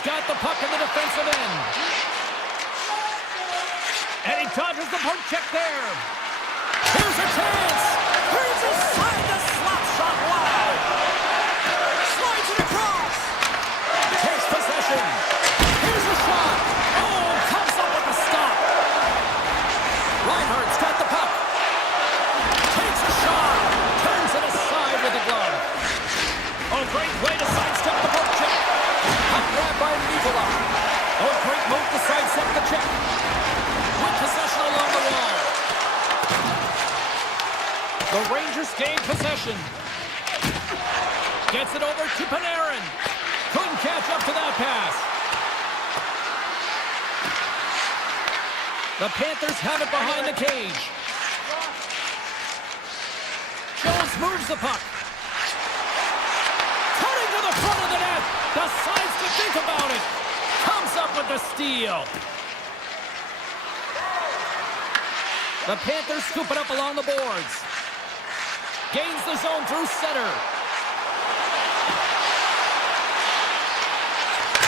Florida's got the puck in the defensive end. And he dodges the poke check there. Here's a chance. Here's a slide, the slap shot. Wow. Slides it across. Takes possession. Here's a shot. Oh, comes up with a stop. Reinhardt's got the puck. Takes a shot. Turns it aside with the glove. Oh, great way to sidestep the poke check. Puck grab by Nikola. Oh, great move to sidestep the check. With possession along the wall. The Rangers gain possession. Gets it over to Panarin. Couldn't catch up to that pass. The Panthers have it behind the cage. Jones moves the puck. Cutting to the front of the net. Decides to think about it. Comes up with the steal. The Panthers scoop it up along the boards. Gains the zone through center.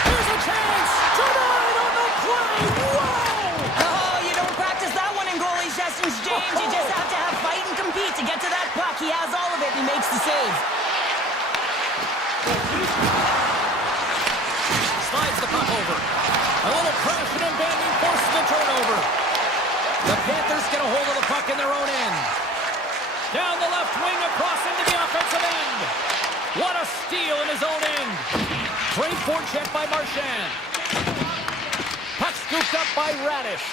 Here's a chance! Denied on the play! Whoa! Oh, you don't practice that one in goalie sessions, James. You just have to have fight and compete to get to that puck. He has all of it and he makes the save. Slides the puck over. A little crashing and bending forces the turnover. The Panthers get a hold of the puck in their own end. Down the left wing across into the offensive end. What a steal in his own end. Great forecheck by Marchand. Puck scooped up by Radish.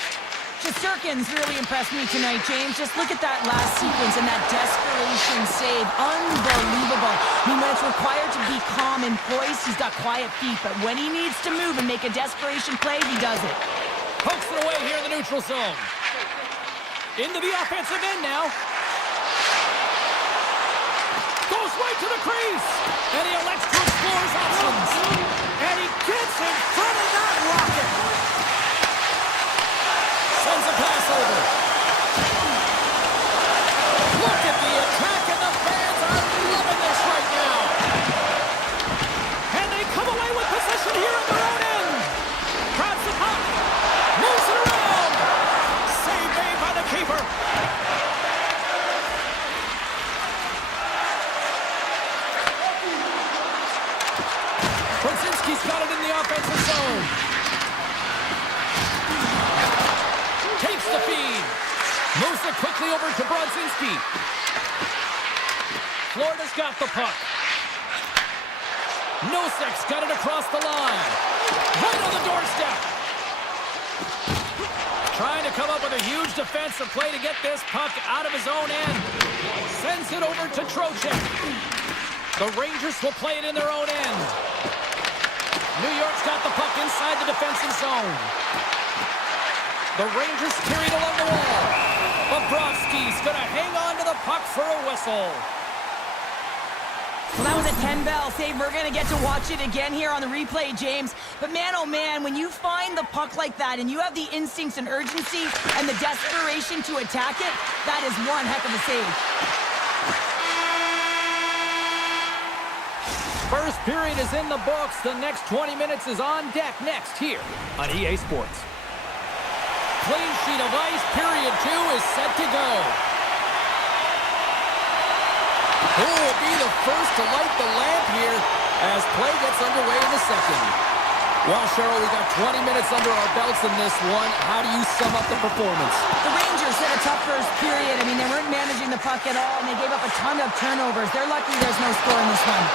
Shesterkin's really impressed me tonight, James. Just look at that last sequence and that desperation save. Unbelievable. I mean, when it's required to be calm and poised, he's got quiet feet. But when he needs to move and make a desperation play, he does it. Pokes it away here in the neutral zone. Into the offensive end now. Goes right to the crease. And he elects to explore his options. And he gets in front of that rocket. Sends a pass over. Look at the attack, and the fans are loving this right now. And they come away with possession here at their own end. Grabs the puck. Moves it around. Save made by the keeper. Brzezinski's got it in the offensive zone. Takes the feed. Moves it quickly over to Brzezinski. Florida's got the puck. Nosek's got it across the line. Right on the doorstep. Trying to come up with a huge defensive play to get this puck out of his own end. Sends it over to Trocheck. The Rangers will play it in their own end. New York's got the puck inside the defensive zone. The Rangers carried along the wall. Bobrovsky's going to hang on to the puck for a whistle. Well, that was a 10-bell save. We're going to get to watch it again here on the replay, James. But man, oh man, when you find the puck like that and you have the instincts and urgency and the desperation to attack it, that is one heck of a save. First period is in the books. The next 20 minutes is on deck next here on EA Sports. Clean sheet of ice. Period 2 is set to go. Who will be the first to light the lamp here as play gets underway in the second? Well, Cheryl, we got 20 minutes under our belts in this one. How do you sum up the performance? The Rangers had a tough first period. I mean, they weren't managing the puck at all, and they gave up a ton of turnovers. They're lucky there's no score in this one.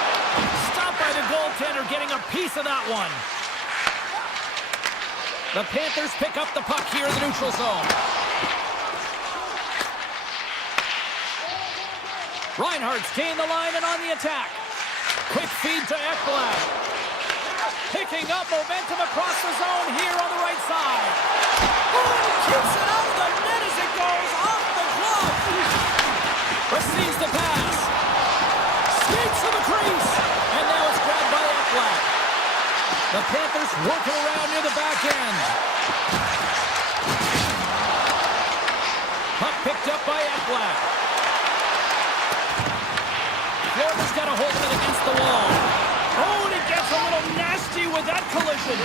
Stopped by the goaltender, getting a piece of that one. The Panthers pick up the puck here in the neutral zone. Reinhardt's gained the line and on the attack. Quick feed to Ekblad. Picking up momentum across the zone here on the right side. Oh, he keeps it out of the net as it goes off the glove. Receives the pass. Skates to the crease. And now it's grabbed by Ekblad. The Panthers working around near the back end. Puck picked up by Ekblad. Florida's got a hold of it against the wall. Oh, and it gets a little nasty with that collision.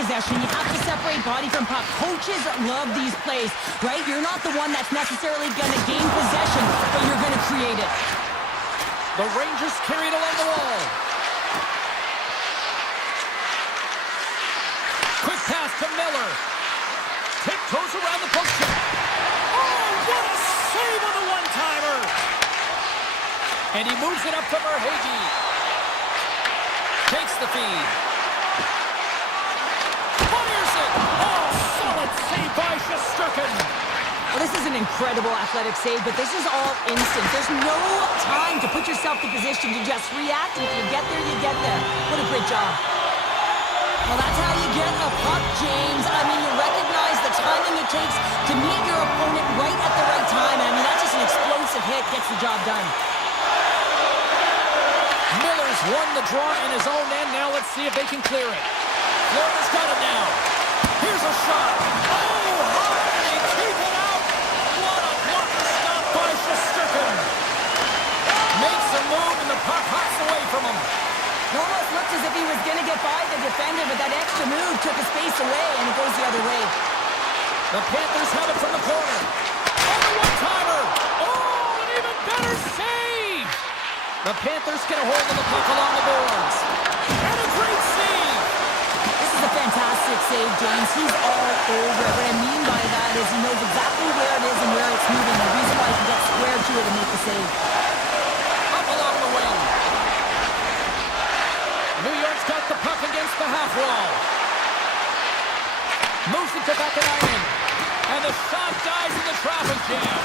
possession. You have to separate body from puck. Coaches love these plays, right? You're not the one that's necessarily going to gain possession, but you're going to create it. The Rangers carried along the wall. Quick pass to Miller. Tiptoes around the post check. Oh, what a save on the one-timer! And he moves it up to Verhaeghe. Takes the feed. Fires it! Oh, solid save by Shesterkin. Well, this is an incredible athletic save, but this is all instant. There's no time to put yourself in position to just react. If you get there, you get there. What a great job. Well, that's how you get a puck, James. I mean, you recognize the timing it takes to meet your opponent right at the right time. And I mean, that's just an explosive hit. Gets the job done. Miller's won the draw in his own end. Now let's see if they can clear it. Florida's got it now. Here's a shot. Oh, hard. They keep it out. What a blocker stop by Shesterkin. Makes a move and the puck hops away from him. It almost looked as if he was going to get by the defender, but that extra move took his space away, and it goes the other way. The Panthers have it from the corner. On the one-timer. Oh, an even better save. The Panthers get a hold of the puck along the boards. And a great save. This is a fantastic save, James. He's all over it. What I mean by that is he knows exactly where it is and where it's moving. The reason why he can get square to it and make the save. Up along the wing. New York's got the puck against the half wall. Moves it to back at iron. And the shot dies in the traffic jam.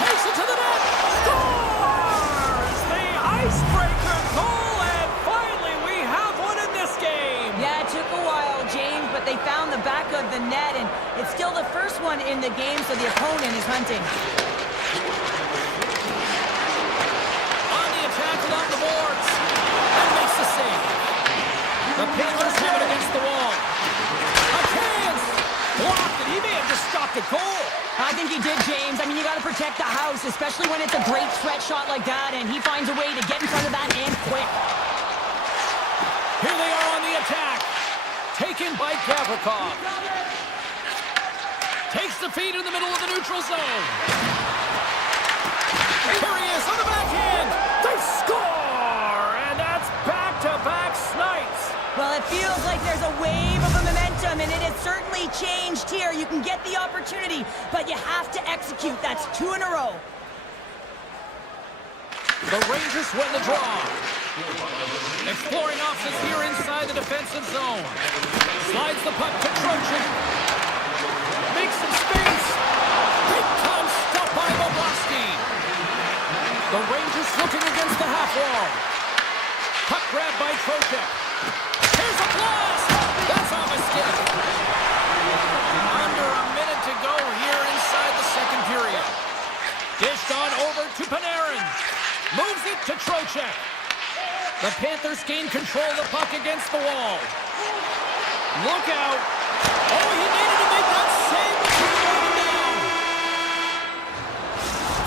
Takes it to the net. Scores! The icebreaker goal, and finally we have one in this game. Yeah, it took a while, James, but they found the back of the net, and it's still the first one in the game, so the opponent is hunting. On the attack along the boards. And makes the save. The Panthers have it against the wall. A chance! Blocked it. He may have just stopped a goal. I think he did, James. I mean, you got to protect the house, especially when it's a great threat shot like that, and he finds a way to get in front of that and quick. Here they are on the attack. Taken by Gavrikov. Takes the feed in the middle of the neutral zone. Here he is on the backhand. They score! And that's back-to-back snipes. Well, it feels like there's a wave of momentum, and it has certainly changed here. You can get the opportunity, but you have to execute. That's 2 in a row. The Rangers win the draw. Exploring options here inside the defensive zone. Slides the puck to Trojan. Makes some space. Big time stop by Bobrovsky. The Rangers looking against the half wall. Puck grab by Trojan. Here's a blast. That's off a stick. Under a minute to go here inside the second period. Dished on over to Panarin. Moves it to Trocheck. The Panthers gain control of the puck against the wall. Look out. Oh, he needed to make that save.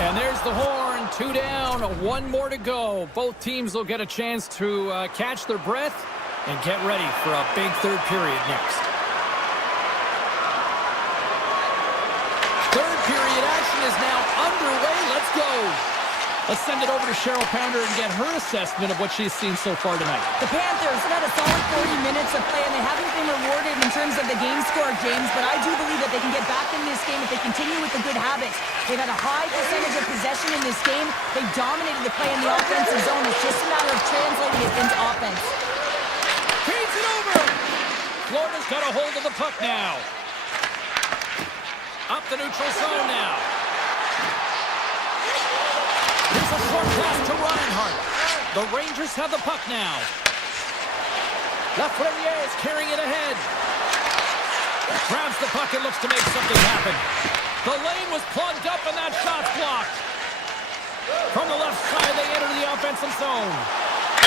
And there's the horn. 2 down, 1 more to go. Both teams will get a chance to catch their breath and get ready for a big third period next. Third period action is now underway. Let's go. Let's send it over to Cheryl Pounder and get her assessment of what she's seen so far tonight. The Panthers have had a solid 40 minutes of play, and they haven't been rewarded in terms of the game score, James, but I do believe that they can get back in this game if they continue with the good habits. They've had a high percentage of possession in this game. They've dominated the play in the offensive zone. It's just a matter of translating it into offense. Feeds it over. Florida's got a hold of the puck now. Up the neutral zone now. Here's a short pass to Reinhart. The Rangers have the puck now. Lafreniere is carrying it ahead. Grabs the puck and looks to make something happen. The lane was plugged up and that shot's blocked. From the left side, they enter the offensive zone.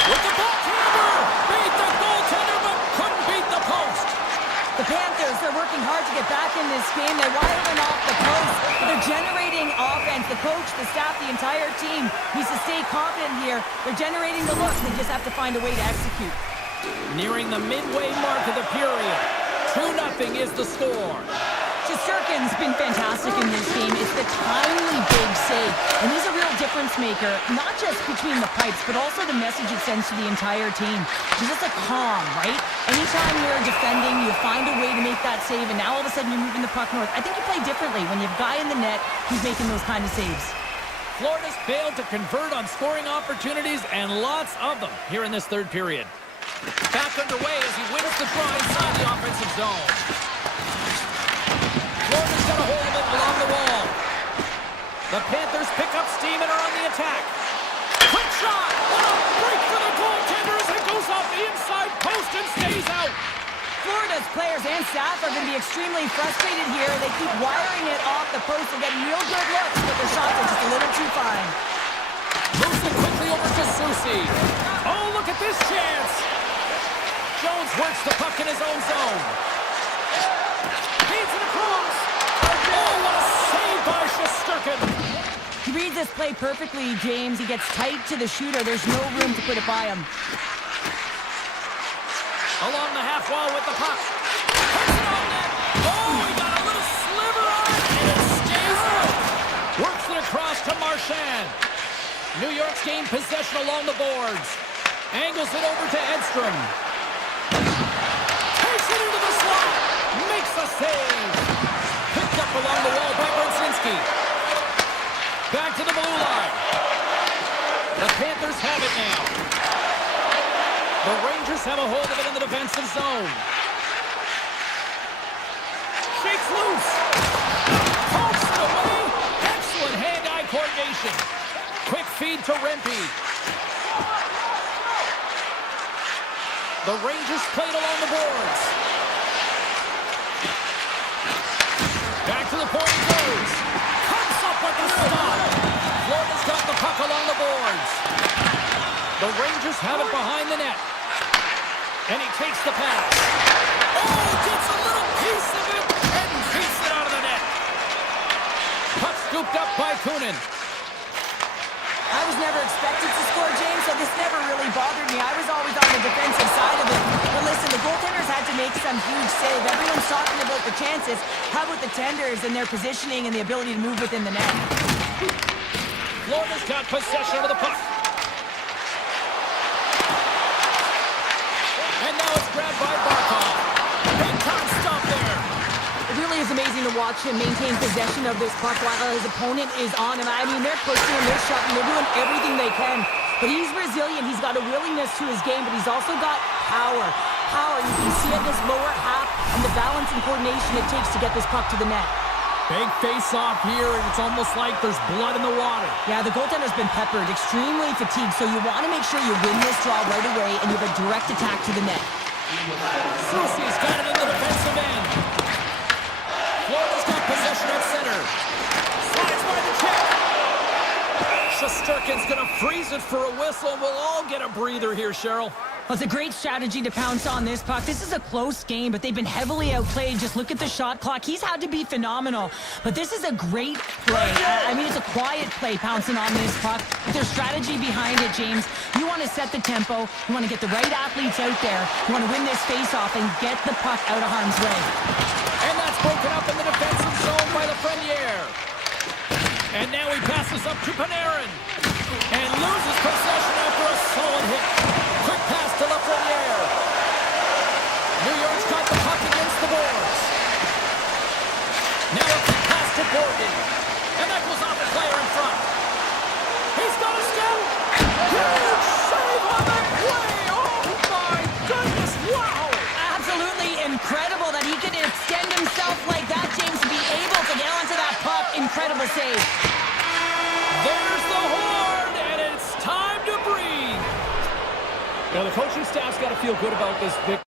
With the backhander! Beat the goaltender, but couldn't beat the post. The Panthers, they're working hard to get back in this game. They're wiring off the post. They're generating offense. The coach, the staff, the entire team needs to stay confident here. They're generating the looks. They just have to find a way to execute. Nearing the midway mark of the period. 2-0 is the score. Shesterkin's been fantastic in this game. It's the tiny big save. And he's a real difference maker, not just between the pipes, but also the message it sends to the entire team. He's just a calm, right? Anytime you're defending, you find a way to make that save, and now all of a sudden you're moving the puck north. I think you play differently when you have a guy in the net who's making those kind of saves. Florida's failed to convert on scoring opportunities, and lots of them here in this third period. Back underway as he wins the draw inside the offensive zone. Florida's got a hold of it along the wall. The Panthers pick up steam and are on the attack. Quick shot! What a break for the goaltender as it goes off the inside post and stays out. Florida's players and staff are going to be extremely frustrated here. They keep wiring it off the post and getting real good looks, but their shots are just a little too fine. Moves it quickly over to Susi. Oh, look at this chance! Jones works the puck in his own zone. Feeds it across. Oh, what a save by Shesterkin. He reads this play perfectly, James. He gets tight to the shooter. There's no room to put it by him. Along the half wall with the puck. Puts it on net. Oh, he got a little sliver on it, and it stays out. Works it across to Marchand. New York's gained possession along the boards. Angles it over to Edstrom. Takes it into the slot. Makes a save. Picked up along the wall by Brzezinski. Back to the blue line. The Panthers have it now. The Rangers have a hold of it in the defensive zone. Shakes loose. Pokes it away. Excellent hand-eye coordination. Quick feed to Rempe. The Rangers played along the boards. Back to the point he goes. Comes up with the stop. Florida's got the puck along the boards. The Rangers have it behind the net. And he takes the pass. Oh, gets a little piece of it and beats it out of the net. Puck scooped up by Kunin. I was never expected to score, James, so this never really bothered me. I was always on the defensive side of it. But listen, the goaltenders had to make some huge save. Everyone's talking about the chances. How about the tenders and their positioning and the ability to move within the net? Florida's got possession of the puck. And now it's grabbed by Barkov. Big time stop there. It really is amazing to watch him maintain possession of this puck while his opponent is on him. I mean, they're pushing him, they're shoving, they're doing everything they can. But he's resilient. He's got a willingness to his game, but he's also got power. Power, you can see it in this lower half and the balance and coordination it takes to get this puck to the net. Big face-off here, and it's almost like there's blood in the water. Yeah, the goaltender's been peppered, extremely fatigued, so you want to make sure you win this draw right away and you have a direct attack to the net. Susi's got it in the defensive end. Florida's got possession at center. Slides by the check. Shesterkin's going to freeze it for a whistle. We'll all get a breather here, Cheryl. Well, it's a great strategy to pounce on this puck. This is a close game, but they've been heavily outplayed. Just look at the shot clock. He's had to be phenomenal. But this is a great play. I mean, it's a quiet play pouncing on this puck. But there's strategy behind it, James. You want to set the tempo. You want to get the right athletes out there. You want to win this face-off and get the puck out of harm's way. And that's broken up in the defensive zone by Lafreniere. And now he passes up to Panarin. And loses possession after a solid hit. Quick pass to Lafreniere. New York's got the puck against the boards. Now a quick pass to Gordon. And that goes off the player in front. He's got a step. Huge save on that play. Oh my goodness, wow. Absolutely incredible that he could extend himself like that, James, to be able to get onto that puck. Incredible save. There's the horn, and it's time to breathe. Now, the coaching staff's got to feel good about this victory.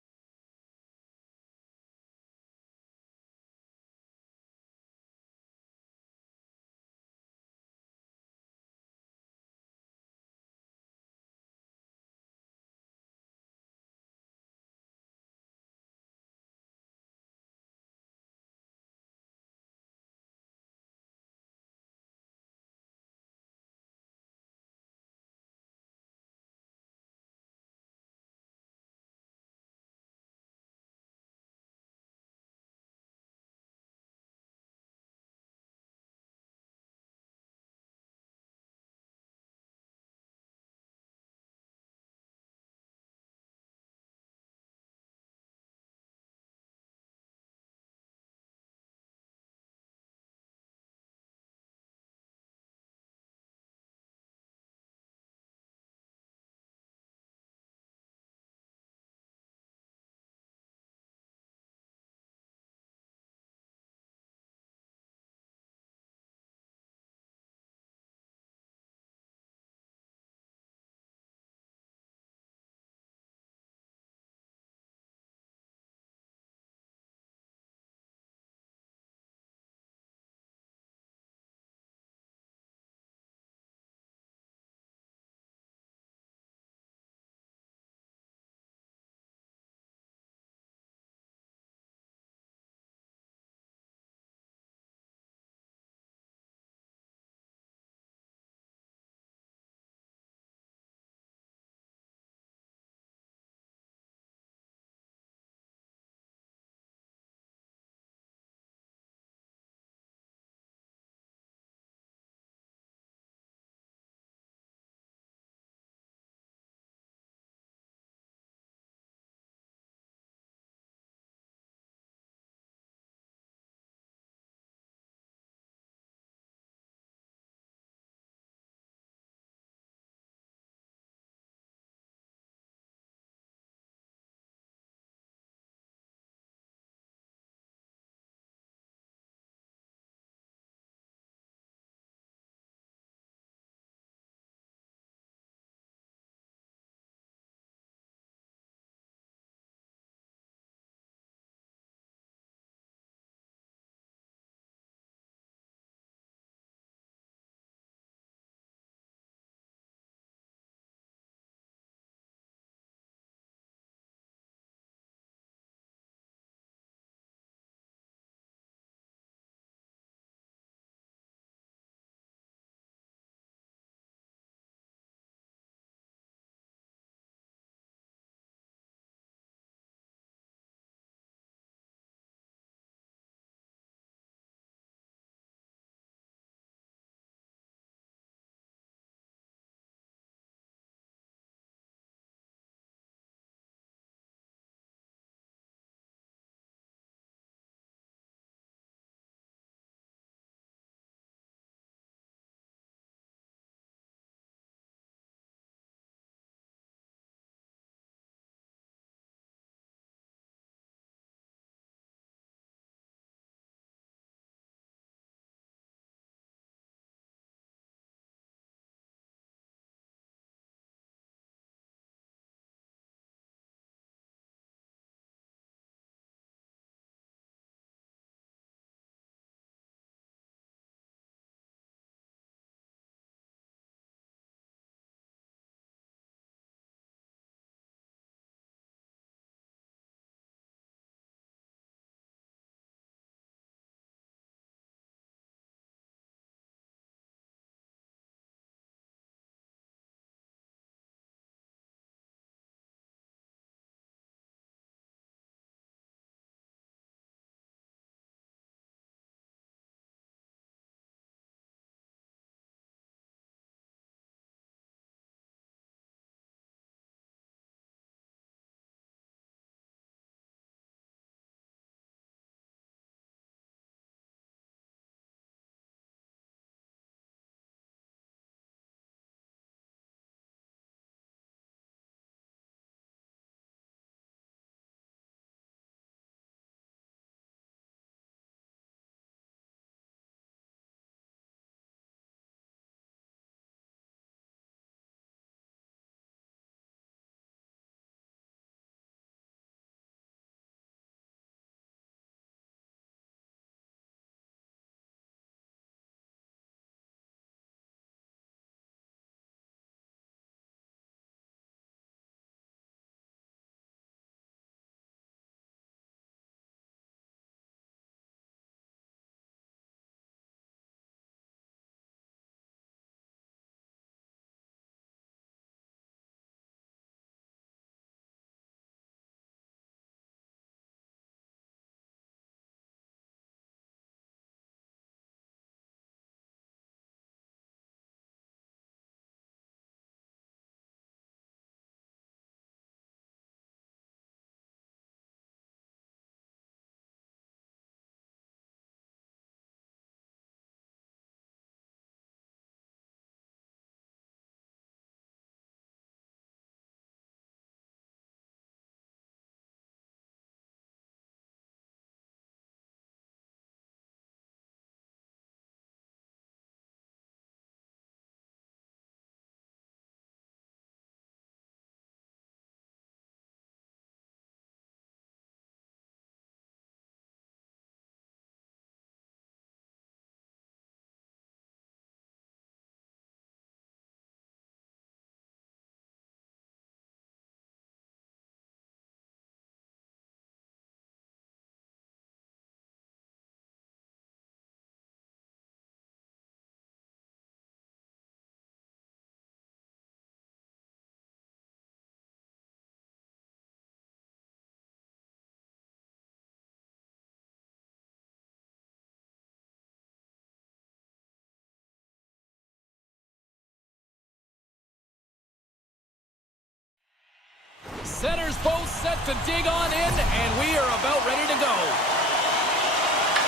Centers both set to dig on in, and we are about ready to go.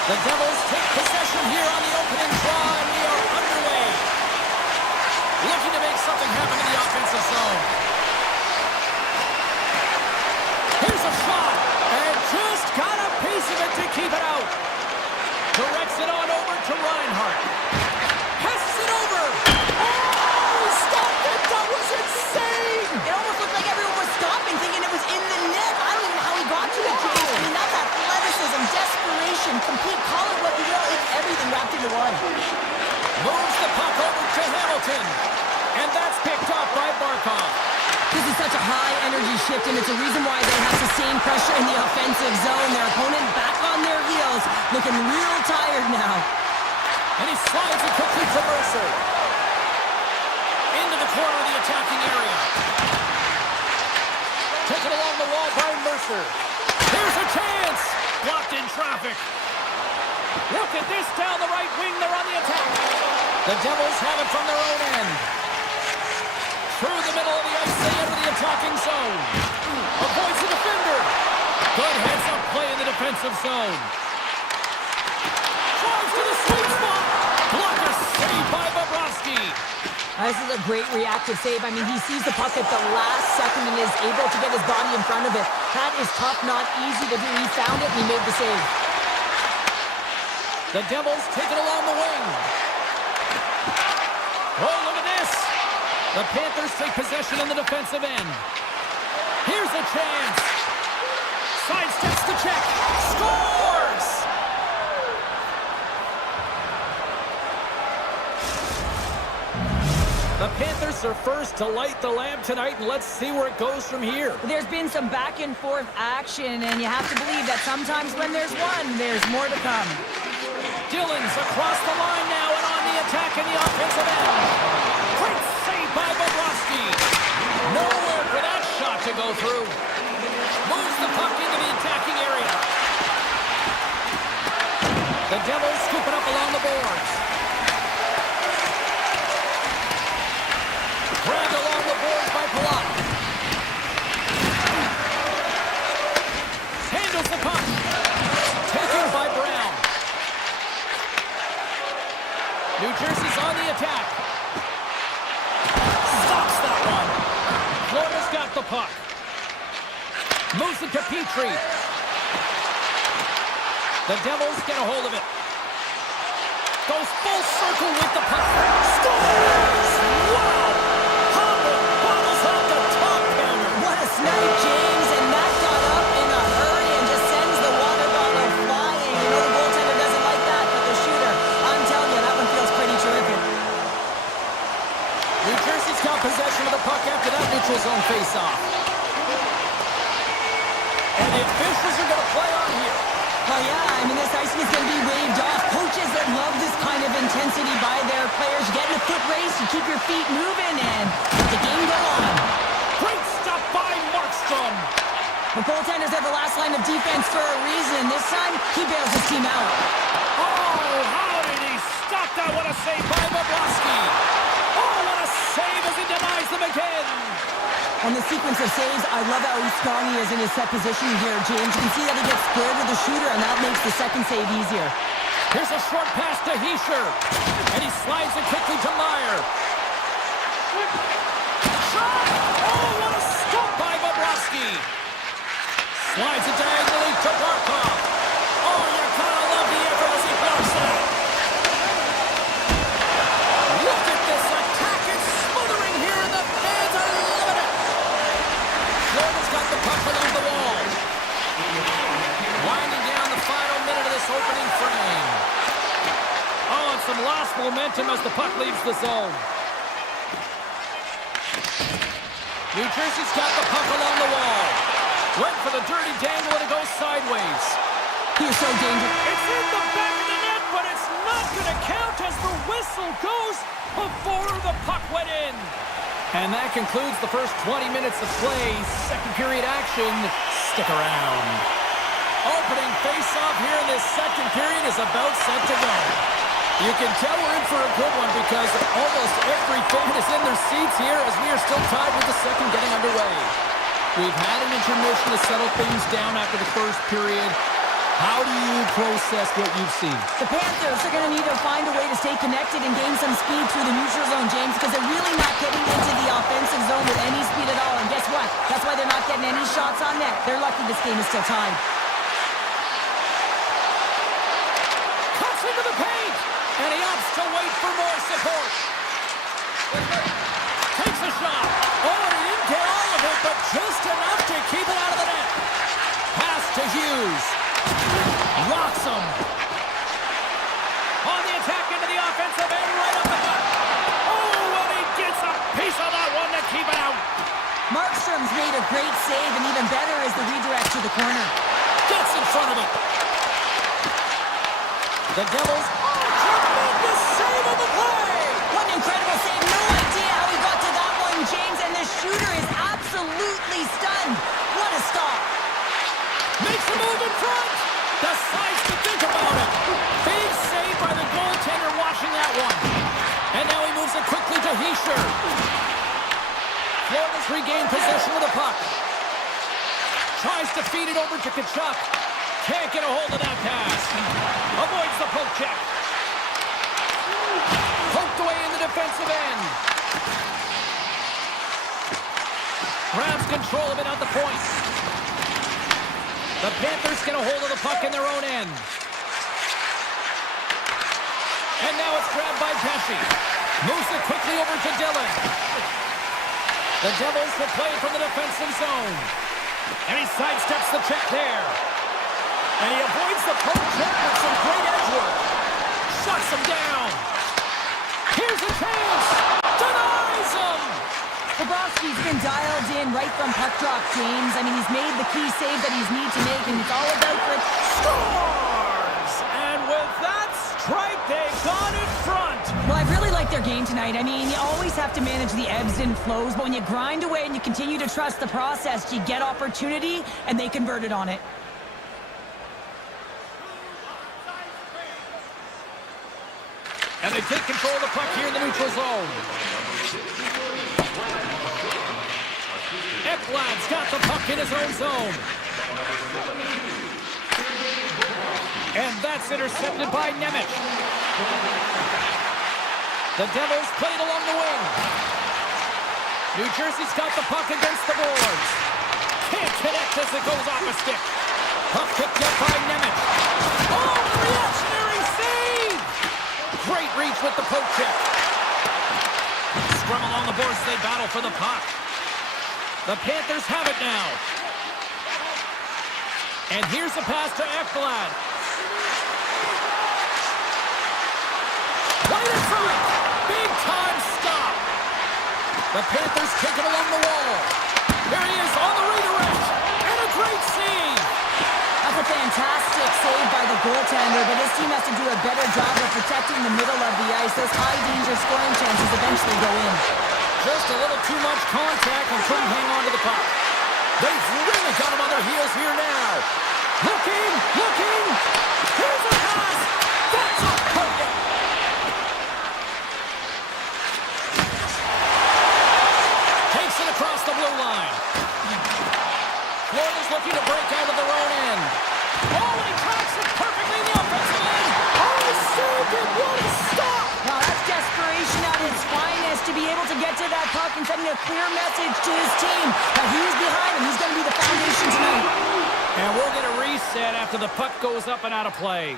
The Devils take possession here on the opening draw, and we are underway. Looking to make something happen in the offensive zone. Here's a shot, and just got a piece of it to keep it out. Directs it on over to Reinhart. Passes it over. Oh, stopped it! That was insane! It almost looked like everyone was stopping, thinking it was in the net. I don't even know how he got to it, James. I mean, that's athleticism, desperation, complete, call it what you will. It's everything wrapped into one. Moves the puck over to Hamilton. And that's picked up by Barkov. This is such a high-energy shift, and it's a reason why they have sustained pressure in the offensive zone. Their opponent back on their heels, looking real tired now. And he slides it quickly to Mercer. Into the corner of the attacking area. Taken along the wall by Mercer. Here's a chance! Blocked in traffic. Look at this down the right wing. They're on the attack. The Devils have it from their own end. Through the middle of the ice, they enter the attacking zone. Avoids the defender. Good heads-up play in the defensive zone. Drives to the sweet spot. Blocker saved by Bobrovsky. This is a great reactive save. I mean, he sees the puck at the last second and is able to get his body in front of it. That is tough, not easy to do. He found it and he made the save. The Devils take it along the wing. Oh, look at this. The Panthers take possession in the defensive end. Here's a chance. Sidesteps the check. Scores! The Panthers are first to light the lamp tonight, and let's see where it goes from here. There's been some back and forth action, and you have to believe that sometimes when there's one, there's more to come. Dillon's across the line now and on the attack in the offensive end. Great save by Bobrovsky. Nowhere for that shot to go through. Moves the puck into the attacking area. The Devils scoop it up along the boards. Grabbed along the boards by Palat. Handles the puck. Taken by Brown. New Jersey's on the attack. Stops that one. Florida's got the puck. Moves it to Petrie. The Devils get a hold of it. Goes full circle with the puck. Scores! Wow! Hopper bottles up the top counter. What a snipe, James, and that got up in a hurry and just sends the water bottle flying. You know the goaltender doesn't like that, but the shooter, I'm telling you, that one feels pretty terrific. New Jersey's got possession of the puck after that neutral zone face-off. And the officials are going to play on here. Oh yeah, I mean this icing is going to be waved off. Coaches that love this kind of intensity by their players, get in a foot race to keep your feet moving and let the game go on. Great stop by Markstrom. The goaltenders have the last line of defense for a reason. This time, he bails his team out. Oh, how did he stop that? What a save by Bobrovsky. Oh, what a save as he denies them again. On the sequence of saves, I love how strong he is in his set position here, James. You can see that he gets squared with the shooter, and that makes the second save easier. Here's a short pass to Hischier, and he slides it quickly to Meyer. Shot! Oh, what a stop by Bobrovsky. Slides it diagonally to Barkov. Oh, you gotta love the effort as he blocks that. Look at this attack. It's smothering here, and the fans are loving it. Florida's got the puck along the wall. Winding down the final minute of this opening frame. Oh, and some lost momentum as the puck leaves the zone. New Jersey's got the puck along the wall. Went for the dirty dangle and it goes sideways. He is so dangerous. It's in the back of the net, but it's not going to count as the whistle goes before the puck went in. And that concludes the first 20 minutes of play. Second period action. Stick around. Opening face-off here in this second period is about set to go. You can tell we're in for a good one because almost every fan is in their seats here as we are still tied with the second getting underway. We've had an intermission to settle things down after the first period. How do you process what you've seen? The Panthers are going to need to find a way to stay connected and gain some speed through the neutral zone, James, because they're really not getting into the offensive zone with any speed at all. And guess what? That's why they're not getting any shots on net. They're lucky this game is still tied. Cuts into the paint, and he opts to wait for more support. Takes a shot. Oh, and he didn't get all of it, but just enough to keep it out of the net. Pass to Hughes. Rocks him. On the attack into the offensive end, right up the gut. Oh, and he gets a piece of that one to keep it out. Markstrom's made a great save, and even better is the redirect to the corner. Gets in front of it. The Devils, tremendous save of the play. What an incredible save. No idea how he got to that one, James, and the shooter is absolutely stunned. What a stop. Makes a move in front. Decides to think about it. Big save by the goaltender watching that one. And now he moves it quickly to Hischier. Florida's regained possession of the puck. Tries to feed it over to Tkachuk. Can't get a hold of that pass. Avoids the poke check. Poked away in the defensive end. Grabs control of it at the point. The Panthers get a hold of the puck in their own end. And now it's grabbed by Pesce. Moves it quickly over to Dillon. The Devils will play from the defensive zone. And he sidesteps the check there. And he avoids the poke check with some great edge work. Shuts him down. Here's a chance. Denies him. Bobrovsky's been dialed in right from puck drop, James. I mean, he's made the key save that he's need to make, and it's all about it. Scores! And with that strike, they got in front. Well, I really like their game tonight. I mean, you always have to manage the ebbs and flows, but when you grind away and you continue to trust the process, you get opportunity, and they converted on it. And they take control of the puck here in the neutral zone. Ekblad's got the puck in his own zone. And that's intercepted by Nemec. The Devils played along the wing. New Jersey's got the puck against the boards. Can't connect as it goes off a stick. Puck picked up by Nemec. Oh, reactionary save! Great reach with the poke check. Scrum along the boards as they battle for the puck. The Panthers have it now. And here's a pass to Ekblad. Right in front. Big time stop. The Panthers take it along the wall. Here he is on the redirect. And a great save. That's a fantastic save by the goaltender, but his team has to do a better job of protecting the middle of the ice. Those high-danger scoring chances eventually go in. Just a little too much contact and couldn't hang on to the puck. They've really got him on their heels here now. Looking. Here's a pass. That's a perfect. Takes it across the blue line. Florida's looking to break out of their own end. Oh, and he tracks it perfectly in the offensive end. Oh, he saved it. What a stop. Now that's desperation at its finest to be able to get to that puck and sending a clear message to his team that he's behind him. He's going to be the foundation tonight. And we'll get a reset after the puck goes up and out of play.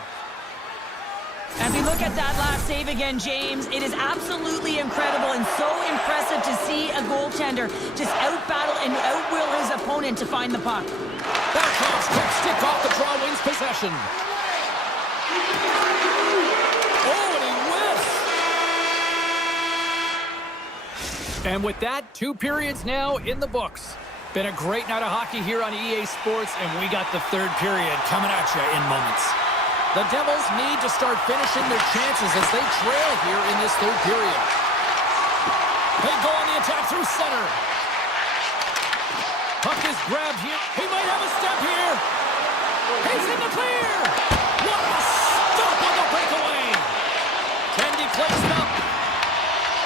As we look at that last save again, James, it is absolutely incredible and so impressive to see a goaltender just out-battle and out-will his opponent to find the puck. Barkov's quick stick off the draw wins possession. Oh, and he whiffs. And with that, 2 periods now in the books. Been a great night of hockey here on EA Sports, and we got the 3rd period coming at you in moments. The Devils need to start finishing their chances as they trail here in this 3rd period. They go on the attack through center. Puck is grabbed here. He might have a step here. He's in the clear. What a stop on the breakaway. Kendi plays it up.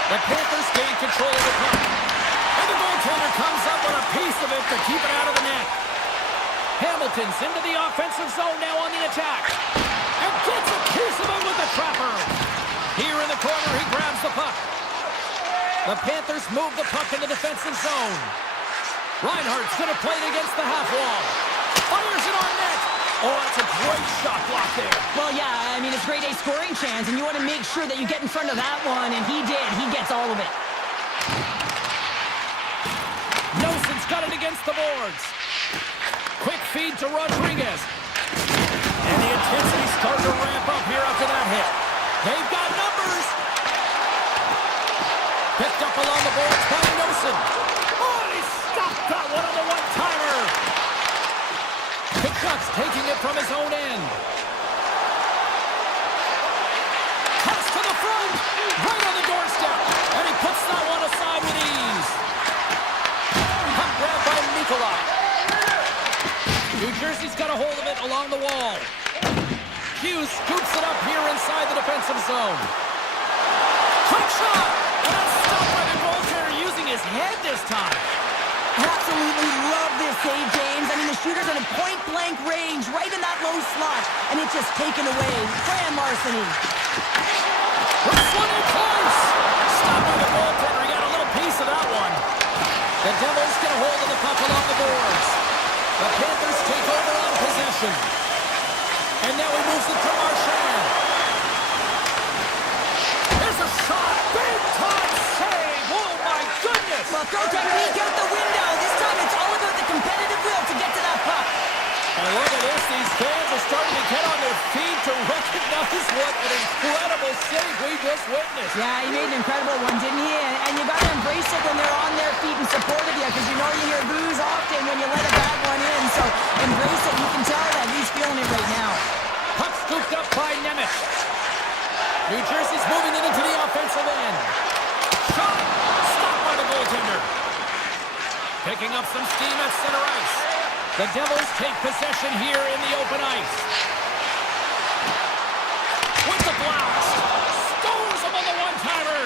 The Panthers gain control of the puck. And the goaltender comes up with a piece of it enough to keep it out of the net. Hamilton's into the offensive zone now on the attack. And gets a piece of it with the trapper. Here in the corner, he grabs the puck. The Panthers move the puck in the defensive zone. Reinhardt's going to play it against the half wall. Fires it on net. Oh, that's a great shot block there. Well, yeah, I mean, it's grade A scoring chance, and you want to make sure that you get in front of that one, and he did. He gets all of it. Nosen's got it against the boards. Quick feed to Rodriguez. And the intensity's starting to ramp up here after that hit. They've got numbers. Picked up along the boards by Nosen. Oh, he stopped that one on the one-timer. Kachuk's taking it from his own end. Toss to the front. Right on the doorstep. And he puts that one aside with ease. Puck grab by Nikola. New Jersey's got a hold of it along the wall. Hughes scoops it up here inside the defensive zone. Quick shot! And that's stopped by the goaltender using his head this time. Absolutely love this save, James. I mean, the shooter's in a point-blank range, right in that low slot, and it's just taken away. Fran Larceny. This one in close! Stopped by the goaltender. He got a little piece of that one. The Devils get a hold of the puck along the boards. The Panthers take over on possession. And now he moves it to Marchand. There's a shot. Big time save. Oh, my goodness. Well, throw technique out the window. This time it's all about the competitive will to get to that puck. And look at this. These fans are starting to get on their feet to recognize what an incredible save we just witnessed. Yeah, he made an incredible one, didn't he? And you got to embrace it when they're on their feet in support of you, because you know you hear boos often when you let a bad one in. So embrace it. You can tell that he's feeling it right now. Puck scooped up by Nemeth. New Jersey's moving it into the offensive end. Shot! Stopped by the goaltender. Picking up some steam at center ice. The Devils take possession here in the open ice. With the blast. Scores him on the one-timer.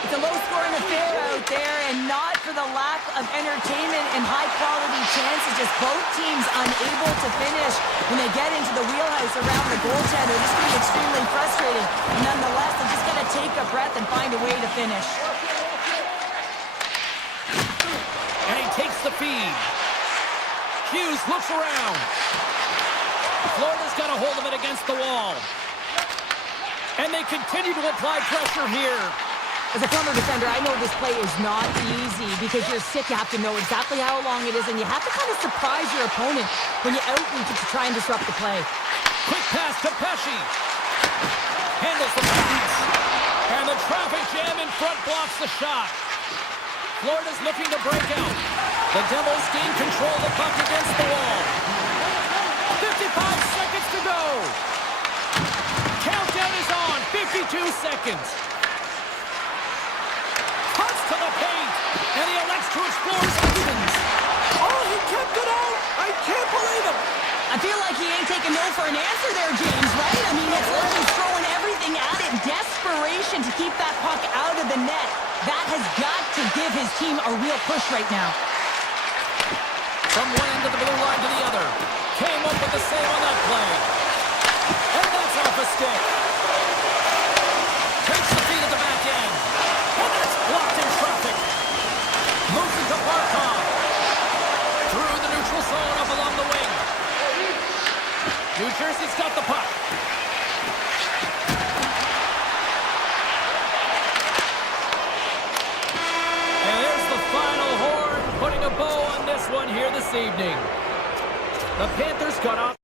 It's a low-scoring affair out there, and not for the lack of entertainment and high-quality chances. Just both teams unable to finish when they get into the wheelhouse around the goaltender. This can be extremely frustrating. And nonetheless, they just got to take a breath and find a way to finish. And he takes the feed. Hughes looks around. Florida's got a hold of it against the wall. And they continue to apply pressure here. As a former defender, I know this play is not easy because you're sick. You have to know exactly how long it is, and you have to kind of surprise your opponent when you outreach it to try and disrupt the play. Quick pass to Pesci. Handles the pass. And the traffic jam in front blocks the shot. Florida's looking to break out. The Devils gain control of the puck against the wall. 55 seconds to go. Countdown is on. 52 seconds. Cuts to the paint. And he elects to explore his options. Oh, he kept it out. I can't believe it. I feel like he ain't taking no for an answer there, James, right? I mean, it's like he's throwing everything at it. Desperation to keep that puck out of the net. That has got to give his team a real push right now. From one end of the blue line to the other. Came up with the save on that play. And that's off a stick. Takes the feed at the back end. And that's blocked in traffic. Moves it to Barkov. Through the neutral zone up along the wing. New Jersey's got the puck. And there's the final horn, putting a bow on this one here this evening. The Panthers got off.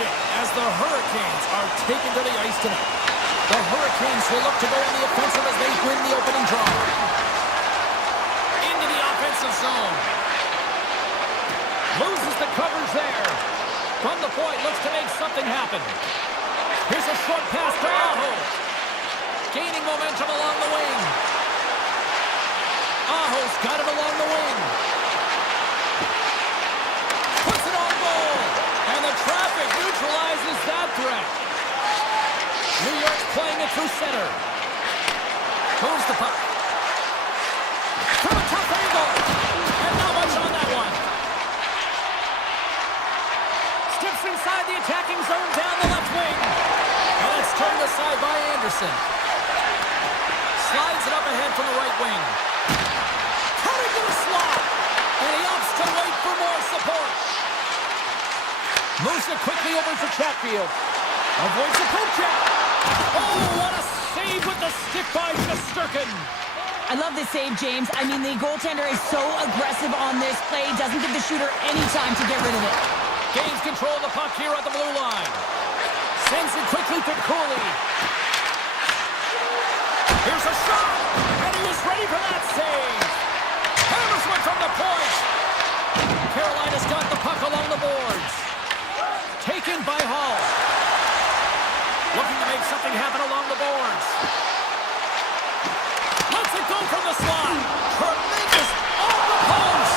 changing as the Hurricanes are taken to the ice tonight. The Hurricanes will look to go on the offensive as they win the opening draw. Into the offensive zone. Loses the coverage there. From the point, looks to make something happen. Here's a short pass to Aho. Gaining momentum along the wing. Aho's got it along the wing. Puts it on goal. And the traffic neutralizes that threat. New York's playing it through center. Moves the puck. From a tough angle. And not much on that one. Steps inside the attacking zone down the left wing. And it's turned aside by Anderson. Slides it up ahead from the right wing. Cutting to the slot. And he opts to wait for more support. Moves it quickly over to Chatfield. Avoids the poke check. Oh, what a save with the stick by Shesterkin. I love this save, James. I mean, the goaltender is so aggressive on this play. Doesn't give the shooter any time to get rid of it. Gains control of the puck here at the blue line. Sends it quickly to Cooley. Here's a shot. And he is ready for that save. Hammers one from the point. Carolina's got the puck along the boards. Taken by Hall. Looking to make something happen along the boards. Lets it go from the slot. Tremendous off the post.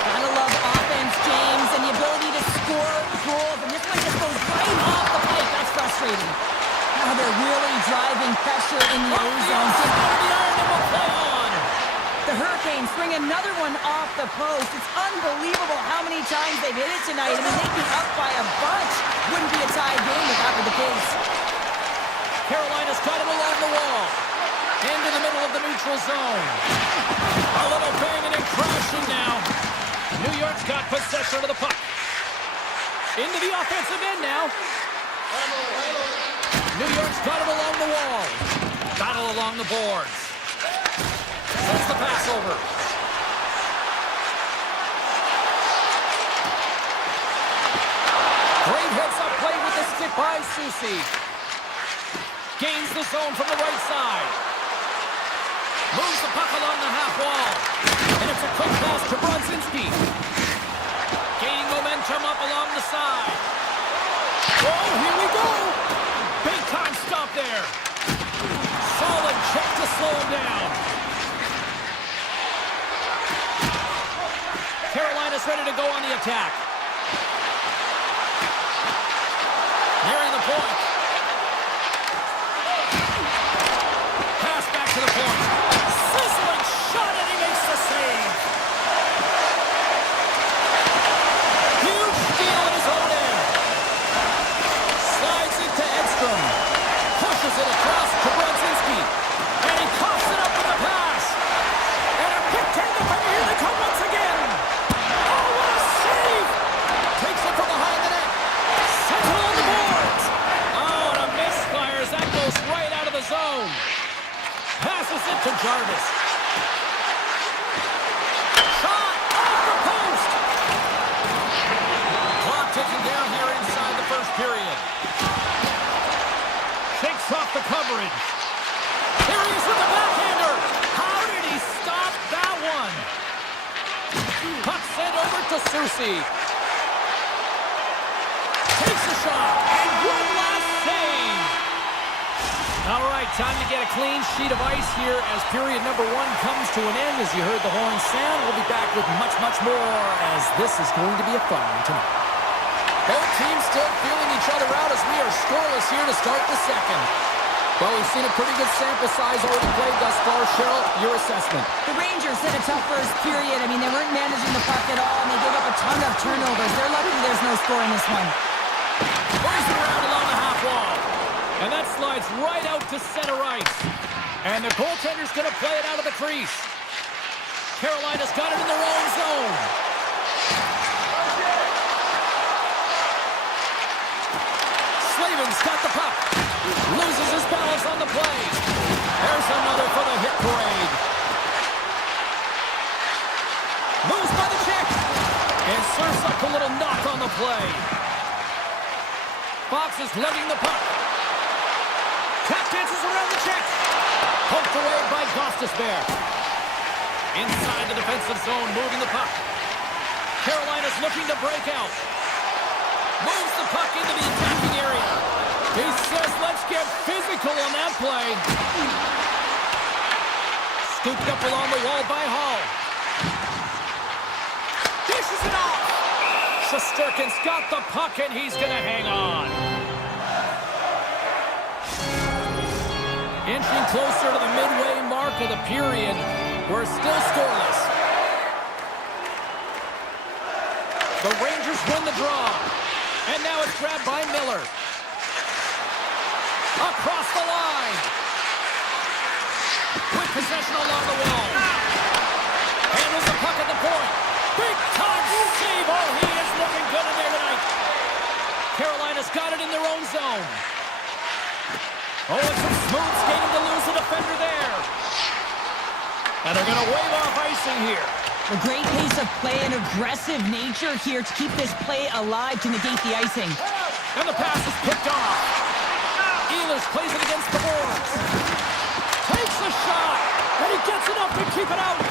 Gotta love offense, James, and the ability to score goals. And this one just goes right off the pipe. That's frustrating. Now they're really driving pressure in the ozone. The Hurricanes bring another one off the post. It's unbelievable how many times they've hit it tonight. I mean, they'd be up by a bunch. Wouldn't be a tied game if that were the case. Carolina's got it along the wall. Into the middle of the neutral zone. A little banging and crashing now. New York's got possession of the puck. Into the offensive end now. New York's got it along the wall. Battle along the boards. Sends the pass over. Great heads-up play with the stick by Soucy. Gains the zone from the right side. Moves the puck along the half wall. And it's a quick pass to Brodzinski. Gaining momentum up along the side. Oh, here we go. Big time stop there. Solid check to slow him down. Carolina's ready to go on the attack. Nearing the point. Pass back to the point. Sizzling shot, and he makes the save. Huge steal in his own end. Slides it to Edstrom. Pushes it across to Brodzinski. And he coughs it up with the pass. And a quick tangle from here. They come once again. Oh, what a save! Takes it from behind the net. Sends it on the boards. Oh, and a misfire as that goes right out of the zone. Passes it to Jarvis. Shot off the post. Clock ticking down here inside the first period. Shakes off the coverage. Here he is with the backhander. How did he stop that one? Puck sent over to Soucy. Takes a shot. And one last save. All right, time to get a clean sheet of ice here as period number one comes to an end. As you heard the horn sound, we'll be back with much, much more as this is going to be a fun one tonight. Both teams still feeling each other out as we are scoreless here to start the second. Well, we've seen a pretty good sample size already played thus far. Cheryl, your assessment. The Rangers had a tough first period. I mean, they weren't managing the puck at all, and they gave up a ton of turnovers. They're lucky there's no score in this one. Brings it around along the half wall. And that slides right out to center ice. And the goaltender's going to play it out of the crease. Carolina's got it in their own zone. Slavin's got the puck. Loses his balance on the play. There's another for the hit parade. Moves by the check. And serves up a little knock on the play. Fox is lugging the puck. Tap dances around the check. Poked away by Gostisbehere. Inside the defensive zone, moving the puck. Carolina's looking to break out. Moves the puck into the attacking area. He says, let's get physical on that play. Scooped up along the wall by Hall. Dishes it off. Shesterkin's got the puck, and he's going to hang on. Inching closer to the midway mark of the period. We're still scoreless. The Rangers win the draw. And now it's grabbed by Miller. Across the line. With possession along the wall. Handles the puck at the point. Big time save. Oh, he is looking good in there tonight. Carolina's got it in their own zone. Oh, it's some smooth skating to lose the defender there. And they're going to wave off icing here. A great pace of play and aggressive nature here to keep this play alive to negate the icing. And the pass is picked off. Ehlers plays it against the boards. Takes a shot. And he gets enough to keep it out.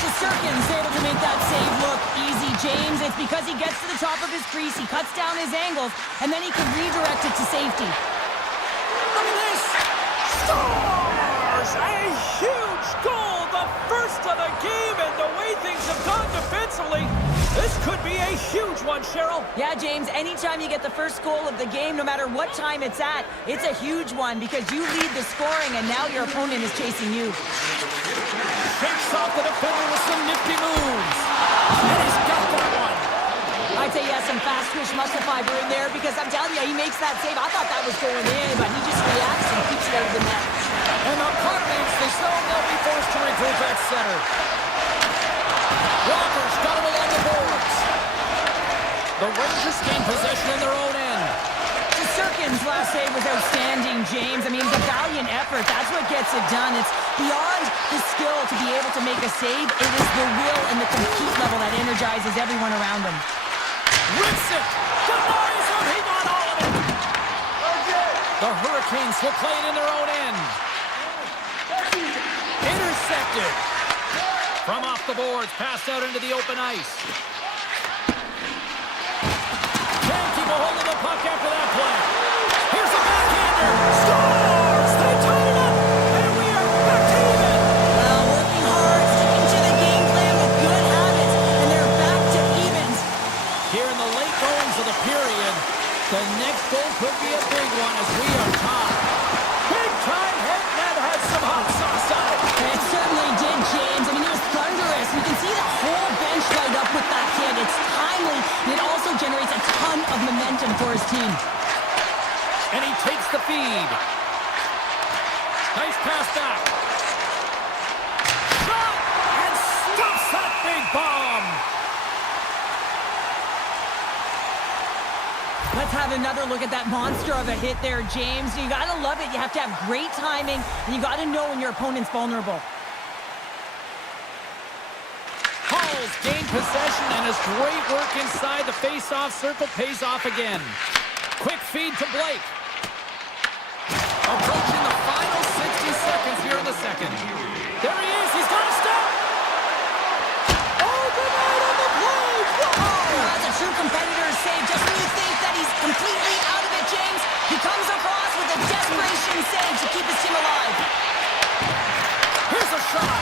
Shesterkin's able to make that save look easy, James. It's because he gets to the top of his crease, he cuts down his angles, and then he can redirect it to safety. Look at this. Scores! A huge goal. The first of the game, and the way things have gone defensively, this could be a huge one, Cheryl. Yeah, James, anytime you get the first goal of the game, no matter what time it's at, it's a huge one because you lead the scoring and now your opponent is chasing you. Shakes off the defender with some nifty moves. And he's got that one. I'd say he has some fast twitch muscle fiber in there because I'm telling you, he makes that save. I thought that was going in, but he just reacts and keeps it out of the net. And the puck leaves the zone. They'll be forced to regroup at center. Walker's got him along the boards. The Rangers gain possession in their own end. Shesterkin's last save was outstanding, James. I mean, it's a valiant effort. That's what gets it done. It's beyond the skill to be able to make a save. It is the will and the compete level that energizes everyone around him. Rips it. Denies him. He got all of it. The Hurricanes will play it in their own end. Intercepted. From off the boards, passed out into the open ice. Can't keep a hold of the puck after that play. Here's a backhander. Scores! They tie it up, and we are back to even. Well, working hard, sticking to the game plan with good habits, and they're back to evens. Here in the late goings of the period, the next goal could be a big one as we are tied. Big time hit, that had some hot sauce on it. It certainly did, James. I mean, it was thunderous. You can see the whole bench light up with that hit. It's timely, and it also generates a ton of momentum for his team. And he takes the feed. Nice pass back. Shot! And stuffs that big bomb. Let's have another look at that monster of a hit there, James. You gotta love it. You have to have great timing, and you gotta know when your opponent's vulnerable. Hall's gained possession, and his great work inside the face-off circle pays off again. Quick feed to Blake. Approaching the final 60 seconds here in the second. There he is. He's got a stop. Oh, good night on the play. Whoa! That's a true competitor's save. Just when you think that he's completely out of it, James, he comes across with a desperation save to keep his team alive. Here's a shot.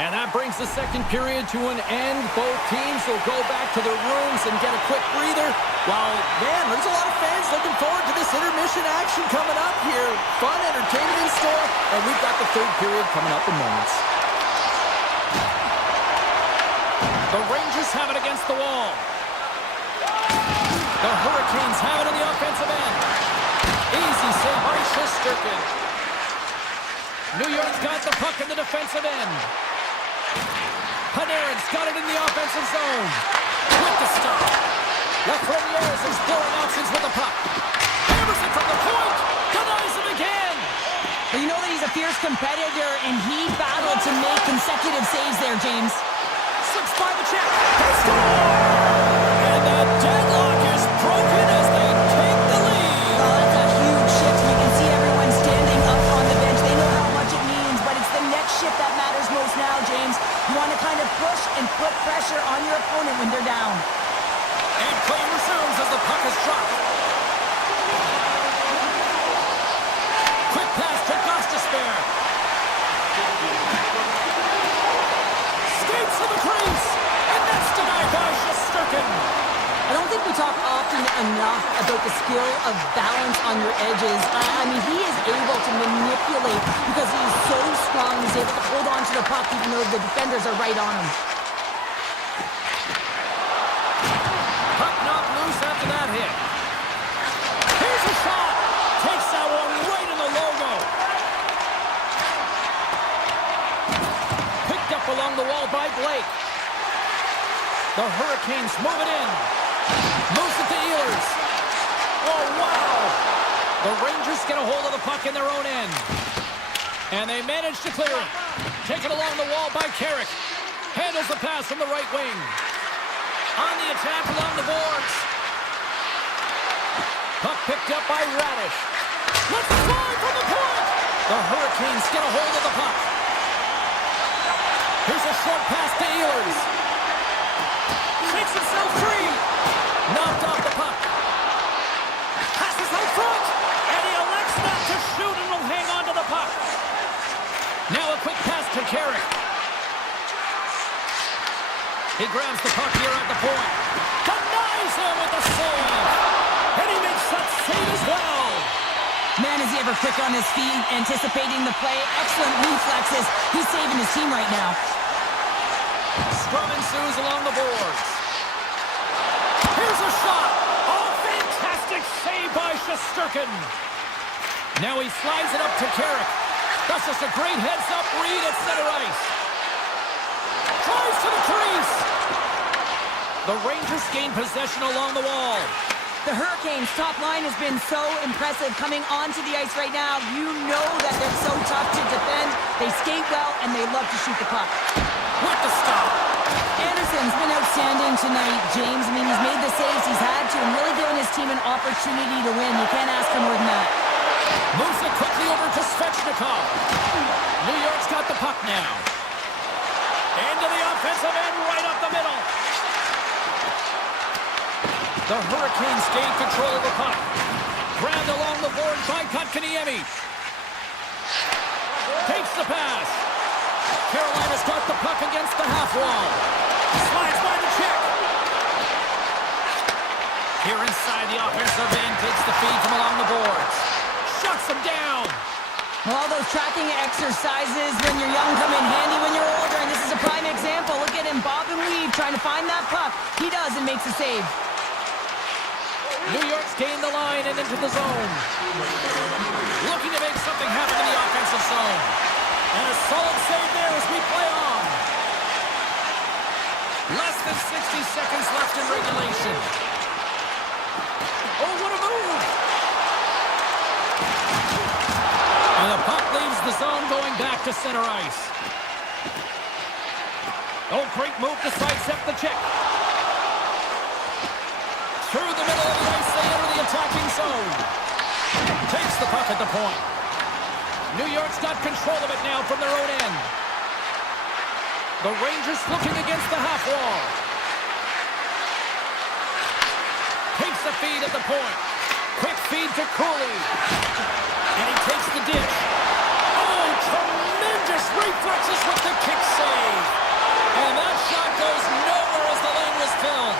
And that brings the second period to an end. Both teams will go back to their rooms and get a quick breather. While, man, there's a lot of fans looking forward to this intermission action coming up here. Fun, entertainment in store, and we've got the third period coming up in moments. The Rangers have it against the wall. The Hurricanes have it on the offensive end. Easy save by Shesterkin. New York's got the puck in the defensive end. Panarin's got it in the offensive zone. With the stop. Lafreniere is exploring options with the puck. Hammers it from the point. Denies him again. Well, you know that he's a fierce competitor, and he battled to make consecutive saves there, James. Slips by the check. They score! And the deadline puck is dropped. Quick pass to Gostisbehere. Skates to the crease, and that's denied by Shesterkin. I don't think we talk often enough about the skill of balance on your edges. I mean, he is able to manipulate because he is so strong. He's able to hold on to the puck even though the defenders are right on him. Puck knocked loose after that hit. Here's a shot. Takes that one right in the logo. Picked up along the wall by Blake. The Hurricanes move it in. Moves it to Ehlers. Oh, wow. The Rangers get a hold of the puck in their own end. And they manage to clear it. Taken along the wall by Carrick. Handles the pass from the right wing. On the attack along the boards. Puck picked up by Radish. Let's fly from the point. The Hurricanes get a hold of the puck. Here's a short pass to Ehlers. Takes himself free. Knocked off the puck. Passes out front. And he elects not to shoot and will hang on to the puck. Now a quick pass to Carrick. He grabs the puck here at the point. Denies him with the save. And he makes that save as well. Man, is he ever quick on his feet, anticipating the play. Excellent reflexes. He's saving his team right now. Scrum ensues along the boards. Here's a shot. Oh, fantastic save by Shesterkin. Now he slides it up to Carrick. That's just a great heads-up read at center ice. Drives to the crease. The Rangers gain possession along the wall. The Hurricanes' top line has been so impressive coming onto the ice right now. You know that they're so tough to defend. They skate well, and they love to shoot the puck. With the stop. Anderson's been outstanding tonight, James. I mean, he's made the saves he's had to and really given his team an opportunity to win. You can't ask for more than that. Moves it quickly over to Svechnikov. New York's got the puck now. Into the offensive end, right up the middle. The Hurricanes gain control of the puck. Grabbed along the board by Kotkaniemi. Takes the pass. Carolina's got the puck against the half wall. Slides by the check. Here inside the offensive end, takes the feed from along the boards. Shuts him down. Well, all those tracking exercises when you're young come in handy when you're older, and this is a prime example. Look at him bob and weave, trying to find that puck. He does and makes a save. New York's gained the line and into the zone. Looking to make something happen in the offensive zone. And a solid save there as we play on. Less than 60 seconds left in regulation. Oh, what a move! And the puck leaves the zone going back to center ice. Oh, great move to sidestep the check. Through the middle of the ice, they enter the attacking zone. Takes the puck at the point. New York's got control of it now from their own end. The Rangers looking against the half wall. Takes the feed at the point. Quick feed to Cooley. And he takes the dish. Oh, tremendous reflexes with the kick save. And that shot goes nowhere as the lane was filled.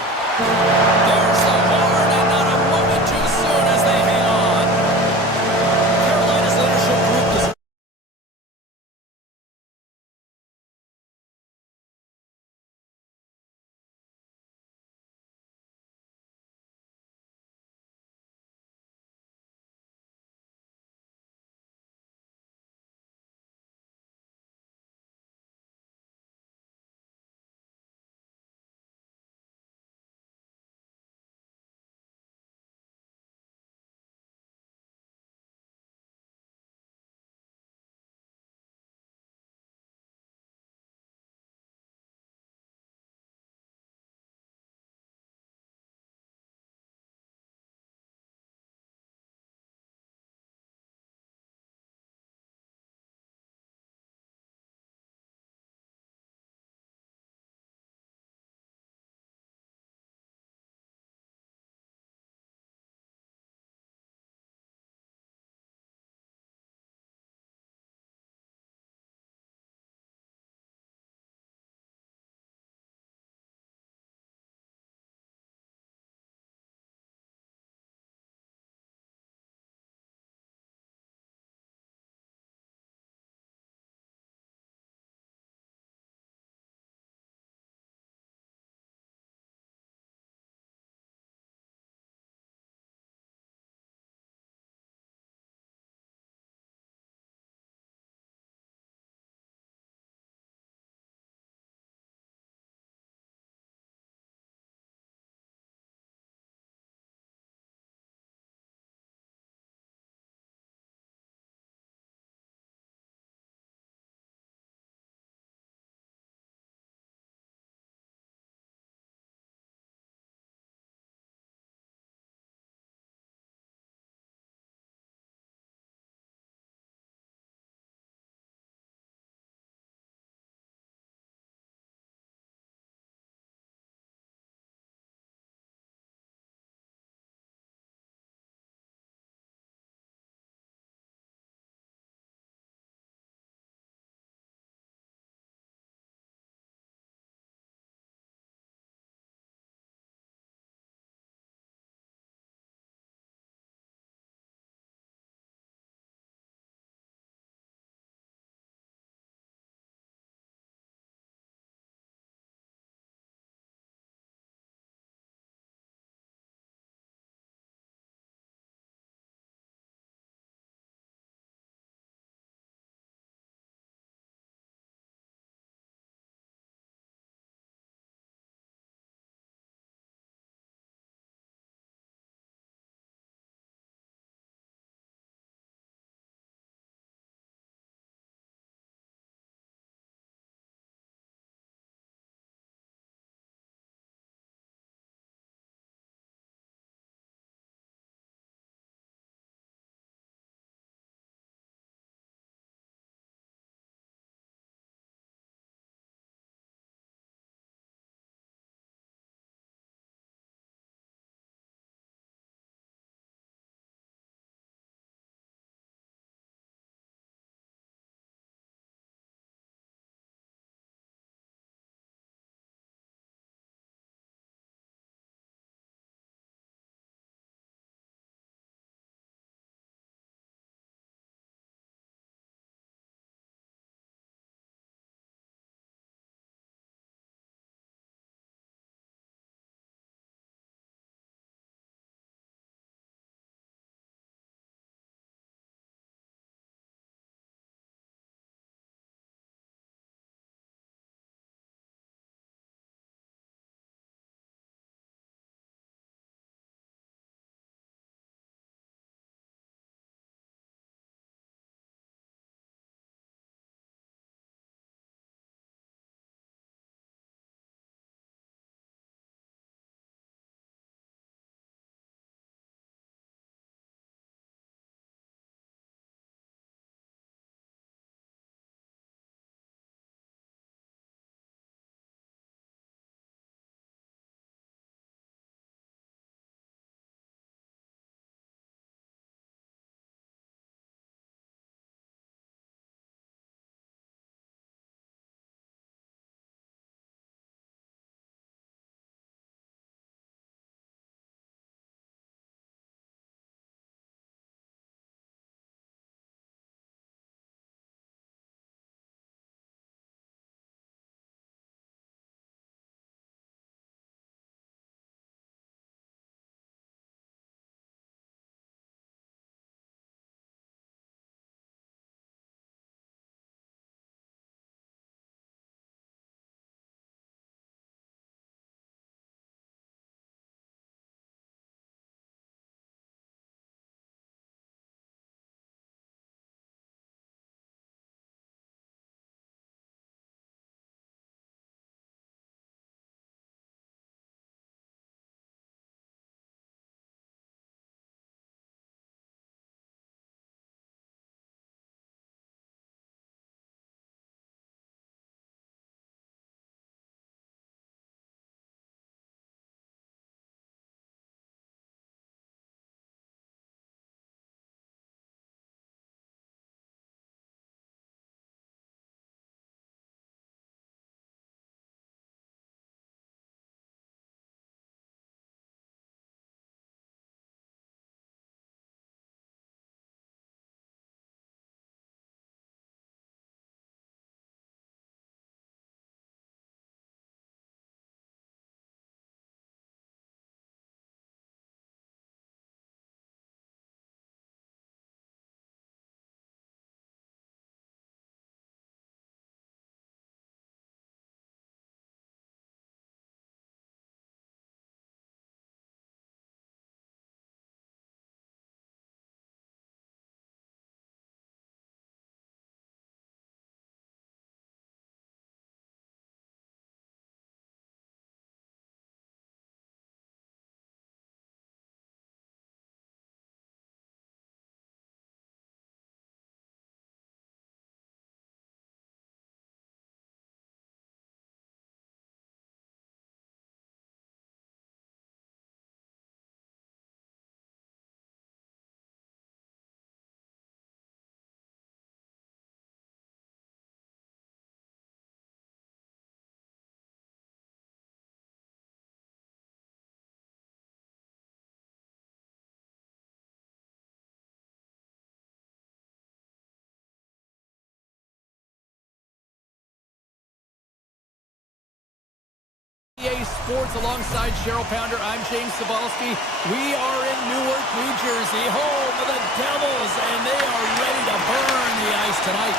Base Sports alongside Cheryl Pounder. I'm James Cybulski. We are in Newark, New Jersey, home of the Devils, and they are ready to burn the ice tonight.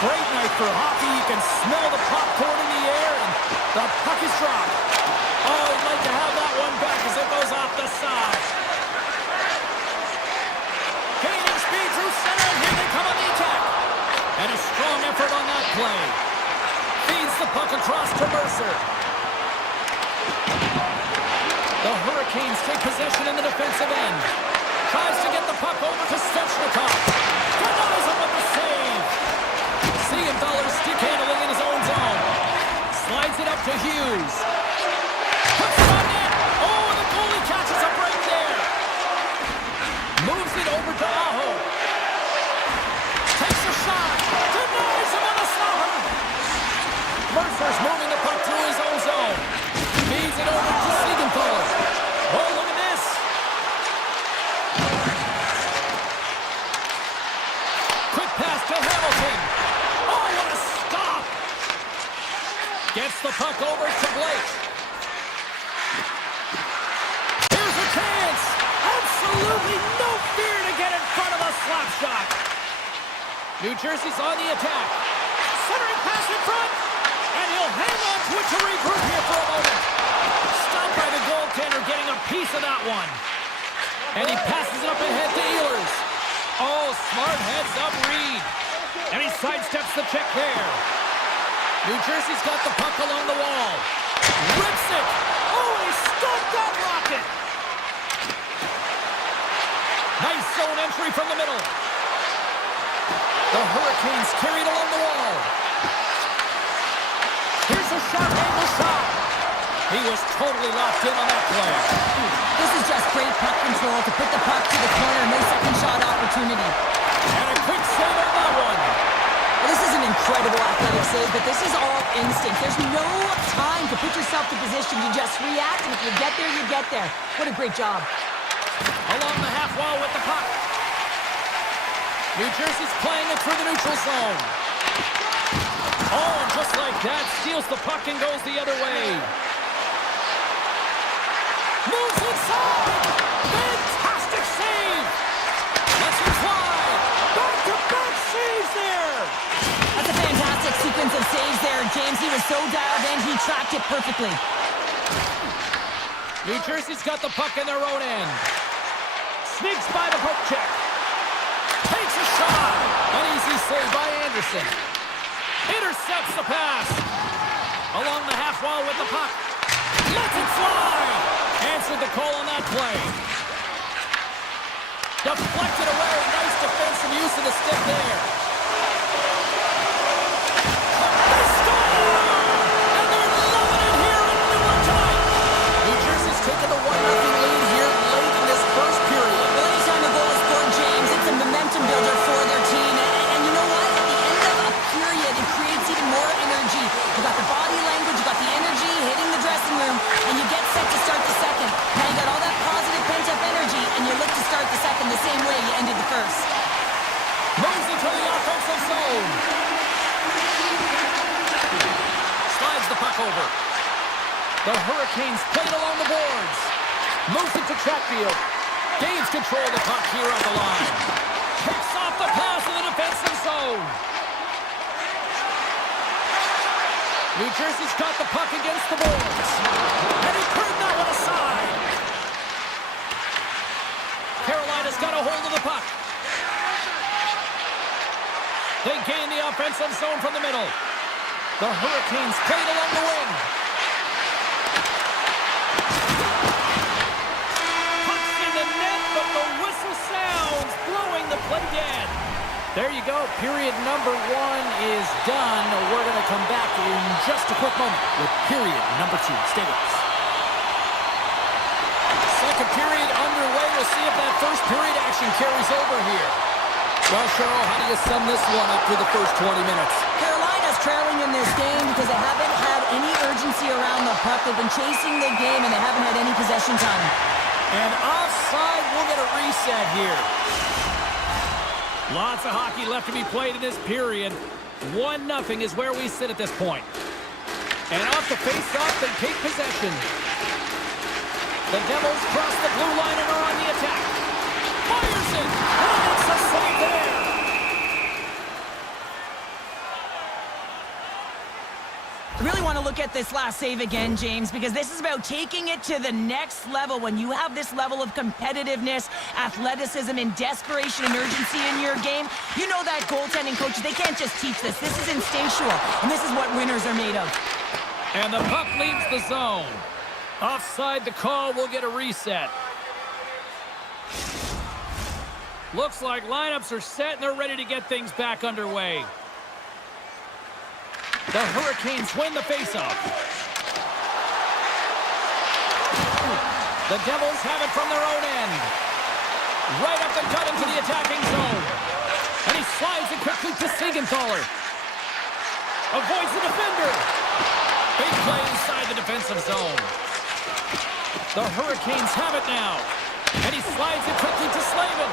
Great night for hockey. You can smell the popcorn in the air, and the puck is dropped. Oh, he'd like to have that one back as it goes off the side. Gaining speed through center, and here they come on the attack. And a strong effort on that play. Feeds the puck across to Mercer. The Hurricanes take possession in the defensive end. Tries to get the puck over to Svechnikov. Denies him with the save. Siegenthaler stick handling in his own zone. Slides it up to Hughes. Puts it on net. Oh, the goalie catches a break there. Moves it over to Aho. Takes a shot. Denies him on the stopper. Mercer's moving the puck through his own zone. Feeds it over to Siegenthaler. Oh, look at this. Quick pass to Hamilton. Oh, what a stop. Gets the puck over to Blake. Here's a chance. Absolutely no fear to get in front of a slap shot. New Jersey's on the attack. Centering pass in front. And he'll hang on to it to regroup here for a moment. Stopped by the goaltender, getting a piece of that one. And he passes it up ahead to Ehlers. Oh, smart heads up Reed. And he sidesteps the check there. New Jersey's got the puck along the wall. Rips it. Oh, he stopped that rocket. Nice zone entry from the middle. The Hurricanes carried along the wall. Here's a shot, angle shot. He was totally locked in on that play. This is just great puck control to put the puck to the corner. No second shot opportunity. And a quick save on that one. Well, this is an incredible athletic save, but this is all instinct. There's no time to put yourself to position. You just react, and if you get there, you get there. What a great job. Along the half wall with the puck. New Jersey's playing it through the neutral zone. Oh, and just like that, steals the puck and goes the other way. Moves inside! Fantastic save! Lets him fly! Back-to-back saves there! That's a fantastic sequence of saves there, James. He was so dialed in, he tracked it perfectly. New Jersey's got the puck in their own end. Sneaks by the poke check. Takes a shot! An easy save by Anderson. Intercepts the pass. Along the half wall with the puck. Lets it fly! Answered the call on that play. Deflected away. Nice defensive use of the stick there. They score! And they're loving it here in Newark tonight. New Jersey's taken the 1-0 lead here late in this first period. Well, anytime a goal is scored, James, it's a momentum builder for their team. And you know what? At the end of a period, it creates even more energy. You got the body language, you got the energy hitting the dressing room, and you get set to start the second. Now you got all that positive pent-up energy, and you look to start the second the same way you ended the first. Moves into the offensive zone. Slides the puck over. The Hurricanes played along the boards. Moves it to Chatfield. Gains control of the puck here on the line. Picks off the pass in the defensive zone. New Jersey's got the puck against the boards. And he turned that one aside. Carolina's got a hold of the puck. They gain the offensive zone from the middle. The Hurricanes played along the wing. Puck's in the net, but the whistle sounds, blowing the play dead. There you go. Period number 1 is done. We're going to come back in just a quick moment with period number 2. Stay with us. Second period underway. We'll see if that first period action carries over here. Well, Cheryl, how do you sum this one up through the first 20 minutes? Carolina's trailing in this game because they haven't had any urgency around the puck. They've been chasing the game, and they haven't had any possession time. And offside, we'll get a reset here. Lots of hockey left to be played in this period. 1-0 is where we sit at this point. And off the face-off, they take possession. The Devils cross the blue line and are on the attack. Fires it! And it's a save there! I really want to look at this last save again, James, because this is about taking it to the next level. When you have this level of competitiveness, athleticism, and desperation and urgency in your game, you know that goaltending coaches, they can't just teach this. This is instinctual, and this is what winners are made of. And the puck leaves the zone. Offside the call, will get a reset. Looks like lineups are set and they're ready to get things back underway. The Hurricanes win the faceoff. The Devils have it from their own end. Right up the gut into the attacking zone. And he slides it quickly to Siegenthaler. Avoids the defender. Big play inside the defensive zone. The Hurricanes have it now. And he slides it quickly to Slavin.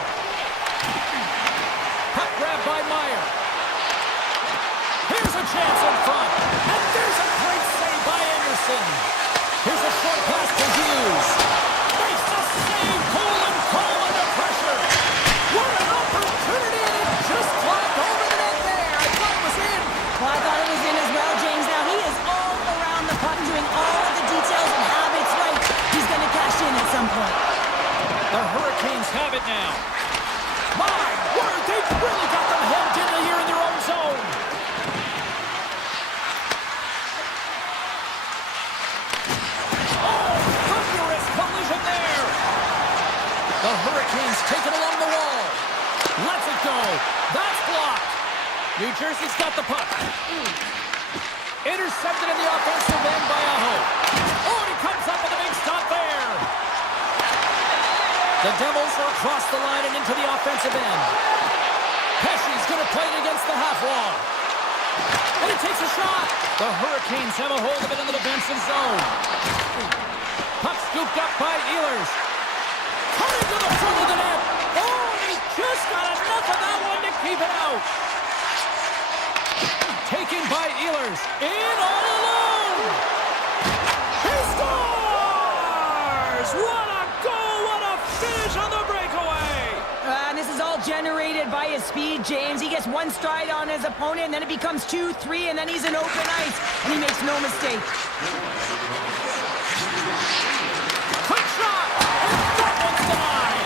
Puck grab by Meyer. Here's a chance in front. And there's a great save by Anderson. Here's a short pass to Hughes. Makes the save, cool and calm under pressure. What an opportunity, and it just climbed over the net there. I thought it was in. Well, I thought it was in as well, James. Now, he is all around the puck, doing all of the details and habits right. He's going to cash in at some point. The Hurricanes have it now. My word, they've really got them hemmed in here in their own zone. Oh, thunderous collision there. The Hurricanes take it along the wall. Lets it go. That's blocked. New Jersey's got the puck. Intercepted in the offensive end by Aho. Oh, and he comes up with a big stop there. The Devils are across the line and into the offensive end. Pesci's going to play it against the half wall. And he takes a shot. The Hurricanes have a hold of it in the defensive zone. Puck scooped up by Ehlers. Coming to the front of the net. Oh, he just got enough of that one to keep it out. Taken by Ehlers. In all alone. He scores! What a goal! What a finish on the breakaway! And this is all generated by his speed, James. He gets one stride on his opponent, and then it becomes 2, 3, and then he's in open ice, and he makes no mistake. Quick shot! And that one's denied!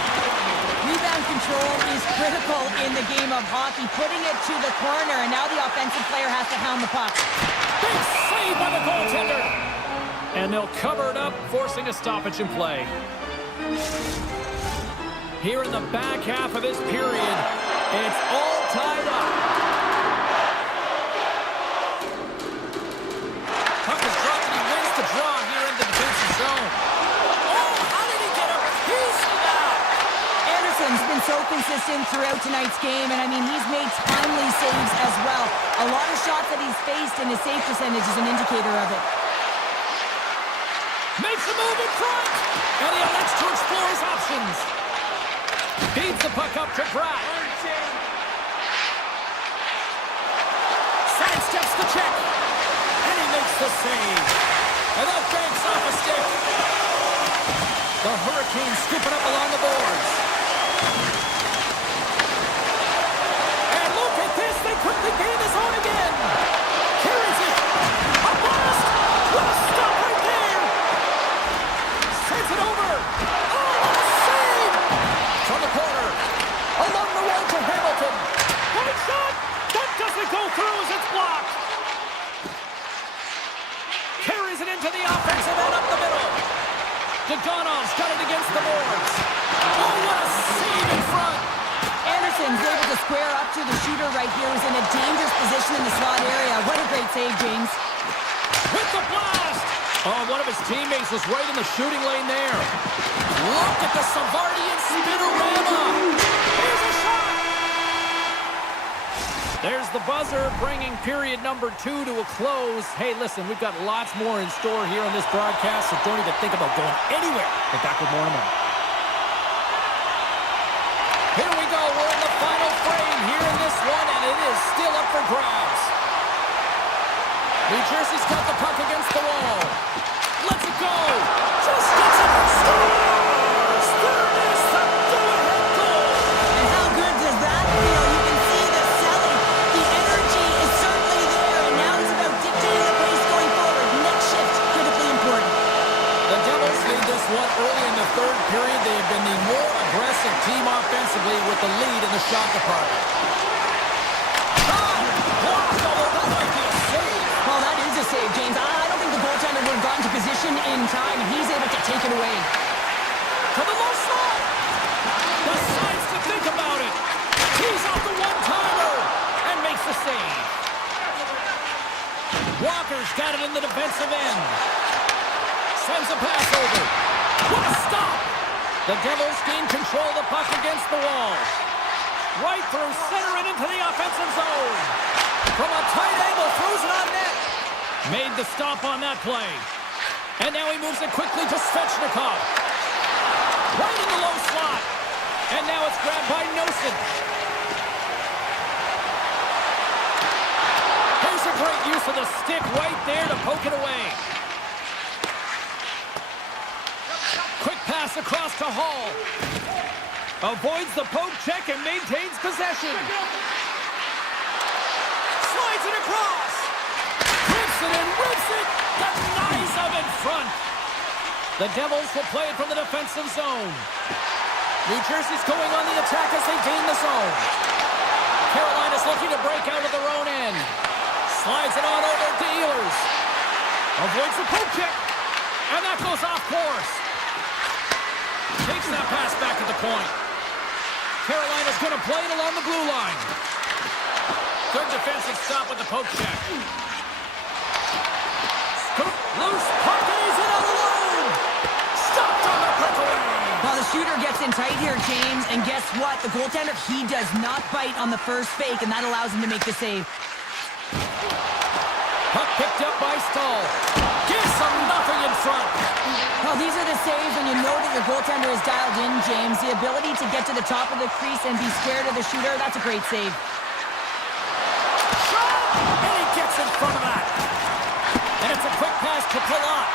Rebound control is critical in the game of hockey, putting it to the corner, and now the offensive player has to hound the puck. Big save by the goaltender! And they'll cover it up, forcing a stoppage in play. Here in the back half of this period, it's all tied up. Puck is dropped and he wins the draw here in the defensive zone. Oh, how did he get a piece of that? Anderson's been so consistent throughout tonight's game, and I mean, he's made timely saves as well. A lot of shots that he's faced, and his save percentage is an indicator of it. Makes a move in front, and he elects to explore his options. Feeds the puck up to Pratt. Sidesteps the check, and he makes the save. And that banks off a stick. The Hurricanes scoop it up along the boards. And look at this, they quickly gain the zone again. Carries it. A blast. What a stop right there. Sends it over. Oh, what a save. From the corner. Along the wall to Hamilton. One shot. That doesn't go through as it's blocked. Carries it into the offensive end up the middle. Dodonov's got it against the boards. Oh, what a save in front. Anderson's able to square up to the shooter right here, who's in a dangerous position in the slot area. What a great save, James. With the blast. Oh, one of his teammates was right in the shooting lane there. Look at the Savardian spinorama. Here's a shot. There's the buzzer, bringing period number 2 to a close. Hey, listen, we've got lots more in store here on this broadcast, so don't even think about going anywhere. We're back with more in a moment. Here we go. We're in the final frame here in this one, and it is still up for grabs. New Jersey's got the puck against the wall. Lets it go. Just gets it. Scores! There it is, the go-ahead goal. And how good does that feel? You can see the selling. The energy is certainly there, and now it's about dictating the pace going forward. Next shift, critically important. The Devils made this one early in the third period. They have been the more aggressive team offensively with the lead in the shot department. Blocked, although that might be a save. Well, that is a save, James. I don't think the goaltender would have gotten to position in time, and he's able to take it away. To the low slot. Decides to think about it. He's off the one-timer and makes the save. Walker's got it in the defensive end. Sends a pass over. What a stop! The Devils gain control of the puck against the wall. Right through center and into the offensive zone. From a tight angle, throws it on net. Made the stop on that play. And now he moves it quickly to Svechnikov. Right in the low slot. And now it's grabbed by Nosen. Here's a great use of the stick right there to poke it away. Quick pass across to Hall. Avoids the poke check and maintains possession. Slides it across. Rips it and rips it. Denies him in front. The Devils will play it from the defensive zone. New Jersey's going on the attack as they gain the zone. Carolina's looking to break out of their own end. Slides it on over to Ehlers. Avoids the poke check. And that goes off course. Takes that pass back at the point. Carolina's going to play it along the blue line. Good defensive stop with the poke check. Scoop, loose, puck, and he's in all alone. Stopped on the breakaway. Well, the shooter gets in tight here, James, and guess what? The goaltender, he does not bite on the first fake, and that allows him to make the save. Puck picked up by Stahl. Gives him nothing in front. Well, these are the saves when you know that your goaltender is dialed in, James. The ability to get to the top of the crease and be square to the shooter, that's a great save. Shot! And he gets in front of that. And it's a quick pass to Palat.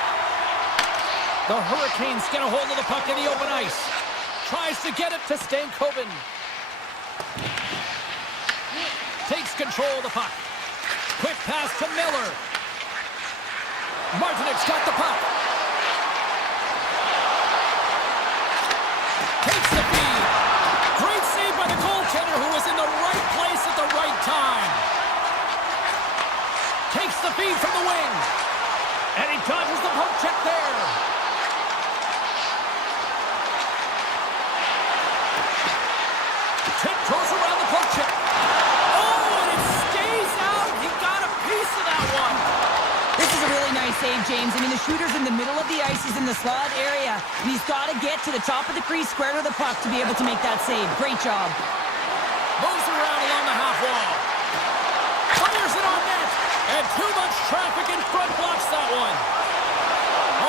The Hurricanes get a hold of the puck in the open ice. Tries to get it to Stankoven. Takes control of the puck. Quick pass to Miller. Martinek's got the puck. Takes the feed. Great save by the goaltender who was in the right place at the right time. Takes the feed from the wing. And he dodges the poke check there. Tiptoes around the poke check. Oh, and it stays out. He got a piece of that one. This is a really nice save, James. I mean, the shooter's in the middle of the ice. He's in the slot area. And he's got to get to the top of the crease, square to the puck, to be able to make that save. Great job. Moves it around along the half wall. Fires it on net. And too much traffic in front blocks that one.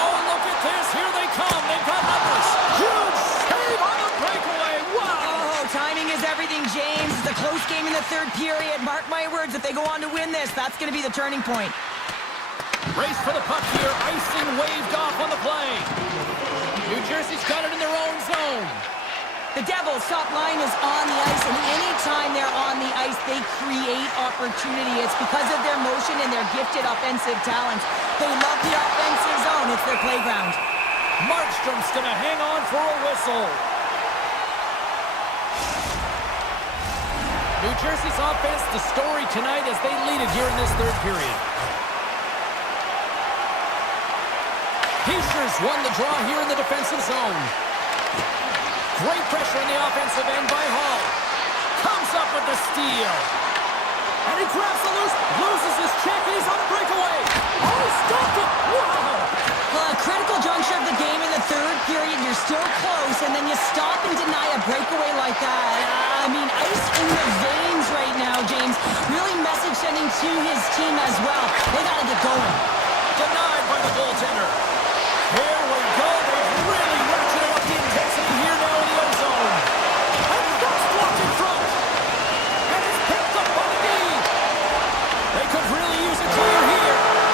Oh, look at this. Here they come. They've got numbers. Huge save on the breakaway. Wow. Oh, timing is everything, James. It's a close game in the third period. Mark my words, if they go on to win this, that's going to be the turning point. Race for the puck here. Icing waved off on the play. New Jersey's got it in their own zone. The Devils' top line is on the ice, and anytime they're on the ice, they create opportunity. It's because of their motion and their gifted offensive talents. They love the offensive zone. It's their playground. Markstrom's going to hang on for a whistle. New Jersey's offense, the story tonight as they lead it here in this third period. Heischer's won the draw here in the defensive zone. Great pressure on the offensive end by Hall. Comes up with the steal. And he grabs the loose, loses his check, and he's on the breakaway. Oh, he stopped it. Wow. Well, a critical juncture of the game in the third period. You're still close, and then you stop and deny a breakaway like that. I mean, ice in the veins right now, James. Really message sending to his team as well. They got to get going. Denied by the goaltender. Here we go. They've really ratcheted up the intensity here now in the ozone. And that's blocked in front. And it's picked up by the D. They could really use a clear here.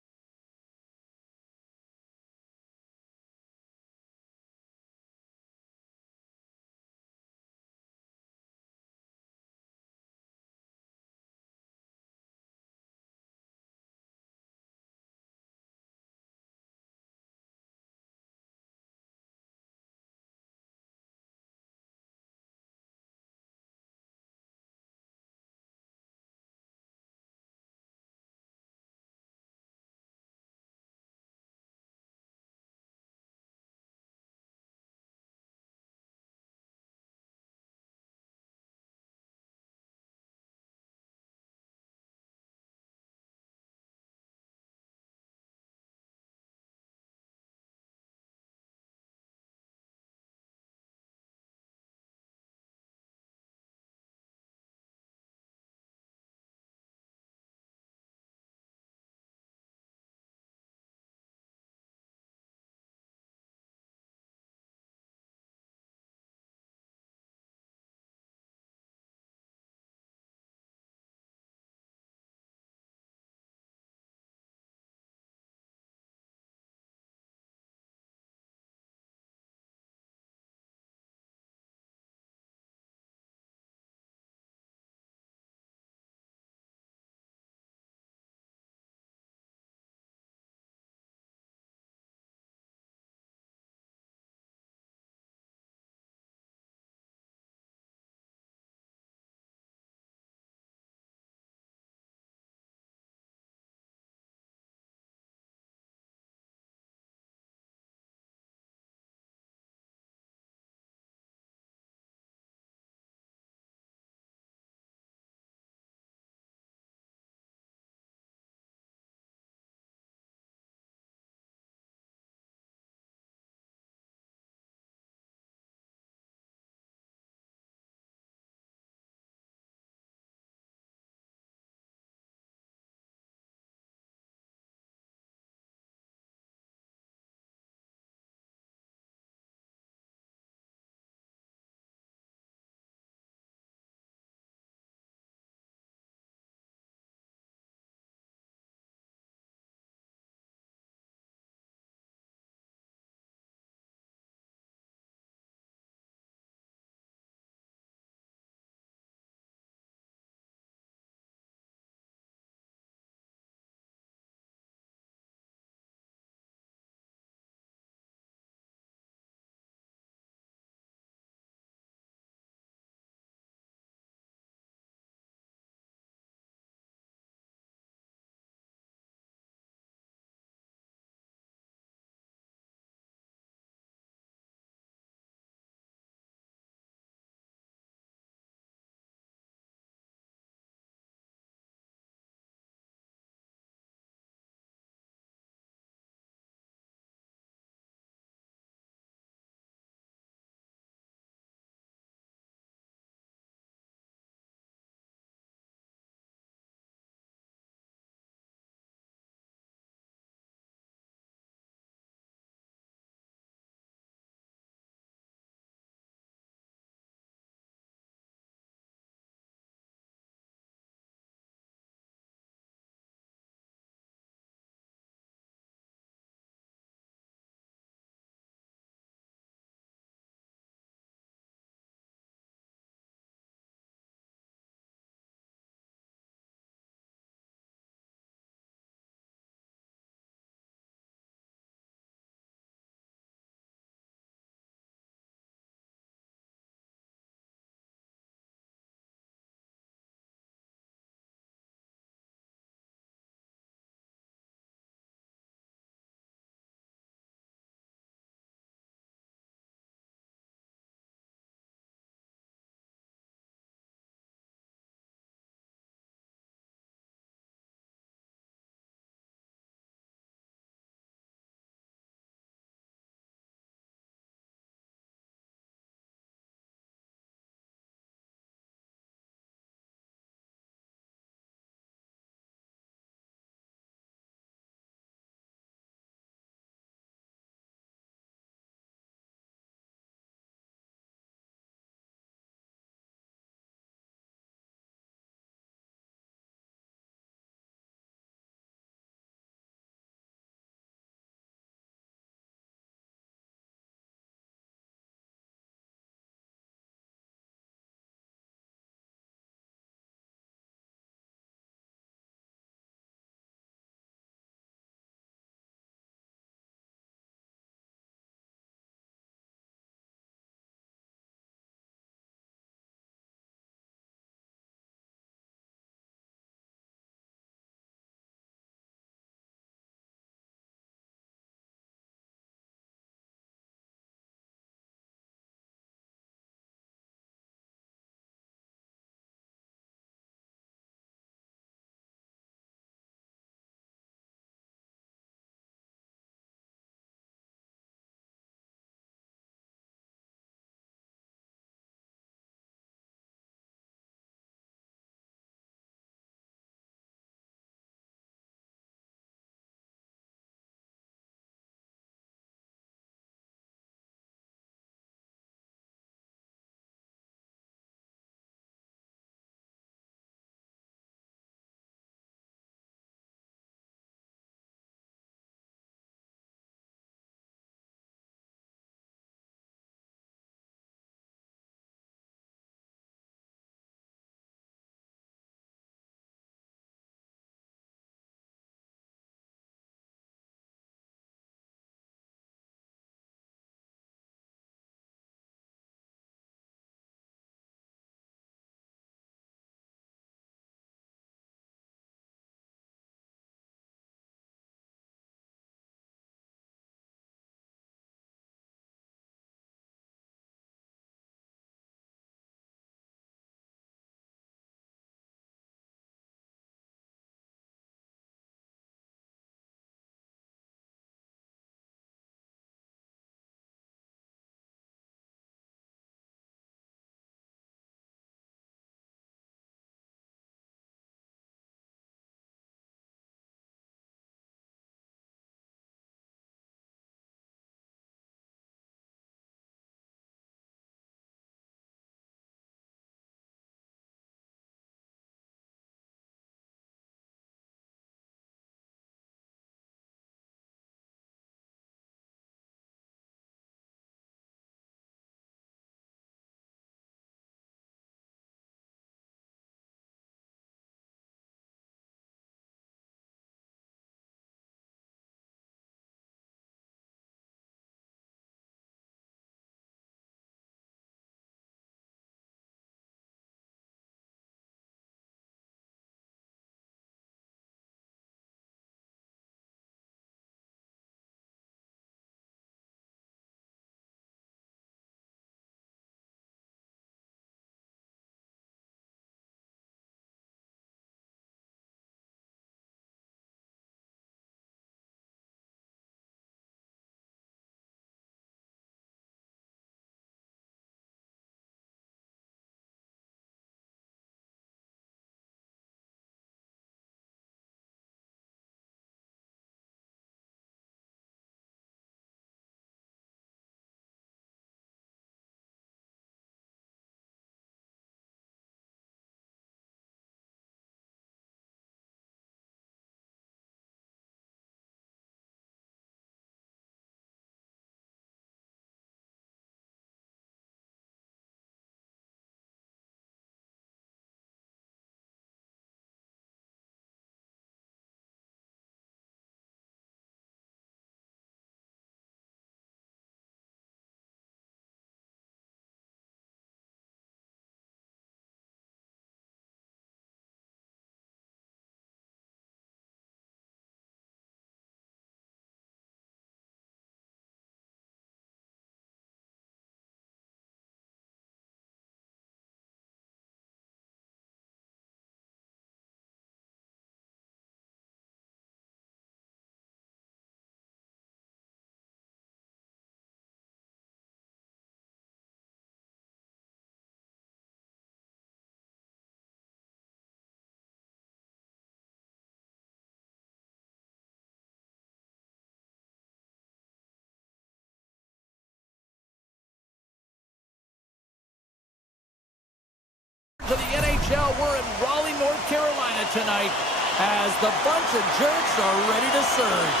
To the NHL, we're in Raleigh, North Carolina tonight as the bunch of jerks are ready to surge.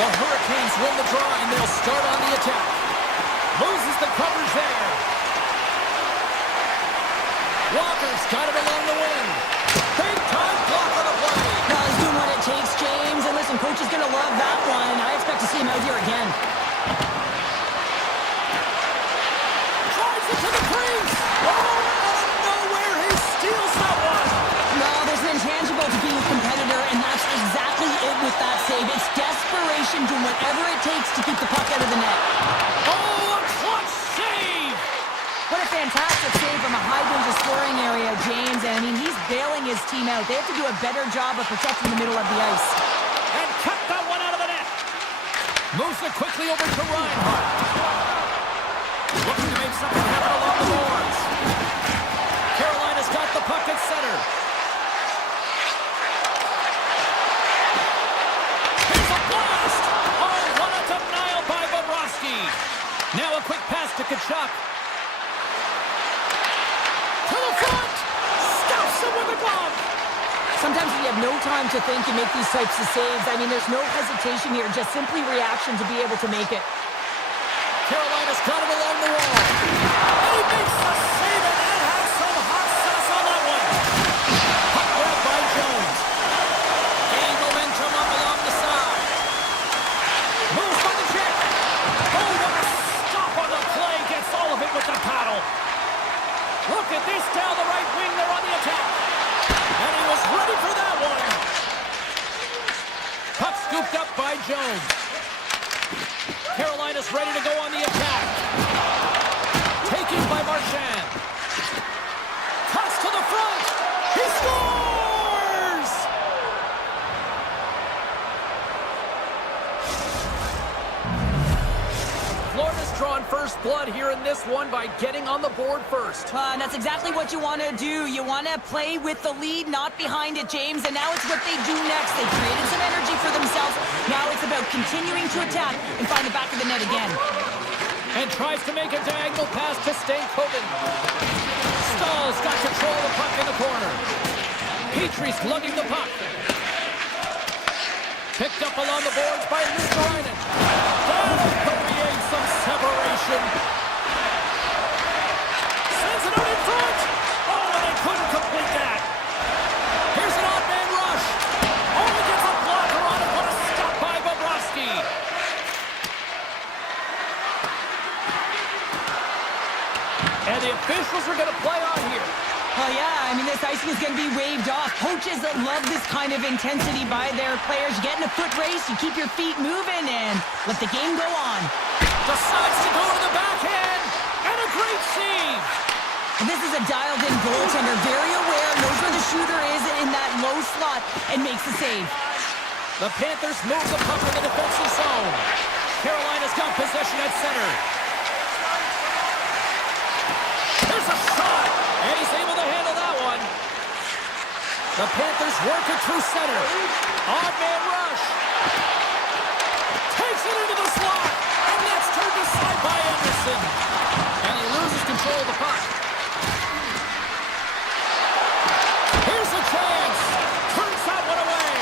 The Hurricanes win the draw and they'll start on the attack. Loses the coverage there. Walker's got it along the wing. Big time block on the play. No, he's doing what it takes, James. And listen, coach is going to love that one. I expect to see him out here again. Drives it to the crease. Oh, out of nowhere, he steals that one. No, there's an intangible to being a competitor, and that's exactly it with that save. It's desperation, doing whatever it takes to keep the puck out of the net. Oh, a clutch save. What a fantastic save from a high-danger scoring area, James. And, I mean, he's bailing his team out. They have to do a better job of protecting the middle of the ice. And cut that one out of the net. Moves it quickly over to Reinhardt. Looking to make something happen along the boards. Carolina's got the puck at center. Here's a blast. Oh, what a denial by Bobrovsky. Now a quick pass to Tkachuk. To the front! Stuffs him with a glove! Sometimes when you have no time to think, you make these types of saves. I mean, there's no hesitation here, just simply reaction to be able to make it. Carolina's got it along the wall. And he makes the save, and that has some hot sauce on that one. Puck grab by Jones. Gain momentum up along the side. Moves by the check. Oh, what a stop on the play. Gets all of it with the paddle. Look at this down the right wing. They're on the attack. And he was ready for that one. Puck scooped up by Jones. Carolina's ready to go on the attack. Taken by Marchand. Cuts to the front. He scores! Florida's drawn first blood here in this one by getting on the board first. And that's exactly what you want to do. You want to play with the lead, not behind it, James. And now it's what they do next. They created some energy for themselves. Now it's about continuing to attack and find the back of the net again. And tries to make a diagonal pass to Stankoven. Stahl's got control of the puck in the corner. Petrie's lugging the puck. Picked up along the boards by Luukkonen. That'll create some separation. Sends it out in front. Oh, and they couldn't complete that. Here's an odd man rush. Oh, he gets a blocker on it. What a stop by Bobrovsky. And the officials are going to play on here. Oh, yeah, I mean, this icing is going to be waved off. Coaches that love this kind of intensity by their players. You get in a foot race, you keep your feet moving, and let the game go on. Decides to go to the backhand, and a great save. And this is a dialed-in goaltender, very aware, knows where the shooter is in that low slot, and makes the save. The Panthers move the puck in the defensive zone. Carolina's got possession at center. There's a shot, and he's able to handle that one. The Panthers work it through center. Odd man rush. Takes it into the slot, and that's turned aside by Anderson. And he loses control of the puck. Here's a chance. Turns that one away.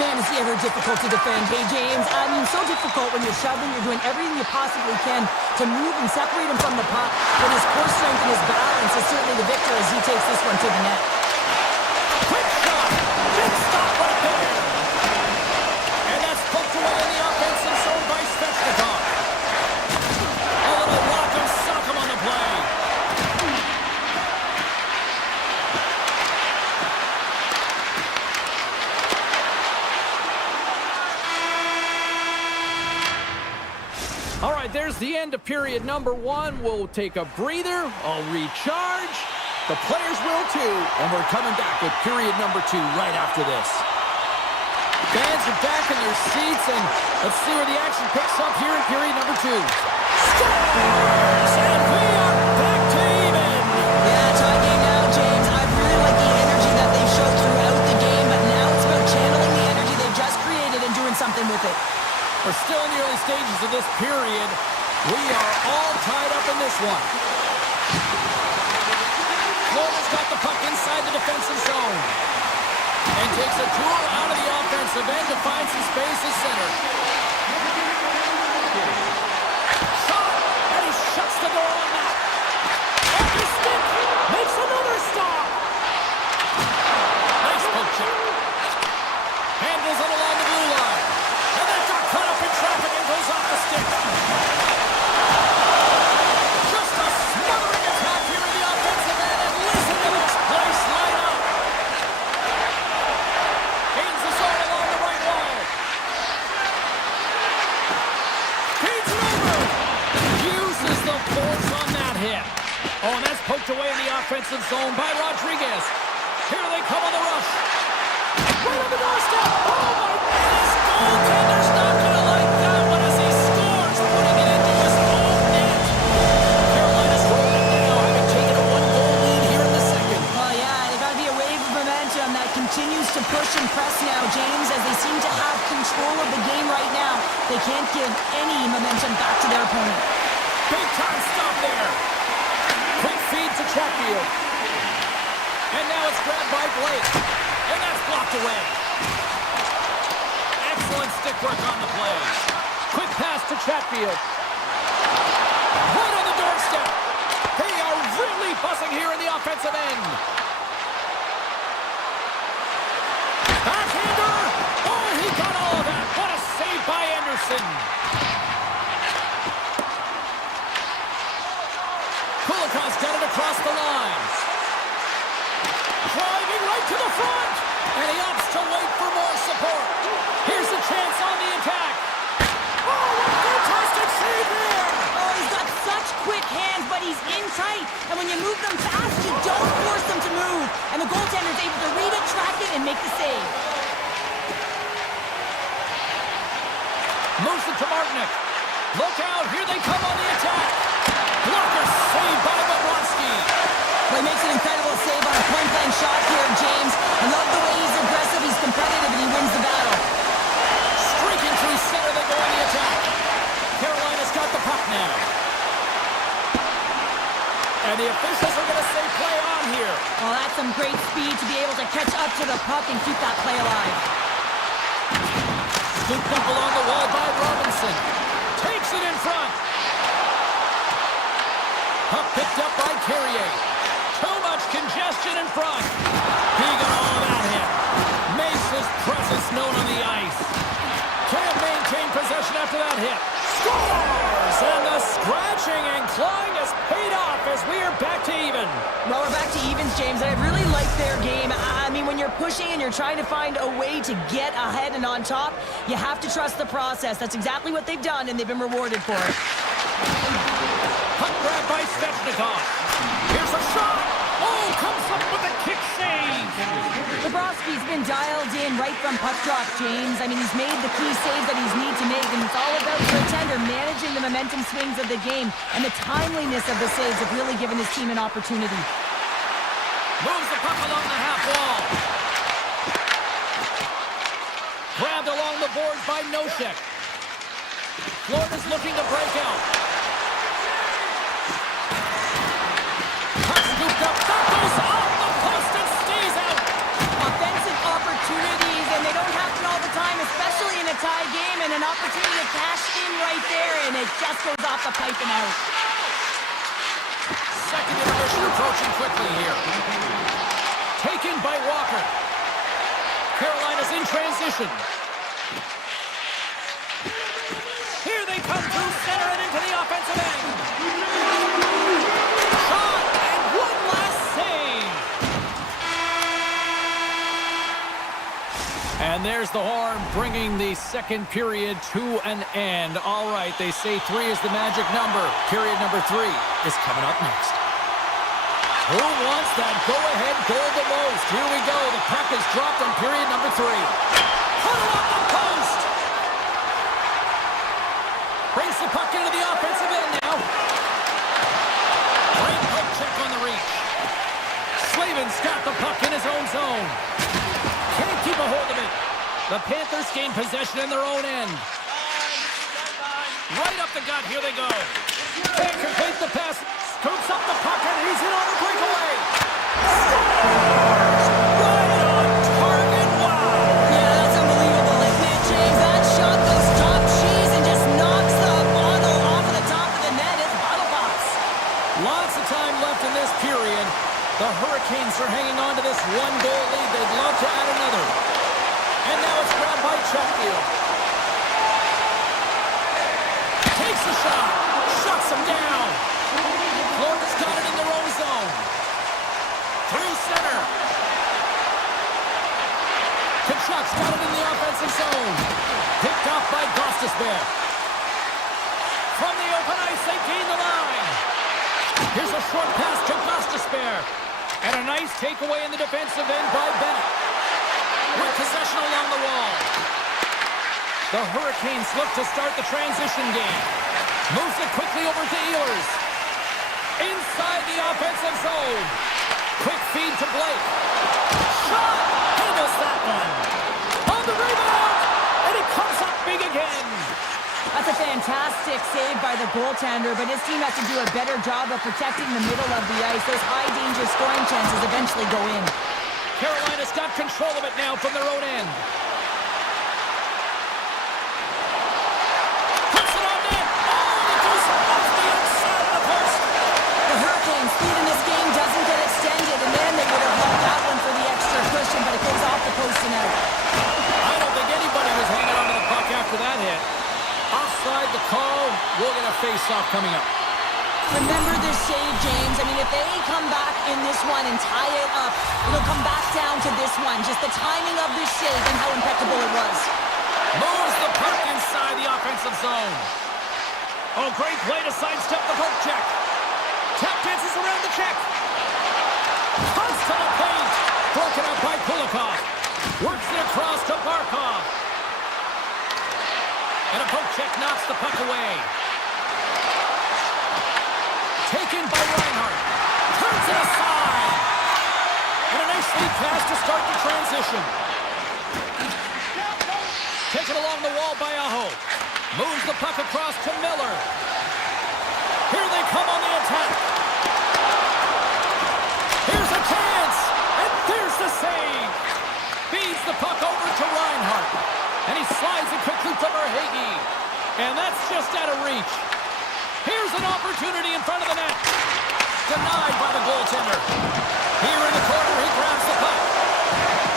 Man, is he ever difficult to defend. Hey, James, I mean, so difficult when you're shoving, you're doing everything you possibly can to move and separate him from the puck. But his core strength and his balance is certainly the victor as he takes this one to the net. Quick shot. Didn't stop right there. And that's poked away in the offensive zone by Svechnikov. A little rock'em sock'em on the play. All right, there's the end of period number one. We'll take a breather. I'll recharge. The players will too. And we're coming back with period number two right after this. Fans are back in their seats, and let's see where the action picks up here in period number two. Scores! And we are back to even. Yeah, tie game now, James. I really like the energy that they've showed throughout the game, but now it's about channeling the energy they've just created and doing something with it. We're still in the early stages of this period. We are all tied up in this one. inside the defensive zone. And takes a tour out of the offensive end to find some space at center. Shot! And he shuts the door on that. Off his stick! Makes another stop! Nice poke check. Handles it along the blue line. And that got caught up in traffic and goes off the stick. Just a smothering attack here in the offensive end. And listen to this place light up. Gains the zone along the right wall. Feeds it over. Uses the force on that hit. Oh, and that's poked away in the offensive zone by Rodriguez. Here they come on the rush. Right on the doorstep. Oh, my goodness. Goaltender's not going to like that one as he scores, putting it into his own net. Carolina's rolling now, having taken a one-goal lead here in the second. Well, yeah, they got to be a wave of momentum that continues to push and press now, James, as they seem to have control of the game right now. They can't give any momentum back to their opponent. Big time stop there. Quick feed to Chatfield. And now it's grabbed by Blake. And that's blocked away. Excellent stick work on the play. Quick pass to Chatfield. Right on the doorstep. They are really buzzing here in the offensive end. Backhander. Oh, he got all of that. What a save by Anderson. Kulikov's got it across the line. Driving right to the front. And he opts to wait for more support. Here's a chance on the attack. Oh, what a fantastic save there. Oh, he's got such quick hands, but he's in tight. And when you move them fast, you don't force them to move. And the goaltender's able to read it, track it, and make the save. Moves it to Martinick. Look out, here they come on the attack. Blocker saved by Bobrovsky. Well, he makes an incredible save on a point-blank shot here, James. I love the way he's aggressive, he's competitive, and he wins the battle. Streaking through center, they go on the attack. Carolina's got the puck now. And the officials are going to say play on here. Well, that's some great speed to be able to catch up to the puck and keep that play alive. Scooped up along the wall by Robinson. Takes it in front. Puck picked up by Carrier. Too much congestion in front. He got all of that hit. Makes his presence known on the ice. Can't maintain possession after that hit. Scores! And the scratching and clawing has paid off as we are back to even. Well, we're back to evens, James, and I really like their game. I mean, when you're pushing and you're trying to find a way to get ahead and on top, you have to trust the process. That's exactly what they've done, and they've been rewarded for it. Puck grab by Svechnikov. Here's a shot. Oh, comes up with a kick save. Bobrovsky's been dialed in right from puck drop, James. I mean, he's made the key saves that he's need to make, and it's all about the tender managing the momentum swings of the game, and the timeliness of the saves have really given his team an opportunity. Moves the puck along the half wall. Grabbed along the boards by Nosek. Florida's looking to break out. Puck scooped up. That goes off the post and stays out. Offensive opportunities, and they don't happen all the time, especially in a tie game, and an opportunity to cash in right there, and it just goes off the pipe and out. Second intermission approaching quickly here. Taken by Walker. Carolina's in transition. Here they come through center and into the offensive end. Shot and one last save. And there's the horn bringing the second period to an end. All right, they say 3 is the magic number. Period number 3 is coming up next. Who wants that go-ahead goal the most? Here we go. The puck is dropped on period number 3. Huddle off the post. Brings the puck into the offensive end now. Great poke check on the reach. Slavin's got the puck in his own zone. Can't keep a hold of it. The Panthers gain possession in their own end. Right up the gut. Here they go. Can't complete the pass. Scoops up the puck and he's in on the breakaway. Score! Lots of time left in this period. The Hurricanes are hanging on to this one-goal lead. They'd love to add another. And now it's grabbed by Chatfield. Takes a shot. Shuts him down. Florida's got it in their own zone. Through center. Kachuk's got it in the offensive zone. Picked off by Gostisbehere. From the open ice, they gain the line. Here's a short pass to Gostisbehere. And a nice takeaway in the defensive end by Bennett. With possession along the wall. The Hurricanes look to start the transition game. Moves it quickly over to Ehlers. Inside the offensive zone. Quick feed to Blake. Shot! He missed that one. On the rebound! And he comes up big again. That's a fantastic save by the goaltender, but his team has to do a better job of protecting the middle of the ice. Those high-danger scoring chances eventually go in. Carolina's got control of it now from their own end. Puts it on net. Oh, it goes off the outside of the post. The Hurricanes' lead in this game doesn't get extended, and then they would have held that one for the extra cushion, but it goes off the post and out. I don't think anybody was hanging on to the puck after that hit. Offside the call. We'll get a face-off coming up. Remember this save, James. I mean, if they come back in this one and tie it up, it'll come back down to this one. Just the timing of this save and how impeccable it was. Moves the puck inside the offensive zone. Oh, great play to sidestep the poke check. Tap dances around the check. Cuts to the paint. Broken up by Kulikov. Works it across to Barkov. And a poke check knocks the puck away. Taken by Reinhardt. Turns it aside. And a nice lead pass to start the transition. Taken along the wall by Aho. Moves the puck across to Miller. Here they come on the attack. Here's a chance. And there's the save. Feeds the puck over to Reinhardt. And he slides it quickly to Verhaeghe. And that's just out of reach. Here's an opportunity in front of the net. Denied by the goaltender. Here in the corner, he grabs the puck.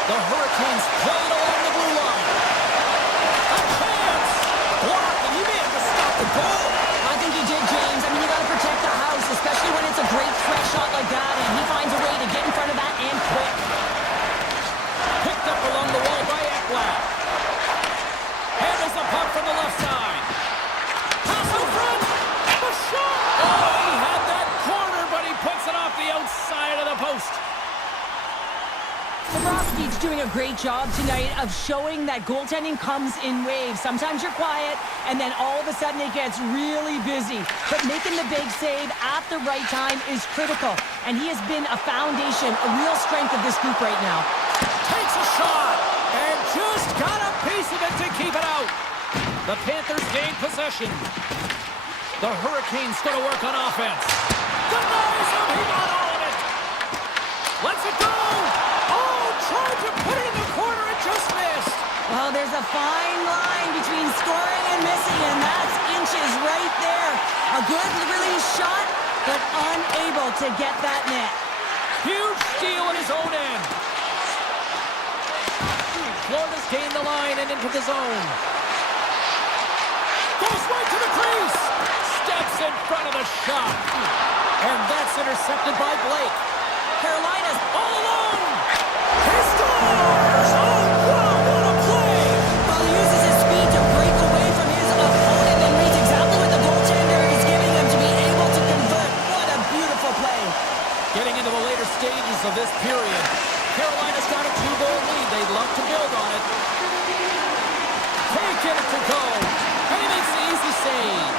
The Hurricanes play it along the blue line. A chance! Blocked, and he may have to stop the goal. I think he did, James. I mean, you got to protect the house, especially when it's a great threat shot like that, and he finds a way to get in front of that and quick. Picked up along the wall by Ekblad. Handles the puck from the left side. Pass in front. The shot. Oh, he had that corner, but he puts it off the outside of the post. Bobrovsky's doing a great job tonight of showing that goaltending comes in waves. Sometimes you're quiet, and then all of a sudden it gets really busy. But making the big save at the right time is critical, and he has been a foundation, a real strength of this group right now. Takes a shot, and just got a piece of it to keep it out. The Panthers gain possession. The Hurricanes going to work on offense. Denies him, he got all of it. Lets it go. Oh, tried to put it in the corner, it just missed. Well, there's a fine line between scoring and missing, and that's inches right there. A good release shot, but unable to get that net. Huge steal in his own end. Florida's gained the line and into the zone. Goes right to the crease. Steps in front of the shot. And that's intercepted by Blake. Carolina's All alone. He scores! Oh, wow, what a play! Well, he uses his speed to break away from his opponent and reads exactly what the goaltender is giving him to be able to convert. What a beautiful play. Getting into the later stages of this period, Carolina's got a 2-goal lead. They'd love to build on it. Taking it to go. And he makes the easy save.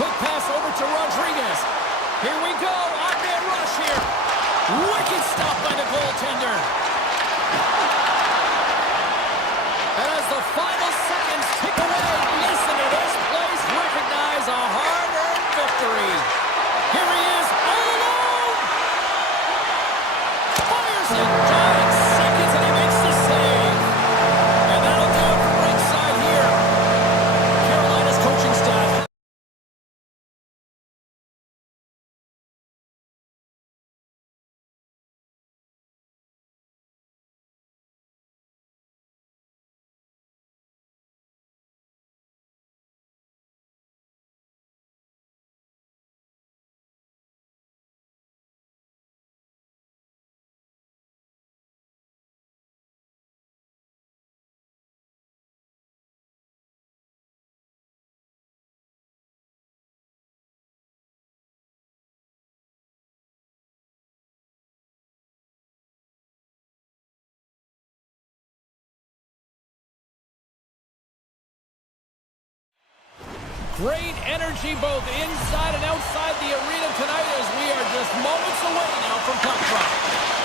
Quick pass over to Rodriguez. Here we go. On-man rush here. Wicked stop by the goaltender. And as the final seconds tick away, listen to this place recognize a hard-earned victory. Here he is, all alone. Fires it. Great energy both inside and outside the arena tonight as we are just moments away now from puck drop.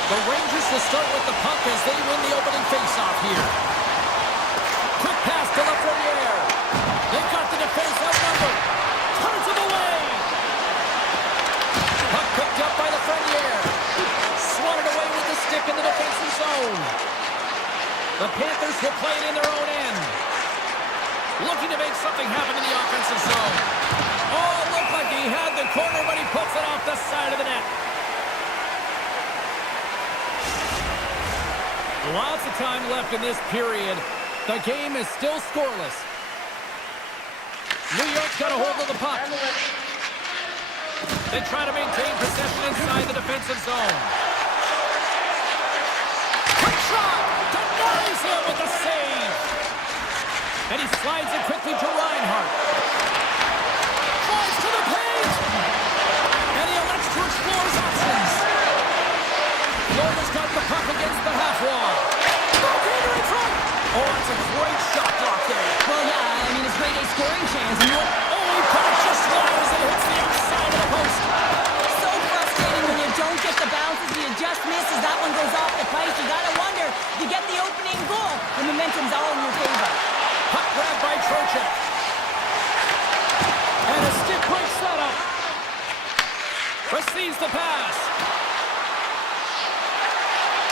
The Rangers to start with the puck as they win the opening faceoff here. Quick pass to Lafreniere. They've got the defense outnumbered. Turns it away. Puck picked up by Lafreniere. Swatted away with the stick in the defensive zone. The Panthers will play it in their own end. Looking to make something happen in the offensive zone. Oh, looked like he had the corner, but he puts it off the side of the net. Lots of time left in this period. The game is still scoreless. New York's got a hold of the puck. They try to maintain possession inside the defensive zone. Quick shot! Denies him with the save! And he slides it quickly to Reinhart. Drives to the paint! And he elects to explore his options. Florida's got the puck against the half wall. Goaltender in front! Oh, that's a great shot block there. Well, yeah, I mean, it's great a scoring chance. And oh, he put it just wide as it hits the outside of the post. So frustrating when you don't get the bounces, you just miss as that one goes off the post. You gotta wonder, you get the opening goal, the momentum's all in your favor. Puck grab by Trocheck. And a stick break setup. Receives the pass.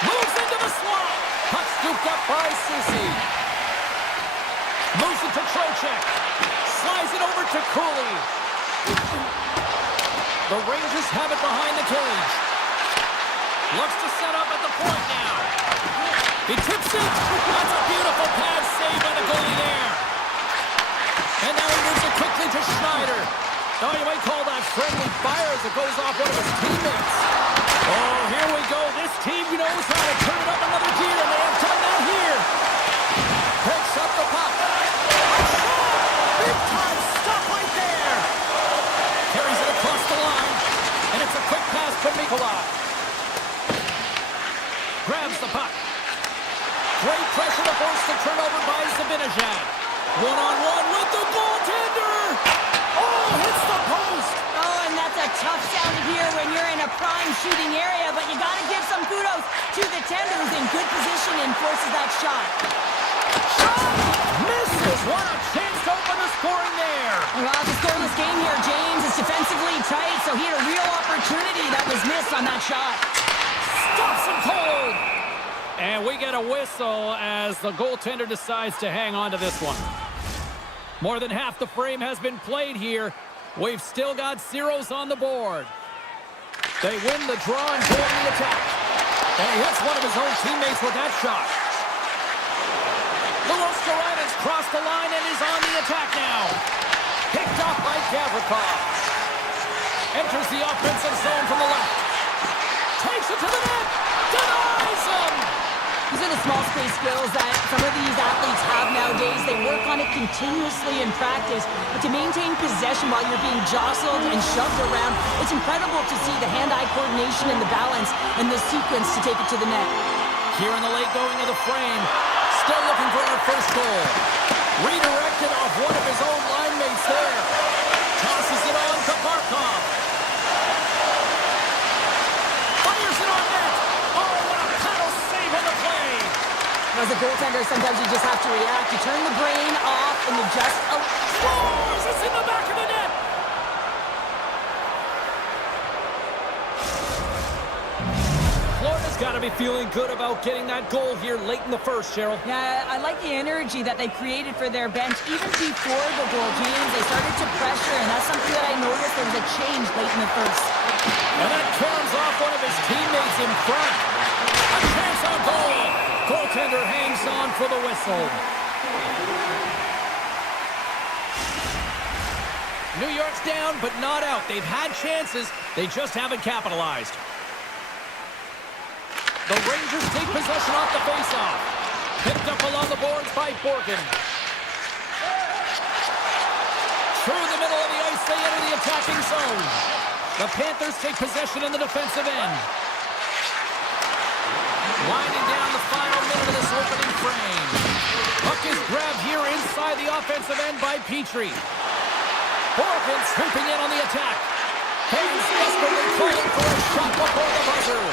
Moves into the slot. Puck scooped up by Soucy. Moves it to Trocheck. Slides it over to Cooley. The Rangers have it behind the cage. Looks to set up at the point now. He tips it. That's a beautiful pass save by the goalie there. And now he moves it quickly to Schneider. Now you might call that friendly fire as it goes off one of his teammates. Oh, here we go. This team knows how to turn it up another gear, and they have done that here. Picks up the puck. Big time stop right there. Carries it across the line, and it's a quick pass from Nikolai. Grabs the puck. Great pressure to force the turnover by Zibanejad. One-on-one with the goaltender. Oh, hits the post. Oh, and that's a tough sound to hear when you're in a prime shooting area, but you got to give some kudos to the tender who's in good position and forces that shot. Shot misses. What a chance to open the scoring there. Well, it's a scoreless game here, James. It's defensively tight, so he had a real opportunity that was missed on that shot. Stops him cold. And we get a whistle as the goaltender decides to hang on to this one. More than half the frame has been played here. We've still got zeros on the board. They win the draw and go on the attack. And he hits one of his own teammates with that shot. Luos Goran's crossed the line and is on the attack now. Picked off by Gavrikov. Enters the offensive zone from the left. Takes it to the net. Denies him. These are the small space skills that some of these athletes have nowadays. They work on it continuously in practice, but to maintain possession while you're being jostled and shoved around, it's incredible to see the hand-eye coordination and the balance and the sequence to take it to the net. Here in the late going of the frame, still looking for our first goal. Redirected off one of his own line mates there. Tosses it on to Barkov. Fires it on net. Oh, what a paddle save on the play. As a goaltender, sometimes you just have to react. You turn the brain off and you just... Scores! It's in the back of the net. Florida's got to be feeling good about getting that goal here late in the first, Cheryl. Yeah, I like the energy that they created for their bench. Even before the goal, James, they started to pressure, and that's something that I noticed there was a change late in the first. And that caroms off one of his teammates in front. A chance on goal. Goaltender hangs on for the whistle. New York's down, but not out. They've had chances. They just haven't capitalized. The Rangers take possession off the faceoff. Picked up along the boards by Borgen. Through the middle of the ice, they enter the attacking zone. The Panthers take possession in the defensive end. Winding down the final minute of this opening frame. Puck is grabbed here inside the offensive end by Petrie. Oregon swooping in on the attack. Fans desperately calling for a shot before the buzzer.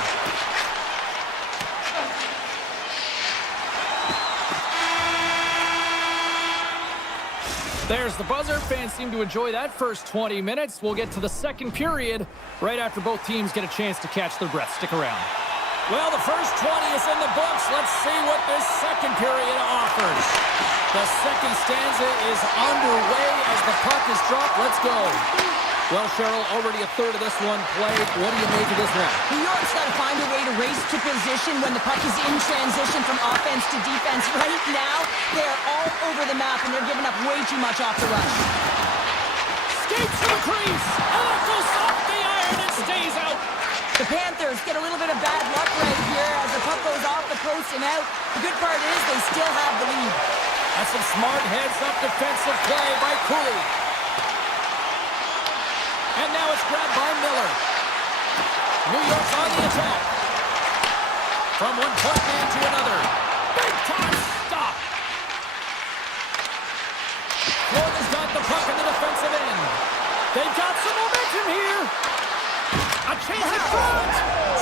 There's the buzzer. Fans seem to enjoy that first 20 minutes. We'll get to the second period right after both teams get a chance to catch their breath. Stick around. Well, the first 20 is in the books. Let's see what this second period offers. The second stanza is underway as the puck is dropped. Let's go. Well, Cheryl, already a third of this one played. What do you make of this one? New York's got to find a way to race to position when the puck is in transition from offense to defense. Right now, they're all over the map, and they're giving up way too much off the rush. Skates to the crease, and it goes off the iron and stays out. The Panthers get a little bit of bad luck right here as the puck goes off the post and out. The good part is they still have the lead. That's some smart heads-up defensive play by Cooley. And now it's grabbed by Miller. New York's on the attack. From one point man to another. Big time stop. Florida's got the puck in the defensive end. They've got some momentum here. A chance in front.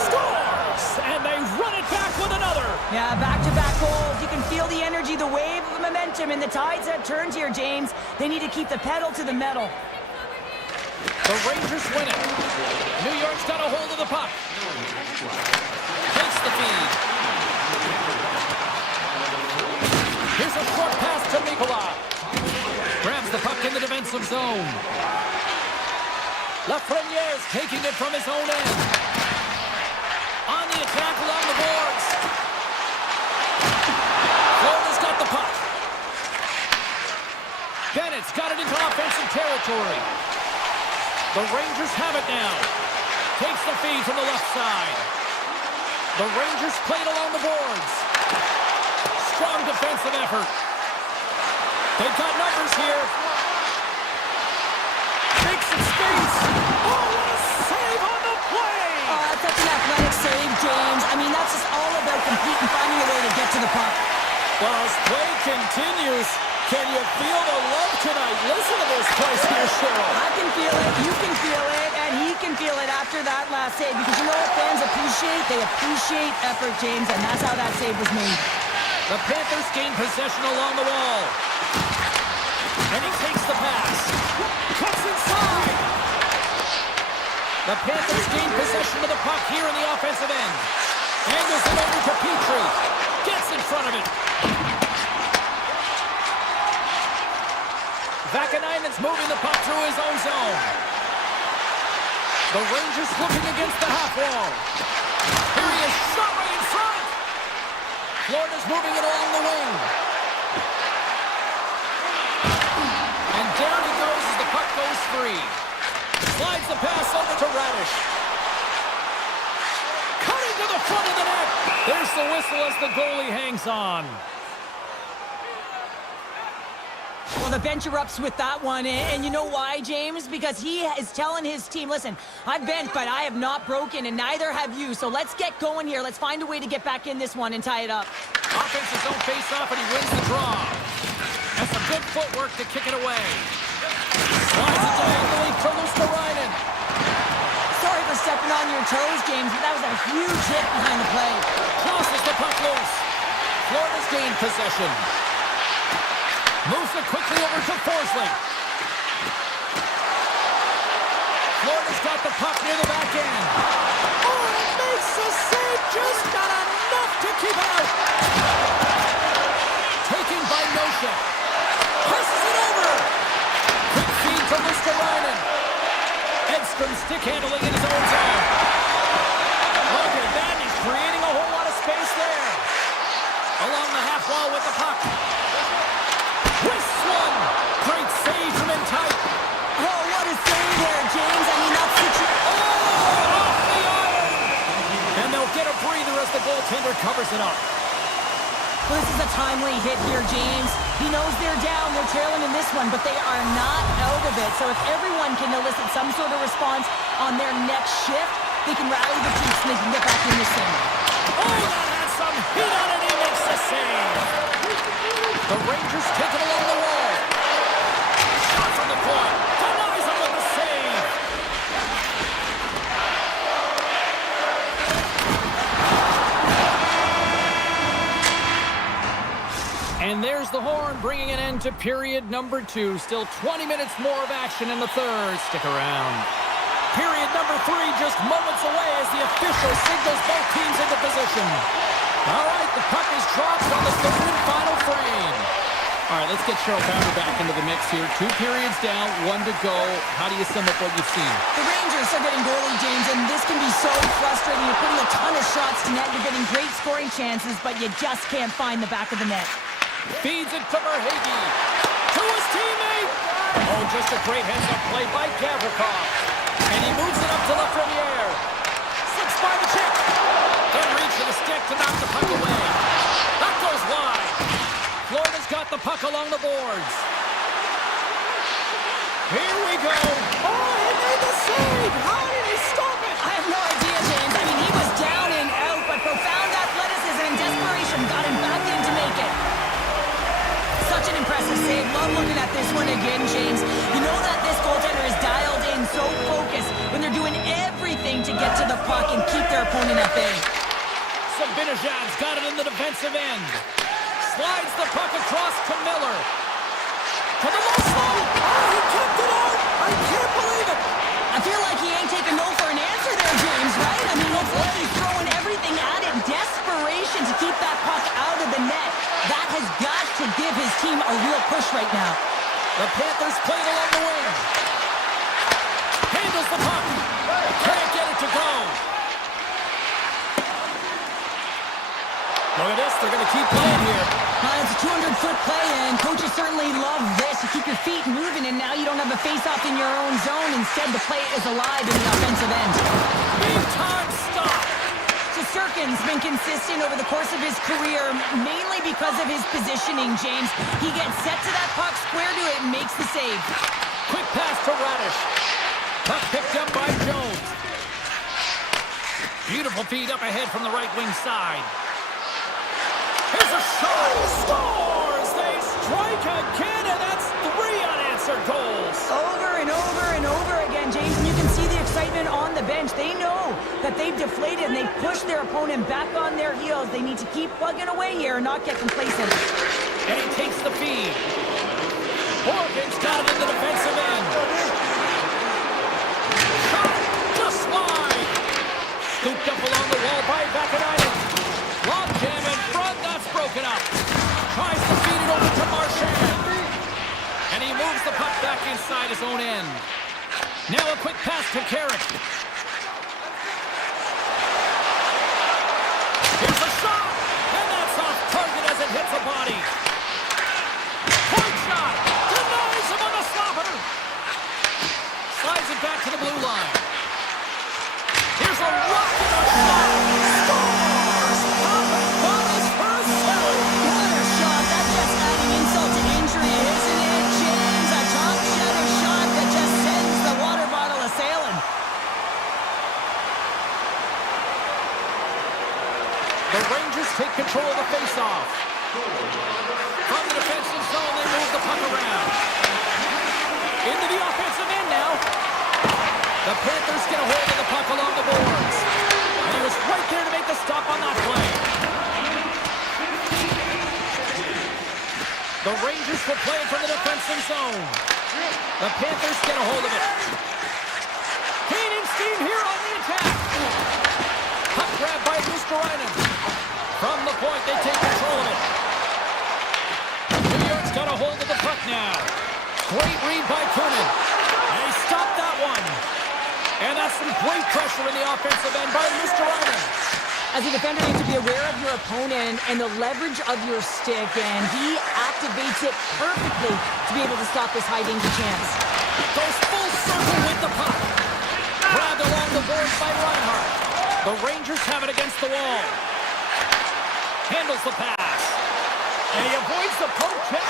Scores! And they run it back with another. Yeah, back-to-back goals. You can feel the energy, the wave of momentum, and the tides have turned here, James. They need to keep the pedal to the metal. The Rangers win it. New York's got a hold of the puck. Takes the feed. Here's a short pass to Nikola. Grabs the puck in the defensive zone. Lafreniere's taking it from his own end. On the attack along the boards. Florida's got the puck. Bennett's got it into offensive territory. The Rangers have it now. Takes the feed from the left side. The Rangers played along the boards. Strong defensive effort. They've got numbers here. Makes some space. Oh, what a save on the play! Oh, that's such an athletic save, James. I mean, that's just all about competing, finding a way to get to the puck. Well, as play continues, can you feel the love tonight? Listen to this place here, Cheryl. I can feel it, you can feel it, and he can feel it after that last save. Because you know what fans appreciate? They appreciate effort, James, and that's how that save was made. The Panthers gain possession along the wall. And he takes the pass. Cuts inside. The Panthers gain possession of the puck here in the offensive end. Angles it over to Petrie. Gets in front of it. Vakanainen's moving the puck through his own zone. The Rangers looking against the half wall. Here he is, shot right in front. Florida's moving it along the wing. And down he goes as the puck goes free. Slides the pass over to Radish. Cutting to the front of the net. There's the whistle as the goalie hangs on. Well, the bench erupts with that one, and you know why, James? Because he is telling his team, listen, I've bent, but I have not broken, and neither have you, so let's get going here. Let's find a way to get back in this one and tie it up. Offensive zone face-off, and he wins the draw. And some good footwork to kick it away. Slides it diagonally for Luskarainen. Sorry for stepping on your toes, James, but that was a huge hit behind the play. Tosses the puck loose. Florida's gained possession. Moves it quickly over to Forsling. Florida's got the puck near the back end. Oh, and it makes the save, just not enough to keep out. Taken by Nosek. Presses it over. Quick feed to Luskarainen. Edstrom stick handling in his own zone. Look at that, he's creating a whole lot of space there. Along the half wall with the puck. Wrists one. Great save from in tight. Oh, what a save there, James. I mean, that's such a... Oh, off the iron. And they'll get a breather as the goaltender covers it up. Well, this is a timely hit here, James. He knows they're down, they're trailing in this one, but they are not out of it. So if everyone can elicit some sort of response on their next shift, they can rally the troops and they can get back in this thing. Oh, that has some heat on it. He makes the save. The Rangers take it along the wall. Shot from the corner. Denies And there's the horn, bringing an end to period number 2. Still 20 minutes more of action in the third. Stick around. Period number 3 just moments away as the official signals both teams into position. All right, the puck is dropped on the third and final frame. All right, let's get Cheryl Pounder back into the mix here. 2 periods down, 1 to go. How do you sum up what you've seen? The Rangers are getting goalie, James, and this can be so frustrating. You're putting a ton of shots to net. You're getting great scoring chances, but you just can't find the back of the net. Feeds it to Verhage. To his teammate. Oh, just a great heads-up play by Gavrikov. And he moves it up to Lafreniere. Slips by the check. Good reach for the stick to knock the puck away. That goes wide. Florida's got the puck along the boards. Here we go. Oh, he made the save. How did he stop it? I have no idea, James. I mean, he was down and out, but profound athleticism and desperation got him back in to make it. Such an impressive save. Love looking at this one again, James. You know that this goaltender is dialed in, so focused when they're doing everything to get to the puck and keep their opponent at bay. Sabinajad's got it in the defensive end. Slides the puck across to Miller. To the low slot. Oh, he kept it out. I can't believe it. I feel like he ain't taking no for an answer there, James, right? I mean, looks like he's throwing everything at it. Desperation to keep that puck out of the net. That has got to give his team a real push right now. The Panthers play it along the wing. Handles the puck. Can't get it to go. Look at this. They're going to keep playing here. It's a 200-foot play, and coaches certainly love this. You keep your feet moving, and now you don't have a face-off in your own zone. Instead, the play is alive in the offensive end. Big-time stop. Shesterkin's been consistent over the course of his career, mainly because of his positioning, James. He gets set to that puck, square to it, and makes the save. Quick pass to Radish. Puck picked up by Jones. Beautiful feed up ahead from the right wing side. Here's a shot. Scores! They strike again, and that's 3 unanswered goals. Over and over and over again, James. And you can see the excitement on the bench. They know that they've deflated, and they've pushed their opponent back on their heels. They need to keep plugging away here and not get complacent. And he takes the feed. Morgan's got it in the defensive end. Shot just wide. Scooped up along the wall by Vakanainen. Lob jam in front. That's broken up. Tries to feed it over to Marchand. And he moves the puck back inside his own end. Now a quick pass to Carrick. Here's a shot. And that's off target as it hits the body. Point shot. Denies him on the stopper. Slides it back to the blue line. Here's a rocket of shot. Scores! Thomas Purcell. What a shot. That's just adding insult to injury, isn't it, James? A top shadow shot that just sends the water bottle a-sailing. The Rangers take control of the faceoff. From the defensive zone, they move the puck around. Into the offensive end now. The Panthers get a hold of the puck along the boards. And he was right there to make the stop on that play. The Rangers will play it from the defensive zone. The Panthers get a hold of it. Kane and Steen here on the attack. Puck grab by Luosterainen. From the point, they take control of it. New York's got a hold of the puck now. Great read by Kunin. And he stopped that one. And that's some great pressure in the offensive end by Luosterainen. As a defender, you need to be aware of your opponent and the leverage of your stick, and he activates it perfectly to be able to stop this high-danger chance. Goes full circle with the puck. Grabbed along the boards by Reinhart. The Rangers have it against the wall. Handles the pass. And he avoids the poke check.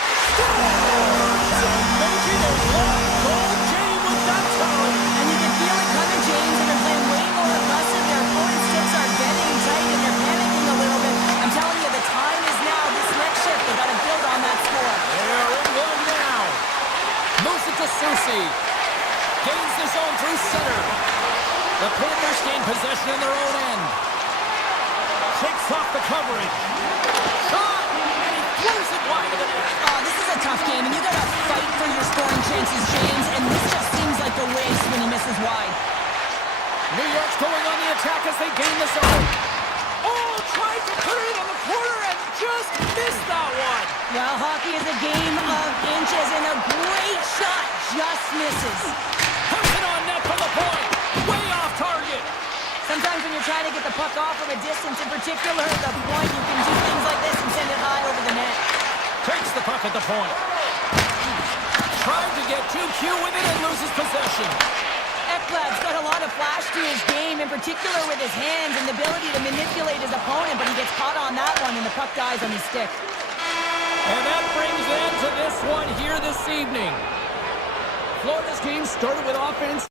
Making a one-goal game with that time. And you can feel it coming, James, and they're playing way more aggressive. Their opponent's sticks are getting tight, and they're panicking a little bit. I'm telling you, the time is now. This next shift, they've got to build on that score. They're in one now. Moves it to Soucy. Gains the zone through center. The Panthers gain possession in their own end. Takes off the coverage. Shot! And he throws it wide of the net. Oh, this is a tough game, and you gotta fight for your scoring chances, James, and this just seems like a waste when he misses wide. New York's going on the attack as they gain the zone. Oh, tried to put it on the corner and just missed that one. Well, hockey is a game of inches, and a great shot just misses. Person on net from the point. Way off target. Sometimes when you're trying to get the puck off from a distance, in particular the point, you can do things like this and send it high over the net. Takes the puck at the point. Tried to get too cute with it and loses possession. Ekblad's got a lot of flash to his game, in particular with his hands and the ability to manipulate his opponent, but he gets caught on that one and the puck dies on his stick. And that brings end to this one here this evening. Florida's game started with offense.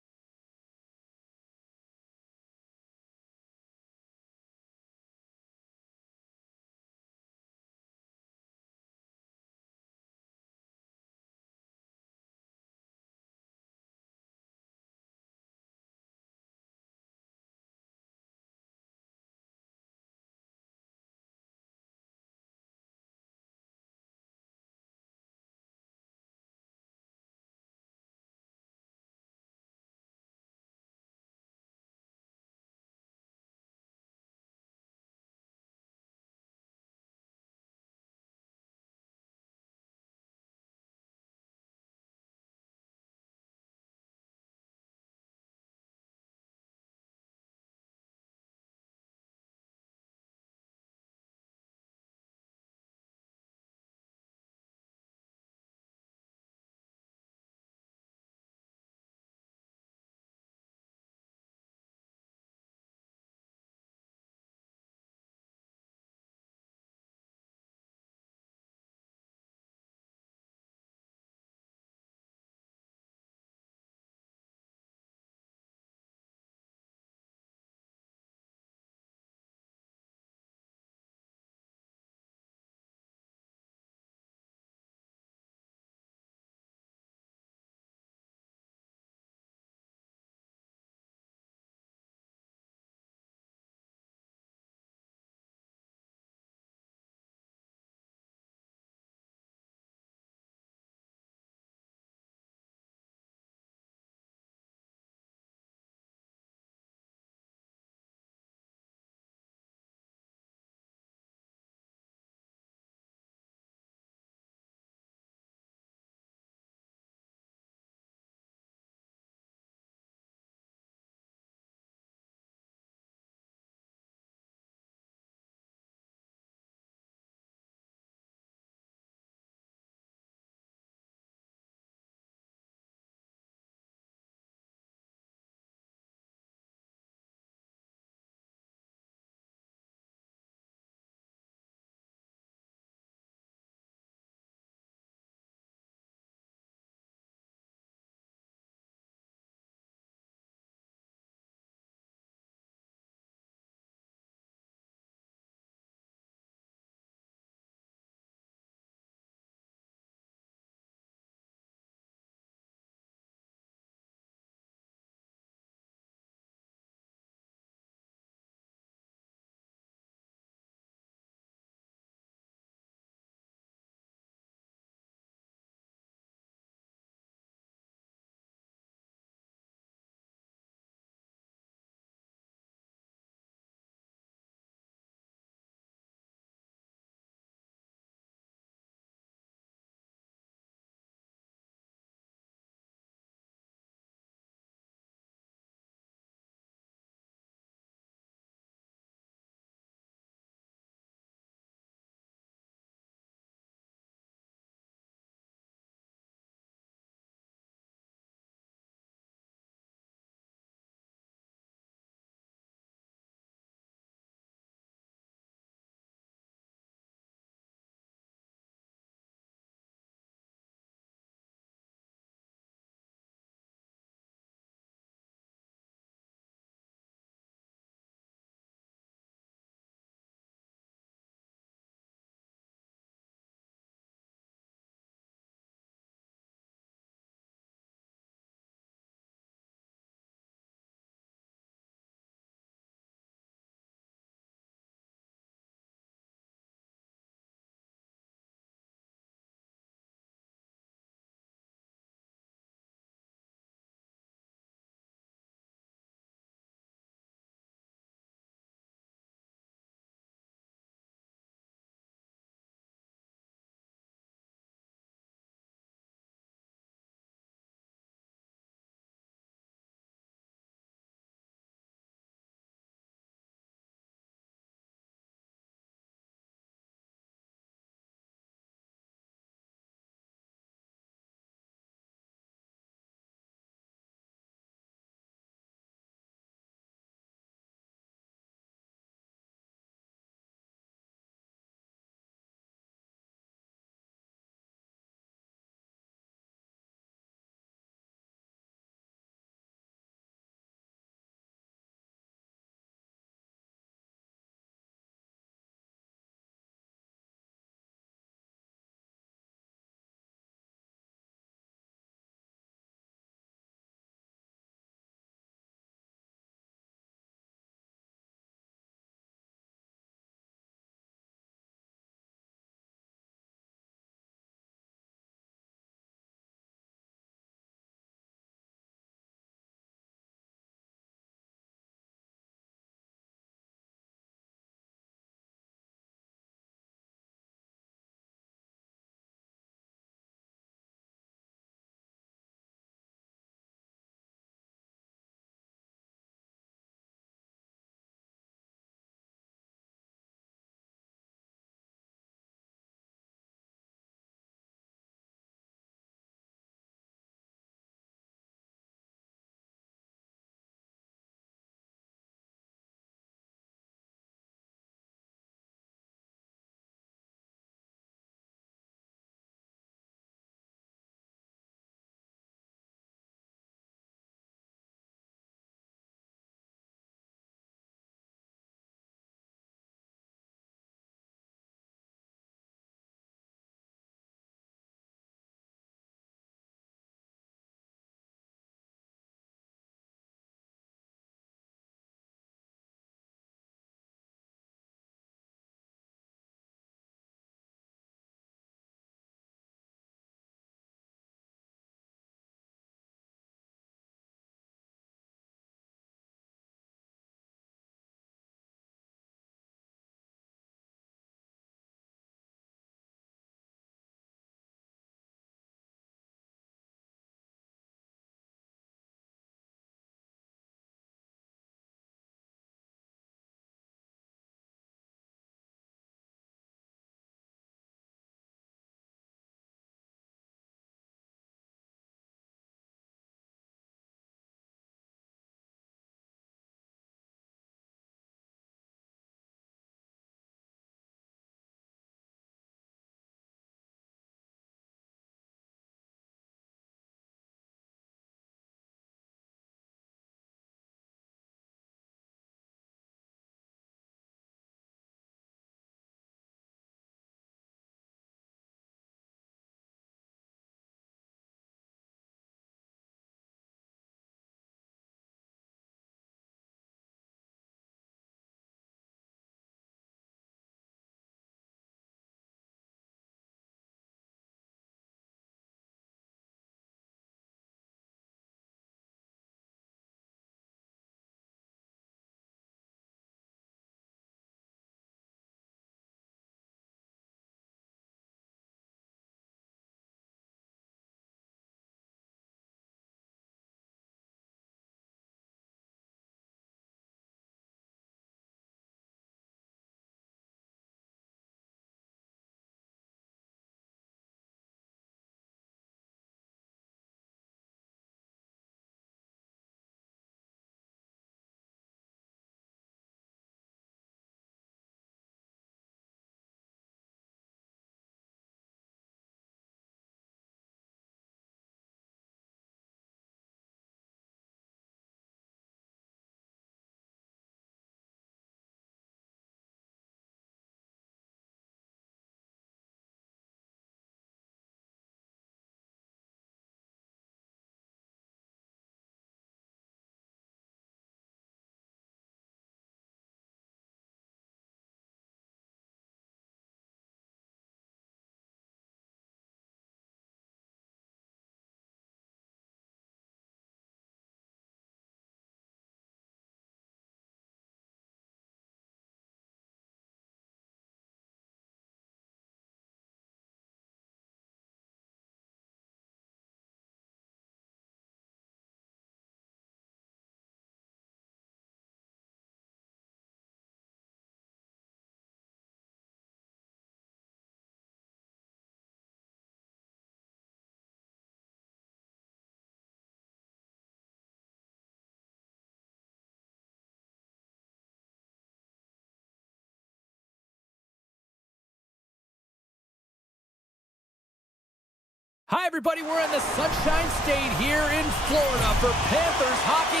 Hi, everybody. We're in the Sunshine State here in Florida for Panthers hockey.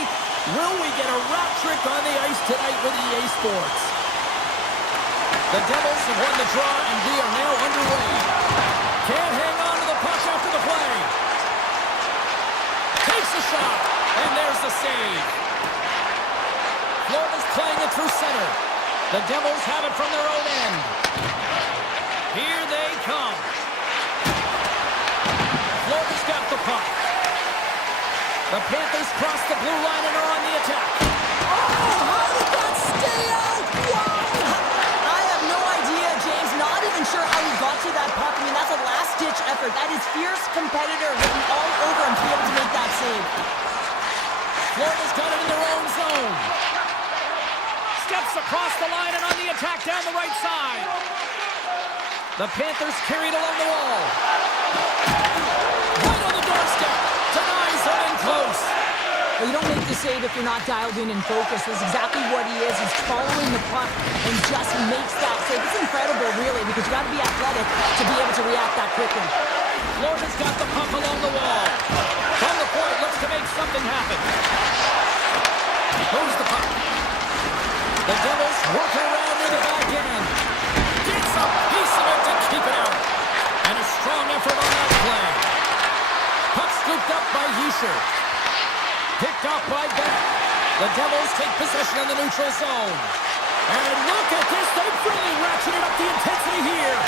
Will we get a rat trick on the ice tonight with EA Sports? The Devils have won the draw, and we are now underway. Can't hang on to the puck after the play. Takes a shot, and there's the save. Florida's playing it through center. The Devils have it from their own end. Here they come. Florida's got the puck. The Panthers cross the blue line and are on the attack. Oh, how did that stay out? Wow! I have no idea, James. Not even sure how he got to that puck. I mean, that's a last-ditch effort. That is fierce competitor written all over him to be able to make that save. Florida's got it in their own zone. Steps across the line and on the attack down the right side. The Panthers carried along the wall. Right on the doorstep. Denies it in close. Well, you don't make the save if you're not dialed in and focused. That's exactly what he is. He's following the puck and just makes that save. It's incredible, really, because you got to be athletic to be able to react that quickly. Florida's got the puck along the wall. From the point, looks to make something happen. Moves the puck. The Devils work around near the back end. Gets a piece of it to keep it out. And a strong effort on that play. Puck scooped up by Bільше. Picked off by Bennett. The Devils take possession in the neutral zone. And look at this. They've really ratcheted up the intensity here.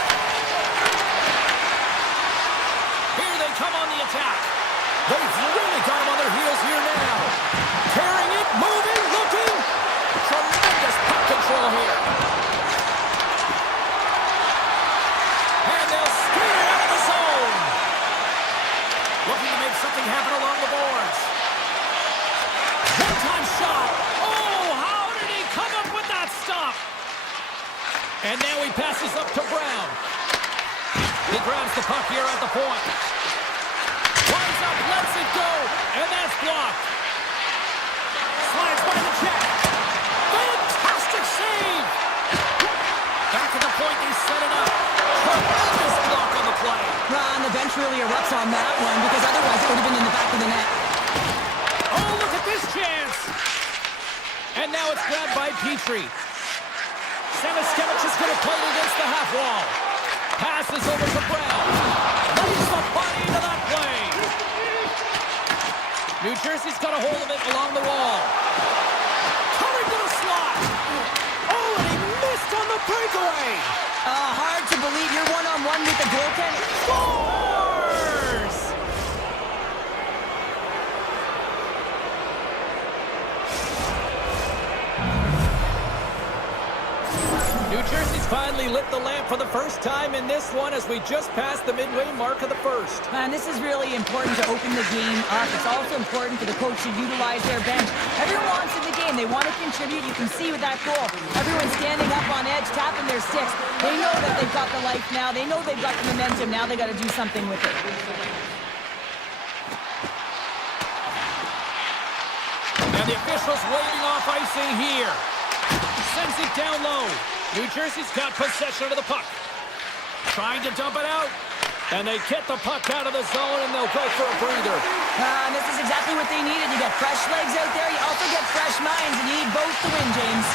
Here they come on the attack. They've really got them on their heels here now. Carrying it, moving, looking. Tremendous puck control here. And they'll skate it out of the zone. Looking to make something happen along the boards. One-time shot. Oh, how did he come up with that stop? And now he passes up to Brown. He grabs the puck here at the point. Winds up, lets it go, and that's blocked. Slides by the check. Fantastic save. Back at the point, they set it up. Tremendous block on the play. And the bench really erupts on that one because otherwise it would have been in the back of the net. Oh, look at this chance. And now it's grabbed by Petrie. Semiskevich is going to play it against the half wall. Passes over to Brown. Lays the body into that play. New Jersey's got a hold of it along the wall. Coming to the slot. Oh, and he missed on the breakaway. Hard to believe you're one-on-one with the goaltender. Scores! New Jersey's finally lit the lamp for the first time in this one as we just passed the midway mark of the first. And this is really important to open the game up. It's also important for the coach to utilize their bench. Everyone wants in the game. They want to contribute. You can see with that goal. Everyone's standing up on edge, tapping their sticks. They know that they've got the life now. They know they've got the momentum. Now they got to do something with it. And the officials waving off icing here. Sends it down low. New Jersey's got possession of the puck. Trying to dump it out. And they get the puck out of the zone, and they'll go for a breather. This is exactly what they needed. You got fresh legs out there. You also get fresh minds, and you need both to win, James.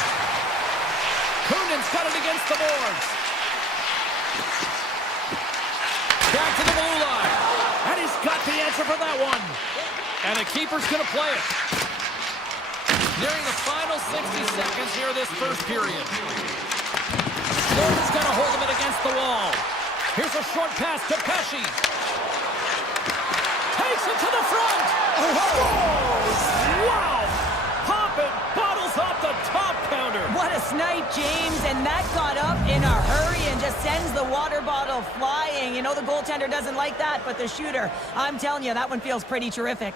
Kunin's got it against the boards. Back to the blue line. And he's got the answer for that one. And the keeper's going to play it. Nearing the final 60 seconds here of this first period. Florida's got a hold of it against the wall. Here's a short pass to Pesci. Takes it to the front. Scores! Wow! Popping bottles off the top counter. What a snipe, James. And that got up in a hurry and just sends the water bottle flying. You know the goaltender doesn't like that, but the shooter, I'm telling you, that one feels pretty terrific.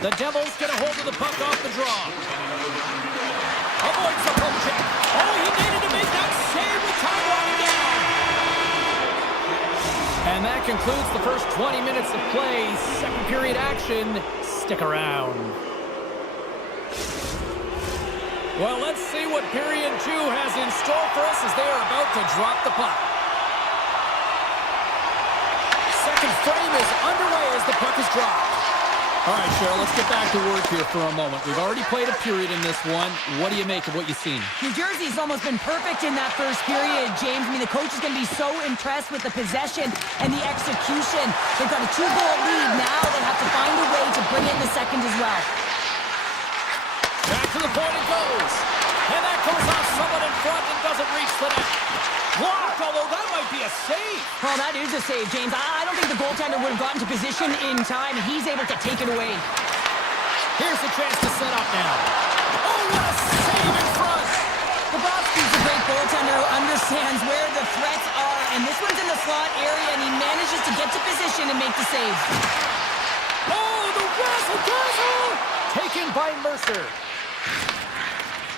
The Devils get a hold of the puck off the draw. Avoids the poke check. Oh, he needed to make that save with time running down. And that concludes the first 20 minutes of play. Second period action. Stick around. Well, let's see what period 2 has in store for us as they are about to drop the puck. second frame is underway as the puck is dropped. All right, Cheryl, let's get back to work here for a moment. We've already played a period in this one. What do you make of what you've seen? New Jersey's almost been perfect in that first period, James. I mean, the coach is going to be so impressed with the possession and the execution. They've got a 2-goal lead now. They have to find a way to bring in the second as well. Back to the point it goes. And that goes off someone in front and doesn't reach the net. Blocked, although that might be a save. Well, that is a save, James. I don't think the goaltender would have gotten to position in time, and he's able to take it away. Here's the chance to set up now. Oh, what a save in front. Bobrovsky's a great goaltender who understands where the threats are, and this one's in the slot area, and he manages to get to position and make the save. Oh, the razzle-dazzle! Taken by Mercer.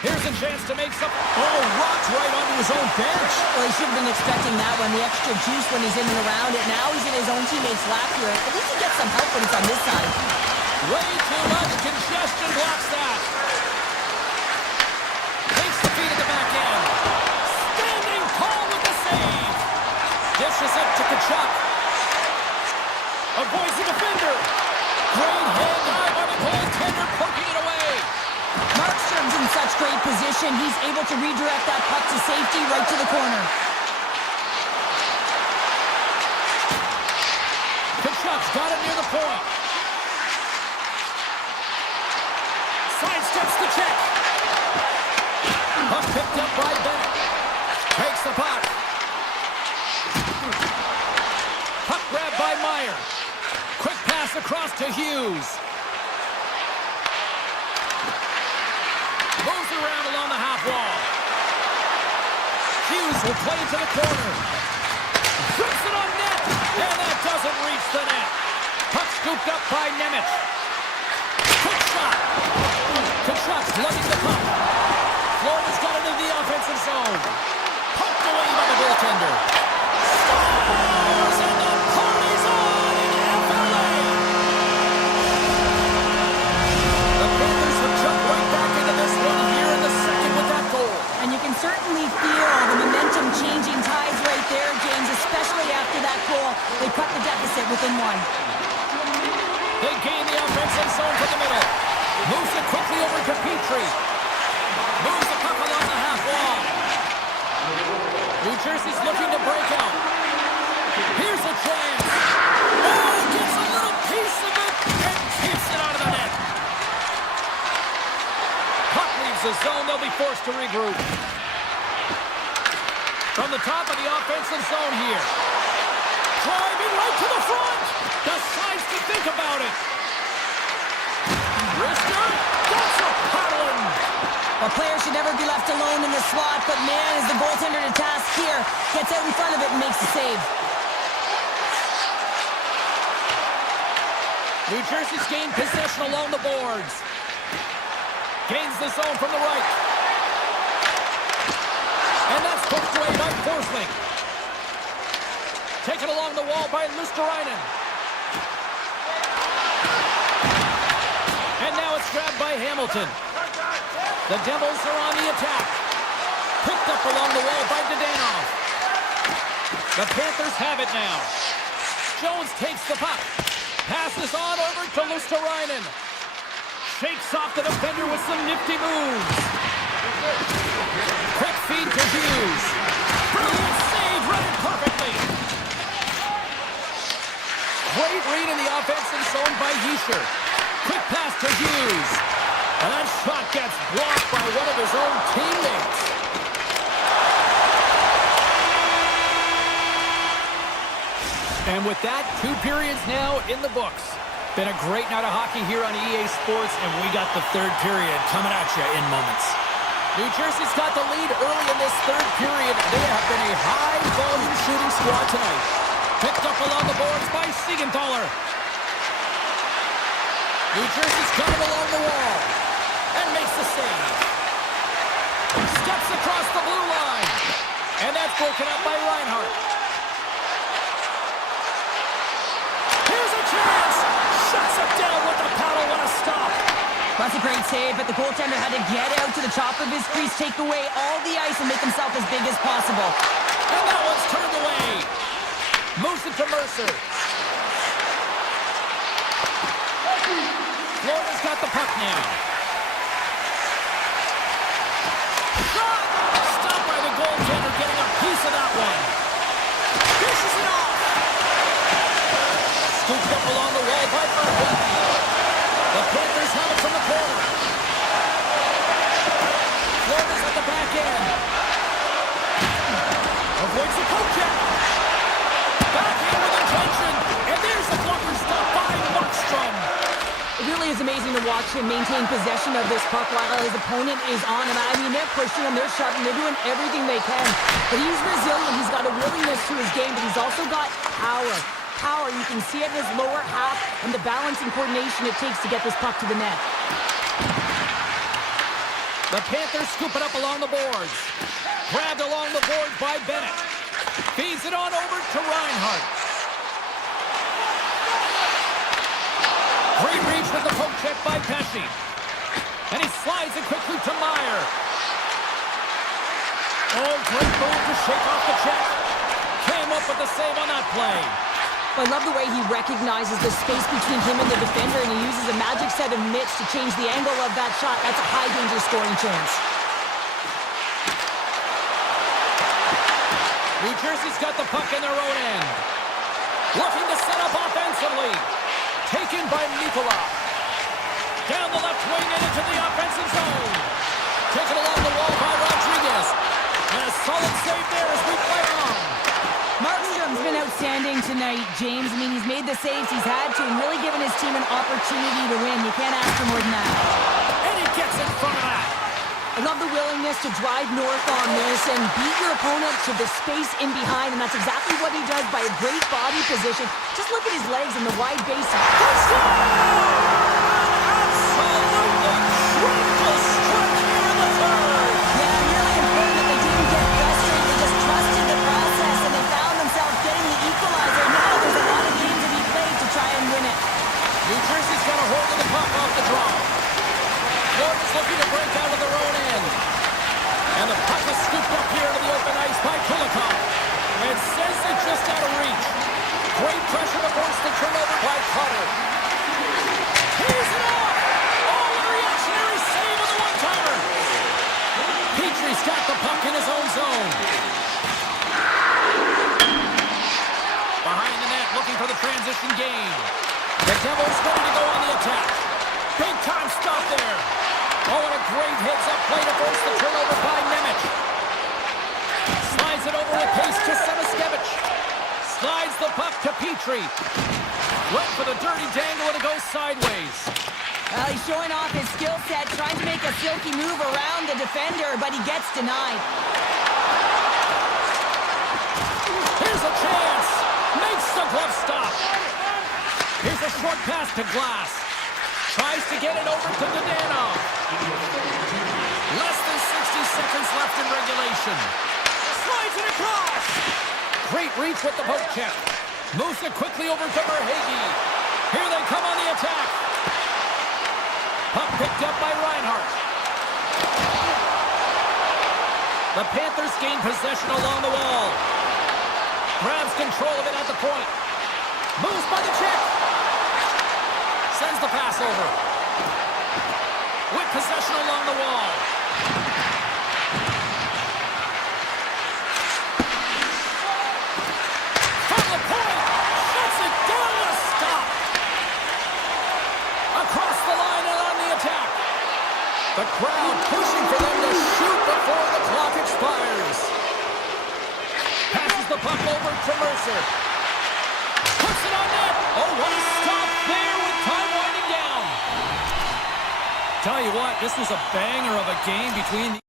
Here's a chance to make something. Oh, rocks right onto his own bench. Well, he should have been expecting that one, the extra juice when he's in and around it. Now he's in his own teammate's lap here. At least he gets some help when it's on this side. Way too much congestion blocks that. Takes the feed at the back end. Standing tall with the save. Dishes it to Kachuk. Avoids the defender. Great hand eye by the goaltender, poking it away. Markstrom's in such great position. He's able to redirect that puck to safety right to the corner. Kachuk's got it near the point. Sidesteps the check. Puck picked up by Bennett. Takes the puck. Puck grabbed by Meyer. Quick pass across to Hughes. Moves around along the half wall. Hughes will play it to the corner. Shoots it on net, and that doesn't reach the net. Puck scooped up by Nemeth. Quick shot. Kachuk's lugging the puck. Florida's got it in the offensive zone. Poked away by the goaltender. Scores, and the party's on in FLA. The Panthers have jumped right back into this one here in the second with that goal. And you can certainly feel the momentum changing tides right there, James, especially after that goal. They cut the deficit within one. They gain the offensive zone from the middle. Moves it quickly over to Petrie. Moves the puck along the half wall. New Jersey's looking to break out. Here's a chance. Oh, gets a little piece of it and keeps it out of the net. Puck leaves the zone. They'll be forced to regroup. From the top of the offensive zone here. Driving right to the front. Decides to think about it. Rister gets a paddling. A player should never be left alone in the slot, but man, is the goaltender to task here. Gets out in front of it and makes the save. New Jersey's gained possession along the boards. Gains the zone from the right. And that's pushed away by Forsling. Taken along the wall by Lusterainen. And now it's grabbed by Hamilton. The Devils are on the attack. Picked up along the wall by Dadonov. The Panthers have it now. Jones takes the puck. Passes on over to Lusterainen. Shakes off the defender with some nifty moves. Quick feed to Hughes. Brilliant save, running perfectly. Great read in the offensive zone by Hischier. Quick pass to Hughes. And that shot gets blocked by one of his own teammates. And with that, 2 periods now in the books. Been a great night of hockey here on EA Sports, and we got the third period coming at you in moments. New Jersey's got the lead early in this third period. They have been a high-volume shooting squad tonight. Picked up along the boards by Siegenthaler. New Jersey's got it along the wall and makes the save. Steps across the blue line. And that's broken up by Reinhart. Here's a chance. Shuts it down with the paddle. What a stop. That's a great save, but the goaltender had to get out to the top of his crease, take away all the ice, and make himself as big as possible. And that one's turned away. Moves it to Mercer. got the puck now. Shot! Stopped by the goaltender, getting a piece of that one. Dishes it off. Scooped up along the wall by Murphy. The Panthers have it from the corner. Florida's at the back end. Avoids the poke check. Back in with intention. And there's the blocker stop by Markstrom. It really is amazing to watch him maintain possession of this puck while his opponent is on him. I mean, they're pushing him, they're shoving, they're doing everything they can. But he's resilient, he's got a willingness to his game, but he's also got power. Power, you can see it in his lower half and the balance and coordination it takes to get this puck to the net. The Panthers scoop it up along the boards. Grabbed along the boards by Bennett. Feeds it on over to Reinhart. Great reach with the poke check by Pesci. And he slides it quickly to Meyer. Oh, great move to shake off the check. Came up with the save on that play. I love the way he recognizes the space between him and the defender, and he uses a magic set of mitts to change the angle of that shot. That's a high-danger scoring chance. New Jersey's got the puck in their own end. Looking to set up offensively. Taken by Nikola. Down the left wing and into the offensive zone. Taken along the wall by Rodriguez. And a solid save there as we play on. Markstrom's been outstanding tonight, James. I mean, he's made the saves he's had to and really given his team an opportunity to win. You can't ask for more than that. And he gets in front of that. I love the willingness to drive north on this and beat your opponent to the space in behind, and that's exactly what he does by a great body position. Just look at his legs and the wide base. Absolutely critical stretch here in the third. Yeah, really important that they didn't get frustrated. They just trusted the process, and they found themselves getting the equalizer. Now there's a lot of game to be played to try and win it. New Jersey's got a hold of the puck off the draw. Florida's looking to break out of their own end. And the puck is scooped up here to the open ice by Kulikov. It says it's just out of reach. Great pressure to force the turnover by Cutter. Tees it off! Oh, a reactionary save with a one-timer. Petrie's got the puck in his own zone. Behind the net, looking for the transition game. The Devils ready to go on the attack. Big time stop there. Oh, and a great heads-up play to force the turnover by Nemec. Slides it over with pace to Semiskevich. Slides the puck to Petrie. Went for the dirty dangle and it goes sideways. Well, he's showing off his skill set, trying to make a silky move around the defender, but he gets denied. Here's a chance. Makes the glove stop. Here's a short pass to Glass. Tries to get it over to Dadano. Less than 60 seconds left in regulation. Slides it across. Great reach with the poke check. Moves it quickly over to Verhaeghe. Here they come on the attack. Puck picked up by Reinhart. The Panthers gain possession along the wall. Grabs control of it at the point. Moves by the check. Sends the pass over. With possession along the wall. From the point. Shuts it down with a stop. Across the line and on the attack. The crowd pushing for them to shoot before the clock expires. Passes the puck over to Mercer. Puts it on net. Oh, what a stop there with time winding down. Tell you what, this was a banger of a game between the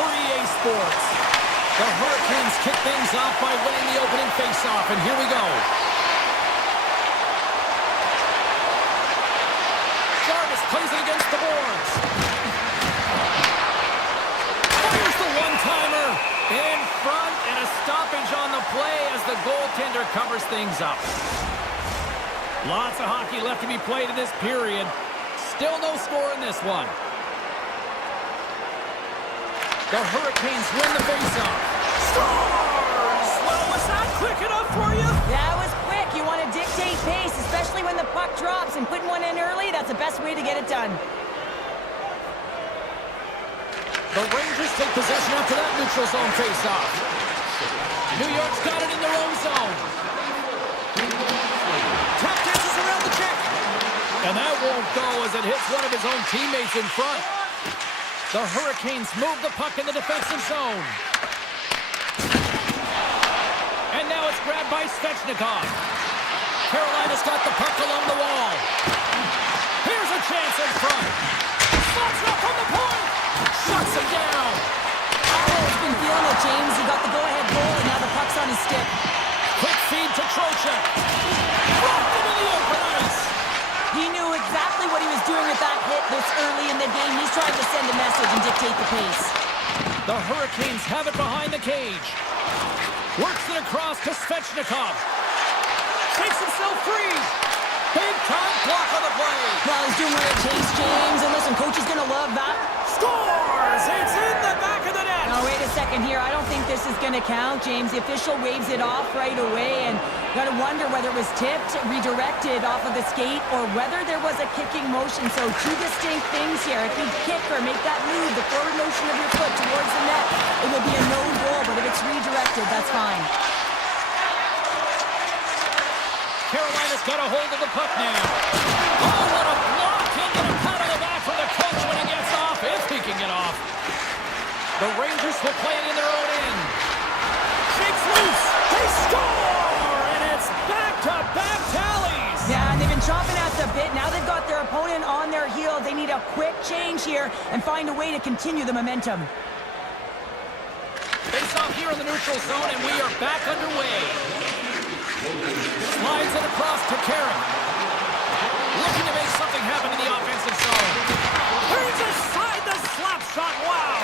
for EA Sports. The Hurricanes kick things off by winning the opening faceoff, and here we go. Jarvis plays it against the boards. Here's the one-timer in front, and a stoppage on the play as the goaltender covers things up. Lots of hockey left to be played in this period. Still no score in this one. The Hurricanes win the faceoff. Scores! Well, was that quick enough for you? That was quick. You want to dictate pace, especially when the puck drops, and putting one in early, that's the best way to get it done. The Rangers take possession after that neutral zone faceoff. New York's got it in their own zone. Tap dances around the check. And that won't go as it hits one of his own teammates in front. The Hurricanes move the puck in the defensive zone. And now it's grabbed by Svechnikov. Carolina's got the puck along the wall. Here's a chance in front. Slots up from the point. Shuts him down. He's been feeling it, James. He got the go-ahead goal, and now the puck's on his stick. Quick feed to Trocheck. Dropped into the open ice. He knew exactly what he was doing with that hit this early in the game. He's trying to send a message and dictate the pace. The Hurricanes have it behind the cage. Works it across to Svechnikov. Takes himself free. Big time block on the play. Well, he's doing what it takes, James. And listen, coach is going to love that. Scores! It's in the back of the net. Now, wait a second here. I don't think this is going to count, James. The official waves it off right away. And got to wonder whether it was tipped, redirected off of the skate, or whether there was a kicking motion. So two distinct things here. If you kick or make that move, the forward motion of your foot towards the net, it will be a no goal. But if it's redirected, that's fine. Carolina's got a hold of the puck now. Oh, what a block! He'll get a pat on the back from the coach when he gets off, if he can get off. The Rangers will play it in their own end. Shakes loose. They score! And it's back-to-back tallies. Yeah, and they've been chomping at the bit. Now they've got their opponent on their heels. They need a quick change here and find a way to continue the momentum. Face off here in the neutral zone, and we are back underway. Slides it across to Carrick. Looking to make something happen in the offensive zone. Here's aside the slap shot. Wow!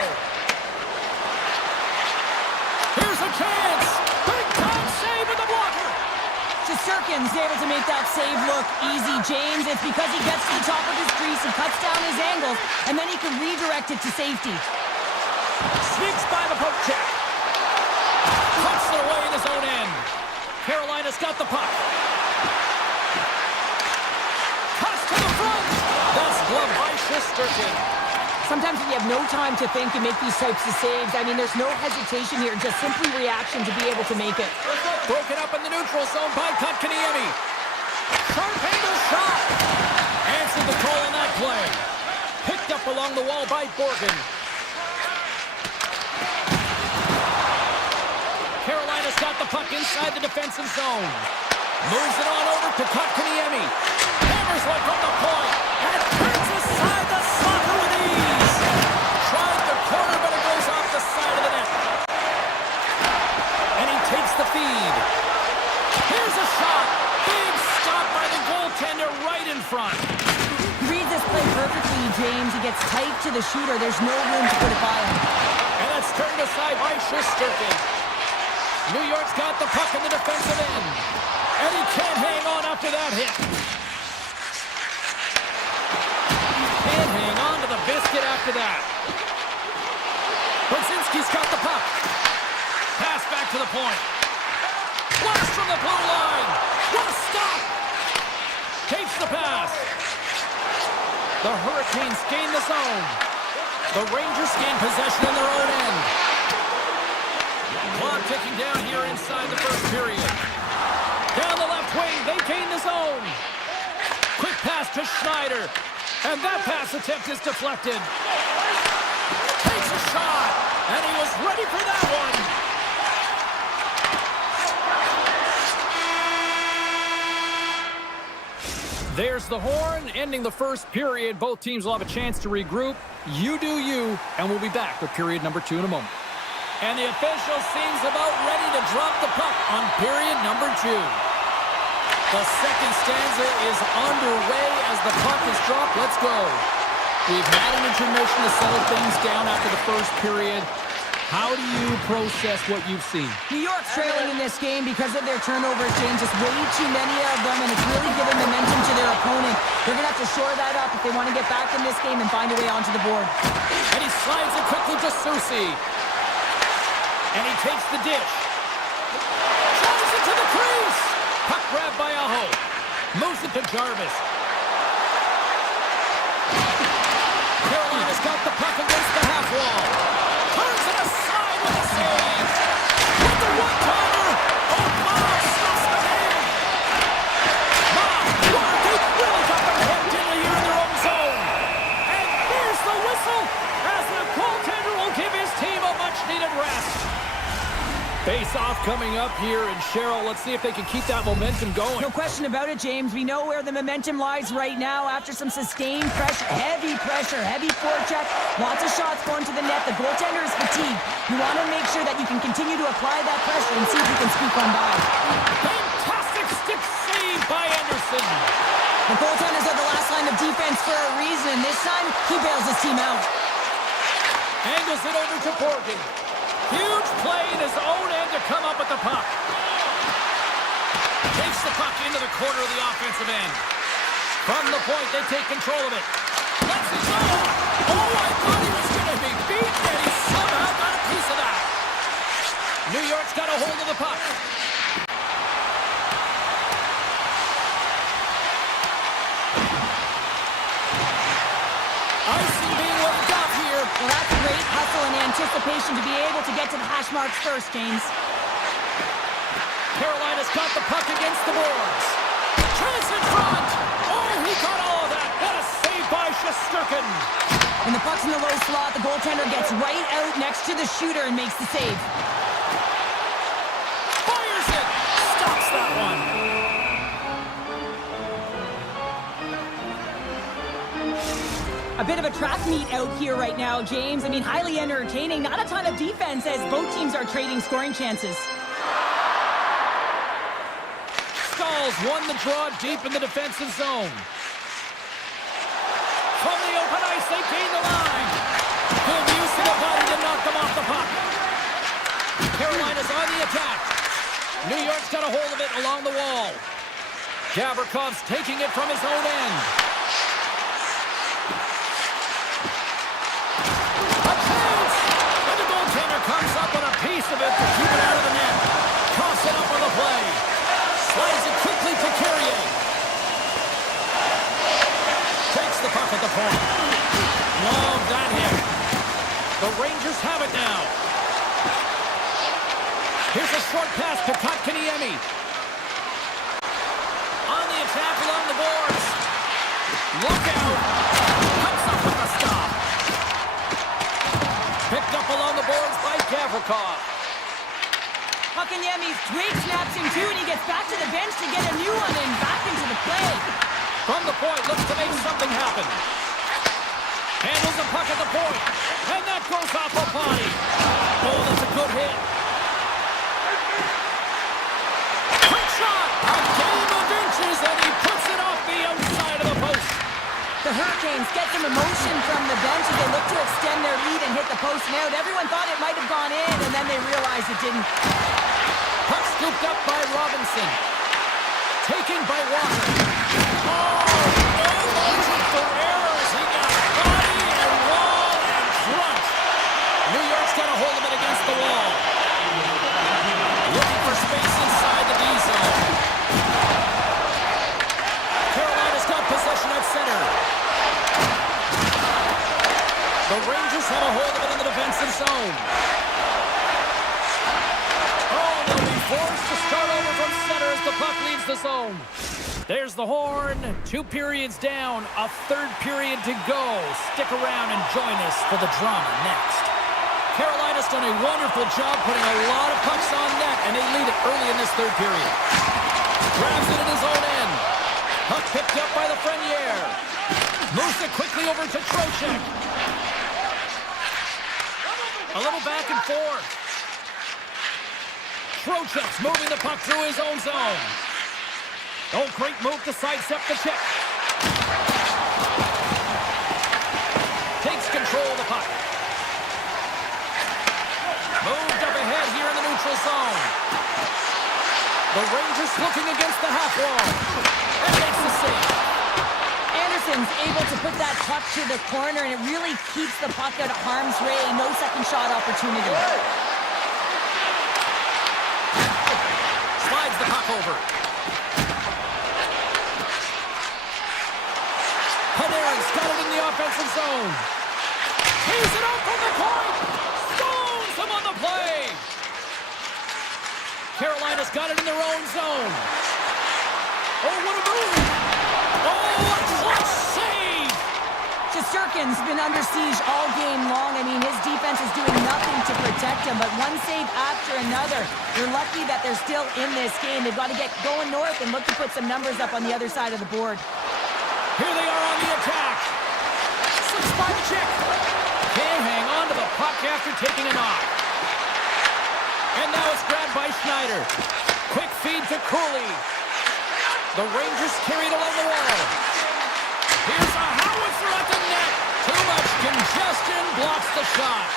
Here's a chance. Big time save with the blocker. Shesterkin's able to make that save look easy, James. It's because he gets to the top of his crease and cuts down his angles, and then he can redirect it to safety. Sneaks by the poke check. Puts it away in his own end. Carolina's got the puck. Toss to the front. That's gloved by Shesterkin. Sometimes if you have no time to think and make these types of saves, I mean, there's no hesitation here, just simply reaction to be able to make it. Broken up in the neutral zone by Kotkaniemi. Sharp angle shot. Answered the call on that play. Picked up along the wall by Borgen. Carolina's got the puck inside the defensive zone. Moves it on over to Kotkaniemi. Hammers one from the point. And turns aside the soccer with ease. Tried the corner, but it goes off the side of the net. And he takes the feed. Here's a shot. Big stop by the goaltender right in front. He reads this play perfectly, James. He gets tight to the shooter. There's no room to put it by him. And that's turned aside by Shesterkin. New York's got the puck in the defensive end. And he can't hang on after that hit. Can't hang on to the biscuit after that. Brzezinski's got the puck. Pass back to the point. Blast from the blue line. What a stop. Takes the pass. The Hurricanes gain the zone. The Rangers gain possession in their own end. Clock ticking down here inside the first period. Down the left wing, they gain the zone. Quick pass to Schneider. And that pass attempt is deflected. Takes a shot. And he was ready for that one. There's the horn, ending the first period. Both teams will have a chance to regroup. You do you, and we'll be back with period number 2 in a moment. And the official seems about ready to drop the puck on period number 2. The second stanza is underway as the puck is dropped. Let's go. We've had an intermission to settle things down after the first period. How do you process what you've seen? New York's trailing in this game because of their turnovers, James. Just way too many of them, and it's really given momentum to their opponent. They're going to have to shore that up if they want to get back in this game and find a way onto the board. And he slides it quickly to Susi. And he takes the dish. Drives it to the crease. Puck grab by Aho. Moves it to Jarvis. Carolina's got the puck against the half wall. Turns it aside with a save. With the one-timer. Oh, Bob stops the game. Bob, they really got their head gently here in their own zone. And there's the whistle as the goaltender will give his team a much-needed rest. Face-off coming up here, and Cheryl, let's see if they can keep that momentum going. No question about it, James. We know where the momentum lies right now after some sustained pressure, heavy forecheck, lots of shots going to the net. The goaltender is fatigued. You want to make sure that you can continue to apply that pressure and see if you can squeak on by. Fantastic stick save by Anderson. The goaltenders are the last line of defense for a reason, and this time he bails his team out. Angles it over to Borgen. Huge play in his own end to come up with the puck. Takes the puck into the corner of the offensive end. From the point, they take control of it. Let's it go! Oh, I thought he was going to be beat, and he somehow got a piece of that. New York's got a hold of the puck. Icing being worked up here. Well, that's great hustle and anticipation to be able to get to the hash marks first, James. Carolina's got the puck against the boards. Chance in front. Oh, he got all of that. What a save by Shesterkin. When the puck's in the low slot, the goaltender gets right out next to the shooter and makes the save. Fires it. Stops that one. A bit of a track meet out here right now, James. I mean, highly entertaining. Not a ton of defense as both teams are trading scoring chances. Stalls won the draw deep in the defensive zone. From the open ice, they gain the line. Good use of the body to knock them off the puck. Carolina's on the attack. New York's got a hold of it along the wall. Gavrikoff's taking it from his own end. Comes up with a piece of it to keep it out of the net. Toss it up on the play. Slides it quickly to Carrier. Takes the puck at the point. Long that hit. The Rangers have it now. Here's a short pass to Kotkaniemi. On the attack along the boards. Look out. Comes up with a stop. Picked up along the boards by Gavrikov. Kotkaniemi straight snaps him too, and he gets back to the bench to get a new one and back into the play. From the point, looks to make something happen. Handles the puck at the point, and that goes off a body. Oh, that's a good hit. Quick shot! A game of inches, and he puts it off the outside of the post. The Hurricanes get some emotion from the bench as they look to extend their lead and hit the post and out. Everyone thought it might have gone in, and then they realized it didn't. Puck scooped up by Robinson. Taken by Walker. Oh, no margin for errors. He got body and wall and front. New York's got a hold of it against the wall. Looking for space inside the D zone. Carolina's got possession at center. The Rangers have a hold of it in the defensive zone. Oh, they'll be forced to start over from center as the puck leaves the zone. There's the horn. 2 periods down. A third period to go. Stick around and join us for the drama next. Carolina's done a wonderful job putting a lot of pucks on net, and they lead it early in this third period. Grabs it in his own end. Puck picked up by the Frenier. Moves it quickly over to Trocheck. A little back and forth. Trocheck's moving the puck through his own zone. Oh, great move to sidestep the check. Takes control of the puck. Moved up ahead here in the neutral zone. The Rangers looking against the half wall. And makes the save. Anderson's able to put that puck to the corner, and it really keeps the puck out of harm's way. No second shot opportunity. Slides the puck over. Panarin's got it in the offensive zone. Tees it out from the point. Stones him on the play. Carolina's got it in their own zone. Oh, what a move. Oh, a clutch save. Shesterkin's been under siege all game long. I mean, his defense is doing nothing to protect him, but one save after another. They're lucky that they're still in this game. They've got to get going north and look to put some numbers up on the other side of the board. Here they are on the attack. Slip spot check. Can't hang on to the puck after taking a knock. And now it's grabbed by Schneider. Quick feed to Cooley. The Rangers carried along the wall. Here's a howitzer at the net. Too much congestion blocks the shot.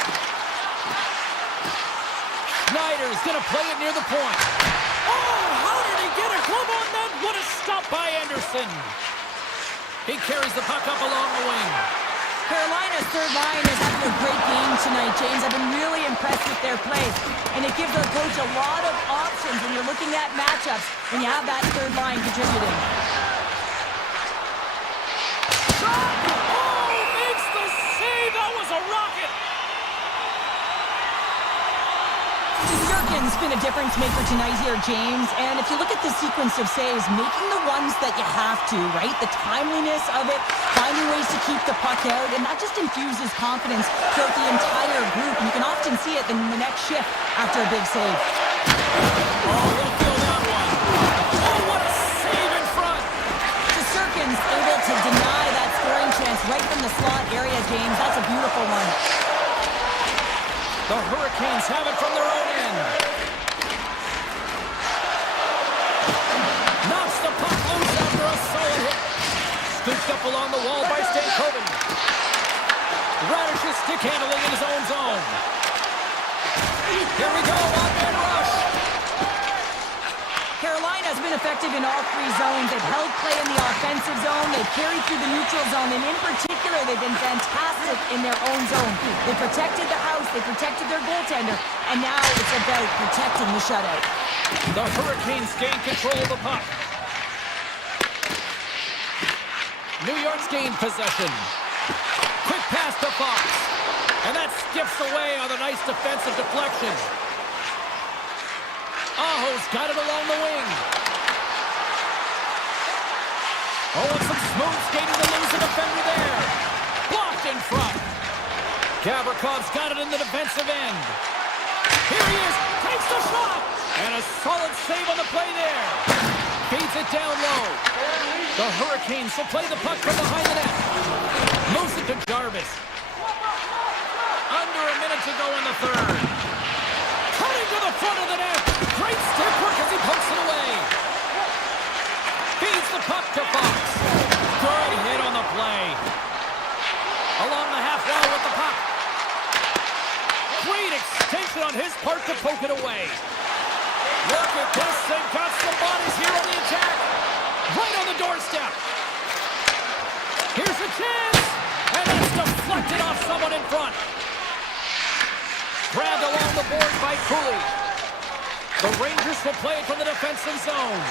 Schneider's going to play it near the point. Oh, how did he get a glove on that? What a stop by Anderson. He carries the puck up along the wing. Carolina's third line is having a great game tonight, James. I've been really impressed with their play, and it gives the coach a lot of options when you're looking at matchups when you have that third line contributing. Shot! Oh, makes the save! That was a rocket! Shesterkin's been a difference maker tonight here, James, and if you look at the sequence of saves, making the ones that you have to, right? The timeliness of it, finding ways to keep the puck out, and that just infuses confidence throughout the entire group, and you can often see it in the next shift after a big save. Oh, he'll feel that one. Oh, what a save in front! Shesterkin's able to deny that scoring chance right from the slot area, James. That's a beautiful one. The Hurricanes have it from their own end. Knocks the puck loose after a solid hit. Scooped up along the wall by Stankoven. Radish's stick handling in his own zone. Here we go, one-man rush. Carolina's been effective in all three zones. They've held play in the offensive zone. They've carried through the neutral zone. And in particular, they've been fantastic in their own zone. They protected the house. They protected their goaltender. And now it's about protecting the shutout. The Hurricanes gain control of the puck. New York's gained possession. Quick pass to Fox. And that skips away on a nice defensive deflection. Aho's got it along the wing. Oh, and some smooth skating to lose the defender there. Blocked in front. Gavrikoff's got it in the defensive end. Here he is. Takes the shot. And a solid save on the play there. Feeds it down low. The Hurricanes will play the puck from behind the net. Moves it to Jarvis. Under a minute to go in the third. Cutting to the front of the net. Great stick work as he pokes it away. Feeds the puck to Fox. Good hit on the play. Along the half wall with the puck. Great extension on his part to poke it away. Look at this. They've got some bodies here on the attack. Right on the doorstep. Here's a chance. And it's deflected off someone in front. Grabbed along the board by Cooley. The Rangers will play it from the defensive zone.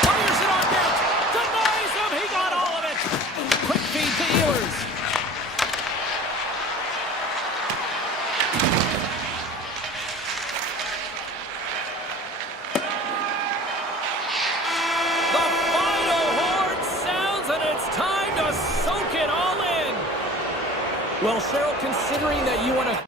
Fires it on net. Denies him. He got all of it. Quick feed to Ehlers. The final horn sounds, and it's time to soak it all in. Well, Cheryl, considering that you want to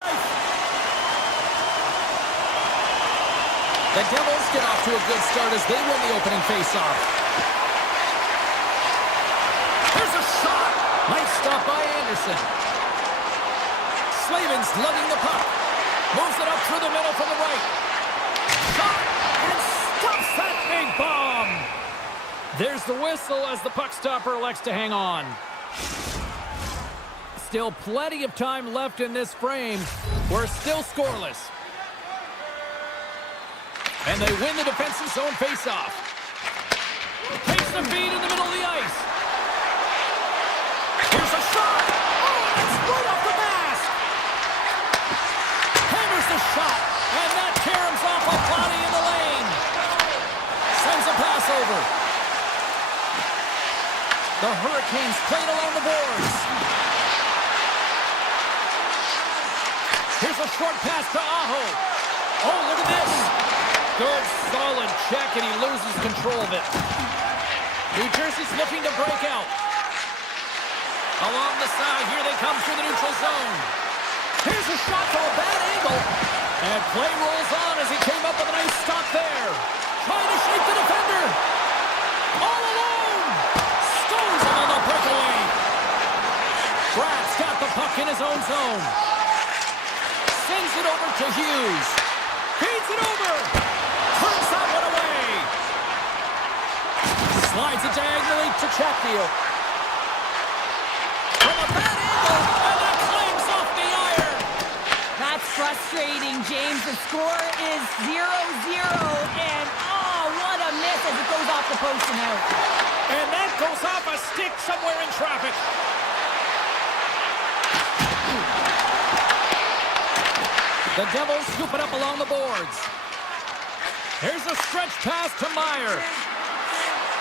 The Devils get off to a good start as they win the opening faceoff. There's a shot! Nice stop by Anderson. Slavin's lugging the puck. Moves it up through the middle from the right. Shot! And stops that big bomb! There's the whistle as the puck stopper elects to hang on. Still plenty of time left in this frame. We're still scoreless. And they win the defensive zone faceoff. Takes the feed in the middle of the ice. Here's a shot! Oh, that's right off the mask! Hammers the shot, and that caroms off a body in the lane. Sends a pass over. The Hurricanes played along the boards. Here's a short pass to Aho. Oh, look at this. Good, solid check, and he loses control of it. New Jersey's looking to break out. Along the side, here they come through the neutral zone. Here's a shot from a bad angle. And play rolls on as he came up with a nice stop there. Trying to shake the defender. All alone. Stones him on the breakaway. Brad's got the puck in his own zone. Sends it over to Hughes. Feeds it over. Turns that one away. Slides it diagonally to Chatfield. From a bad angle, and that claims off the iron. That's frustrating, James. The score is 0-0, and oh, what a miss as it goes off the post and out. And that goes off a stick somewhere in traffic. The Devils scoop it up along the boards. Here's a stretch pass to Meyer.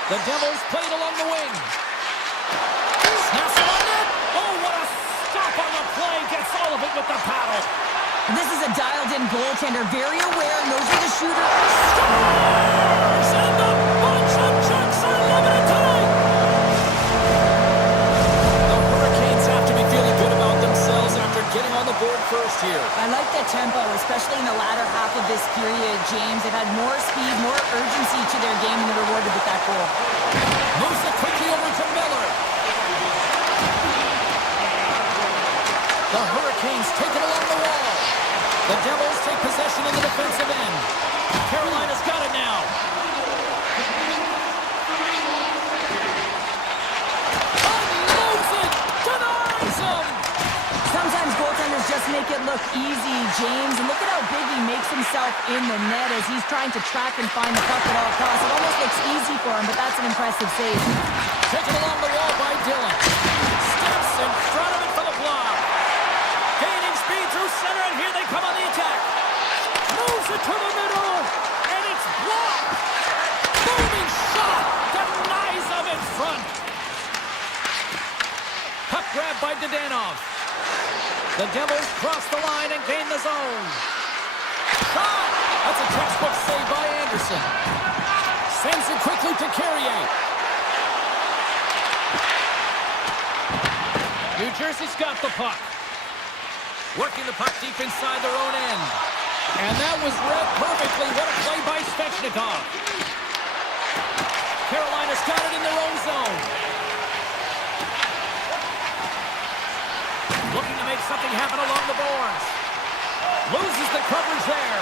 The Devils played along the wing. Snaps it on net. Oh, what a stop on the play. Gets all of it with the paddle. This is a dialed-in goaltender, very aware, knows where the shooter is. Scores! And the bunch of Jets are limited tonight. The Hurricanes have to be feeling good about themselves after getting on the board first here. I like the tempo, especially in the latter half of this period, James. They've had more speed, more urgency to their game, and they're rewarded with that goal. Moves it quickly over to Miller. The Hurricanes take it along the wall. The Devils take possession in the defensive end. Carolina's got it now. Unloads it! Denies him! Sometimes goaltenders just make it look easy, James. And look at how big he makes himself in the net as he's trying to track and find the puck at all costs. It almost looks easy for him, but that's an impressive save. Taken along the wall by Dillon. Steps in front of it for the block. Gaining speed through center, and here they come on the attack. Moves it to the middle, and it's blocked. Booming shot. Denies him in front. Puck grab by Dadonov. The Devils cross the line and gain the zone. Shot! That's a textbook save by Anderson. Sends it quickly to Carrier. New Jersey's got the puck. Working the puck deep inside their own end. And that was read perfectly. What a play by Svechnikov. Carolina's got it in their own zone. Looking to make something happen along the boards. Loses the coverage there.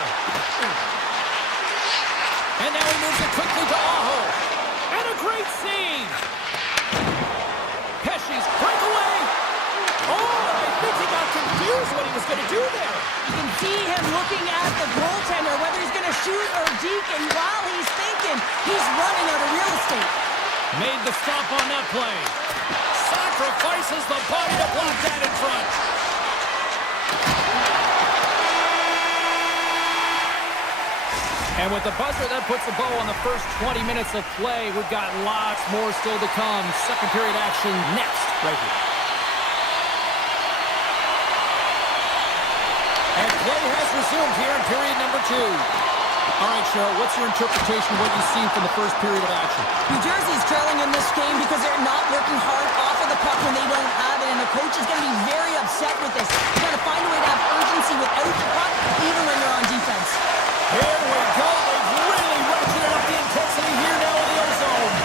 And now he moves it quickly to Aho. And a great save. Pesci's breakaway. Oh, I think he got confused what he was going to do there. You can see him looking at the goaltender, whether he's going to shoot or deke, and while he's thinking, he's running out of real estate. Made the stop on that play. Sacrifices the body to block that in front. And with the buzzer, that puts a bow on the first 20 minutes of play. We've got lots more still to come. Second period action next, right here. And play has resumed here in period number 2. All right, Cheryl, what's your interpretation of what you've seen from the first period of action? New Jersey's trailing in this game because they're not working hard off of the puck when they don't have it, and the coach is going to be very upset with this. He's got to find a way to have urgency efficiency without the puck, even when they're on defense. Here we go. They've really ratcheted up the intensity here now in the O-zone.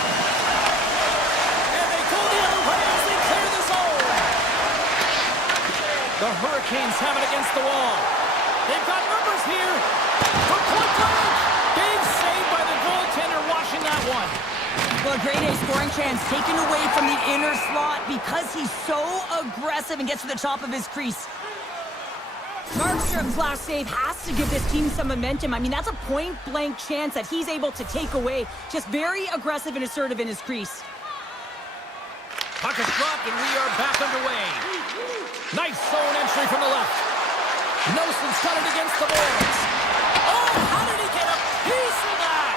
And they go the other way as they clear the zone. The Hurricanes have it against the wall. They've got numbers here. For point blank. Big save by the goaltender washing that one. Well, a grade A scoring chance taken away from the inner slot because he's so aggressive and gets to the top of his crease. Markstrom's last save has to give this team some momentum. I mean, that's a point-blank chance that he's able to take away. Just very aggressive and assertive in his crease. Puck is dropped and we are back underway. Nice zone entry from the left. Nelson's got it against the boards. Oh, how did he get a piece of that?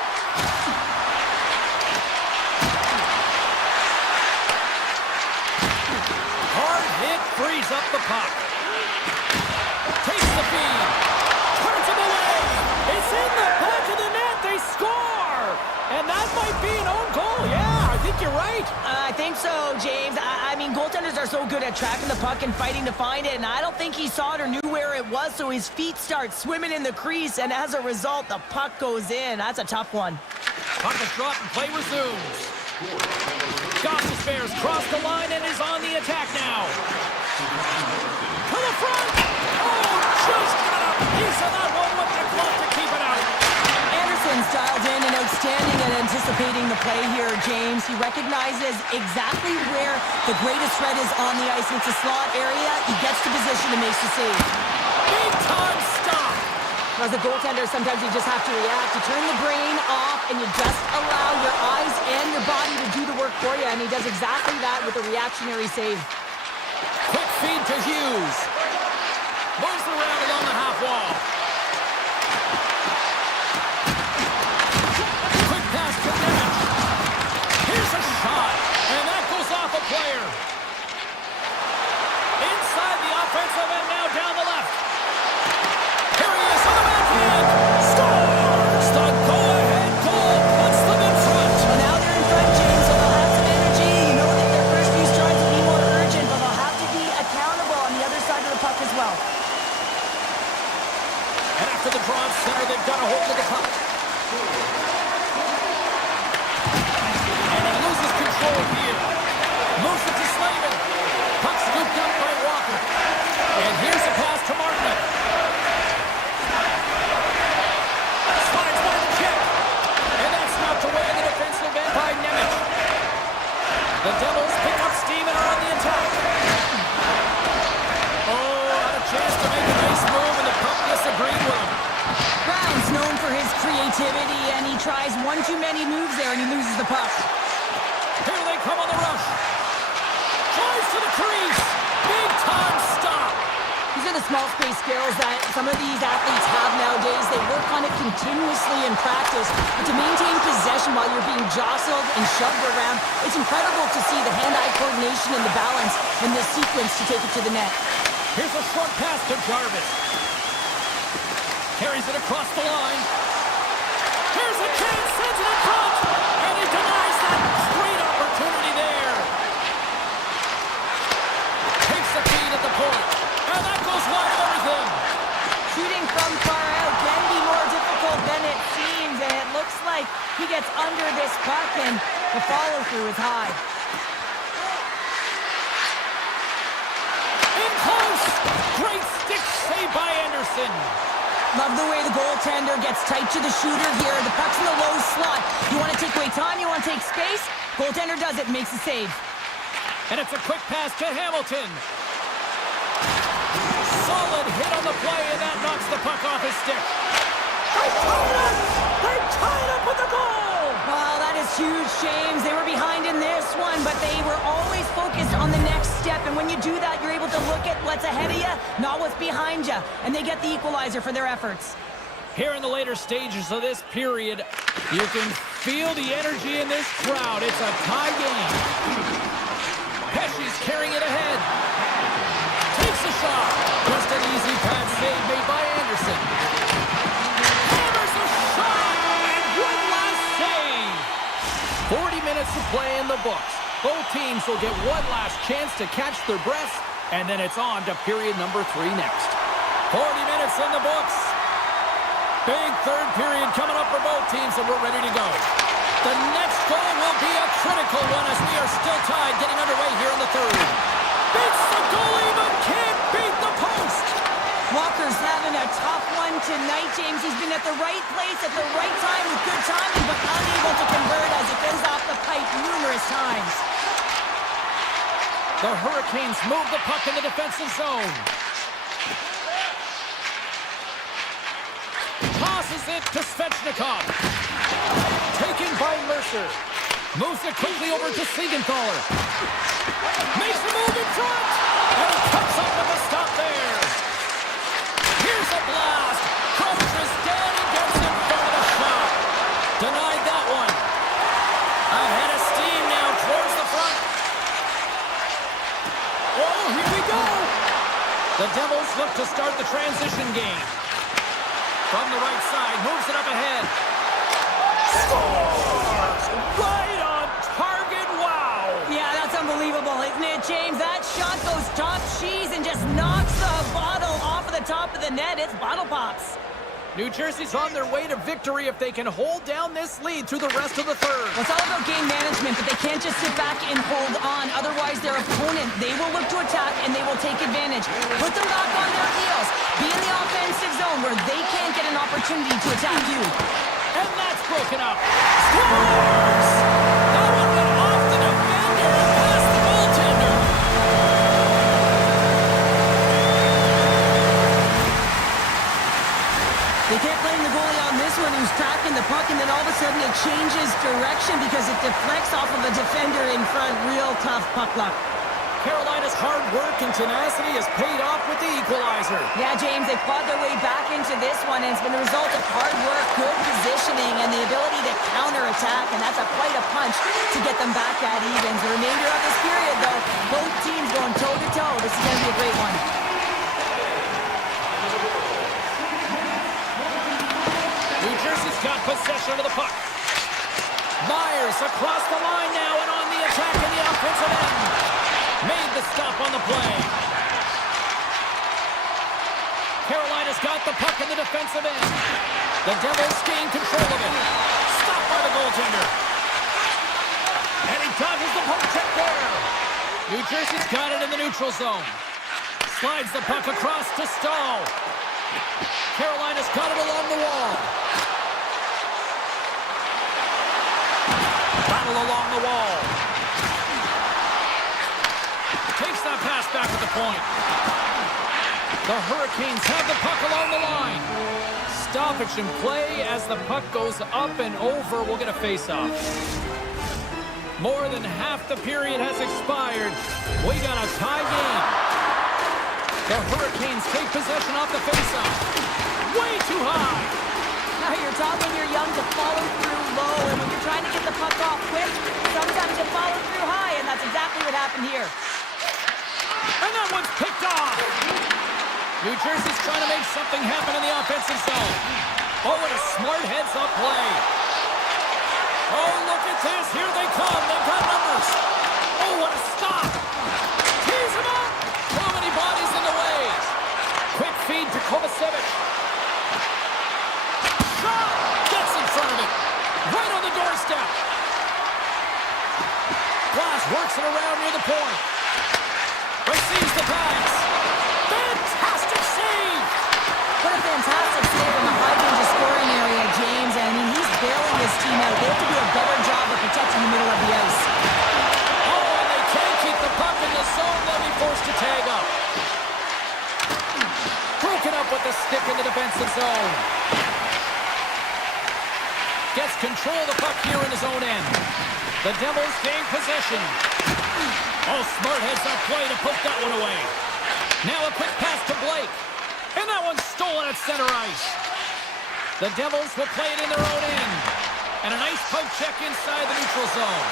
Hard hit frees up the puck. Takes the feed. Turns him away. It's in the back of the net. They score. And that might be an own goal. Yeah, I think you're right. I think so, James. I mean, goaltenders are so good at tracking the puck and fighting to find it, and I don't think he saw it or knew where it was, so his feet start swimming in the crease, and as a result, the puck goes in. That's a tough one. Puck is dropped and play resumes. Goss's Bears cross the line and is on the attack now. To the front. Oh, just got a piece of that one with the glove to keep it out. Anderson's dialed in and outstanding at anticipating the play here, James. He recognizes exactly where the greatest threat is on the ice. It's a slot area. He gets to position and makes the save. Big time stop. As a goaltender, sometimes you just have to react. You turn the brain off and you just allow your eyes and your body to do the work for you. And he does exactly that with a reactionary save. Quick feed to Hughes. Moves around along the half wall. Quick pass to Nemec. Here's a shot. And that goes off a player. Inside the offensive end now down the left. Here he is on the backhand. Scores! The go-ahead goal puts them in front. Well, now they're in front, James, so they'll have some energy. You know that their first few strides will be more urgent, but they'll have to be accountable on the other side of the puck as well. And after the draw center, they've got a hold of the puck. And he loses control here. Moves it to Slavin. Puck scooped up by Walker. And here's a pass to Martin. Slides by the check. And that's knocked away in the defensive end by Nemec. The Devils pick up steam and are on the attack. Oh, had a chance to make a nice move, and the puck disagreed with him. Brown's known for his creativity, and he tries one too many moves there, and he loses the puck. Here they come on the rush. Drives to the crease. Big time stop. These are the small space skills that some of these athletes have nowadays. They work on it continuously in practice. But to maintain possession while you're being jostled and shoved around, it's incredible to see the hand-eye coordination and the balance in this sequence to take it to the net. Here's a short pass to Jarvis. Carries it across the line. Here's a chance, sends it in front. And he denies that great opportunity there. Takes the feed at the point. And that goes wide of everything. Shooting from far out can be more difficult than it seems, and it looks like he gets under this puck, and the follow-through is high. In close. Great stick save by Anderson. Love the way the goaltender gets tight to the shooter here. The puck's in the low slot. You want to take away time, you want to take space. Goaltender does it, makes the save. And it's a quick pass to Hamilton. Solid hit on the play, and that knocks the puck off his stick. They tie it up! They tie it up with the goal! Wow, that is huge, James. They were behind in this one, but they were always focused on the next step. And when you do that, you're able to look at what's ahead of you, not what's behind you. And they get the equalizer for their efforts. Here in the later stages of this period, you can feel the energy in this crowd. It's a tie game. Pesci's carrying it ahead. Takes a shot. Just an easy pad save made by Anderson. Hammers a shot. And one last save. 40 minutes to play in the books. Both teams will get one last chance to catch their breaths, and then it's on to period number 3 next. 40 minutes in the books. Big third period coming up for both teams, and we're ready to go. The next goal will be a critical one as we are still tied, getting underway here in the third. Beats the goalie, but can't beat the post. Walker's having a tough one tonight, James. He's been at the right place at the right time with good timing, but unable to convert as it goes off the pipe numerous times. The Hurricanes move the puck in the defensive zone. Tosses it to Svechnikov. Taken by Mercer. Moves it quickly over to Siegenthaler. Makes the move in front. And it comes up with a stop there. Here's a blast. Crouches down and gets in front of the shot. Denied that one. Ahead of steam now towards the front. Oh, here we go. The Devils look to start the transition game. From the right side, moves it up ahead. Scores! Right on target, wow! Yeah, that's unbelievable, isn't it, James? That shot goes top cheese and just knocks the bottle off of the top of the net. It's bottle pops. New Jersey's on their way to victory if they can hold down this lead through the rest of the third. Well, it's all about game management, but they can't just sit back and hold on. Otherwise, their opponent, they will look to attack and they will take advantage. Put them back on their heels. Be in the offensive zone where they can't get an opportunity to attack you. And that's broken up. Scores! That one went off the defender and past the goaltender. They can't blame the goalie on this one who's tracking the puck, and then all of a sudden it changes direction because it deflects off of a defender in front. Real tough puck luck. Carolina's hard work and tenacity has paid off with the equalizer. Yeah, James, they clawed their way back into this one, and it's been the result of hard work, good positioning, and the ability to counterattack, and that's quite a punch to get them back at evens. The remainder of this period, though, both teams going toe-to-toe. This is going to be a great one. New Jersey's got possession of the puck. Myers across the line now and on the attack in the offensive end. Made the stop on the play. Carolina's got the puck in the defensive end. The Devils gain control of it. Stopped by the goaltender. And he dodges the poke check there. New Jersey's got it in the neutral zone. Slides the puck across to Stahl. Carolina's got it along the wall. Battle along the wall. Takes that pass back at the point. The Hurricanes have the puck along the line. Stoppage in play as the puck goes up and over. We'll get a face-off. More than half the period has expired. We got a tie game. The Hurricanes take possession off the face-off. Way too high. Now you're taught when you're young to follow through low, and when you're trying to get the puck off quick, sometimes you follow through high, and that's exactly what happened here. And that one's picked off. New Jersey's trying to make something happen in the offensive zone. Oh, what a smart heads-up play. Oh, look at this. Here they come. They've got numbers. Oh, what a stop. Tease him up. So many bodies in the way. Quick feed to Kovacevic. Shot. Gets in front of it. Right on the doorstep. Glass works it around near the point. Receives the pass. Fantastic save. What a fantastic save in the high-danger scoring area, James. I mean, he's bailing his team out. They have to do a better job of protecting the middle of the ice. Oh, and they can't keep the puck in the zone. They'll be forced to tag up. Broken up with the stick in the defensive zone. Gets control of the puck here in his own end. The Devils gain possession. Oh, smart heads-up play to poke that one away. Now a quick pass to Blake. And that one's stolen at center ice. The Devils will play it in their own end. And a nice poke check inside the neutral zone.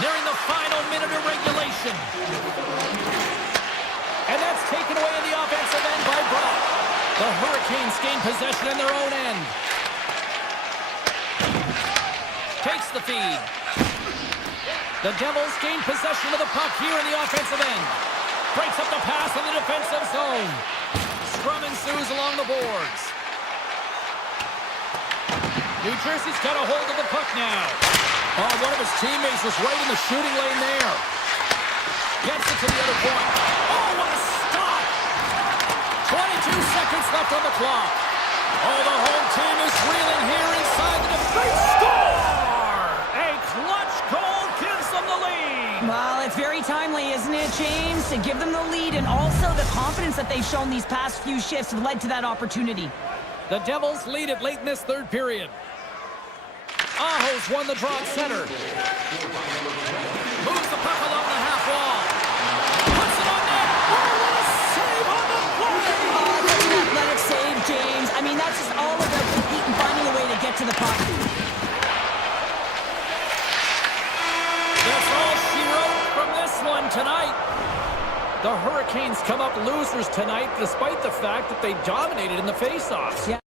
Nearing the final minute of regulation. And that's taken away in the offensive end by Brock. The Hurricanes gain possession in their own end. Takes the feed. The Devils gain possession of the puck here in the offensive end. Breaks up the pass in the defensive zone. Scrum ensues along the boards. New Jersey's got a hold of the puck now. Oh, one of his teammates was right in the shooting lane there. Gets it to the other point. Oh, what a stop! 22 seconds left on the clock. Oh, the home team is reeling here inside the defense. Score! A clutch goal gives them the lead. Well, it's very timely, isn't it, James? To give them the lead, and also the confidence that they've shown these past few shifts have led to that opportunity. The Devils lead it late in this third period. Aho's won the draw at center. Moves the puck along the half wall. Puts it on net. Oh, what a save on the play! Oh, that's an athletic save, James. I mean, that's just all about competing, finding a way to get to the puck. That's all she wrote from this one tonight. The Hurricanes come up losers tonight, despite the fact that they dominated in the faceoffs. Yeah.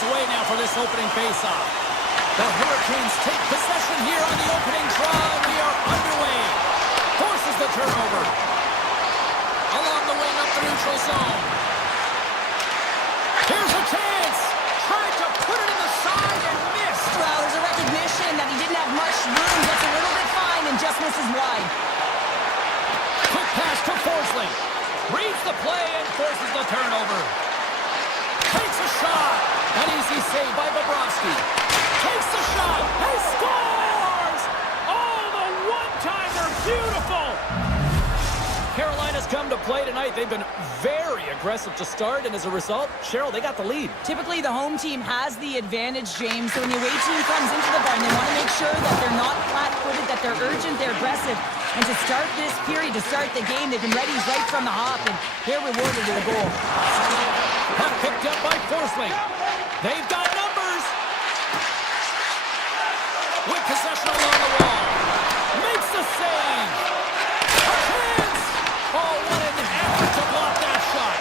leads away now for this opening faceoff. The Hurricanes take possession here on the opening draw. We are underway. Forces the turnover. Along the wing up the neutral zone. Here's a chance. Tried to put it in the side and missed. Well, there's a recognition that he didn't have much room. Gets a little bit fine and just misses wide. Quick pass to Forsling. Reads the play and forces the turnover. Takes a shot. An easy save by Bobrovsky. Takes the shot. He scores! Oh, the one-timer. Beautiful. Carolina's come to play tonight. They've been very aggressive to start, and as a result, Cheryl, they got the lead. Typically, the home team has the advantage, James. So when the away team comes into the barn, they want to make sure that they're not flat-footed, that they're urgent, they're aggressive. And to start this period, to start the game, they've been ready right from the hop, and they're rewarded with a goal. Puck picked up by Forsling. They've got numbers. With possession along the wall. Makes the save. A chance. Oh, what an effort to block that shot.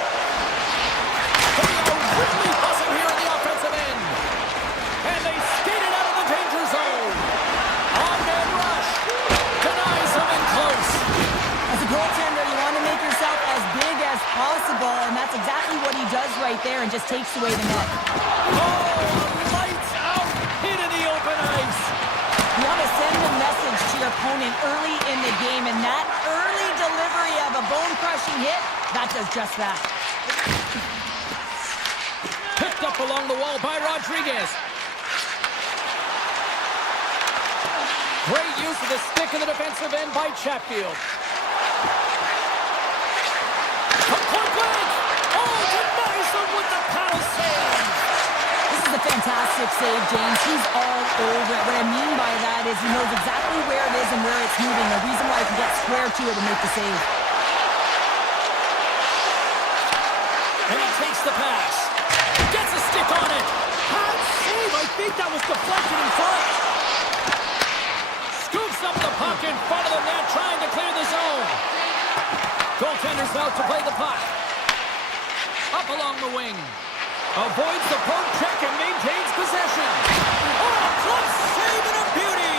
They are really buzzing here in the offensive end. And they skated out of the danger zone. On-man rush. Denies him in close. As a goaltender, you want to make yourself as big as possible, and that's exactly what he does right there and just takes away the net. Oh, lights out. Hit in the open ice. You want to send a message to your opponent early in the game, and that early delivery of a bone-crushing hit, that does just that. Picked up along the wall by Rodriguez. Great use of the stick in the defensive end by Chatfield. From point blank. Oh, denies him with the power save. This is a fantastic save, James. He's all over it. What I mean by that is he knows exactly where it is and where it's moving. The reason why he can get square to it and make the save. And he takes the pass. Gets a stick on it. Hard save. I think that was deflected in front. Scoops up the puck in front of the net, trying to clear the zone. Goaltender's out to play the puck. Up along the wing. Avoids the poke check and maintains possession. Oh, close save and a beauty.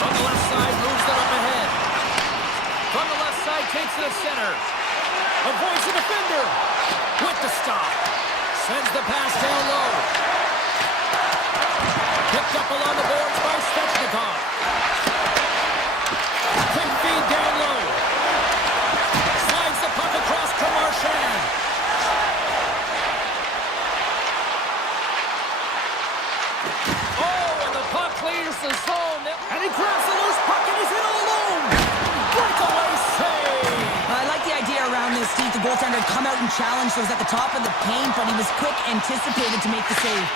From the left side, moves it up ahead. From the left side, takes it to center. Avoids the defender. With the stop. Sends the pass down low. Picked up along the boards by Svechnikov. Quick feed down low. Slides the puck across to Marchand. Oh, and the puck clears the zone. And he grabs the loose puck and he's in all alone. Breakaway save. I like the idea around this, Steve. The goaltender had come out and challenged, so he was at the top of the paint, but he was quick, anticipated to make the save.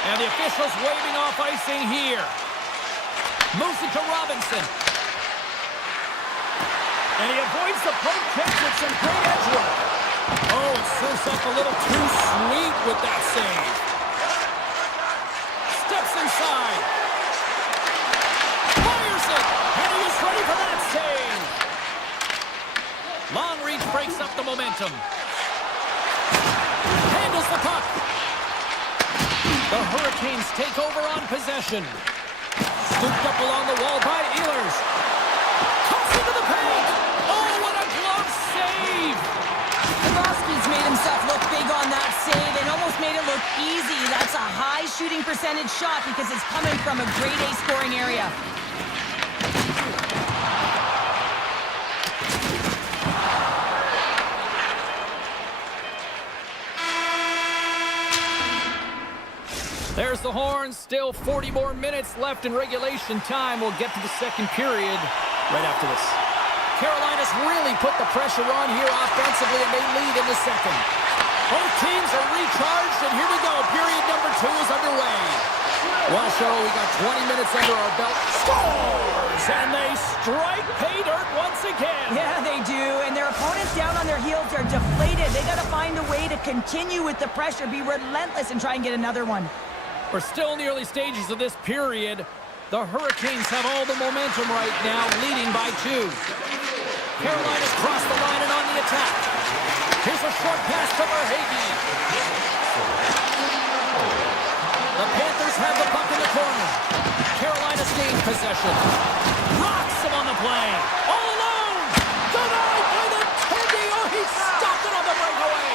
And the officials waving off icing here. Moves it to Robinson. And he avoids the poke check with some great edge work. Oh, it serves up a little too sweet with that save. Steps inside. Fires it. And he is ready for that save. Long reach breaks up the momentum. Handles the puck. The Hurricanes take over on possession. Scooped up along the wall by Ehlers. Comes into the paint. Oh, what a glove save. Bobrovsky's made himself look big on that save and almost made it look easy. That's a high shooting percentage shot because it's coming from a grade A scoring area. There's the horn. Still 40 more minutes left in regulation time. We'll get to the second period right after this. Carolina's really put the pressure on here offensively, and they lead in the second. Both teams are recharged, and here we go. Period number 2 is underway. Well, Cheryl, we got 20 minutes under our belt. Scores! And they strike pay dirt once again. Yeah, they do. And their opponents down on their heels are deflated. They got to find a way to continue with the pressure, be relentless, and try and get another one. We're still in the early stages of this period. The Hurricanes have all the momentum right now, leading by 2. Carolina's crossed the line and on the attack. Here's a short pass to Verhaeghe. The Panthers have the puck in the corner. Carolina's gained possession. Rocks him on the play. All alone. Denied by the Teddy. Oh, he stopped it on the breakaway.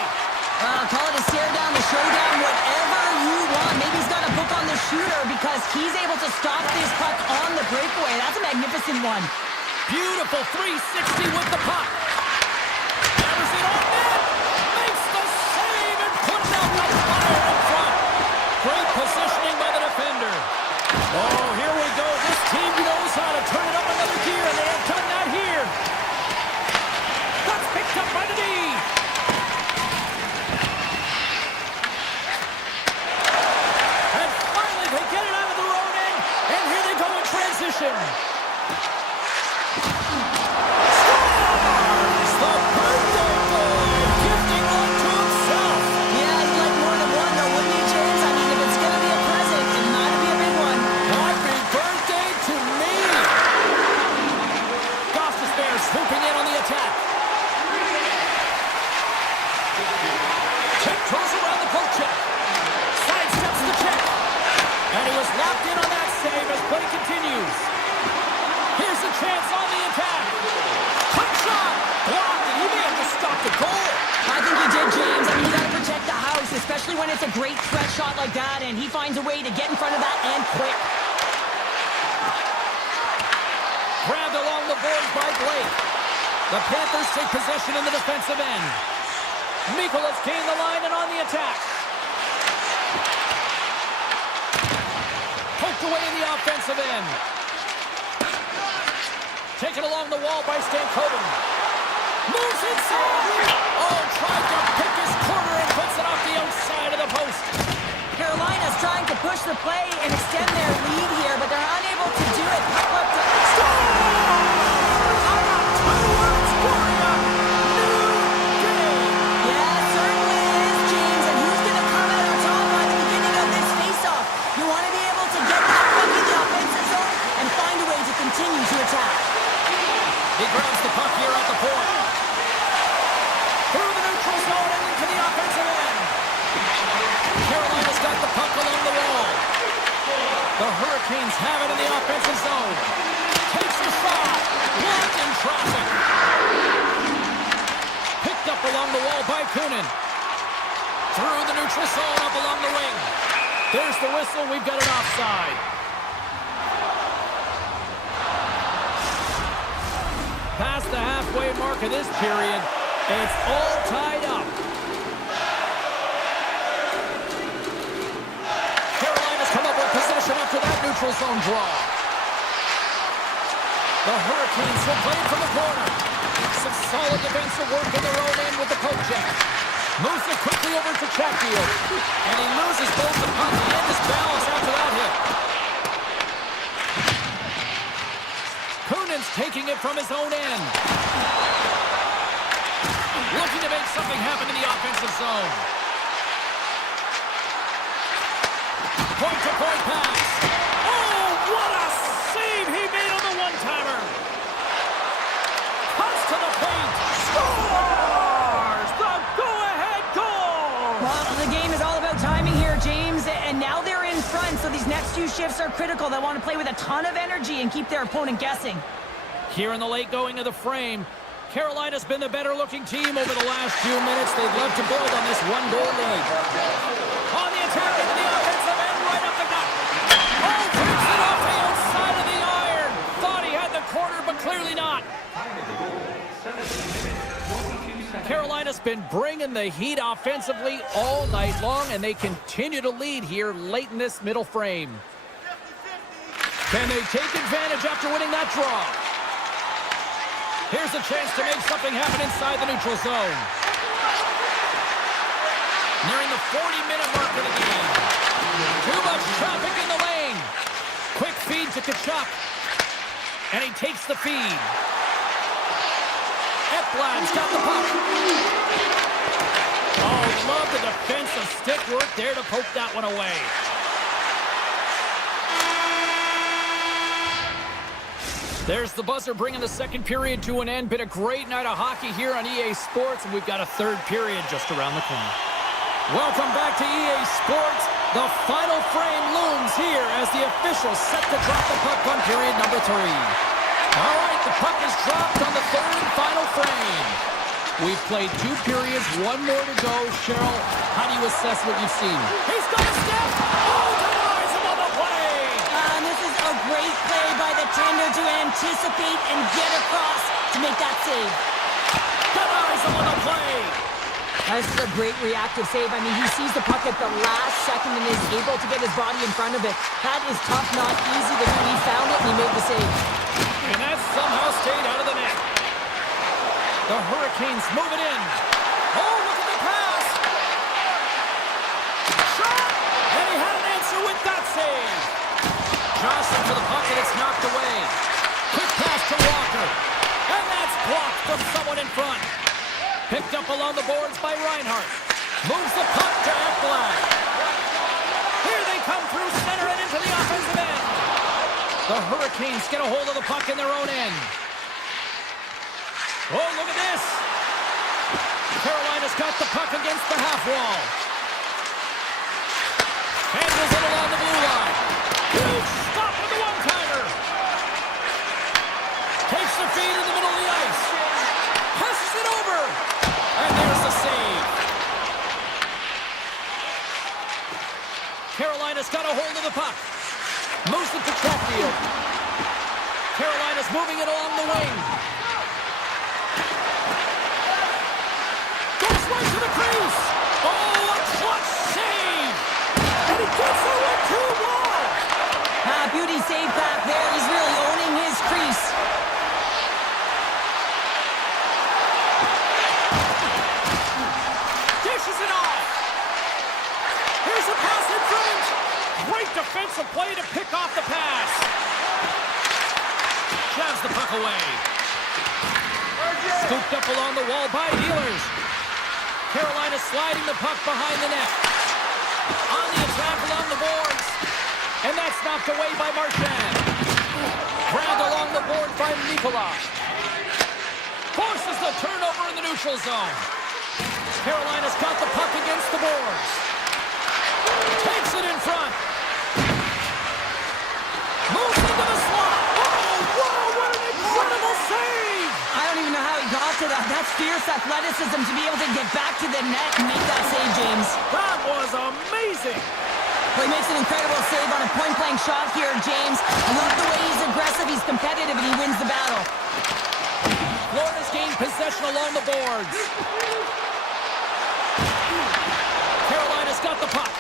Call it a stare down, the showdown, whatever you want. Maybe he's got a book on the shooter because he's able to stop this puck on the breakaway. That's a magnificent one. Beautiful 360 with the puck. Hammers it on net. Makes the save and puts out the fire in front. Great positioning by the defender. Oh, here we go. This team knows how to turn it up another gear, and they have done that here. That's picked up by the D. And finally, they get it out of their own end, and here they go in transition. Swooping in on the attack. Tiptoes around the poke check. Sidesteps the check. And he was locked in on that save as play continues. Here's a chance on the attack. Quick shot. Blocked, and he may have just stopped the goal. I think he did, James. I mean, you got to protect the house, especially when it's a great threat shot like that, and he finds a way to get in front of that and quick. Grabbed along the boards by Blake. The Panthers take possession in the defensive end. Mikola's gained the line and on the attack. Poked away in the offensive end. Taken along the wall by Stankoven. Moves inside. Oh, tried to pick his corner and puts it off the outside of the post. Carolina's trying to push the play and extend their lead here, but they're unable to do it. Score! Continue to attack. He grabs the puck here at the point. Through the neutral zone and into the offensive end. Carolina's got the puck along the wall. The Hurricanes have it in the offensive zone. Takes the shot. Blocked in traffic. Picked up along the wall by Kunin. Through the neutral zone up along the wing. There's the whistle. We've got an offside. Past the halfway mark of this period, it's all tied up. Carolina's come up with possession after that neutral zone draw. The Hurricanes will play it from the corner. Some solid defensive work in their own end with the poke check. Moves it quickly over to Chatfield. And he loses both the puck and his balance after that hit. Kunin's taking it from his own end. Looking to make something happen in the offensive zone. Point-to-point pass. Oh, what a save he made on the one-timer. Cuts to the paint. Scores the go-ahead goal. Well, the game is all about timing here, James, and now they're in front, so these next few shifts are critical. They want to play with a ton of energy and keep their opponent guessing. Here in the late going of the frame, Carolina's been the better-looking team over the last few minutes. They'd love to build on this one-goal lead. On the attack into the offensive end, right up the gut. Oh, takes it off the outside of the iron. Thought he had the corner, but clearly not. Carolina's been bringing the heat offensively all night long, and they continue to lead here late in this middle frame. Can they take advantage after winning that draw? Here's a chance to make something happen inside the neutral zone. Nearing the 40-minute mark of the game. Too much traffic in the lane. Quick feed to Tkachuk. And he takes the feed. Ekblad's got the puck. Oh, love the defensive stick work there to poke that one away. There's the buzzer bringing the second period to an end. Been a great night of hockey here on EA Sports, and we've got a third period just around the corner. Welcome back to EA Sports. The final frame looms here as the officials set to drop the puck on period number 3. All right, the puck is dropped on the third and final frame. We've played 2 periods, 1 more to go. Cheryl, how do you assess what you've seen? He's got a step! Oh, denies him on the play! This is a great play by the tender to anticipate and get across to make that save. Denies him on the play! This is a great reactive save. I mean, he sees the puck at the last second and is able to get his body in front of it. That is tough, not easy to do. He found it and he made the save. And that somehow stayed out of the net. The Hurricanes move it in. Oh, look at the pass! Shot! And he had an answer with that save. Johnson for the puck and it's knocked away. Quick pass to Walker. And that's blocked from someone in front. Picked up along the boards by Reinhart. Moves the puck to Ekblad. Here they come through center and into the offensive end. The Hurricanes get a hold of the puck in their own end. Oh, look at this. Carolina's got the puck against the half wall. Handles it along the blue line. Huge stop with the one-timer. Takes the feed in the middle of the ice. Passes it over. And there's the save. Carolina's got a hold of the puck. Moves it to Caulfield. Carolina's moving it along the wing. Goes right to the crease. Oh, a clutch save. And he gets it with 2 balls. Beauty save back there. He's really owning his crease. Dishes it off. Here's a pass in front. Great defensive play to pick off the pass. Shoves the puck away. Scooped up along the wall by Healers. Carolina sliding the puck behind the net. On the attack along the boards. And that's knocked away by Marchand. Grabbed along the board by Nicola. Forces the turnover in the neutral zone. Carolina's got the puck against the boards. Takes it in front. Moves into the slot. Oh, wow, what an incredible save! I don't even know how he got to that. That's fierce athleticism to be able to get back to the net and make that save, James. That was amazing! Well, he makes an incredible save on a point-blank shot here, James. I love the way he's aggressive, he's competitive, and he wins the battle. Florida's gained possession along the boards. Carolina's got the puck.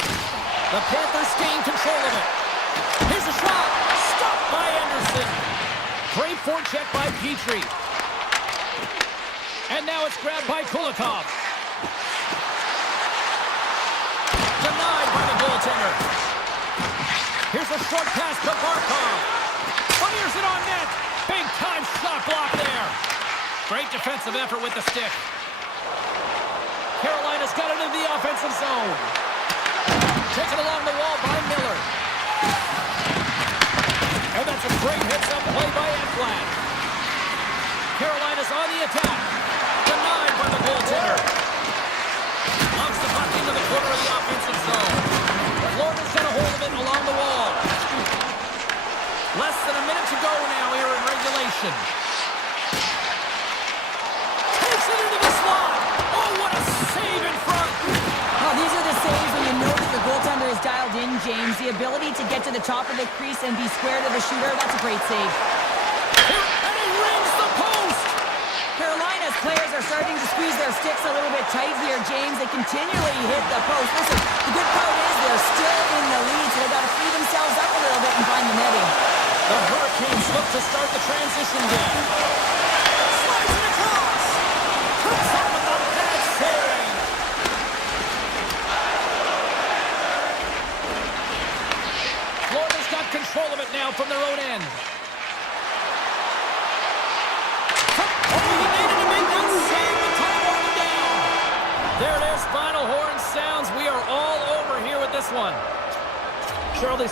The Panthers gain control of it. Here's a shot. Stopped by Anderson. Great forecheck by Petrie. And now it's grabbed by Kulikov. Denied by the goaltender. Here's a short pass to Barkov. Fires it on net. Big time shot block there. Great defensive effort with the stick. Carolina's got it in the offensive zone. Taken along the wall by Miller. And that's a great hits-up play by Ekblad. Carolina's on the attack. Denied by the goaltender. Knocks the puck into the corner of the offensive zone. Florida's got a hold of it along the wall. Less than a minute to go now here in regulation. Takes it into the slot. Oh, what a save in front. Oh, these are the saves when you know that the goaltender is dialed in, James. The ability to get to the top of the crease and be square to the shooter, that's a great save. And he rings the post. Carolina's players are starting to squeeze their sticks a little bit tight here, James. They continually hit the post. Listen, the good part is they're still in the lead, so they've got to free themselves up a little bit and find the netting. The Hurricanes look to start the transition game. Slides it across. Puts up with a bad save. Florida's got control of it now from their own end. Oh, he needed to make that save with time running down. There it is, final horn sounds. We are all over here with this one. Shirley.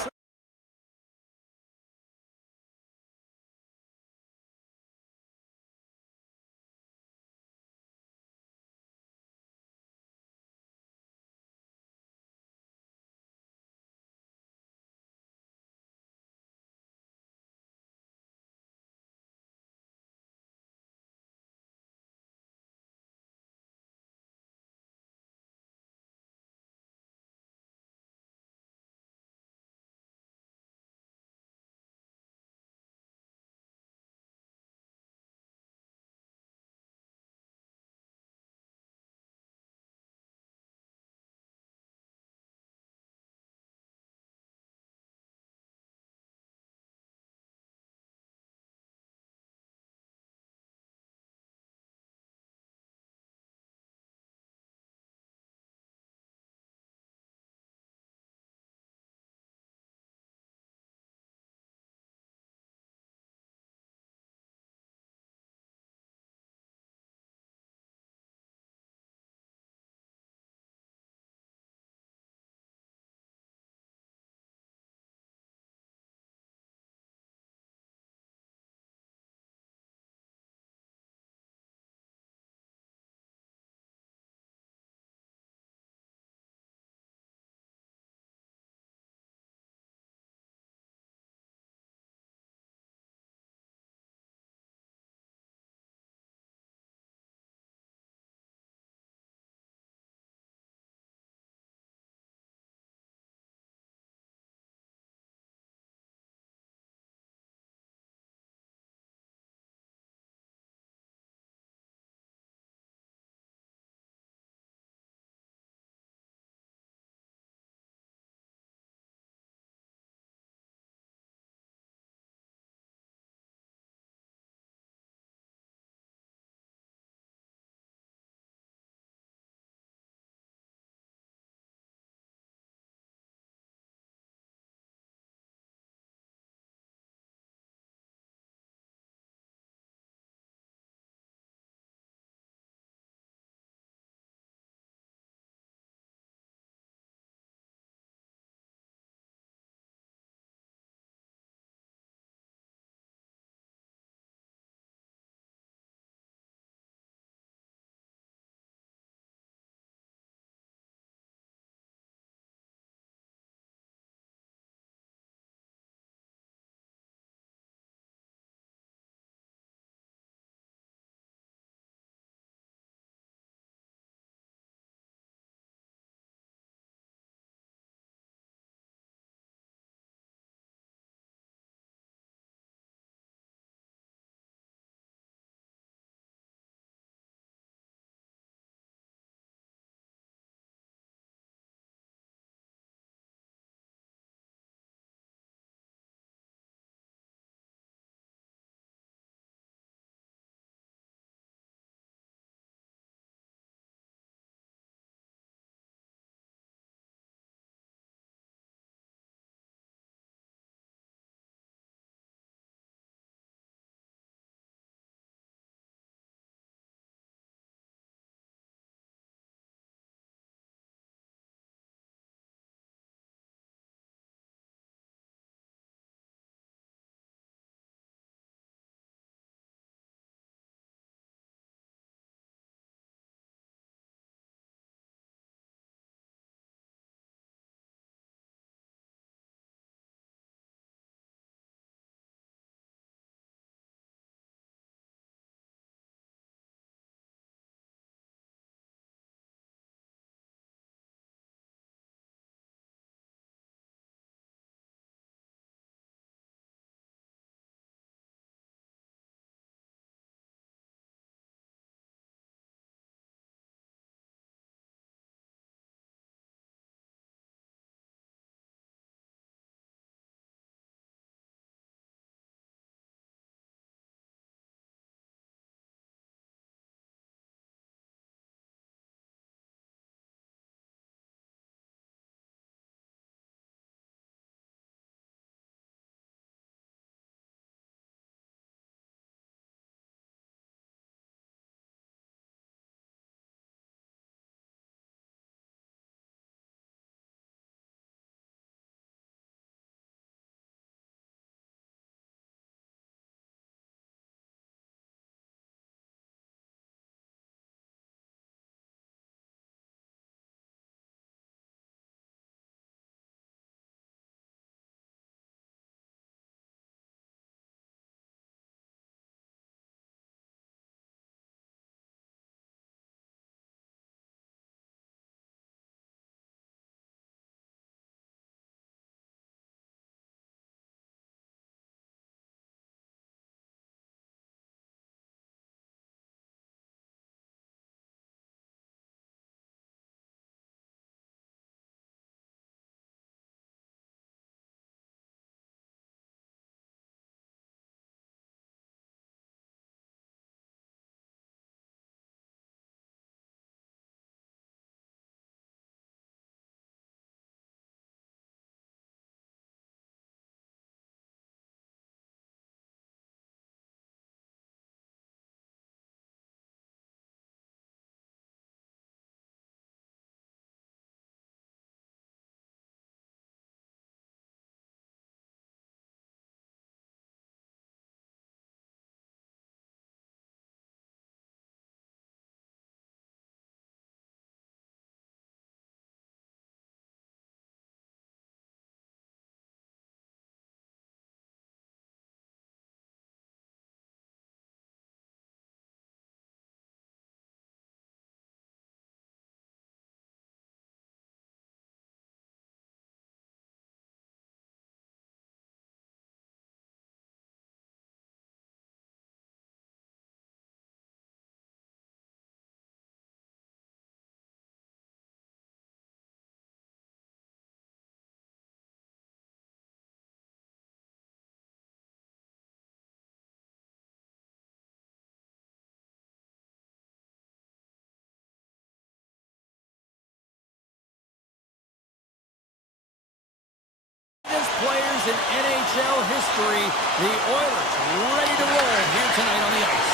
players in NHL history. The Oilers ready to roll here tonight on the ice.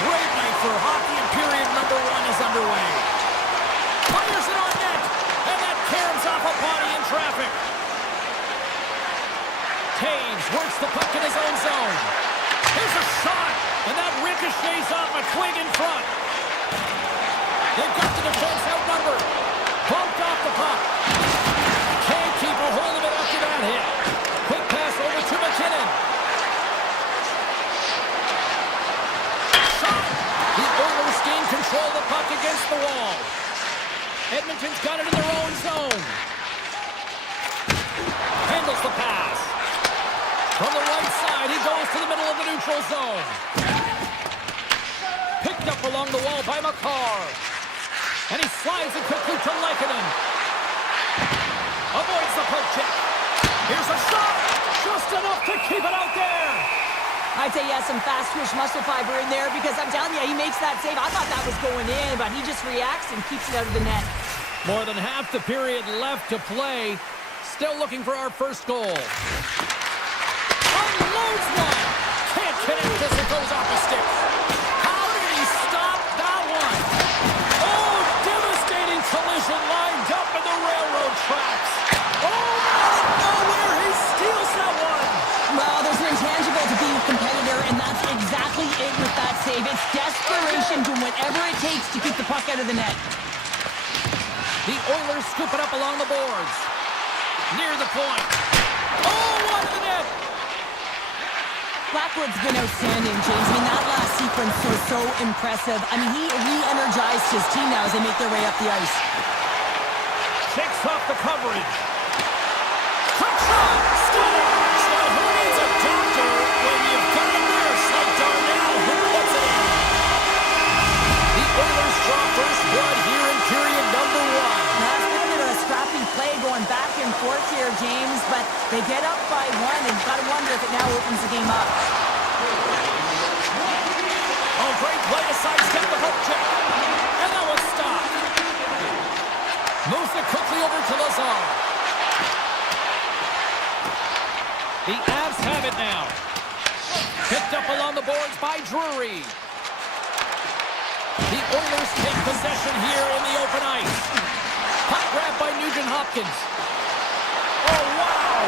Great night for hockey, and period number 1 is underway. Fires it on net, and that caroms off a body in traffic. Taves works the puck in his own zone. Here's a shot, and that ricochets off a twig in front. They've got the defense outnumbered. Bumped off the puck. Can't keep a hold of it after that hit. Quick pass over to McKinnon. Shot! The Oilers gain control of the puck against the wall. Edmonton's got it in their own zone. Handles the pass. From the right side, he goes to the middle of the neutral zone. Picked up along the wall by McCarr. And he slides it quickly to Lehkonen. Avoids the poke check. Here's a shot. Just enough to keep it out there. I'd say he has some fast twitch muscle fiber in there because I'm telling you, he makes that save. I thought that was going in, but he just reacts and keeps it out of the net. More than half the period left to play. Still looking for our first goal. Unloads one. Can't connect as it goes off the sticks. How did he stop that one? Oh, devastating collision lined up in the railroad tracks. Oh, out of nowhere, he steals that one. Well, there's an intangible to being a competitor, and that's exactly it with that save. It's desperation, doing whatever it takes to keep the puck out of the net. The Oilers scoop it up along the boards. Near the point. Oh, wide of the net. Blackwood's been outstanding, James. I mean, that last sequence was so impressive. I mean, he re-energized his team now as they make their way up the ice. Shakes off the coverage. Quick shot! Scores! Now who needs a doctor when you've got a nurse like Darnell who puts it in? The Oilers draw first blood here in period number 1. Now, it's been a bit of a scrappy play going back and forth here, James, but they get up by 1, and you've got to wonder if it now opens the game up. Oh, great play to sidestep the hook check. And that was stopped. Moves it quickly over to Lazar. The Avs have it now. Picked up along the boards by Drury. The Oilers take possession here in the open ice. Puck grab by Nugent-Hopkins. Oh, wow!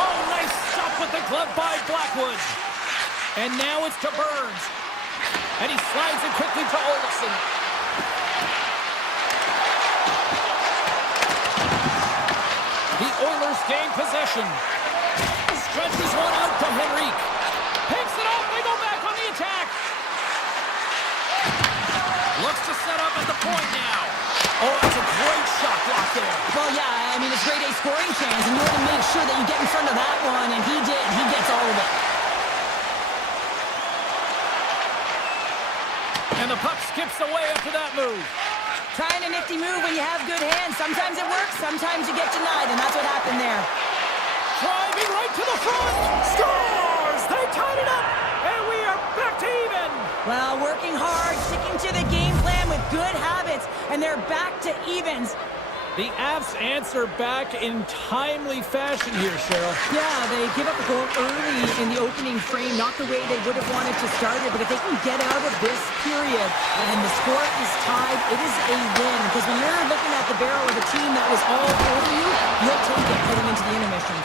Oh, nice stop with the glove by Blackwood. And now it's to Burns. And he slides it quickly to Olofsson. The Oilers gain possession. Stretches one out to Henrique. Picks it up. They go back on the attack. Looks to set up at the point now. Oh, that's a great shot block there. Well, yeah, I mean, it's grade A scoring chance, and you want to make sure that you get in front of that one, and he did. He gets all of it. And the puck skips away after that move. Trying a nifty move when you have good hands. Sometimes it works, sometimes you get denied, and that's what happened there. Driving right to the front. Scores! They tied it up, and we are back to even. Well, working hard, sticking to the game plan with good habits, and they're back to evens. The Avs answer back in timely fashion here, Cheryl. Yeah, they give up a goal early in the opening frame, not the way they would have wanted to start it, but if they can get out of this period and the score is tied, it is a win. Because when you're looking at the barrel of a team that was all over you, you'll take it heading into the intermission.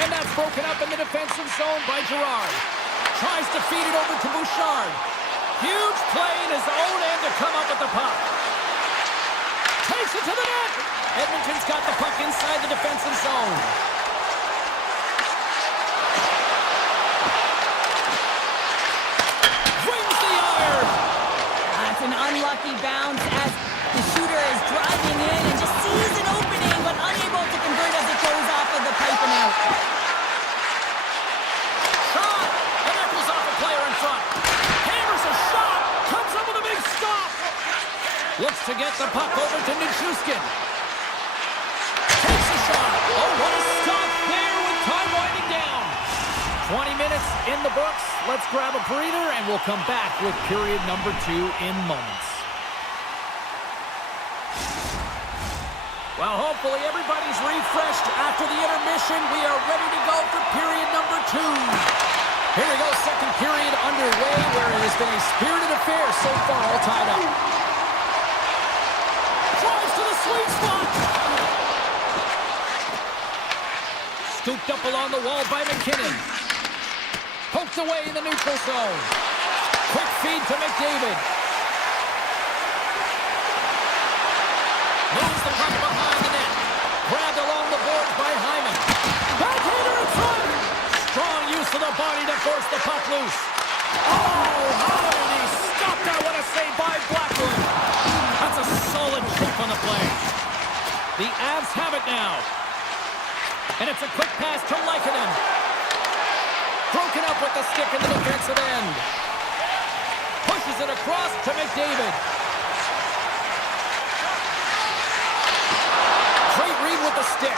And that's broken up in the defensive zone by Girard. Tries to feed it over to Bouchard. Huge play in his own end to come up with the puck. Takes it to the net. Edmonton's got the puck inside the defensive zone. Wins the iron. That's an unlucky bounce as the shooter is driving in and just sees an opening, but unable to convert as it goes off of the pipe and out. Shot. And that goes off a player in front. Hammers a shot. Comes up with a big stop. Looks to get the puck over to Nichushkin. Takes a shot. Oh, what a stop there with time winding down. 20 minutes in the books. Let's grab a breather, and we'll come back with period number 2 in moments. Well, hopefully everybody's refreshed after the intermission. We are ready to go for period number 2. Here we go, second period underway, where it has been a spirited affair so far, all tied up. Drives to the sweet spot. Scooped up along the wall by McKinnon. Poked away in the neutral zone. Quick feed to McDavid. Moves the puck behind the net. Grabbed along the boards by Hyman. Backhander in front. Strong use of the body to force the puck loose. Oh, how did he stop that? What a save by Blackwood. That's a solid check on the play. The Avs have it now. And it's a quick pass to Lehkonen. Broken up with the stick in the defensive end. Pushes it across to McDavid. Great read with the stick.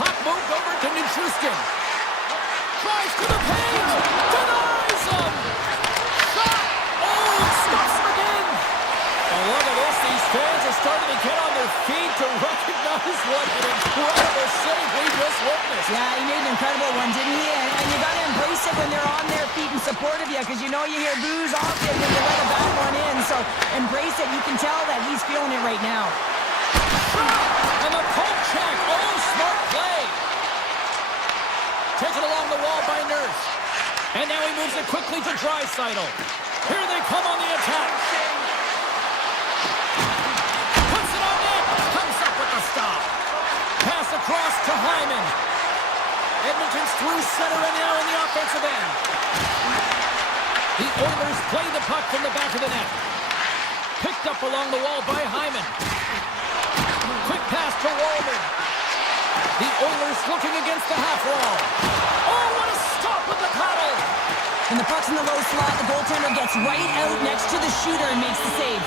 Puck moved over to Nichushkin. Tries to the paint. Denies him. Shot. Oh, stops him again. And look at this. These fans are starting to get on their feet to recognize what an incredible save we just witnessed. Yeah, he made an incredible one, didn't he? And you got to embrace it when they're on their feet in support of you, because you know you hear boos often when you let a bad one in. So embrace it. You can tell that he's feeling it right now. And the poke check. Oh, smart play. Taken along the wall by Nurse. And now he moves it quickly to Draisaitl. Here they come on the attack. Puts it on net. Comes up with the stop. Pass across to Hyman. Edmonton's through center and now in the offensive end. The Oilers play the puck from the back of the net. Picked up along the wall by Hyman. Quick pass to Walden. The Oilers looking against the half wall. Oh, what a stop with the paddle! And the puck's in the low slot. The goaltender gets right out next to the shooter and makes the save.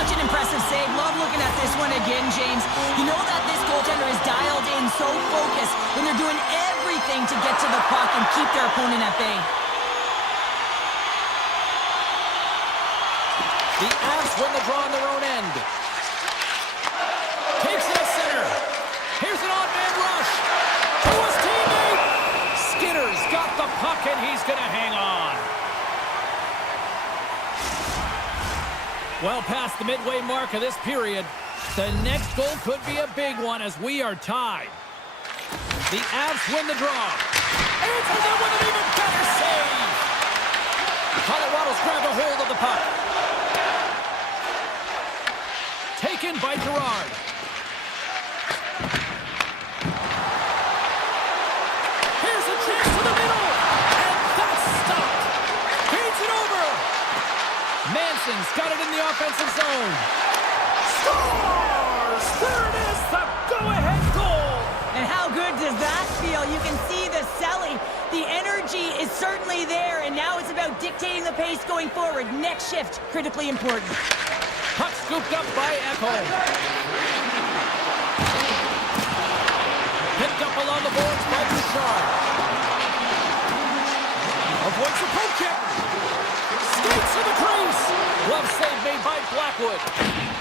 Such an impressive save. Love looking at this one again, James. You know that this goaltender is dialed in, so focused, when they're doing everything to get to the puck and keep their opponent at bay. The Avs win the draw on their own end. Takes it to center. Here's an odd-man rush. To his teammate. Skinner's got the puck, and he's going to hang on. Well past the midway mark of this period, the next goal could be a big one as we are tied. The Avs win the draw. Answers it with an even better save. Colorado's grabbed a hold of the puck. Taken by Gerard. Here's a chance to the middle. And that's stopped. Feeds it over. Manson's got it in the offensive zone. Scores! There it is, the go-ahead goal. And how good does that feel? You can see the selling. The energy is certainly there, and now it's about dictating the pace going forward. Next shift, critically important. Puck scooped up by Ekholm. Picked up along the boards by Bouchard. Avoids the poke check. Skates to the crease. Glove save made by Blackwood.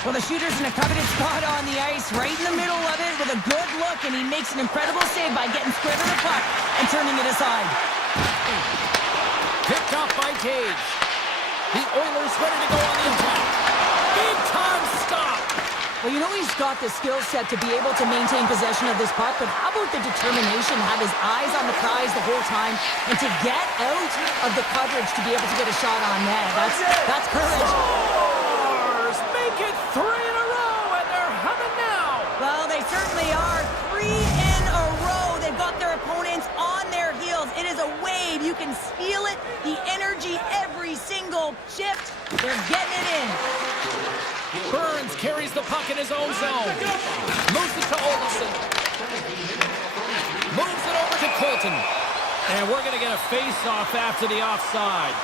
Well, the shooter's in a coveted spot on the ice, right in the middle of it with a good look, and he makes an incredible save by getting square to the puck and turning it aside. Picked off by Cage. The Oilers ready to go on the attack. Big time stop. Well, you know he's got the skill set to be able to maintain possession of this puck, but how about the determination, have his eyes on the prize the whole time, and to get out of the coverage to be able to get a shot on net. That's courage. Scores! Make it 3 in a row, and they're humming now. Well, they certainly are. 3 in a row. They've got their opponents on their heels. It is a wave. You can feel it, the energy every single shift. They're getting it in. Burns carries the puck in his own zone. Moves it to Olsen. Moves it over to Colton. And we're going to get a face-off after the offside.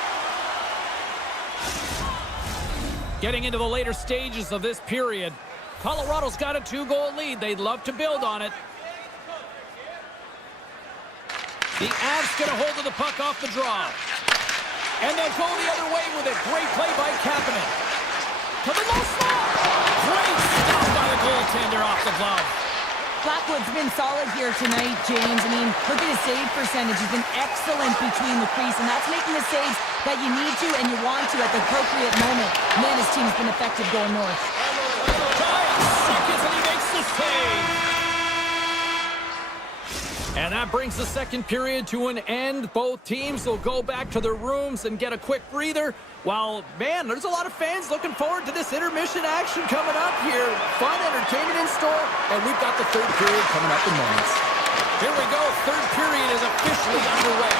Getting into the later stages of this period, Colorado's got a 2-goal lead. They'd love to build on it. The Avs get a hold of the puck off the draw. And they'll go the other way with it. Great play by Kapanen. to the low slot. Great stop by the goaltender off the glove. Blackwood's been solid here tonight, James. I mean, look at his save percentage. He's been excellent between the crease, and that's making the saves that you need to and you want to at the appropriate moment. Man, his team's been effective going north. 5 seconds, and he makes the save. And that brings the second period to an end. Both teams will go back to their rooms and get a quick breather. Well, man, there's a lot of fans looking forward to this intermission action coming up here. Fun entertainment in store, and we've got the third period coming up in moments. Here we go. Third period is officially underway.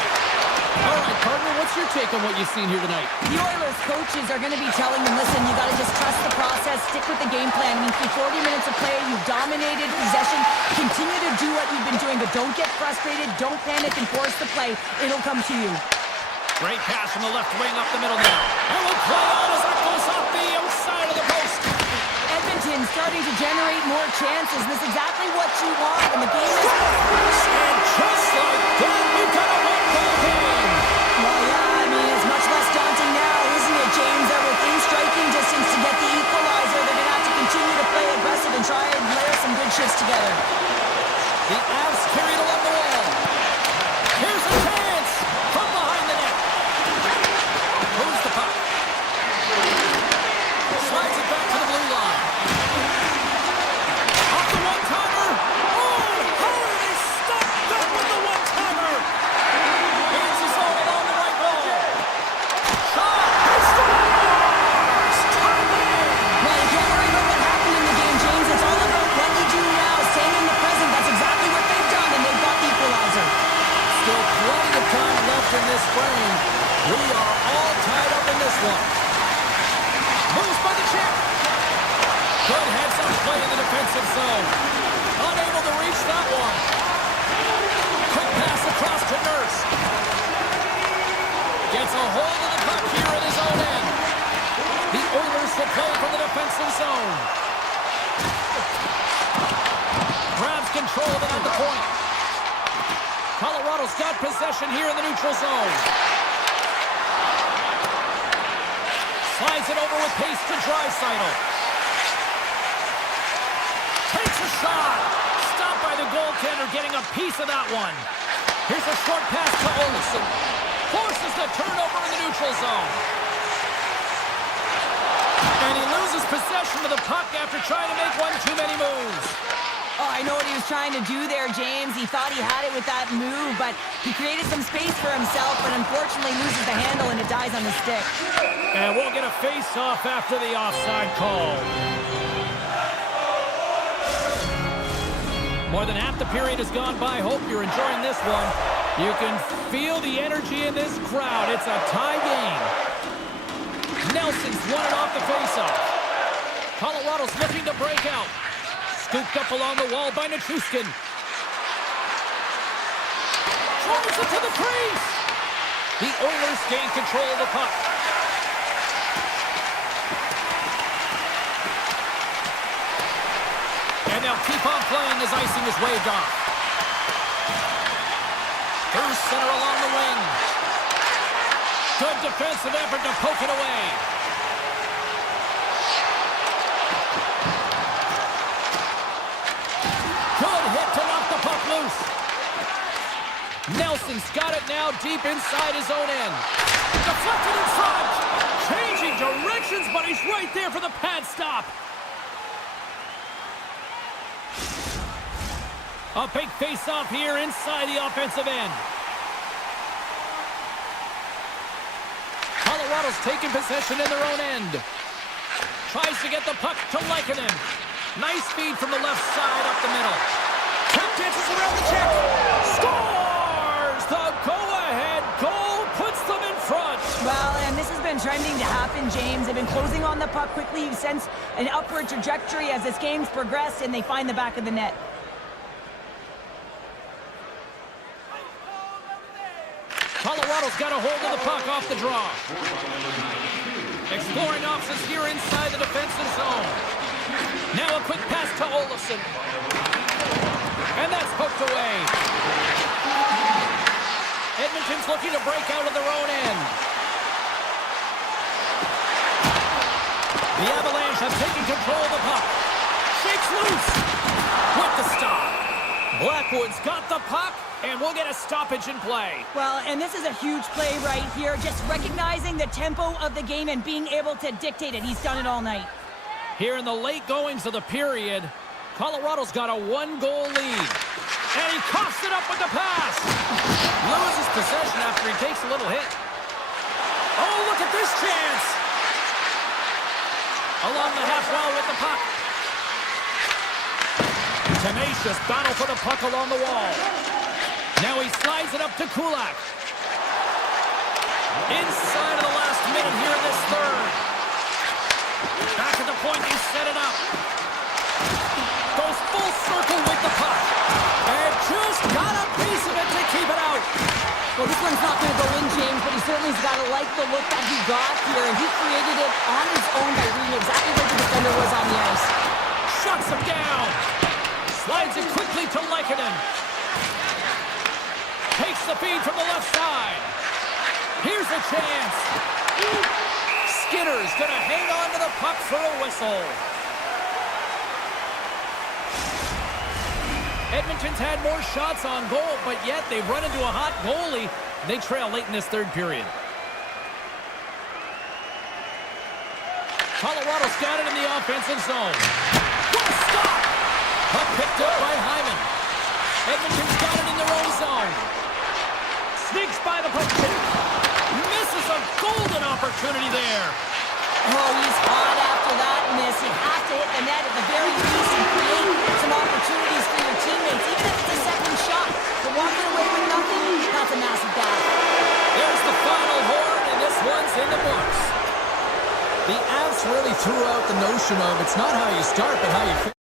All right, partner, what's your take on what you've seen here tonight? The Oilers coaches are going to be telling them, listen, you got to just trust the process, stick with the game plan. I mean, through 40 minutes of play, you've dominated possession. Continue to do what you've been doing, but don't get frustrated. Don't panic and force the play. It'll come to you. Great pass from the left wing up the middle now. And we'll play on as that goes off the outside of the post. Edmonton starting to generate more chances. This is exactly what you want, and the game is... And just like that, we've got a one-goal game. Well, yeah, I mean, it's much less daunting now, isn't it, James? They're within striking distance to get the equalizer. They're going to have to continue to play aggressive and try and layer some good shifts together. The Avs carried along the wall. Here's a chance from behind the net. Moves the puck. Slides it back to the blue line. Off the one-timer. Oh, how did they stop that with the one-timer? Gains his own along the right wall. Shot. Scores! Tied in. Well, you can't worry about what happened in the game, James. It's all about what you do now, staying in the present. That's exactly what they've done, and they've got the equalizer. Still plenty of time left in this frame. We are all tied up in this one. Moves by the chip. Good heads-up play in the defensive zone. Unable to reach that one. Quick pass across to Nurse. Gets a hold of the puck here at his own end. The Oilers will play from the defensive zone. Grabs control of it at the point. Colorado's got possession here in the neutral zone. Slides it over with pace to Draisaitl. Takes a shot. Stopped by the goaltender, getting a piece of that one. Here's a short pass to Olsen. Forces the turnover in the neutral zone. And he loses possession of the puck after trying to make one too many moves. Oh, I know what he was trying to do there, James. He thought he had it with that move, but he created some space for himself, but unfortunately loses the handle and it dies on the stick. And we'll get a face-off after the offside call. More than half the period has gone by. Hope you're enjoying this one. You can feel the energy in this crowd. It's a tie game. Nelson's won it off the face-off. Colorado's looking to break out. Scooped up along the wall by Nichushkin. Drives it to the crease. The Oilers gain control of the puck. And they'll keep on playing as icing is waved off. Through center along the wing. Good defensive effort to poke it away. Good hit to knock the puck loose. Nelson's got it now deep inside his own end. Deflected in front. Changing directions, but he's right there for the pad stop. A big face-off here inside the offensive end. Colorado's taking possession in their own end. Tries to get the puck to Lehkonen. Nice feed from the left side up the middle. Tap dances around the check. Scores! The go-ahead goal puts them in front. Well, and this has been trending to happen, James. They've been closing on the puck quickly. You sense an upward trajectory as this game's progressed, and they find the back of the net. Colorado's got a hold of the puck off the draw. Exploring options here inside the defensive zone. Now a quick pass to Olsen. And that's poked away. Edmonton's looking to break out of their own end. The Avalanche have taken control of the puck. Shakes loose with the stop. Blackwood's got the puck, and we'll get a stoppage in play. Well, and this is a huge play right here, just recognizing the tempo of the game and being able to dictate it. He's done it all night. Here in the late goings of the period, Colorado's got a one-goal lead. And he coughs it up with the pass. Loses possession after he takes a little hit. Oh, look at this chance. Along the half wall with the puck. Tenacious battle for the puck along the wall. Now he slides it up to Kulak. Inside of the last minute here in this third. Back at the point, he set it up. Goes full circle with the puck. And just got a piece of it to keep it out. Well, this one's not going to go in, James, but he certainly's got to like the look that he got here, and he created it on his own by reading exactly where the defender was on the ice. Shuts him down. Slides it quickly to Lehkonen. Takes the feed from the left side. Here's a chance. Skinner's going to hang on to the puck for a whistle. Edmonton's had more shots on goal, but yet they've run into a hot goalie. They trail late in this third period. Colorado's got it in the offensive zone. What a stop! Puck picked up by Hyman. Edmonton's got it in their own zone. Sneaks by the puck check. Misses a golden opportunity there. Oh, he's hot after that miss. You have to hit the net at the very least and create some opportunities for your teammates, even if it's a second shot. But walking away with nothing, that's a massive bad. There's the final horn, and this one's in the books. The Avs really threw out the notion of it's not how you start, but how you finish.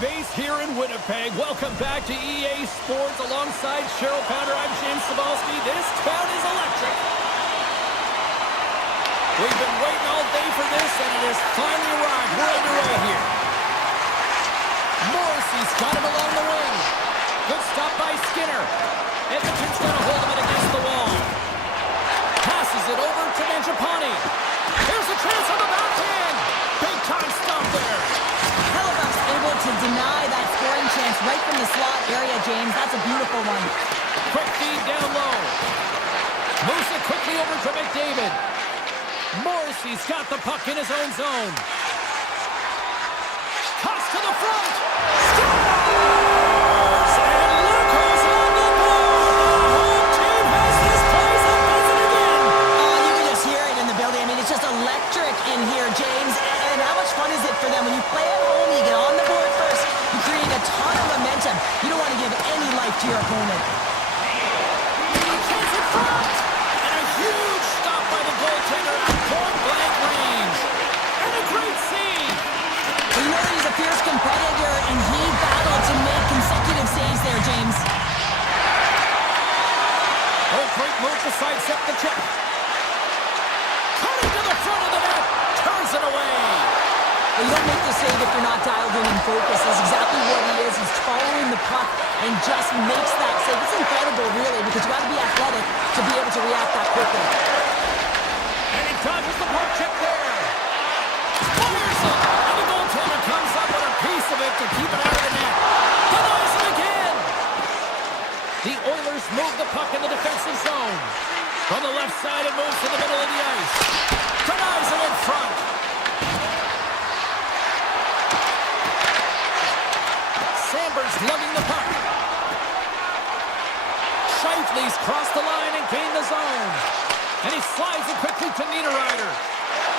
base here in Winnipeg. Welcome back to EA Sports alongside Cheryl Pounder. I'm James Cebulski. This crowd is electric. We've been waiting all day for this, and it has finally arrived. We're underway here. Morrissey's got him along the wing. Good stop by Skinner. Edmonton's got a hold of it against the wall. Passes it over to Mangiapane. Here's a chance on the backhand. Big time stop there. Halifax able to deny that scoring chance right from the slot area, James. That's a beautiful one. Quick feed down low. Moves it quickly over to McDavid. Morrissey's got the puck in his own zone. Toss to the front. Scores! And look who's on the board. The home team has this place and does it again. Oh, you can just hear it in the building. I mean, it's just electric in here, James. And how much fun is it for them? When you play at home, you get on the board first. You create a ton of momentum. You don't want to give any life to your opponent. A chance in front. And a huge stop by the goaltender at point-blank range. And a great save. Well, you know that he's a fierce competitor, and he battled to make consecutive saves there, James. Oh, great move to sidestep the check. Cutting to the front of the net. Turns it away. Well, you don't make the save if you're not dialed in and focused. That's exactly what he is. He's following the puck and just makes that save. It's incredible, really, because you got to be athletic to be able to react that quickly. And he dodges the poke check there. Fires it. And the goaltender comes up with a piece of it to keep it out of the net. Denies it again. The Oilers move the puck in the defensive zone. From the left side, it moves to the middle of the ice. Denies it in front. Sandberg's lugging the puck. Scheifele's crossed the line and gained the zone. And he slides it quickly to Niederreiter.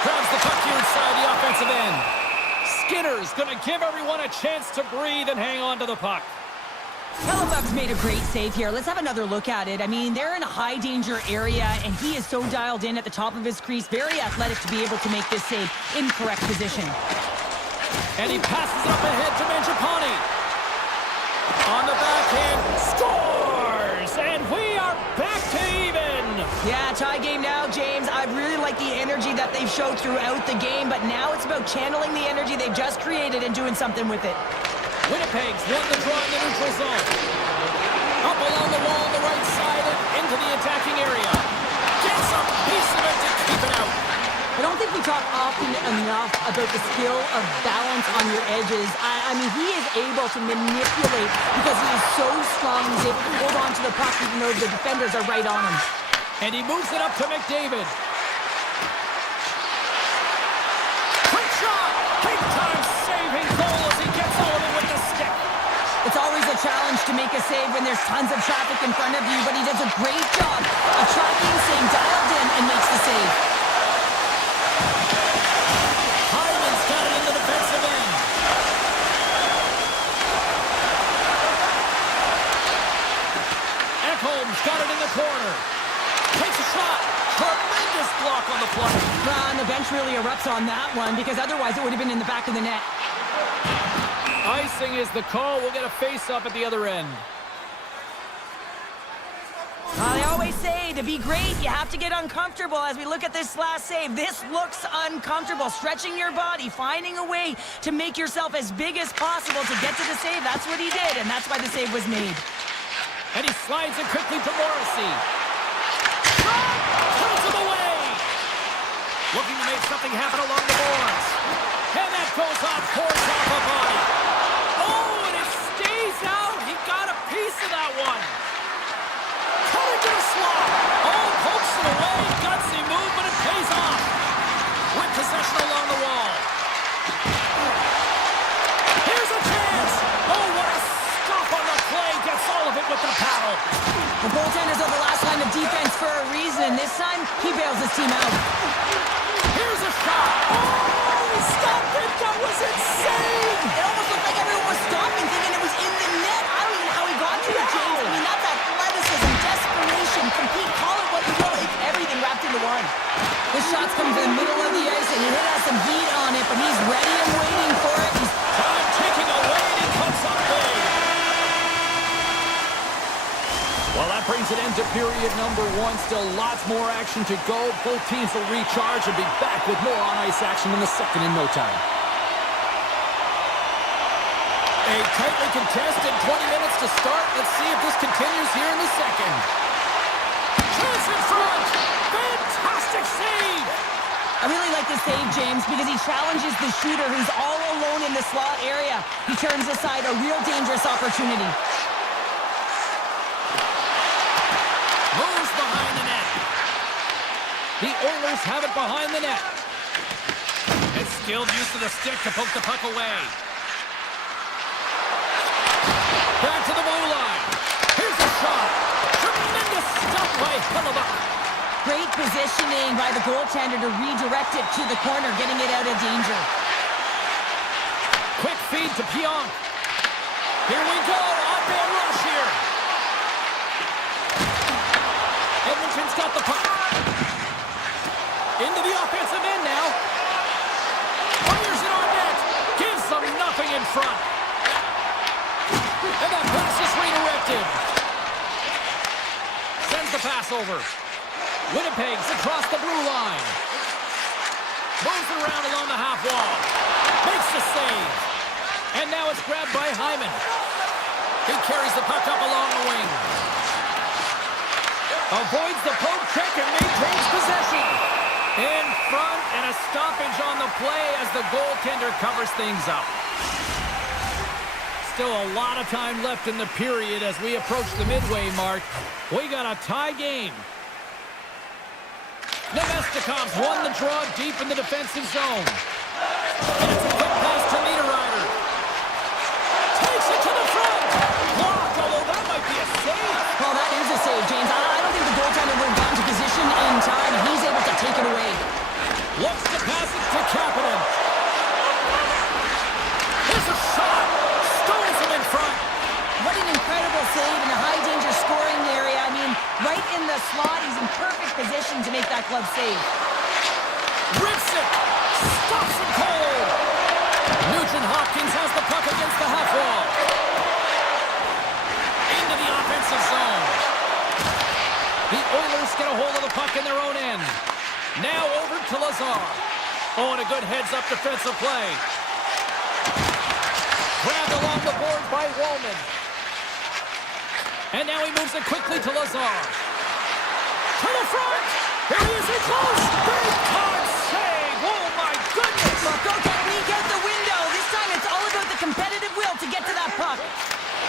Grabs the puck here inside the offensive end. Skinner's going to give everyone a chance to breathe and hang on to the puck. Halifax made a great save here. Let's have another look at it. I mean, they're in a high-danger area, and he is so dialed in at the top of his crease. Very athletic to be able to make this save in correct position. And he passes it up ahead to Mangiapane. On the backhand, scores! And we are back to even! Yeah, tie game now, James. I really like the energy that they've showed throughout the game, but now it's about channeling the energy they've just created and doing something with it. Winnipeg's won the draw in the neutral zone. Up along the wall on the right side and into the attacking area. Gets a piece of it to keep it out. I don't think we talk often enough about the skill of balance on your edges. I mean, he is able to manipulate because he is so strong. He's able to hold on to the puck even though the defenders are right on him. And he moves it up to McDavid. Quick shot! Big time saving goal as he gets all of it with the stick. It's always a challenge to make a save when there's tons of traffic in front of you, but he does a great job of tracking, staying dialed in, and makes the save. Hyman's got it in the defensive end. Ekholm's got it in the corner. Takes a shot. Tremendous block on the play. And the bench really erupts on that one because otherwise it would have been in the back of the net. Icing is the call. We'll get a face-up at the other end. They always say to be great, you have to get uncomfortable. As we look at this last save, this looks uncomfortable. Stretching your body, finding a way to make yourself as big as possible to get to the save. That's what he did, and that's why the save was made. And he slides it quickly to Morrissey. Turns him away. Looking to make something happen along the boards. And that goes off towards off a body. Oh, and it stays out. He got a piece of that one. Cutting to the slot. Oh, pokes it away. Gutsy move, but it pays off. With possession along the wall. Here's a chance. Oh, what a stop on the play. Gets all of it with the paddle. The goaltenders are the last line of defense for a reason, and this time he bails his team out. Here's a shot. Oh, he stopped it. That was insane. It almost looked like everyone was stopping, thinking it was in the net. I don't even know how he got to it, James. I mean, that's athleticism, desperation, compete, call it what you will. It's everything wrapped into one. This shot's coming from the middle of the ice, and he has some heat on it, but he's ready and waiting for it. He's time ticking away, and he brings an end to period number one. Still lots more action to go. Both teams will recharge and be back with more on-ice action in the second in no time. A tightly contested 20 minutes to start. Let's see if this continues here in the second. Chance in front! Fantastic save! I really like this save, James, because he challenges the shooter who's all alone in the slot area. He turns aside a real dangerous opportunity. Moves behind the net. The Oilers have it behind the net. And skilled use of the stick to poke the puck away. Back to the blue line. Here's a shot. Tremendous stop by Hellebuck. Great positioning by the goaltender to redirect it to the corner, getting it out of danger. Quick feed to Pionk. Here we go. Up-man rush here. Edmonton's got the puck. Into the offensive end now. Fires it on net. Gives them nothing in front. And that pass is redirected. Sends the pass over. Winnipeg's across the blue line. Moves it around along the half wall. Makes the save. And now it's grabbed by Hyman. He carries the puck up along the wing. Avoids the poke check and maintains possession. In front and a stoppage on the play as the goaltender covers things up. Still a lot of time left in the period as we approach the midway mark. We got a tie game. Nemestikov's won the draw deep in the defensive zone. And it's a quick pass to Niederreiter. Takes it to the front. Blocked, although that might be a save. Well, that is a save, James. I don't think the goaltender would have gotten to position in time, and he's able to take it away. Looks to pass it to Kapanen. Here's a shot. Stones him in front. What an incredible save in a high-danger scoring area. I mean, right in the slot, he's in perfect position to make that glove save. Rips it. Stops him cold. Nugent-Hopkins has the puck against the half wall. Into the offensive zone. The Oilers get a hold of the puck in their own end. Now over to Lazar. Oh, and a good heads-up defensive play. Grabbed along the board by Wallman. And now he moves it quickly to Lazar. To the front. Here he is in close. Big time save. Oh, my goodness. Go technique out the window. This time it's all about the competitive will to get to that puck.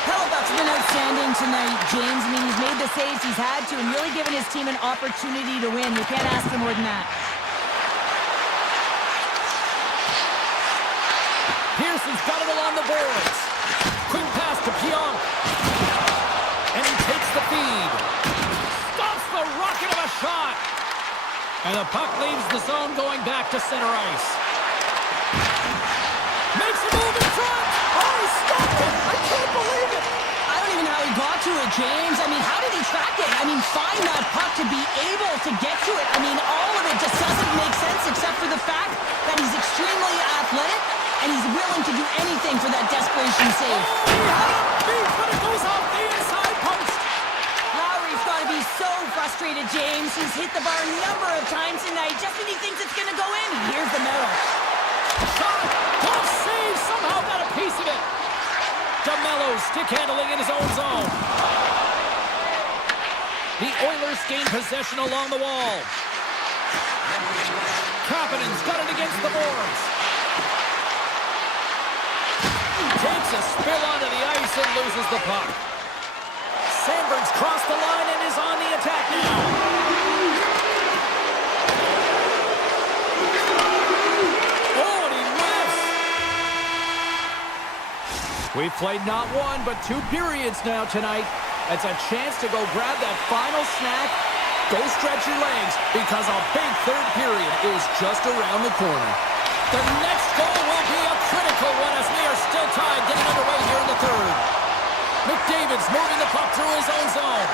Hellebuck's been outstanding tonight, James. I mean, he's made the saves he's had to and really given his team an opportunity to win. You can't ask for more than that. Pearson's got it along the boards. Quick pass to Pionk. And he takes the feed. Stops the rocket of a shot. And the puck leaves the zone going back to center ice. Makes a move in front. Oh, he stopped it. I can't believe it. I don't even know how he got to it, James. I mean, how did he track it? I mean, find that puck to be able to get to it. I mean, all of it just doesn't make sense except for the fact that he's extremely athletic and he's willing to do anything for that desperation save. Oh, he had a beat, but it goes off the inside post. Lowry's got to be so frustrated, James. He's hit the bar a number of times tonight just when he thinks it's going to go in. Here's the medal. Shot. Tough save. Somehow got a piece of it. DeMello stick handling in his own zone. The Oilers gain possession along the wall. Kapanen's got it against the boards. Takes a spill onto the ice and loses the puck. Sandberg's crossed the line and is on the attack now. Oh, and he whiffs. We've played not one, but 2 periods now tonight. It's a chance to go grab that final snack. Go stretch your legs, because a big third period is just around the corner. The next goal will be a critical one as we are still tied, getting underway here in the third. McDavid's moving the puck through his own zone.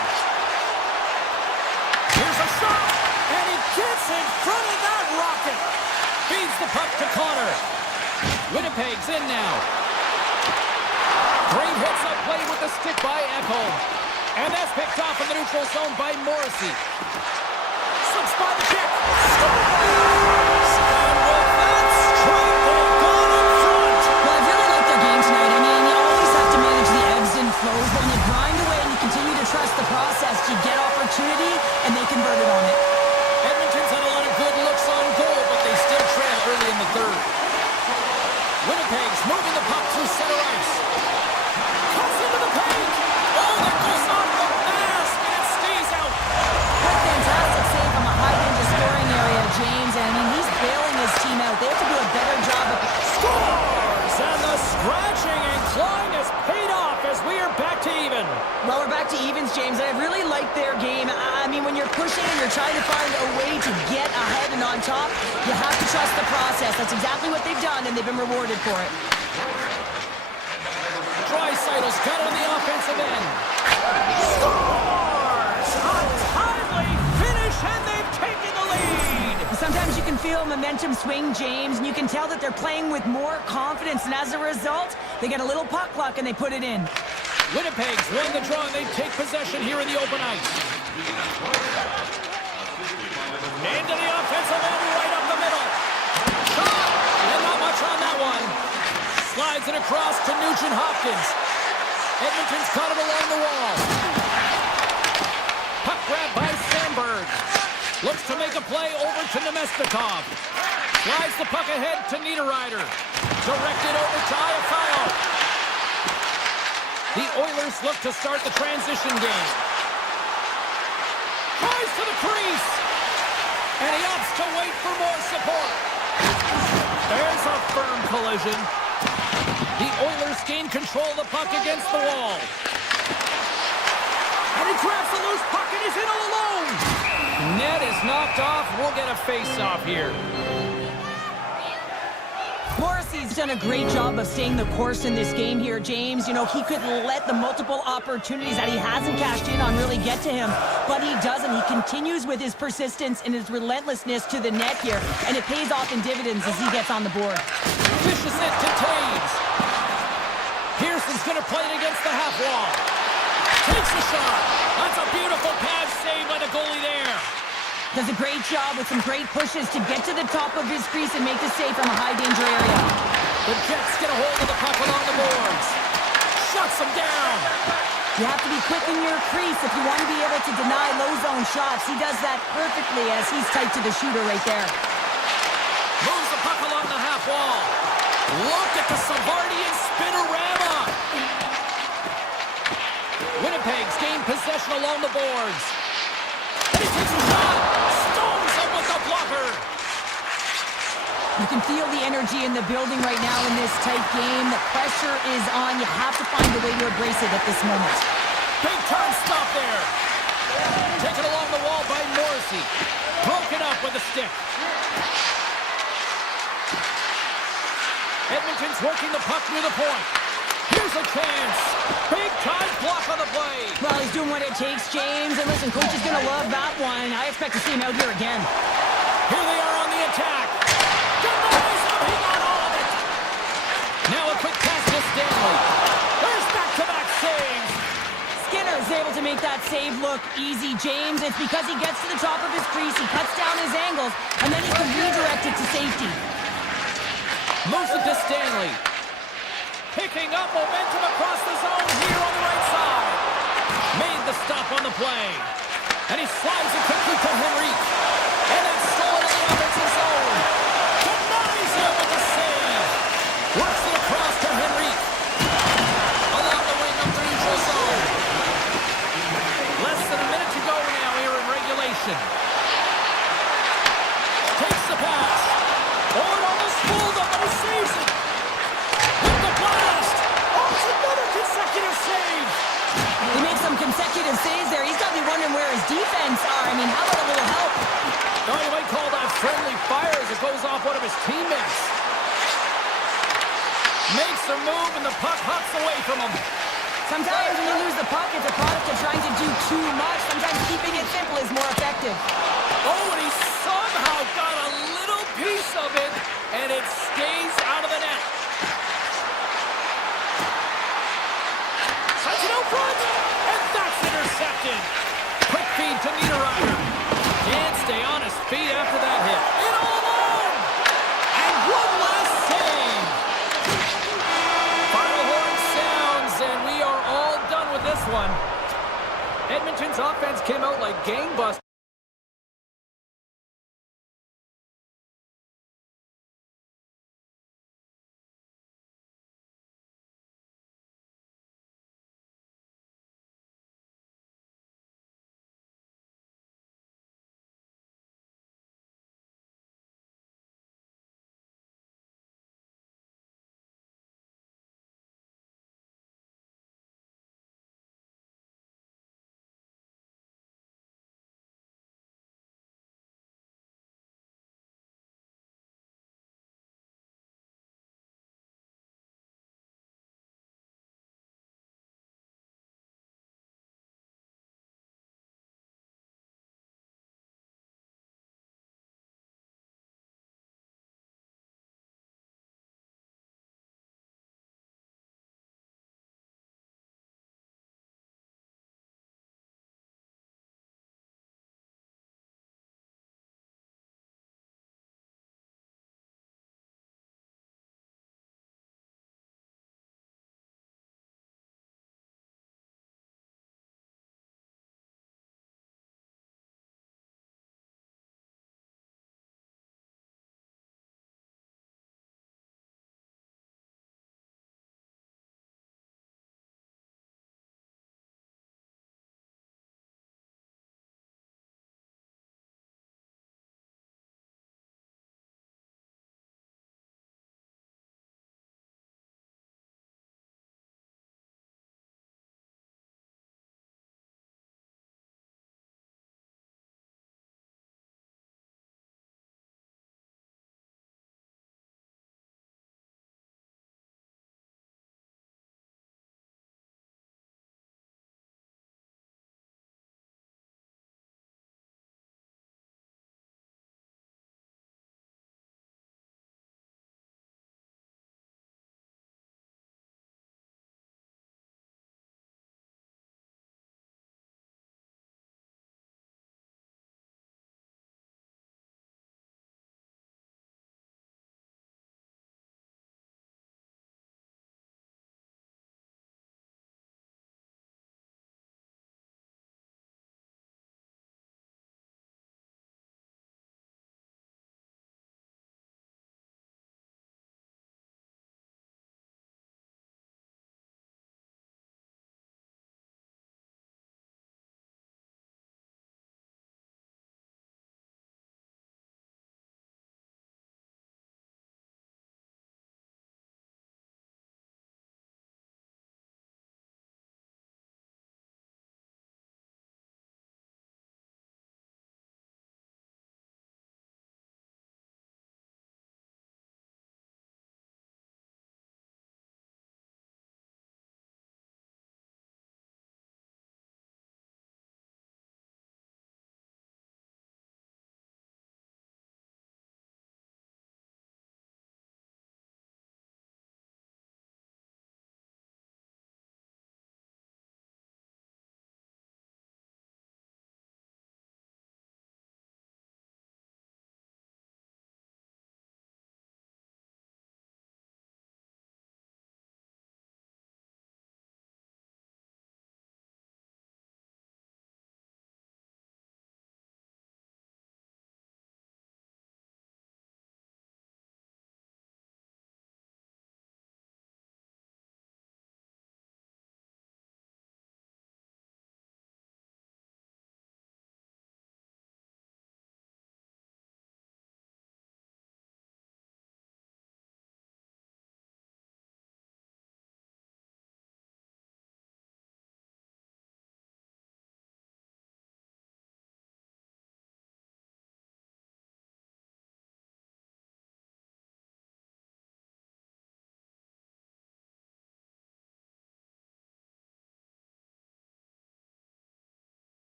Here's a shot, and he gets in front of that rocket. Feeds the puck to Connor. Winnipeg's in now. Great heads-up play with the stick by Ekholm. And that's picked off in the neutral zone by Morrissey. Slips by the kick. Scores! And with that strike, they've gone in front. Well, I've really liked their game tonight. I mean, you always have to manage the ebbs and flows. When you grind away and you continue to trust the process, you get opportunity, and they converted on it. Edmonton's had a lot of good looks on goal, but they still trail early in the third. Winnipeg's moving the puck through center ice. Cuts into the paint. Oh, that goes off the mask and it stays out. What a fantastic save from a high-danger scoring area, James. And I mean, he's bailing his team out. They have to do a better job of... Scores! And the scratching and clawing has paid off as we are back to even. Well, we're back to evens, James, and I really like their game. I mean, when you're pushing and you're trying to find a way to get ahead and on top, you have to trust the process. That's exactly what they've done, and they've been rewarded for it. Dreisaitl's got it on the offensive end. Scores! A timely finish, and they've taken the lead. Sometimes you can feel momentum swing, James, and you can tell that they're playing with more confidence, and as a result, they get a little puck luck and they put it in. Winnipeg's won the draw, and they take possession here in the open ice. Into the offensive end, right up the middle. Shot! And not much on that one. Slides it across to Nugent-Hopkins. Edmonton's caught it along the wall. Puck grab by Sandberg. Looks to make a play over to Nemestikov. Slides the puck ahead to Niederreiter. Directed over to Iafallo. The Oilers look to start the transition game. Tries to the crease. And he opts to wait for more support. There's a firm collision. The Oilers gain control of the puck against the wall. And he grabs the loose puck and he's in all alone. Net is knocked off. We'll get a face-off here. Morrissey's done a great job of staying the course in this game here, James. You know, he could let the multiple opportunities that he hasn't cashed in on really get to him, but he doesn't. He continues with his persistence and his relentlessness to the net here, and it pays off in dividends as he gets on the board. Fishes it to Taves. Pearson's going to play it against the half wall. Takes a shot. That's a beautiful pass save by the goalie there. Does a great job with some great pushes to get to the top of his crease and make the save from a high-danger area. The Jets get a hold of the puck along the boards. Shuts them down. You have to be quick in your crease if you want to be able to deny low-zone shots. He does that perfectly as he's tight to the shooter right there. Moves the puck along the half wall. Look at the Savardian spinorama. Winnipeg's gained possession along the boards. And he takes a shot. Stones him with the blocker. You can feel the energy in the building right now in this tight game. The pressure is on. You have to find a way to embrace it at this moment. Big turn stop there. Taken along the wall by Morrissey. Broken up with a stick. Edmonton's working the puck near the point. Here's a chance. Big time block on the play. Well, he's doing what it takes, James. And listen, coach is going to love that one. I expect to see him out here again. Here they are on the attack. Denies him. He got all of it. Now a quick pass to Stanley. There's back-to-back saves. Skinner is able to make that save look easy, James. It's because he gets to the top of his crease, he cuts down his angles, and then he can redirect it to safety. Moves it to Stanley. Picking up momentum across the zone here on the right side. Made the stop on the play. And he slides it quickly to Henrique. And it's stolen in the offensive zone. Denies him with the save. Works it across to Henrique. Along the wing up the neutral zone. Less than a minute to go now here in regulation. Takes the pass. Oh, it almost fooled him, but he saves it. With the blast. Oh, it's another consecutive save. He makes some consecutive saves there. He's got to be wondering where his defense are. I mean, how about a little help? No, you might call that friendly fire as it goes off one of his teammates. Makes a move and the puck hops away from him. Sometimes when you lose the puck, it's a product of trying to do too much. Sometimes keeping it simple is more effective. Oh, and he somehow got a little piece of it, and it stays out of the net. Sends it out front, and that's intercepted. one. Edmonton's offense came out like gangbusters.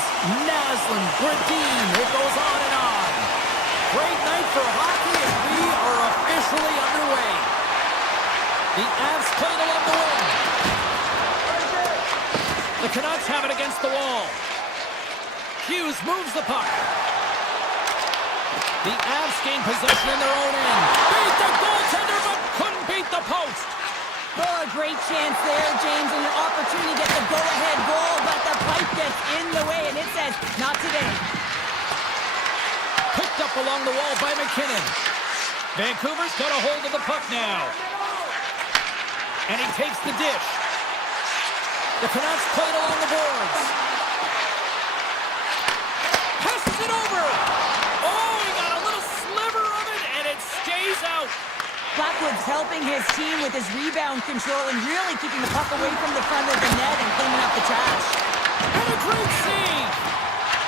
Collins, Naslin, Gradine. It goes on and on. Great night for hockey, and we are officially underway. The Avs played along the wing. The Canucks have it against the wall. Hughes moves the puck. The Avs gain possession in their own end. Beat the goaltender, but couldn't beat the post. Oh, a great chance there, James, and an opportunity to get the go-ahead goal, but the pipe gets in the way, and it says, not today. Picked up along the wall by McKinnon. Vancouver's got a hold of the puck now. And he takes the dish. The Canucks played along the boards. Passes it over. Oh, he got a little sliver of it, and it stays out. Blackwood's helping his team with his rebound control and really keeping the puck away from the front of the net and cleaning up the trash. And a great save.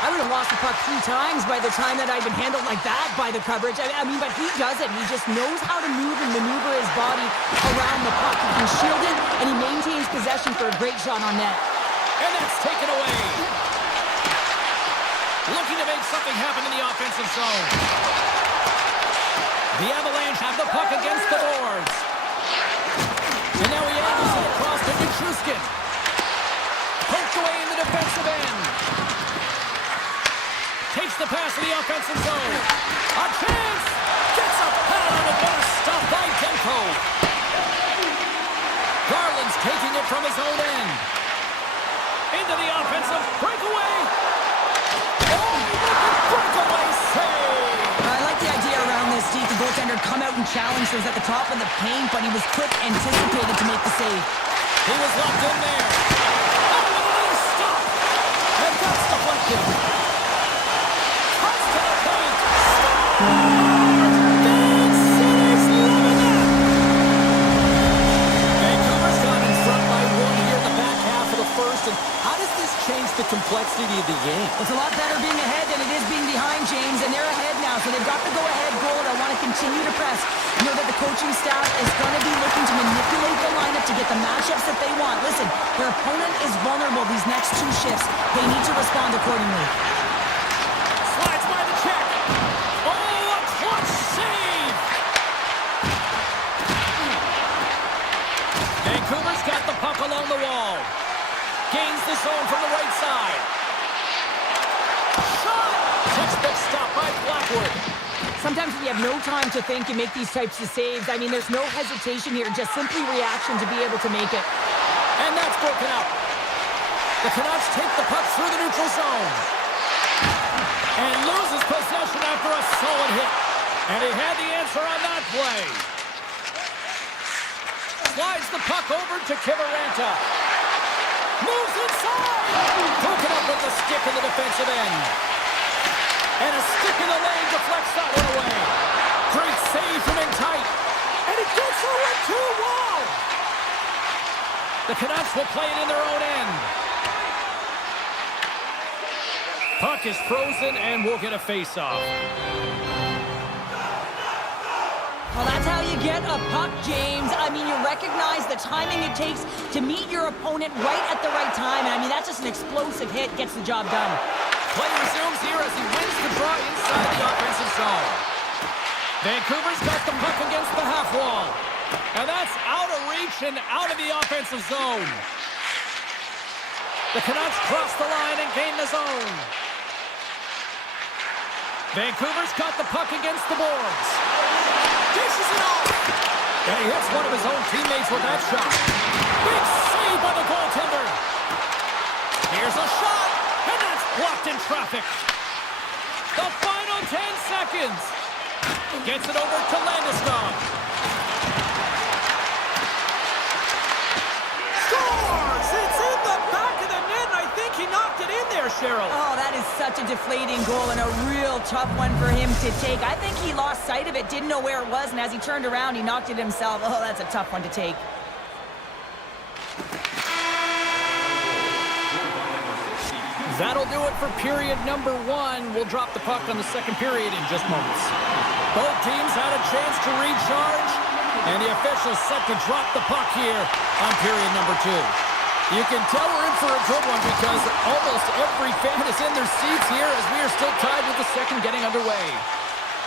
I would have lost the puck 3 times by the time that I'd been handled like that by the coverage. I mean, but he does it. He just knows how to move and maneuver his body around the puck. He can shield it, and he maintains possession for a great shot on net. And that's taken away. Looking to make something happen in the offensive zone. The Avalanche have the puck against the boards. And now he angles it across to Nichushkin. Poked away in the defensive end. Takes the pass to the offensive zone. A chance! Gets a pad on it, but a stop by Demko. Garland's taking it from his own end. Into the offensive breakaway. Oh, breakaway save! I like the idea around this, Steve. The goaltender come out and challenge. He was at the top of the paint, but he was quick, anticipated to make the save. He was locked in there. Oh, what a nice stop! And that's deflected. Cuts to the paint. Big City's loving it. Vancouver's gone in front by 1 here in the back half of the first. And how does this change the complexity of the game? It's a lot better being ahead than it is being behind, James, and they're ahead now, so they've got the go-ahead goal. They want to continue to press. You know that the coaching staff is going to be looking to manipulate the lineup to get the matchups that they want. Listen, their opponent is vulnerable these next 2 shifts. They need to respond accordingly. Slides by the check. Oh, a clutch save! Vancouver's got the puck along the wall. Gains the zone from the right side. Shot! Textbook stop by Blackwood. Sometimes when you have no time to think, you make these types of saves. I mean, there's no hesitation here, just simply reaction to be able to make it. And that's broken up. The Canucks take the puck through the neutral zone. And loses possession after a solid hit. And he had the answer on that play. Slides the puck over to Kiberanta. Moves inside. Broken up with the stick in the defensive end. And a stick in the lane deflects that one away. Great save from in tight. And it gets over too. Wow! The Canucks will play it in their own end. Puck is frozen and we'll get a face-off. Well, that's how you get a puck, James. I mean, you recognize the timing it takes to meet your opponent right at the right time. And I mean, that's just an explosive hit, gets the job done. Play resumes here as he wins the draw inside the offensive zone. Vancouver's got the puck against the half wall. And that's out of reach and out of the offensive zone. The Canucks cross the line and gain the zone. Vancouver's got the puck against the boards. Dishes it off. And he hits one of his own teammates with that shot. Big save by the goaltender. Here's a shot. And that's blocked in traffic. The final 10 seconds. Gets it over to Landeskog. Scores! It's in the back of the net, and I think he knocked it in there, Cheryl. Oh, that is such a deflating goal and a real tough one for him to take. I think he lost sight of it, didn't know where it was, and as he turned around, he knocked it himself. Oh, that's a tough one to take. That'll do it for period number 1. We'll drop the puck on the second period in just moments. Both teams had a chance to recharge, and the officials set to drop the puck here on period number 2. You can tell we're in for a good one because almost every fan is in their seats here as we are still tied with the second getting underway.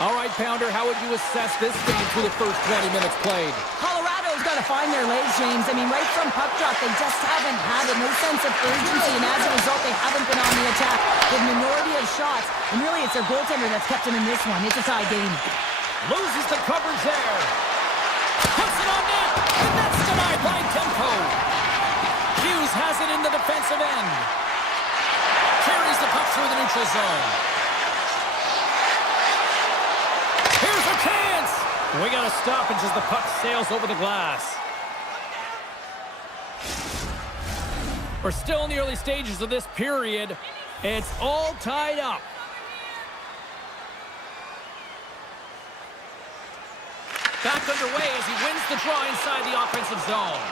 All right, Pounder, how would you assess this game through the first 20 minutes played? Colorado's got to find their legs, James. I mean, right from puck drop, they just haven't had it. No sense of urgency, and as a result, they haven't been on the attack. The minority of shots, and really it's their goaltender that's kept them in this one. It's a tie game. Loses the coverage there. Puts it on net, and that's denied by Tempo. Hughes has it in the defensive end. Carries the puck through the neutral zone. Here's a chance! We got a stoppage as the puck sails over the glass. We're still in the early stages of this period. It's all tied up. Back underway as he wins the draw inside the offensive zone.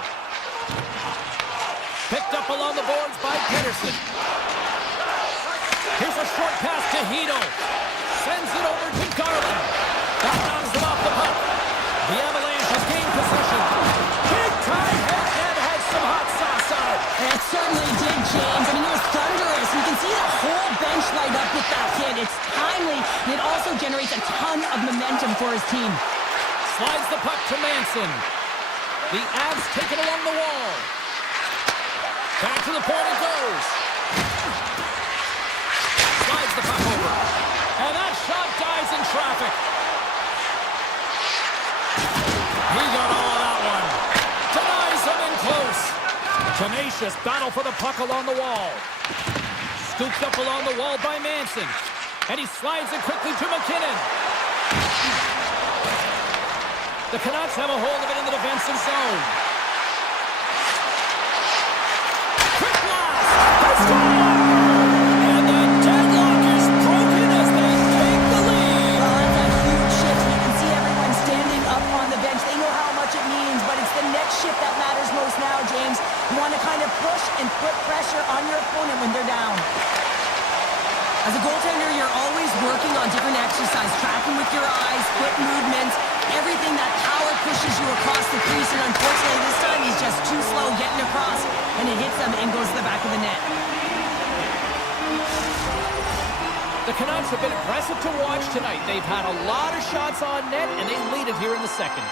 Picked up along the boards by Pedersen. Here's a short pass to Hito. Sends it over to Garland. That knocks him off the puck. The Avalanche has gained possession. Big time hit and had some hot sauce on it. It certainly did, James. I mean, it was thunderous. You can see the whole bench light up with that hit. It's timely, and it also generates a ton of momentum for his team. Slides the puck to Manson. The Avs take it along the wall. Back to the point it goes. Slides the puck over. And that shot dies in traffic. He got all of that one. Denies him in close. Tenacious battle for the puck along the wall. Scooped up along the wall by Manson. And he slides it quickly to McKinnon. The Canucks have a hold of it in the defensive zone. Quick blast! They score! And the deadlock is broken as they take the lead. Oh, that's a huge shift. You can see everyone standing up on the bench. They know how much it means, but it's the next shift that matters most now, James. You want to kind of push and put pressure on your opponent when they're down. As a goaltender, you're always working on different exercise, tracking with your eyes, foot movements, everything that power pushes you across the crease, and unfortunately this time he's just too slow getting across, and it hits him and goes to the back of the net. The Canucks have been impressive to watch tonight. They've had a lot of shots on net, and they lead it here in the second.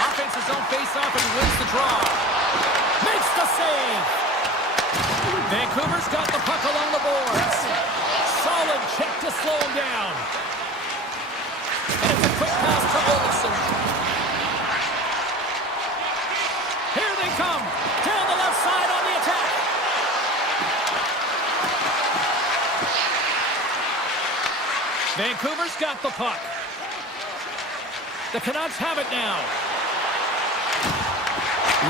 Offensive zone face-off, and he wins the draw. Makes the save! Vancouver's got the puck along the boards. Solid check to slow him down. And it's a quick pass to Olsen. Here they come. Down the left side on the attack. Vancouver's got the puck. The Canucks have it now.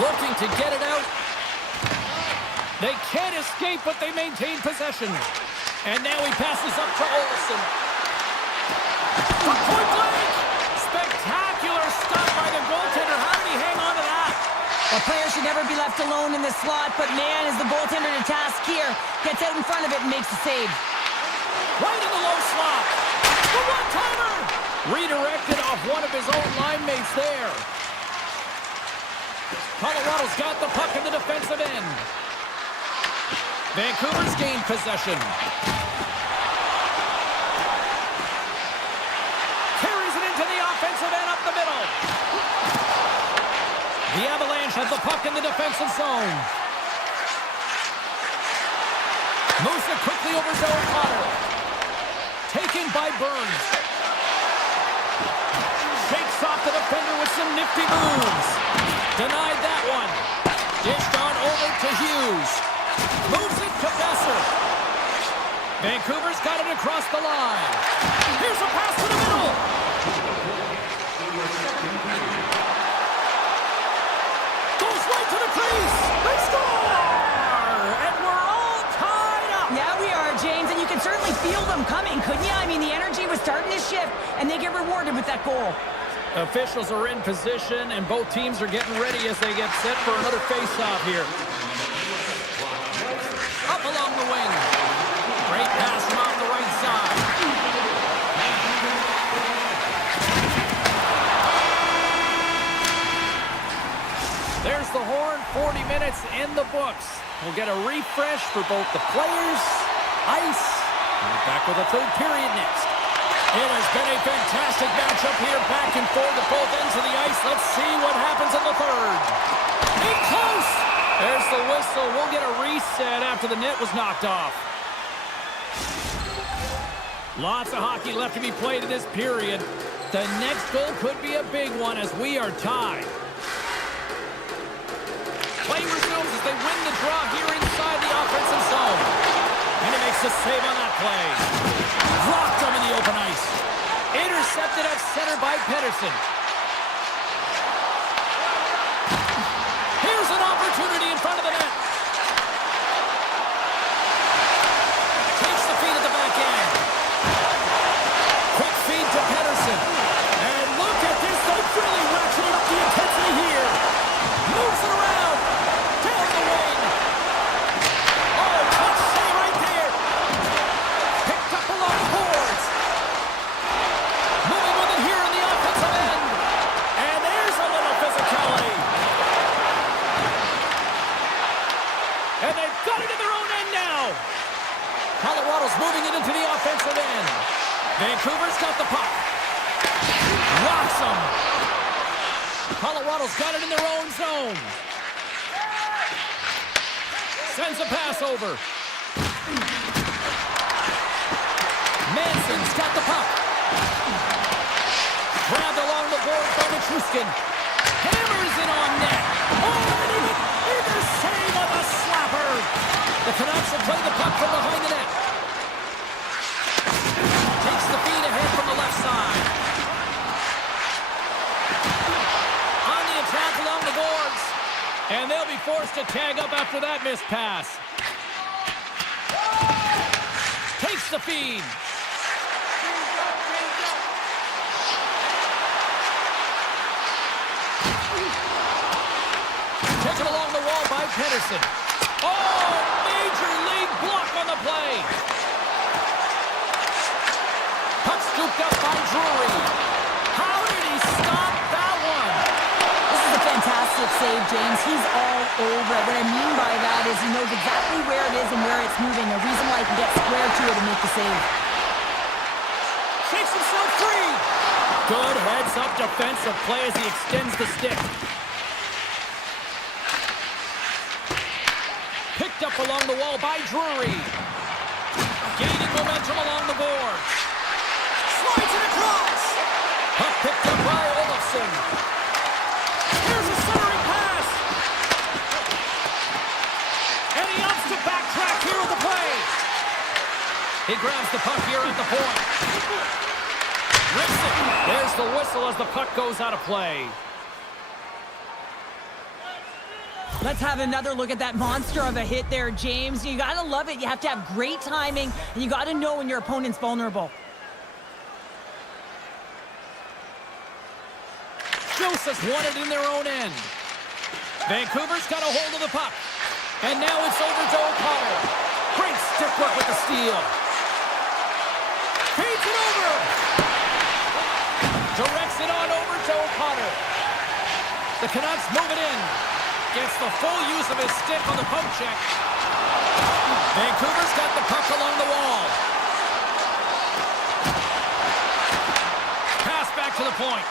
Looking to get it out. They can't escape, but they maintain possession. And now he passes up to Olsen. For point blank! Spectacular stop by the goaltender. How did he hang on to that? A player should never be left alone in the slot, but man, is the goaltender to task here. Gets out in front of it and makes the save. Right in the low slot. The one-timer! Redirected off one of his own line mates there. Colorado's got the puck in the defensive end. Vancouver's gained possession. Carries it into the offensive end up the middle. The Avalanche have the puck in the defensive zone. Moves it quickly over to O'Connor. Taken by Burns. Shakes off the defender with some nifty moves. Denied that one. Dished on over to Hughes. Moves it to Besser. Vancouver's got it across the line. Here's a pass to the middle. Goes right to the crease. They score! And we're all tied up. Yeah, we are, James, and you can certainly feel them coming, couldn't you? I mean, the energy was starting to shift, and they get rewarded with that goal. Officials are in position, and both teams are getting ready as they get set for another face-off here. Up along the wing. Great pass from off the right side. There's the in the books. We'll get a refresh for both the players, ice, and we're back with a third period next. It has been a fantastic matchup here, back and forth at both ends of the ice. Let's see what happens in the third. In close! There's the whistle. We'll get a reset after the net was knocked off. Lots of hockey left to be played in this period. The next goal could be a big one as we are tied. Play resumes as they win the draw here inside the offensive zone. And he makes a save on that play. Blocked him in the open ice. Intercepted at center by Pedersen. Here's an opportunity in front of the net. Takes the feed at the back end. Quick feed to Pedersen. And look at this. They're really ratcheting up the intensity here. Moves it around. Down the wing. Oh, touch save right there. Picked up along the boards. Moving with it here in the offensive end. And there's a little physicality. And they've got it in their own end now. Colorado's moving it into the offensive end. Vancouver's got the puck. Rocks them. Colorado's got it in their own zone. Sends a pass over. Manson's got the puck. Grabbed along the boards by Nichushkin. Hammers it on net. Oh, and either save on the slapper. The Canucks will play the puck from behind the net. Takes the feed ahead from the left side. On the attack along the boards. And they'll be forced to tag up after that missed pass. Takes the feed. Taken along the wall by Pedersen. Oh, major league block on the play. Puck scooped up by Drury. How did he stop that one? This is a fantastic save, James. He's all over it. What I mean by that is he knows exactly where it is and where it's moving. A reason why he can get square to it and make the save. Shakes himself free. Good heads-up defensive play as he extends the stick. Picked up along the wall by Drury. Gaining momentum along the boards. Slides it across. Puck picked up by Olofsson. Here's a centering pass. And he opts to backtrack here with the play. He grabs the puck here at the point. Rips it. There's the whistle as the puck goes out of play. Let's have another look at that monster of a hit there, James. You gotta love it. You have to have great timing, and you gotta know when your opponent's vulnerable. Joseph's won it in their own end. Vancouver's got a hold of the puck. And now it's over to O'Connor. Great stick work with the steal. Feeds it over. Directs it on over to O'Connor. The Canucks move it in. Gets the full use of his stick on the poke check. Vancouver's got the puck along the wall. Pass back to the point.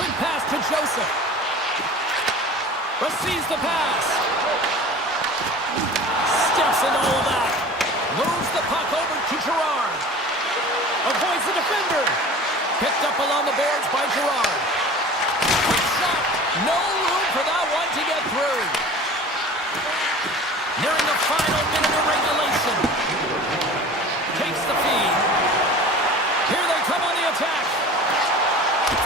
Quick pass to Joseph. Receives the pass. Steps into all of that. Moves the puck over to Girard. Avoids the defender. Picked up along the boards by Girard. Quick shot. No room for that one to get through. Nearing the final minute of regulation. Takes the feed. Here they come on the attack.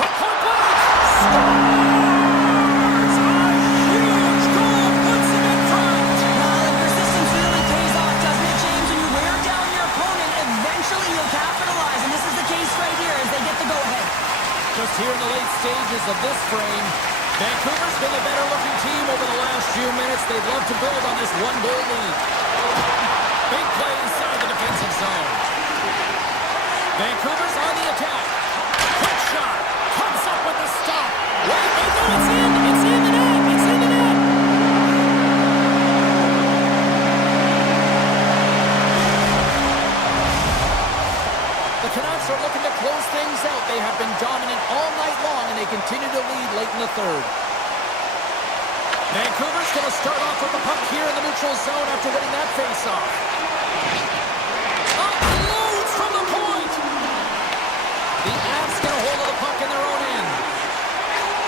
From point blank. Scores! A huge goal puts them in front. Well, the persistence really pays off, doesn't it, James? When you wear down your opponent, eventually you'll capitalize. And this is the case right here as they get the go-ahead. Just here in the late stages of this frame, Vancouver's been a better-looking team over the last few minutes. They'd love to build on this one-goal lead. Big play inside the defensive zone. Vancouver's on the attack. Quick shot. Comes up with the stop. Wait, no, it's in. It's in the net. It's in the net. Canucks are looking to close things out. They have been dominant all night long, and they continue to lead late in the third. Vancouver's going to start off with the puck here in the neutral zone after winning that faceoff. Uploads from the point! The Avs get a hold of the puck in their own end.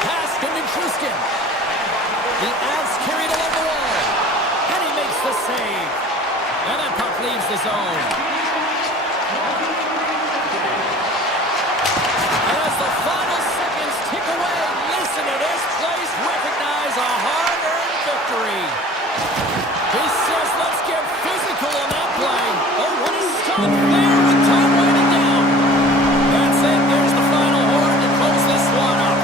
Pass to Nichushkin. The Avs carried along the wall. And he makes the save. And that puck leaves the zone. And as the final seconds tick away, listen to this place recognize a hard-earned victory. He says, let's get physical on that play. Oh, what a stop there with time winding down. That's it. There's the final horn to close this one up.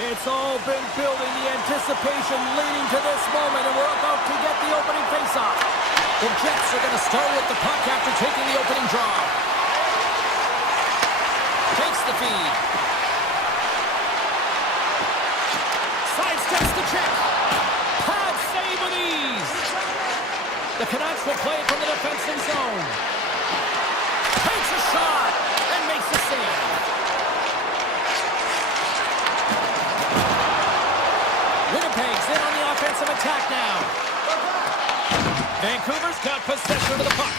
It's all been building, the anticipation leading to this moment, and we're about to get the opening faceoff. The Jets are going to start with the puck after taking the opening draw. Takes the feed. Sidesteps the check. Pad save with ease. The Canucks will play it from the defensive zone. Takes a shot and makes the save. Winnipeg's in on the offensive attack now. Vancouver's got possession of the puck.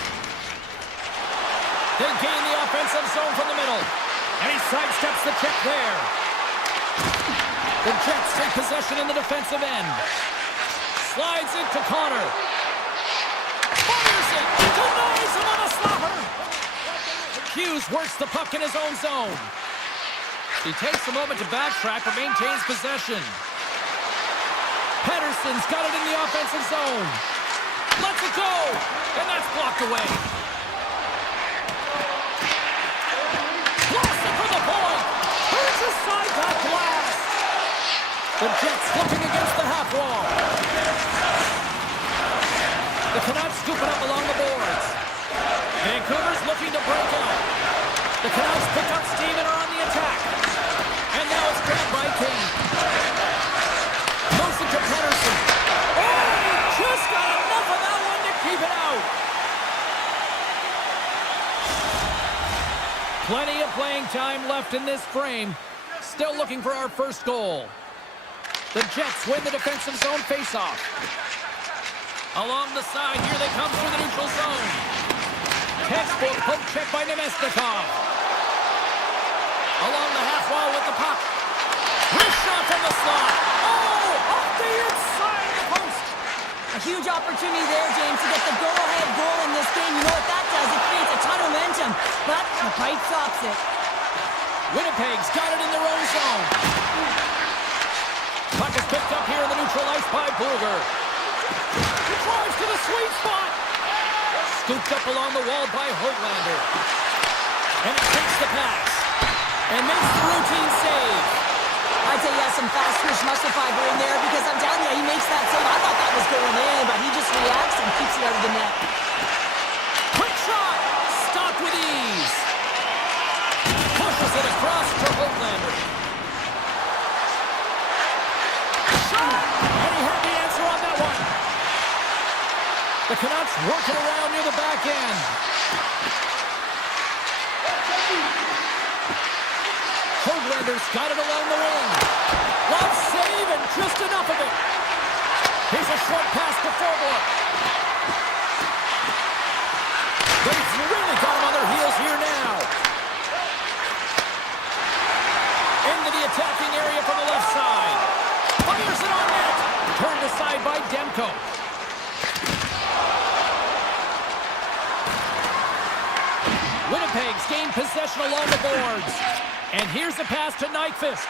They gain the offensive zone from the middle. And he sidesteps the check there. The Jets take possession in the defensive end. Slides it to Connor. Fires it. Denies him on a slapper. Hughes works the puck in his own zone. He takes a moment to backtrack but maintains possession. Pettersson's got it in the offensive zone. Lets it go. And that's blocked away. Blasted for the point. Turns aside that blast. The Jets looking against the half wall. The Canucks scoop it up along the boards. Vancouver's looking to break out. The Canucks pick up steam and are on the attack. And now it's grabbed by King. Moves it to Pettersson. Oh, he just got enough of that one to keep it out. Plenty of playing time left in this frame. Still looking for our first goal. The Jets win the defensive zone faceoff. Along the side, here they come through the neutral zone. Textbook poke check by Nemesnikov. Along the half wall with the puck. Wrist shot from the slot. Oh, off the inside of the post. A huge opportunity there, James, to get the go-ahead goal in this game. You know what that does? It creates a ton of momentum, but the pipe stops it. Winnipeg's got it in their own zone. Puck is picked up here in the neutral ice by Bluger. He drives to the sweet spot. Scooped up along the wall by Höglander. And he takes the pass. And makes the routine save. I'd say he has some fast twitch muscle fiber in there because I'm telling you, he makes that save. I thought that was going in, but he just reacts and keeps it out of the net. Quick shot! Stopped with ease. Pushes it across to Höglander. Shot! And he had the answer on that one. The Canucks working around near the back end. Höglander's got it along the wing. Love save and just enough of it. Here's a short pass to Forbort. But he's really got them on their heels here now. Into the attacking area from the left side. Fires it on net. Turned aside by Demko. Winnipeg's gained possession along the boards. And here's the pass to Nyquist.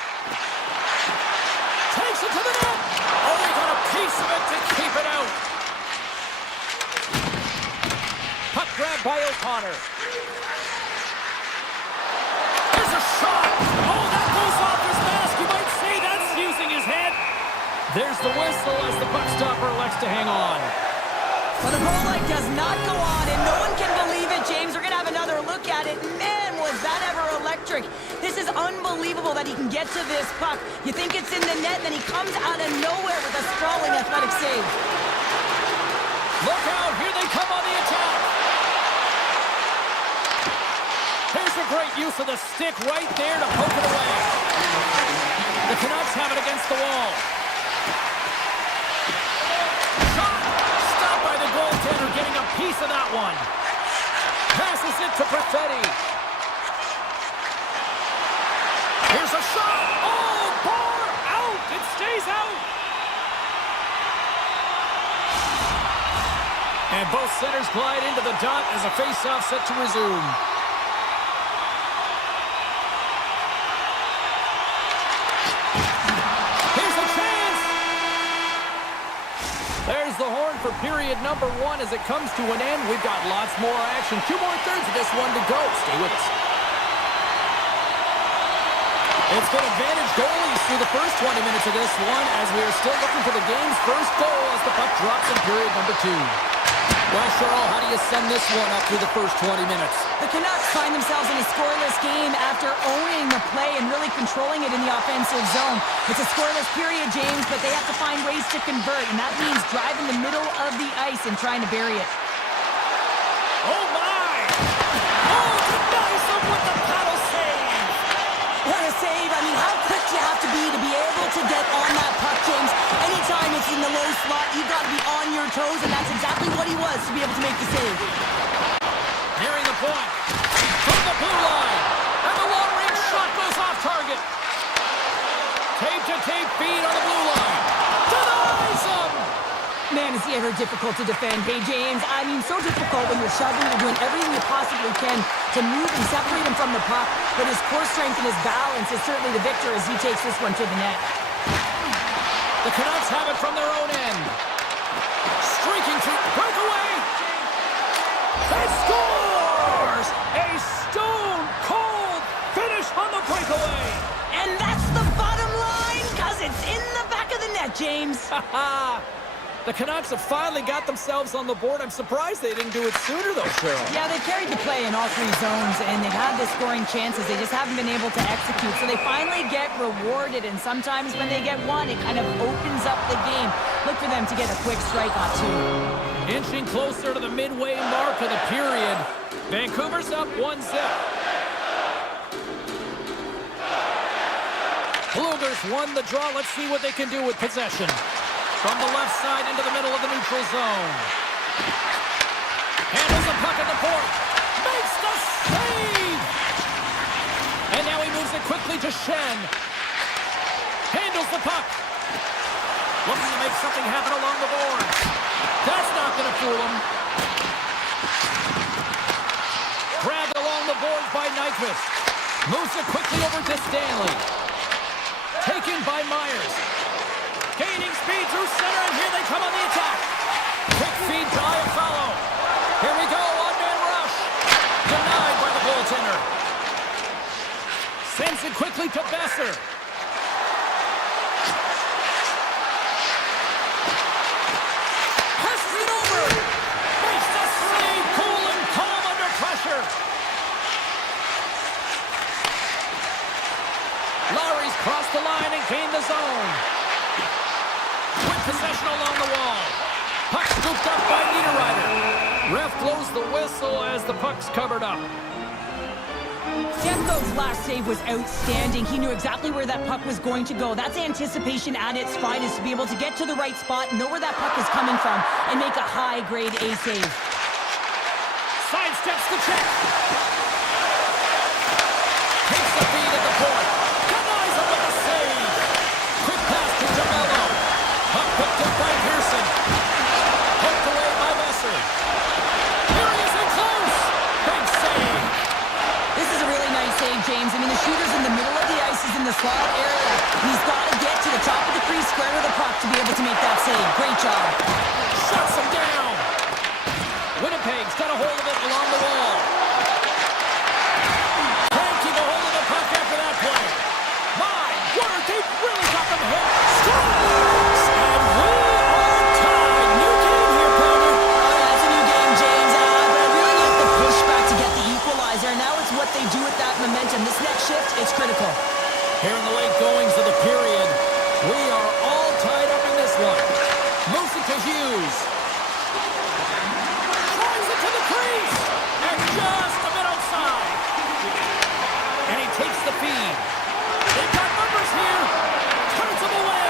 Takes it to the net. Oh, he got a piece of it to keep it out. Puck grab by O'Connor. There's a shot. Oh, that goes off his mask. You might say that's using his head. There's the whistle as the puck stopper elects to hang on. Well, the goal light does not go on, and no one can believe it, James. We're going to have another look at it. Man, was that ever electric. This is unbelievable that he can get to this puck. You think it's in the net, then he comes out of nowhere with a sprawling athletic save. Look out, here they come on the attack. Here's a great use of the stick right there to poke it away. The Canucks have it against the wall. Goaltender getting a piece of that one. Passes it to Perfetti. Here's a shot. Oh, bar out. It stays out. And both centers glide into the dot as a face-off set to resume. There's the horn for period number 1 as it comes to an end. We've got lots more action. 2 more thirds of this one to go. Stay with us. It's been advantage goalies through the first 20 minutes of this one as we are still looking for the game's first goal as the puck drops in period number 2. Well, Cheryl, how do you sum this one up through the first 20 minutes? The Canucks find themselves in a scoreless game after owning the play and really controlling it in the offensive zone. It's a scoreless period, James, but they have to find ways to convert, and that means driving the middle of the ice and trying to bury it. Oh, my! Oh, denies him with the paddle save! What a save. I mean, how quick do you have to be able to get on that puck, James? Anytime it's in the low slot, you've got to be on your toes, and that's exactly what he was to be able to make the save. Nearing the point. From the blue line. And the long-range shot goes off target. Tape-to-tape feed on the blue line. Denies him! Man, is he ever difficult to defend. Hey, James, I mean, so difficult when you're shoving, you're doing everything you possibly can to move and separate him from the puck, but his core strength and his balance is certainly the victor as he takes this one to the net. The Canucks have it from their own end. Streaking through, breakaway! They scores! A stone-cold finish on the breakaway! And that's the bottom line, because it's in the back of the net, James. The Canucks have finally got themselves on the board. I'm surprised they didn't do it sooner, though, Cheryl. Yeah, they carried the play in all 3 zones, and they've had the scoring chances. They just haven't been able to execute. So they finally get rewarded, and sometimes when they get one, it kind of opens up the game. Look for them to get a quick strike on 2. Inching closer to the midway mark of the period. Vancouver's up 1-0. Bluegers won the draw. Let's see what they can do with possession. From the left side into the middle of the neutral zone. Handles the puck at the point. Makes the save! And now he moves it quickly to Shen. Handles the puck. Looking to make something happen along the boards. That's not going to fool him. Grabbed along the boards by Nyquist. Moves it quickly over to Stanley. Taken by Myers. Gaining speed through center, and here they come on the attack. Quick feed to Iafallo. Here we go, one-man rush. Denied by the goaltender. Sends it quickly to Besser. Passes it over. Makes the save, cool and calm under pressure. Lowry's crossed the line and gained the zone. With possession along the wall. Puck scooped up by Niederreiter. Ref blows the whistle as the puck's covered up. Demko's last save was outstanding. He knew exactly where that puck was going to go. That's anticipation at its finest, to be able to get to the right spot, know where that puck is coming from, and make a high-grade A save. Sidesteps the check. Takes the feed at the point. Denies him with a save. Quick pass to DeMello. Puck picked up by Pearson. Poked away by Besser. Here he is in close. Big save. This is a really nice save, James. I mean, the shooter's in the middle of the ice. He's in the slot area. He's got to get to the top of the crease, square with the puck to be able to make that save. Great job. Shuts him down. Winnipeg's got a hold of it along the wall. Can't keep a hold of the puck after that play. My word, they've really got them hit. Scores! And we are tied. New game here, Powder. Oh, yeah, it's a new game, James. But I really like the pushback to get the equalizer. Now it's what they do with that momentum. This next shift, it's critical. Here in the late goings of the period, we are all tied up in this one. Moves it to Hughes. Drives it to the crease. And just a bit outside. And he takes the feed. They've got numbers here. Turns them away.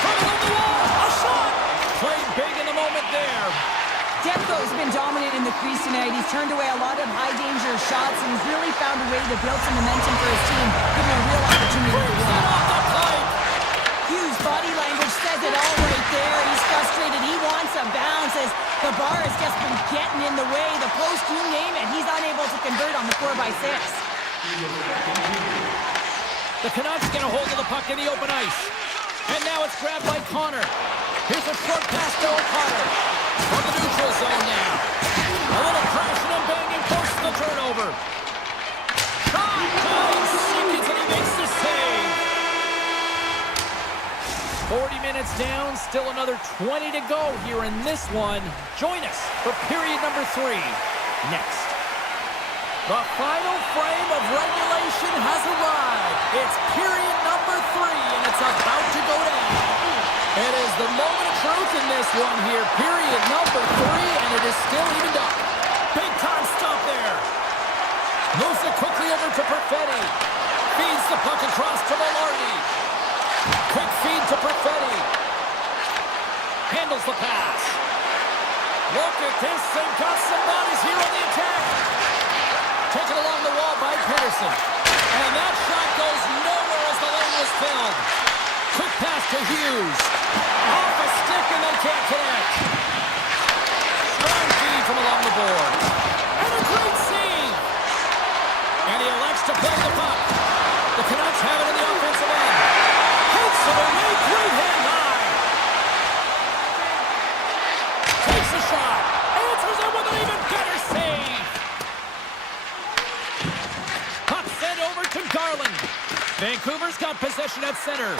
Putting on the wall. A shot. Played big in the moment there. Demko's been dominant in the crease tonight. He's turned away a lot of high-danger shots, and he's really found a way to build some momentum for his team, giving a real opportunity to Brings win. it off the pipe. Hughes' body language says it all right there. He's frustrated. He wants a bounce as the bar has just been getting in the way. The post, you name it, he's unable to convert on the 4x6. The Canucks get a hold of the puck in the open ice. And now it's grabbed by Connor. Here's a short pass to O'Connor. From the neutral zone now. A little crashing and banging forces the turnover. Shot! Nice! Seconds and he makes the 40 minutes down, still another 20 to go here in this one. Join us for period number 3 next. The final frame of regulation has arrived. It's period number 3, and it's about to go down. It is the moment of truth in this one here. Period number 3, and it is still evened up. Big time stop there. Moves it quickly over to Perfetti. Feeds the puck across to Velarde. Quick feed to Perfetti. Handles the pass. Look at this. They've got some bodies here on the attack. Taken along the wall by Peterson. And that shot goes nowhere as the lane was filled. Quick pass to Hughes. Off a stick and they can't connect. Strong feed from along the boards. And a great save. And he elects to play the puck. The Canucks have it in the offensive end. Hits it away, great hand high. Takes a shot. Answers it with an even better save. Puck sent over to Garland. Vancouver's got possession at center.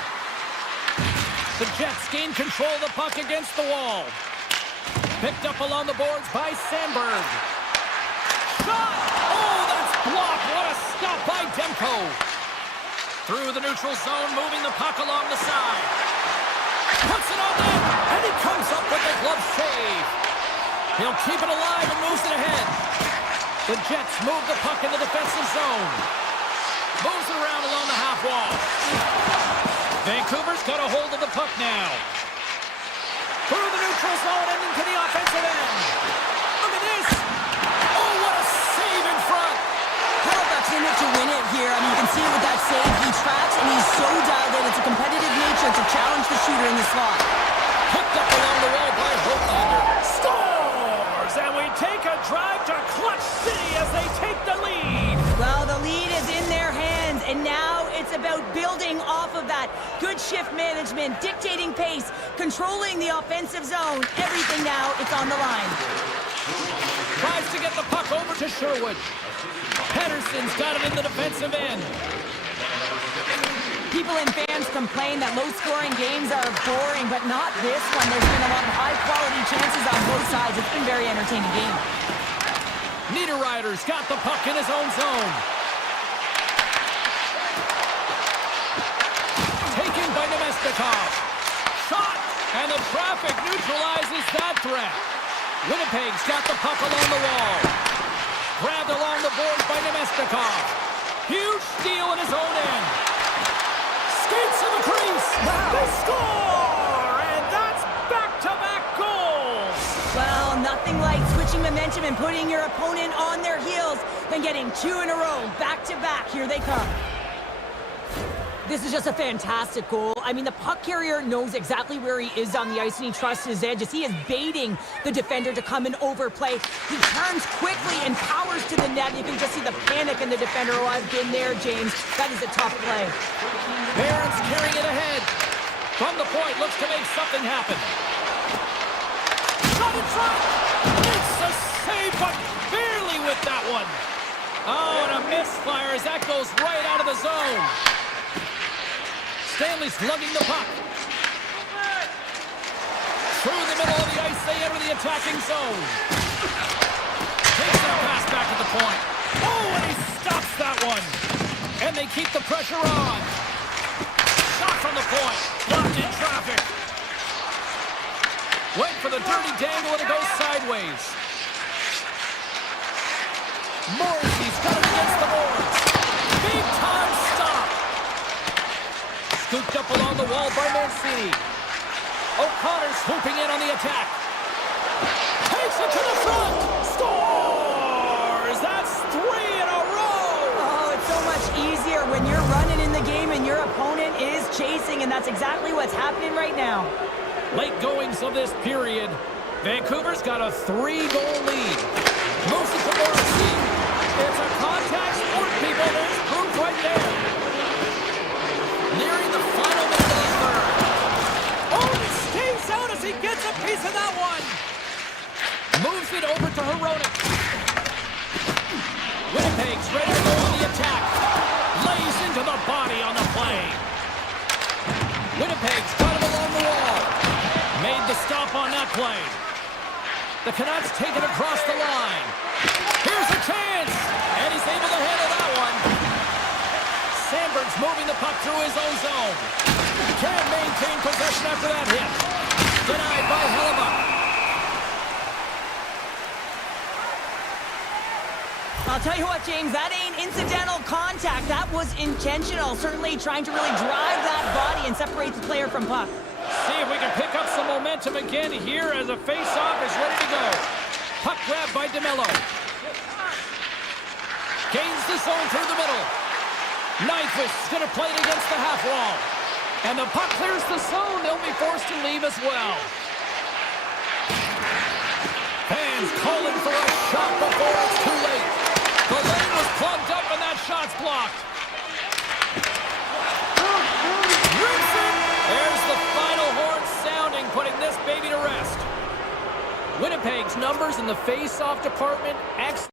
The Jets gain control of the puck against the wall. Picked up along the boards by Sandberg. Shot! Oh, that's blocked. What a stop by Demko. Through the neutral zone, moving the puck along the side. Puts it on net, and he comes up with a glove save. He'll keep it alive and moves it ahead. The Jets move the puck in the defensive zone. Moves it around along the half wall. Vancouver's got a hold of the puck now. Through the neutral zone and into the offensive end. Look at this. Oh, what a save in front. Halifax in it to win it here. I mean, you can see it with that save. He tracks and he's so dialed in. It's a competitive nature to challenge the shooter in the slot. Picked up along the wall by Hoglander. Scores! And we take a drive to Clutch City as they take the lead. Well, the lead is in their hands, and now it's about building off of that. Good shift management, dictating pace, controlling the offensive zone. Everything now, it's on the line. Tries to get the puck over to Sherwood. Pedersen's got it in the defensive end. People and fans complain that low-scoring games are boring, but not this one. There's been a lot of high-quality chances on both sides. It's been a very entertaining game. Niederreiter's got the puck in his own zone. Taken by Nemestikov. Shot! And the traffic neutralizes that threat. Winnipeg's got the puck along the wall. Grabbed along the boards by Nemestikov. Huge steal in his own end. Skates in the crease. Wow. They score! And that's back-to-back goals. Well, nothing like switching momentum and putting your opponent on their heels than getting 2 in a row, back-to-back. Here they come. This is just a fantastic goal. I mean, the puck carrier knows exactly where he is on the ice, and he trusts his edges. He is baiting the defender to come and overplay. He turns quickly and powers to the net. You can just see the panic in the defender. Oh, I've been there, James. That is a tough play. Barron's carrying it ahead. From the point, looks to make something happen. Shot in front! It's a save, but barely with that one. Oh, and a misfire as that goes right out of the zone. Stanley's lugging the puck. Through the middle of the ice, they enter the attacking zone. Takes that pass back at the point. Oh, and he stops that one. And they keep the pressure on. Shot from the point. Blocked in traffic. Wait for the dirty dangle and it goes sideways. Morrissey's got it against the boards. Big time stop. Scooped up along the wall by Mancini. O'Connor's swooping in on the attack. Takes it to the front. Scores! That's 3 in a row! Oh, it's so much easier when you're running in the game and your opponent is chasing, and that's exactly what's happening right now. Late goings of this period. Vancouver's got a 3-goal lead. Moves it to Morrissey. It's a contact sport, people. There's proof right there. Nearing the final minute of the third. Oh, he stays out as he gets a piece of that one. Moves it over to Hronek. Winnipeg's ready to go on the attack. Lays into the body on the play. Winnipeg's got him along play. The Canucks take it across the line. Here's a chance, and he's able to handle that one. Sandberg's moving the puck through his own zone. Can't maintain possession after that hit. Denied by Hellebuck. I'll tell you what, James, that ain't incidental contact. That was intentional. Certainly trying to really drive that body and separate the player from puck. See if we can pick up some momentum again here as a face-off is ready to go. Puck grab by DeMello. Gains the zone through the middle. Nyquist's going to play it against the half wall. And the puck clears the zone. They'll be forced to leave as well. Fans calling for a shot before it's too late. The lane was plugged up and that shot's blocked. There's the final horn sounding, putting this baby to rest. Winnipeg's numbers in the face-off department, excellent.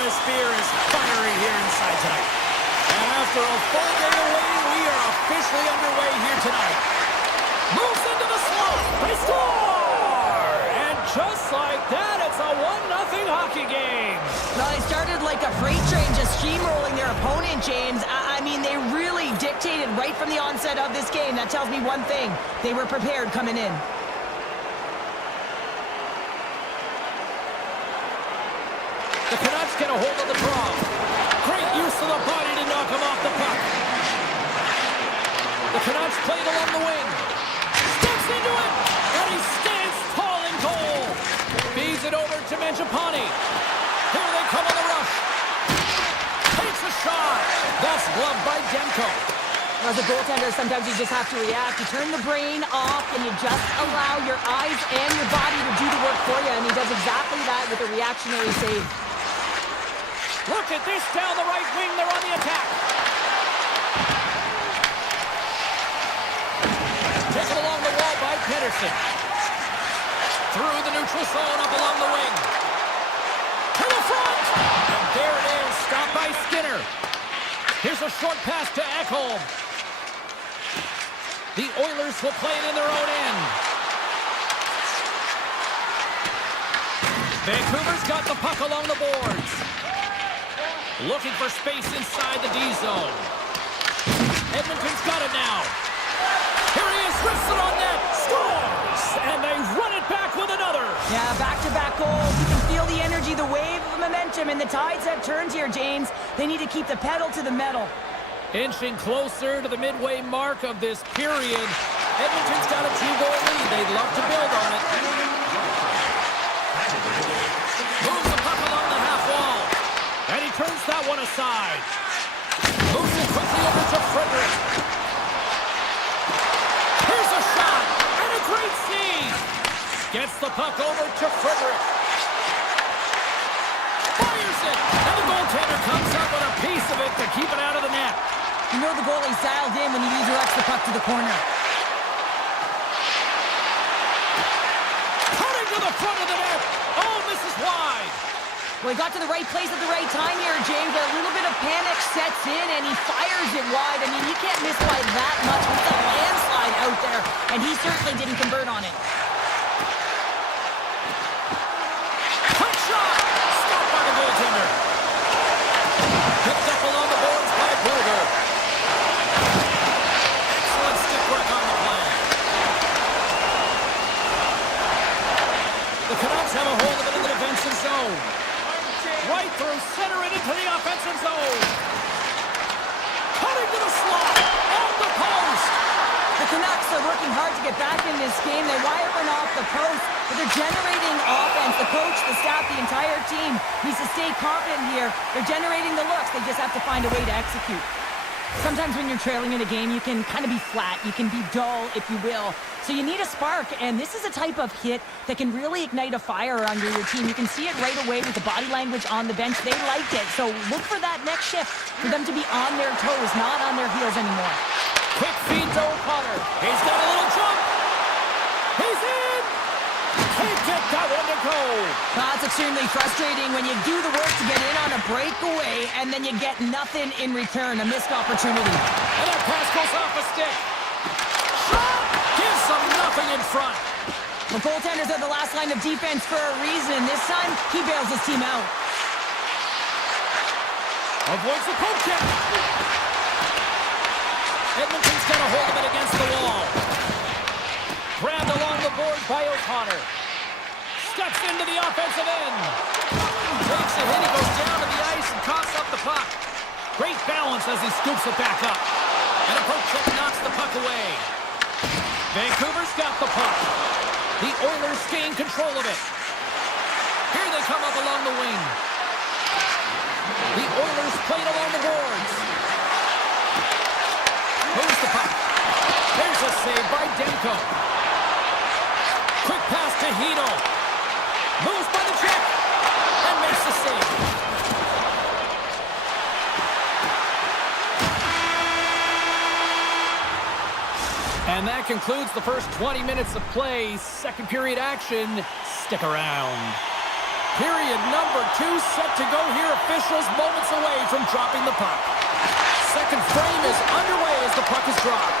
atmosphere is fiery here inside tonight. And after a full day of waiting, we are officially underway here tonight. Moves into the slot. They score! And just like that, it's a 1-0 hockey game. Well, they started like a freight train just steamrolling their opponent, James. I mean, they really dictated right from the onset of this game. That tells me one thing. They were prepared coming in. The Canucks get a hold of the draw. Great use of the body to knock him off the puck. The Canucks played along the wing. Steps into it, and he stands tall in goal. Feeds it over to Mangiapane. Here they come on the rush. Takes a shot. That's gloved by Demko. As a goaltender, sometimes you just have to react. You turn the brain off, and you just allow your eyes and your body to do the work for you, and he does exactly that with a reactionary save. Look at this down the right wing. They're on the attack. Taken along the wall by Pedersen. Through the neutral zone, up along the wing. To the front! And there it is, stopped by Skinner. Here's a short pass to Ekholm. The Oilers will play it in their own end. Vancouver's got the puck along the boards. Looking for space inside the D zone. Edmonton's got it now. Here he is, rips it on net, scores! And they run it back with another. Yeah, back-to-back goals. You can feel the energy, the wave of momentum, and the tides have turned here, James. They need to keep the pedal to the metal. Inching closer to the midway mark of this period. Edmonton's got a 2-goal lead. They'd love to build on it. Moves the puck along the half wall. And he turns that one aside. Moves it quickly over to Frederick. Here's a shot. And a great save. Gets the puck over to Frederick. Fires it. And the goaltender comes up with a piece of it to keep it out of the net. You know the goalie's dialed in when he redirects the puck to the corner. Cutting to the front of the net. Oh, this is wide. Well, he got to the right place at the right time here, James. A little bit of panic sets in, and he fires it wide. I mean, you can't miss by that much with the landslide out there, and he certainly didn't convert on it. Quick shot! Stopped by the goaltender. Picked up along the boards by Burger. Excellent stick work on the play. The Canucks have a hold of it in the defensive zone. Right through center and into the offensive zone. Cutting to the slot. Off the post. The Canucks are working hard to get back in this game. They're wiring off the post, but they're generating offense. The coach, the staff, the entire team needs to stay confident here. They're generating the looks. They just have to find a way to execute. Sometimes when you're trailing in a game, you can kind of be flat. You can be dull, if you will. So you need a spark, and this is a type of hit that can really ignite a fire under your team. You can see it right away with the body language on the bench. They liked it. So look for that next shift, for them to be on their toes, not on their heels anymore. Quick feed to O'Connor. He's got a little jump. He's in. Can't get that one to go. It's extremely frustrating when you do the work to get in on a breakaway and then you get nothing in return, a missed opportunity. And that pass goes off a stick. Shot! Gives them nothing in front. The goaltenders are the last line of defense for a reason. This time, he bails his team out. Avoids the poke check. Edmonton's got a hold of it against the wall. Grabbed along the board by O'Connor. Steps into the offensive end. Takes a hit. He goes down to the ice and coughs up the puck. Great balance as he scoops it back up. And a poke check knocks the puck away. Vancouver's got the puck. The Oilers gain control of it. Here they come up along the wing. The Oilers played along the boards. Moves the puck. There's a save by Demko. Quick pass to Hino. Moves by the check. And makes the save. And that concludes the first 20 minutes of play. Second period action. Stick around. Period number 2 set to go here. Officials moments away from dropping the puck. Second frame is underway as the puck is dropped.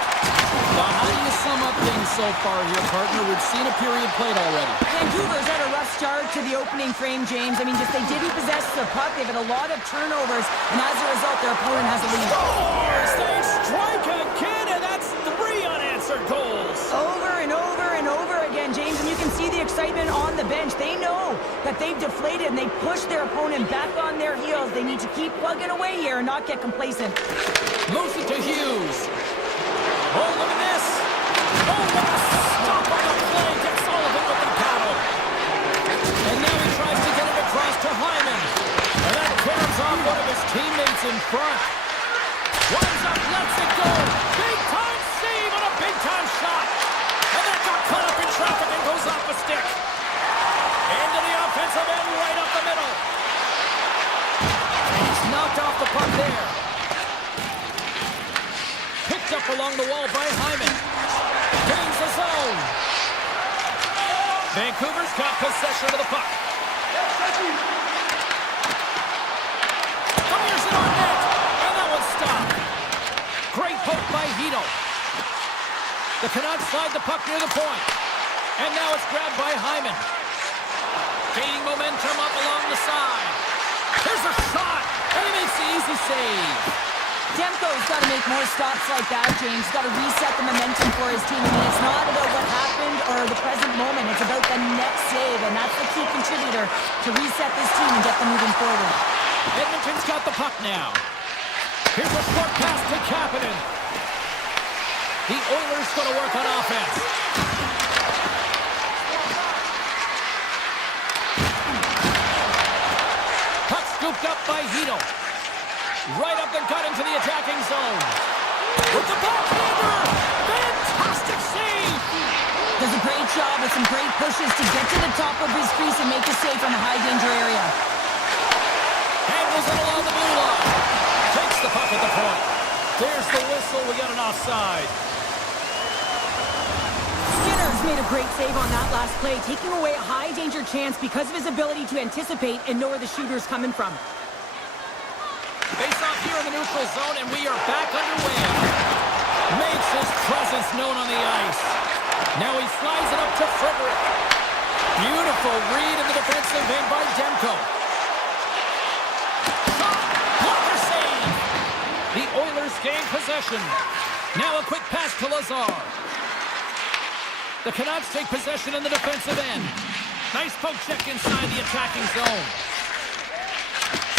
Now, how do you sum up things so far here, partner? We've seen a period played already. Vancouver's had a rough start to the opening frame, James. I mean, just they didn't possess the puck. They've had a lot of turnovers, and as a result, their opponent has a lead. Scores! They strike again, and that's 3 unanswered goals. Over and over and over again, James, and you can see the excitement on the bench. They know that they've deflated, and they push their opponent back on their heels. They need to keep plugging away here and not get complacent. Moves it to Hughes. Oh, look at this. Oh, what a stop on the play. Gets Sullivan with the paddle. And now he tries to get it across to Hyman. And that carries off one of his teammates in front. Runs up, lets it go. Big time save on a big time shot. And that got caught up in traffic and goes off a stick. Into the offensive end, right up the middle. And he's knocked off the puck there. Picked up along the wall by Hyman. Gains the zone. Vancouver's got possession of the puck. Fires it on net. And that one's stopped. Great poke by Hito. The Canucks slide the puck near the point. And now it's grabbed by Hyman. Gaining momentum up along the side. There's a shot. And he makes the easy save. Demko's got to make more stops like that, James. He's got to reset the momentum for his team. I mean, it's not about what happened or the present moment. It's about the next save, and that's the key contributor to reset this team and get them moving forward. Edmonton's got the puck now. Here's a short pass to Kapanen. The Oilers going to work on offense. Puck scooped up by Hito. Right up the gut into the attacking zone. With the backhander! Fantastic save! Does a great job with some great pushes to get to the top of his crease and make a save from a high-danger area. Handles it along the blue line. Takes the puck at the point. There's the whistle. We got an offside. Skinner's made a great save on that last play, taking away a high-danger chance because of his ability to anticipate and know where the shooter's coming from. Face off here in the neutral zone, and we are back underway. Makes his presence known on the ice. Now he slides it up to Frederick. Beautiful read in the defensive end by Demko. Shot! Blocker save! The Oilers gain possession. Now a quick pass to Lazar. The Canucks take possession in the defensive end. Nice poke check inside the attacking zone.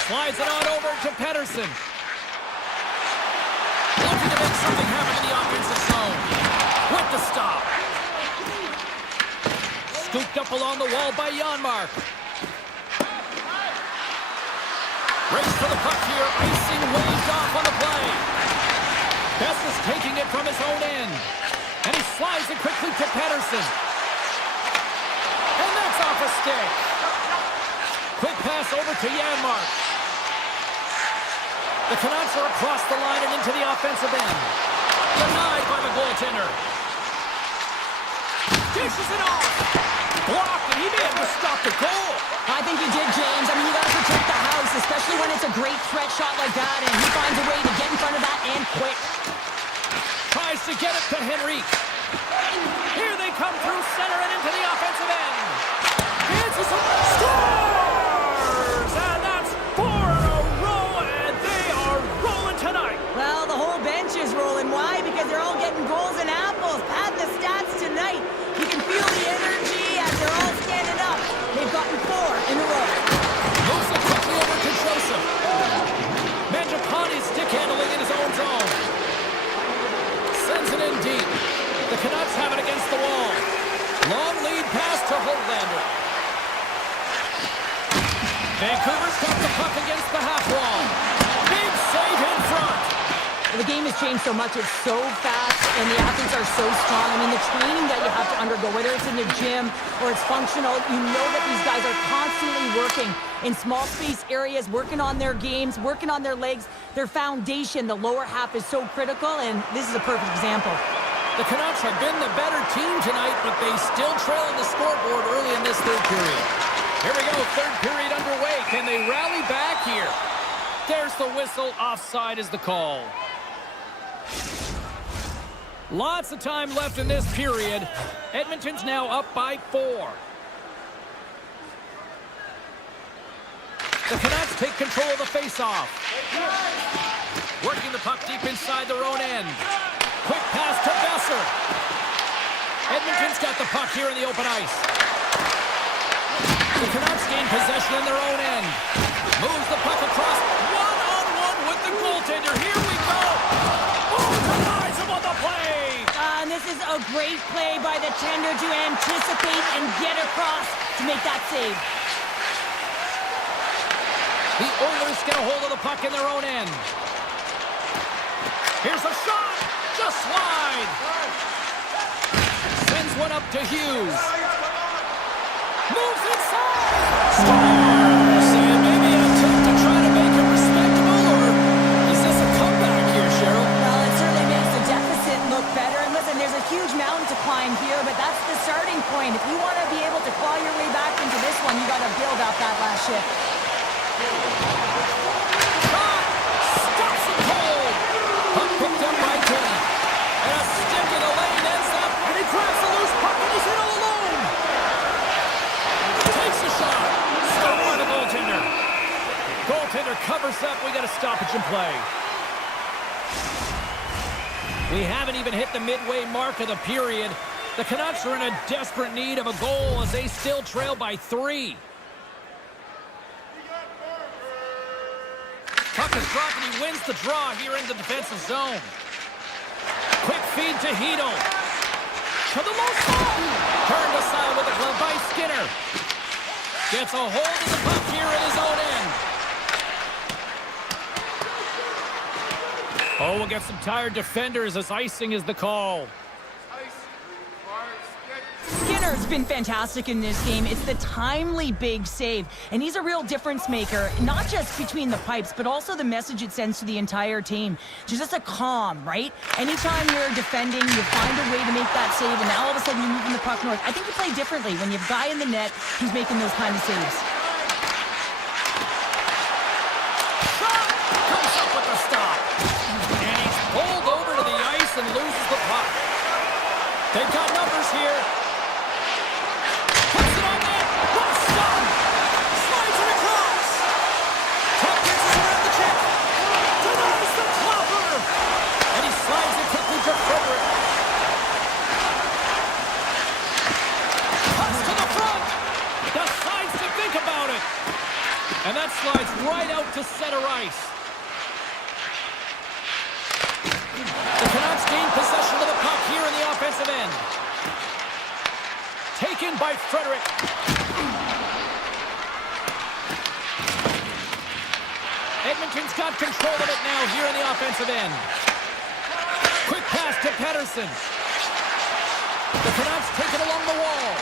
Slides it on over to Pettersson. Looking to make something happen in the offensive zone. With the stop. Scooped up along the wall by Janmark. Race for the puck here. Icing waved off on the play. Best is taking it from his own end. And he slides it quickly to Pettersson. And that's off a stick. Quick pass over to Janmark. The Canucks are across the line and into the offensive end. Denied by the goaltender. Dishes it off. Blocked, and he may have to stop the goal. I think he did, James. I mean, you got to protect the house, especially when it's a great threat shot like that, and he finds a way to get in front of that and quick. Tries to get it to Henrique. Here they come through center and into the offensive end. Chances of scores! And that's 4 in a row, and they are rolling tonight. Well, the whole bench is rolling. Why? Because they're all getting goals and apples. Pad the stats tonight. You can feel the energy as they're all standing up. They've gotten 4 in a row. Moves it quickly over to Joseph. Mangiapane's stick handling in his own zone. Sends it in deep. The Canucks have it against the wall. Long lead pass to Holander. Vancouver's got the puck against the half wall. Big save in front. The game has changed so much. It's so fast, and the athletes are so strong. I mean, the training that you have to undergo, whether it's in the gym or it's functional, you know that these guys are constantly working in small space areas, working on their games, working on their legs. Their foundation, the lower half, is so critical, and this is a perfect example. The Canucks have been the better team tonight, but they still trail on the scoreboard early in this third period. Here we go, third period underway. Can they rally back here? There's the whistle. Offside is the call. Lots of time left in this period. Edmonton's now up by 4. The Canucks take control of the face-off. Working the puck deep inside their own end. Quick pass to Besser. Edmonton's got the puck here in the open ice. The Canucks gain possession in their own end. Moves the puck across. One-on-one with the goaltender. Here we go. Oh, denies him on the play. And this is a great play by the tender to anticipate and get across to make that save. The Oilers get a hold of the puck in their own end. Here's a shot. Just wide. Sends one up to Hughes. Moves inside. Scores. And maybe an attempt to try to make it respectable, or is this a comeback here, Cheryl? Well, it certainly makes the deficit look better. And listen, there's a huge mountain to climb here, but that's the starting point. If you want to be able to claw your way back into this one, you got to build up that last shift. Shot! Stops him cold! Puck picked up by Kenny. And a stick in the lane ends up, and he grabs the loose puck, and he's in all alone! Takes the shot! Stopped by the goaltender. Goaltender covers up. We got a stoppage in play. We haven't even hit the midway mark of the period. The Canucks are in a desperate need of a goal as they still trail by 3. Puck is dropped and he wins the draw here in the defensive zone. Quick feed to Hedel. To the low spot. Turned aside with a glove by Skinner. Gets a hold of the puck here in his own end. Oh, we'll get some tired defenders as icing is the call. Skinner's been fantastic in this game. It's the timely big save, and he's a real difference maker, not just between the pipes, but also the message it sends to the entire team. Just a calm, right? Anytime you're defending, you find a way to make that save, and now all of a sudden you're moving the puck north. I think you play differently when you have a guy in the net who's making those kind of saves. Shot! Comes up with the stop. And he's pulled over to the ice and loses the puck. They've got numbers here. And that slides right out to center ice. The Canucks gain possession of the puck here in the offensive end. Taken by Frederick. Edmonton's got control of it now here in the offensive end. Quick pass to Pettersson. The Canucks take it along the wall.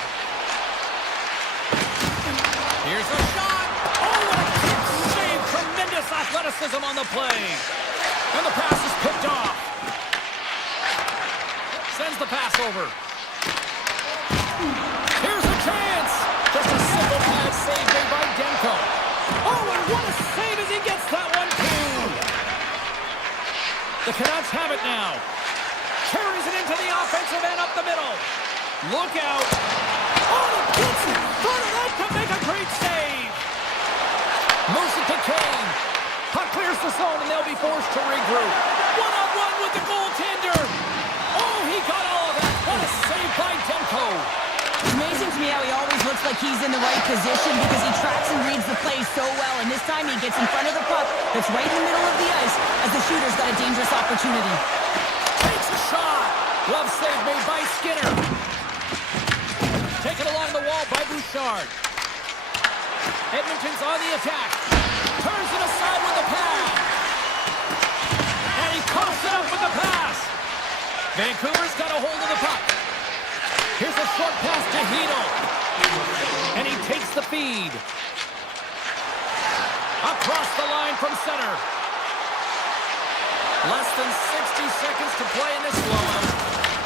Here's a shot. Oh, what a quick save. Tremendous athleticism on the play. And the pass is picked off. Sends the pass over. Here's a chance. Just a simple pass save made by Demko. Oh, and what a save as he gets that one, too. The Canucks have it now. Carries it into the offensive end up the middle. Look out. Oh, the gets in front of that to make a great save. Moves it to Kane. Puck clears the zone and they'll be forced to regroup. One-on-one with the goaltender. Oh, he got all of that. What a save by Demko. It's amazing to me how he always looks like he's in the right position because he tracks and reads the play so well. And this time he gets in front of the puck that's right in the middle of the ice as the shooter's got a dangerous opportunity. Takes a shot. Glove save made by Skinner. Taken along the wall by Bouchard. Edmonton's on the attack. Turns it aside with the pass. And he coughs it up with the pass. Vancouver's got a hold of the puck. Here's a short pass to Hedel. And he takes the feed. Across the line from center. Less than 60 seconds to play in this one.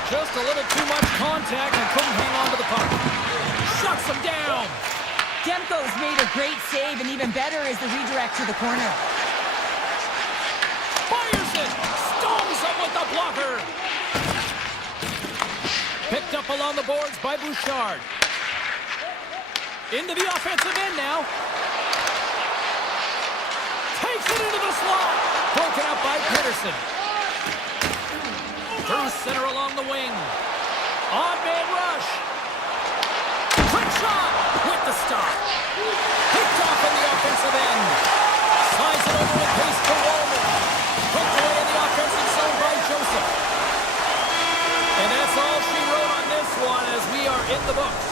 Just a little too much contact and couldn't hang on to the puck. Shuts him down. Demko's made a great save, and even better is the redirect to the corner. Fires it! Stones him with the blocker! Picked up along the boards by Bouchard. Into the offensive end now. Takes it into the slot. Broken up by Peterson. Through center along the wing. On man rush. Quick shot with the stop. Picked off in the offensive end. Slides it over with pace to Wallman. Hooked away in the offensive zone by Joseph. And that's all she wrote on this one as we are in the books.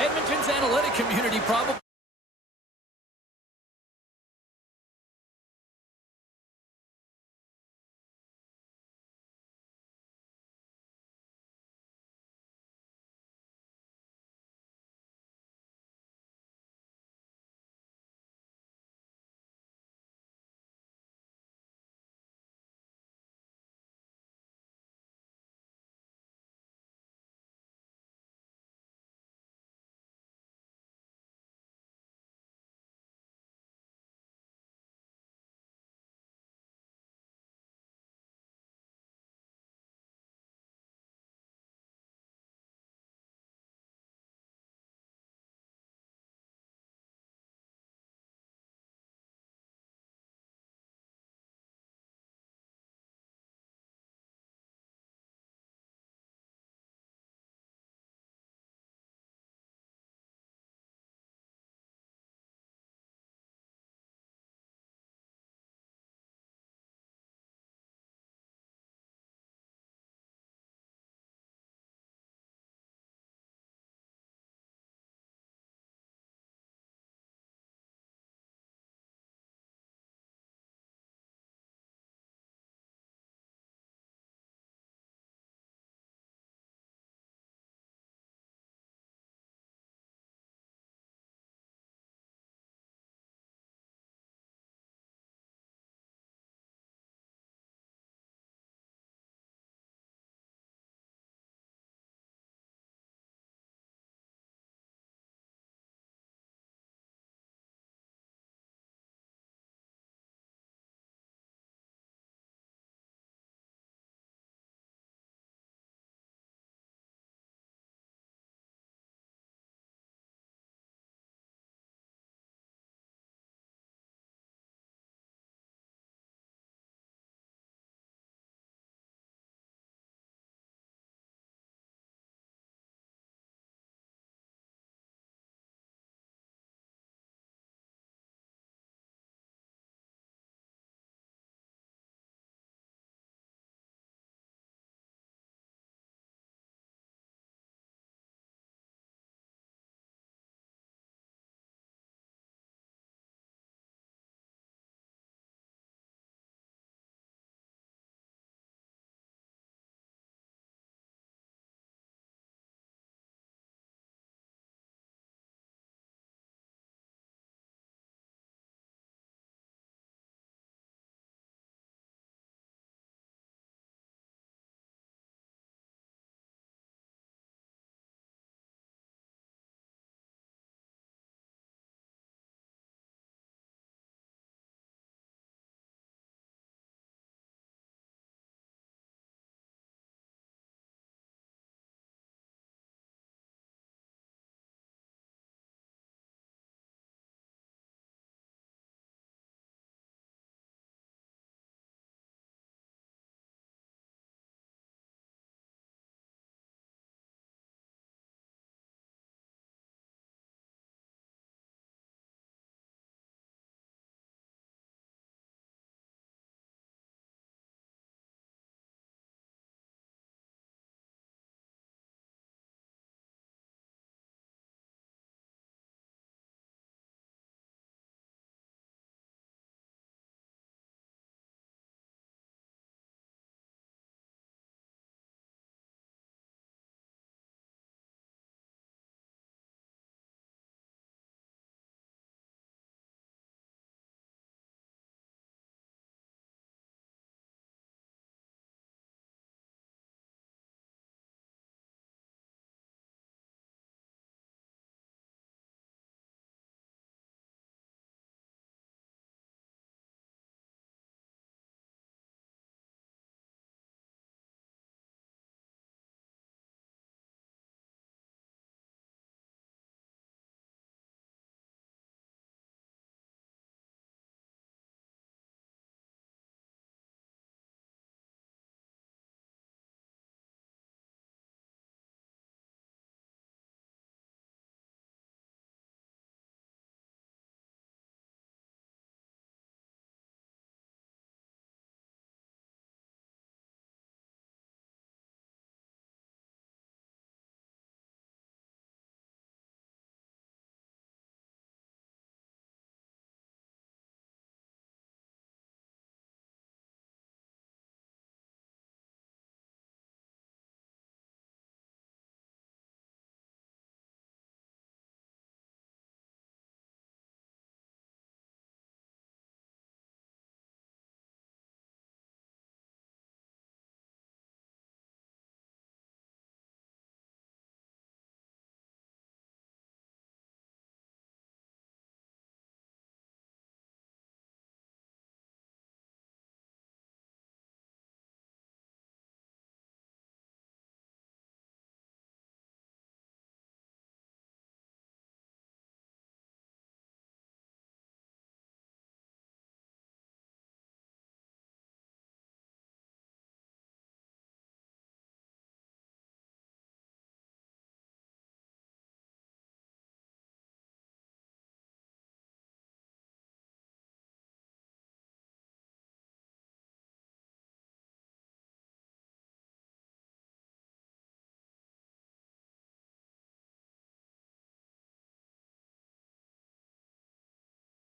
Edmonton's analytic community probably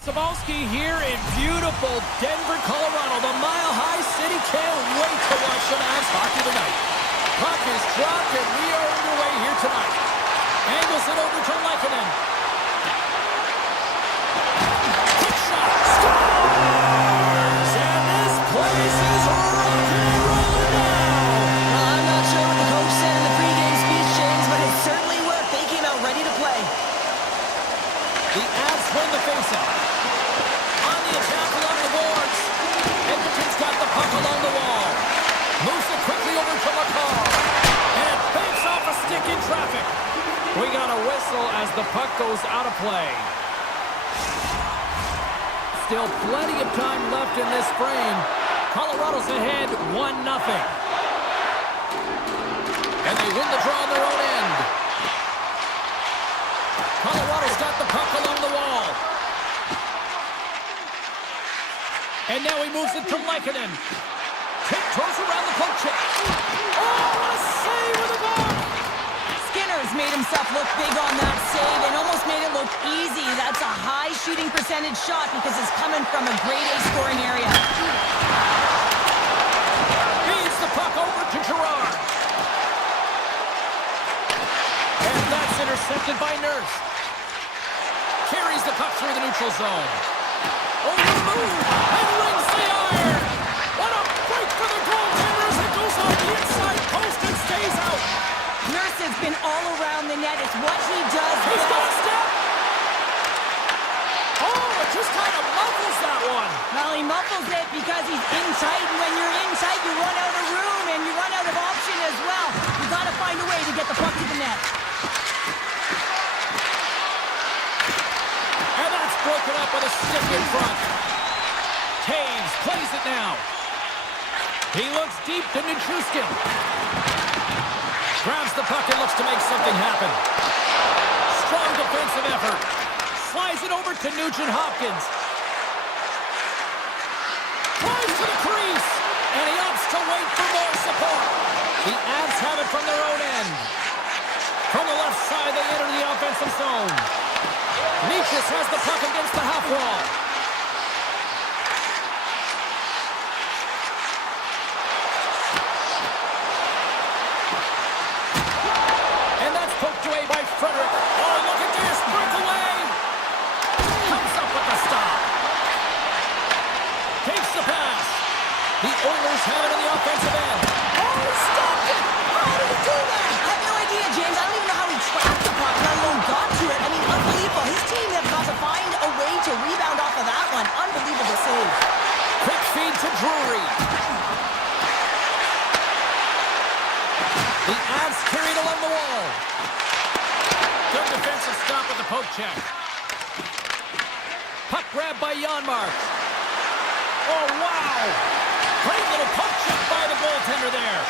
here in beautiful Denver, Colorado. The Mile High City can't wait to watch some Avs hockey tonight. Puck is dropped and we are underway here tonight. Angles it over to Lehkonen. Quick shot. Scores! And this place is rocking and rolling now. Well, I'm not sure what the coach said in the pregame speech, James, but it certainly worked. They came out ready to play. The Avs win the faceoff. On the attack along the boards. Edmonton's got the puck along the wall. Moves it quickly over to McCall. And it banks off a stick in traffic. We got a whistle as the puck goes out of play. Still plenty of time left in this frame. Colorado's ahead 1-0. And they win the draw on their own end. Colorado's got the puck along the wall. And now he moves it to Lehkonen. Tiptoes around the poke check. Oh, what a save with the puck! Skinner's made himself look big on that save and almost made it look easy. That's a high shooting percentage shot because it's coming from a grade A scoring area. Feeds the puck over to Girard. And that's intercepted by Nurse. Carries the puck through the neutral zone. Over the move, and rings the iron. What a break for the goaltender as it goes off the inside post and stays out. Nurse has been all around the net. It's what he does He's best. got a step. Oh, it just kind of muffles that one. Well, he muffles it because he's in tight, and when you're in tight, you run out of room, and you run out of option as well. You got to find a way to get the puck to the net. And that's broken up with a stick in front. Taves plays it now. He looks deep to Nichushkin. Grabs the puck and looks to make something happen. Strong defensive effort. Slides it over to Nugent Hopkins. Tries to the crease. And he opts to wait for more support. The Avs have it from their own end. From the left side, they enter the offensive zone. Nichus has the puck against the half wall. And that's poked away by Frederick. Oh, look at this. Breakaway. Comes up with the stop. Takes the pass. The Oilers have it on the offensive end. Oh, he stopped it! How did he do that? I have no idea, James. I don't even know how he tracked the puck, let alone got to it. I mean, unbelievable. His team has got to find a way to rebound off of that one. Unbelievable save. Quick feed to Drury. The Avs carried along the wall. Good defensive stop with the poke check. Puck grab by Janmark. Oh, wow. Great little poke check by the goaltender there.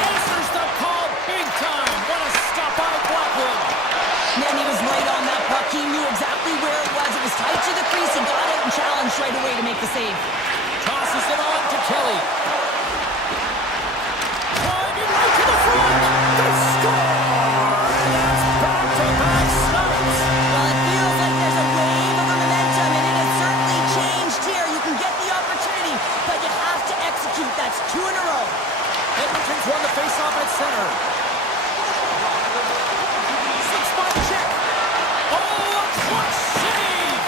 Answers the call big time. What a stop by Blackwood. Man, he was right on that puck. He knew exactly where it was. It was tight to the crease. He got out and challenged right away to make the save. Tosses it on to Kelly. Driving right to the front. They score! And that's back-to-back stops. Well, it feels like there's a wave of momentum, and it has certainly changed here. You can get the opportunity, but you have to execute. That's 2 in a row. Edmonton's won the face-off at center. 6-spot check. Oh, a clutch save!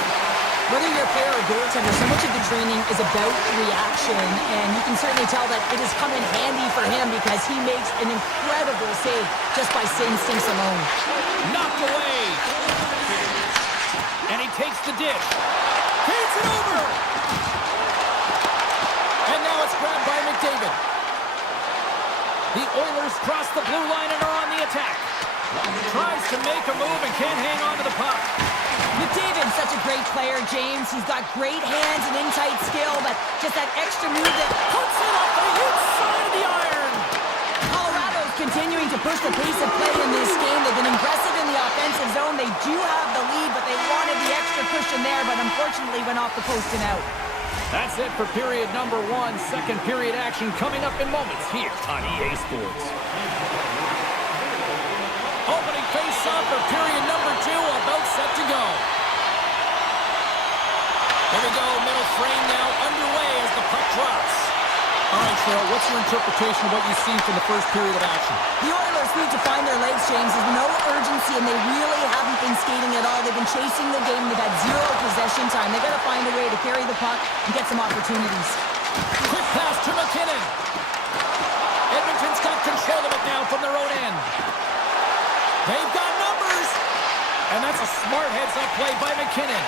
Whether you're a player or goaltender, so much of the training is about reaction, and you can certainly tell that it has come in handy for him because he makes an incredible save just by instincts alone. Knocked away. And he takes the dish. Feeds it over. And now it's grabbed by McDavid. The Oilers cross the blue line and are on the attack. Tries to make a move and can't hang on to the puck. McDavid's such a great player, James. He's got great hands and in-tight skill, but just that extra move that Puts it up the inside of the iron. Colorado's continuing to push the pace of play in this game. They've been aggressive in the offensive zone. They do have the lead, but they wanted the extra cushion there, but unfortunately went off the post and out. That's it for period number 1. Second period action coming up in moments here on EA Sports. Opening face-off for period number 2, about set to go. Here we go, middle frame now underway as the puck drops. All right, Cheryl, what's your interpretation of what you've seen from the first period of action? The Oilers need to find their legs, James. There's no urgency, and they really haven't been skating at all. They've been chasing the game. They've had zero possession time. They've got to find a way to carry the puck and get some opportunities. Quick pass to McKinnon. Edmonton's got control of it now from their own end. They've got numbers. And that's a smart heads-up play by McKinnon.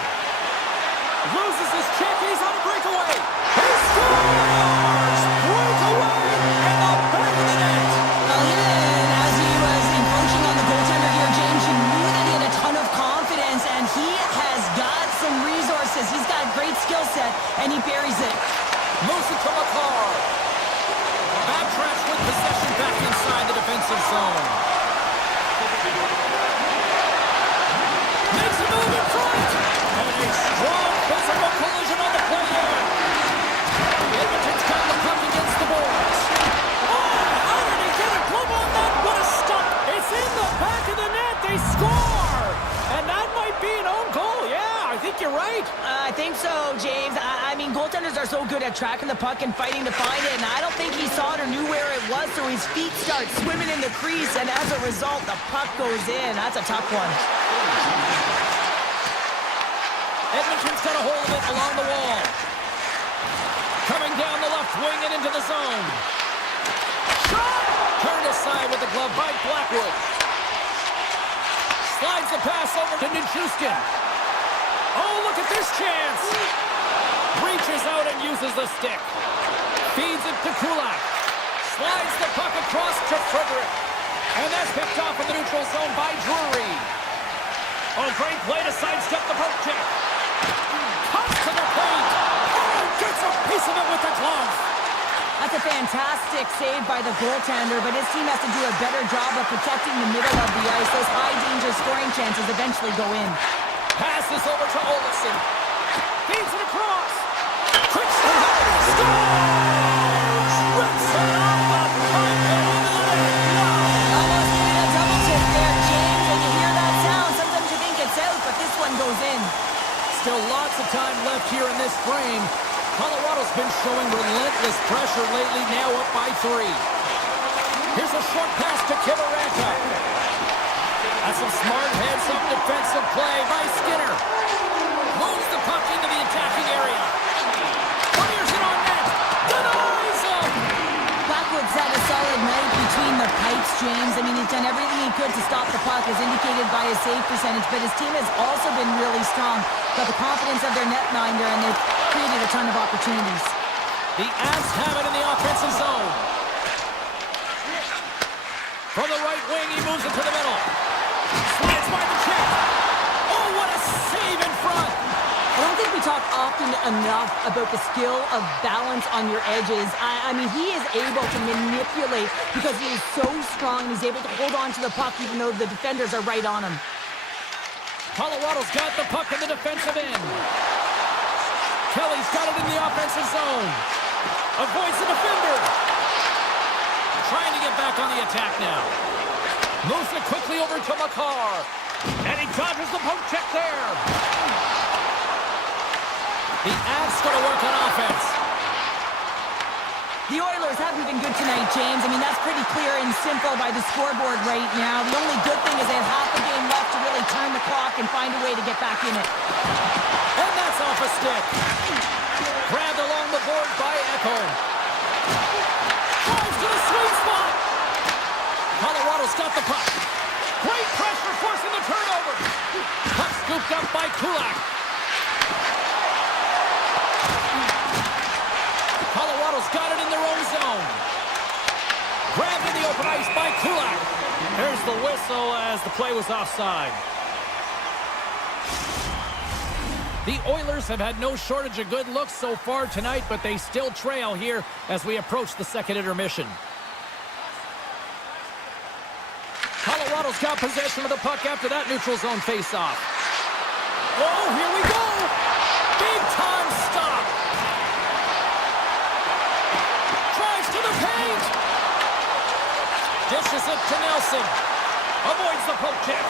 Loses his check. He's on a breakaway. He scores! Breakaway in the back of the net. Well, even as he was encroaching on the goaltender here, James, you knew that he had a ton of confidence, and he has got some resources. He's got a great skill set, and he buries it. Moves it to McCarr. Backtracks with possession back inside the defensive zone. Makes a move in front. And a strong physical collision on the play there. Edmonton's got the puck against the boards. Oh, how did he get a glove on that? What a stop. It's in the back of the net. They score. And that might be an own goal. Yeah, I think you're right. I think so, James. I mean, goaltenders are so good at tracking the puck and fighting to find it, and I don't think he saw it or knew where it was, so his feet start swimming in the crease, and as a result, the puck goes in. That's a tough one. Edmonton's got a hold of it along the wall. Coming down the left wing and into the zone. Shot! Turned aside with the glove by Blackwood. Slides the pass over to Nichushkin. Oh, look at this chance! Reaches out and uses the stick. Feeds it to Kulak. Slides the puck across to Frederick. And that's picked off in the neutral zone by Drury. Oh, great play to sidestep the poke check. Comes to the paint. Oh, gets a piece of it with the glove. That's a fantastic save by the goaltender, but his team has to do a better job of protecting the middle of the ice. Those high-danger scoring chances eventually go in. Passes over to Olsen. Feeds it across. Quick shot. Scores! Rips it off the pipe and into the net. Almost needed a double tip there, James. When you hear that sound, sometimes you think it's out, but this one goes in. Still lots of time left here in this frame. Colorado's been showing relentless pressure lately, now up by 3. Here's a short pass to Kivaranta. That's some smart heads-up defensive play by Skinner. Moves the puck into the attacking area. Fires it on net. Denies him. Blackwood's had a solid night between the pipes, James. I mean, he's done everything he could to stop the puck, as indicated by his save percentage, but his team has also been really strong. Got the confidence of their netminder, and they've created a ton of opportunities. The Avs have it in the offensive zone. From the right wing, he moves it to the middle. Slides by the check. Oh, what a save in front. I don't think we talk often enough about the skill of balance on your edges. I mean, he is able to manipulate because he is so strong. He's able to hold on to the puck even though the defenders are right on him. Colorado's got the puck in the defensive end. Kelly's got it in the offensive zone. Avoids the defender. Trying to get back on the attack now. Moves it quickly over to McCarr. And he dodges the poke check there. The Avs going to work on offense. The Oilers haven't been good tonight, James. I mean, that's pretty clear and simple by the scoreboard right now. The only good thing is they have half a game left to really turn the clock and find a way to get back in it. And that's off a stick. Grabbed along the board by Ekholm. Drives to the sweet spot. Colorado's got the puck. Great pressure forcing the turnover. Puck scooped up by Kulak. Colorado's got it in their own zone. Grabbed in the open ice by Kulak. There's the whistle as the play was offside. The Oilers have had no shortage of good looks so far tonight, but they still trail here as we approach the second intermission. Colorado's got possession of the puck after that neutral zone faceoff. Oh, here we go! Big time stop! Drives to the paint! Dishes it to Nelson. Avoids the poke check.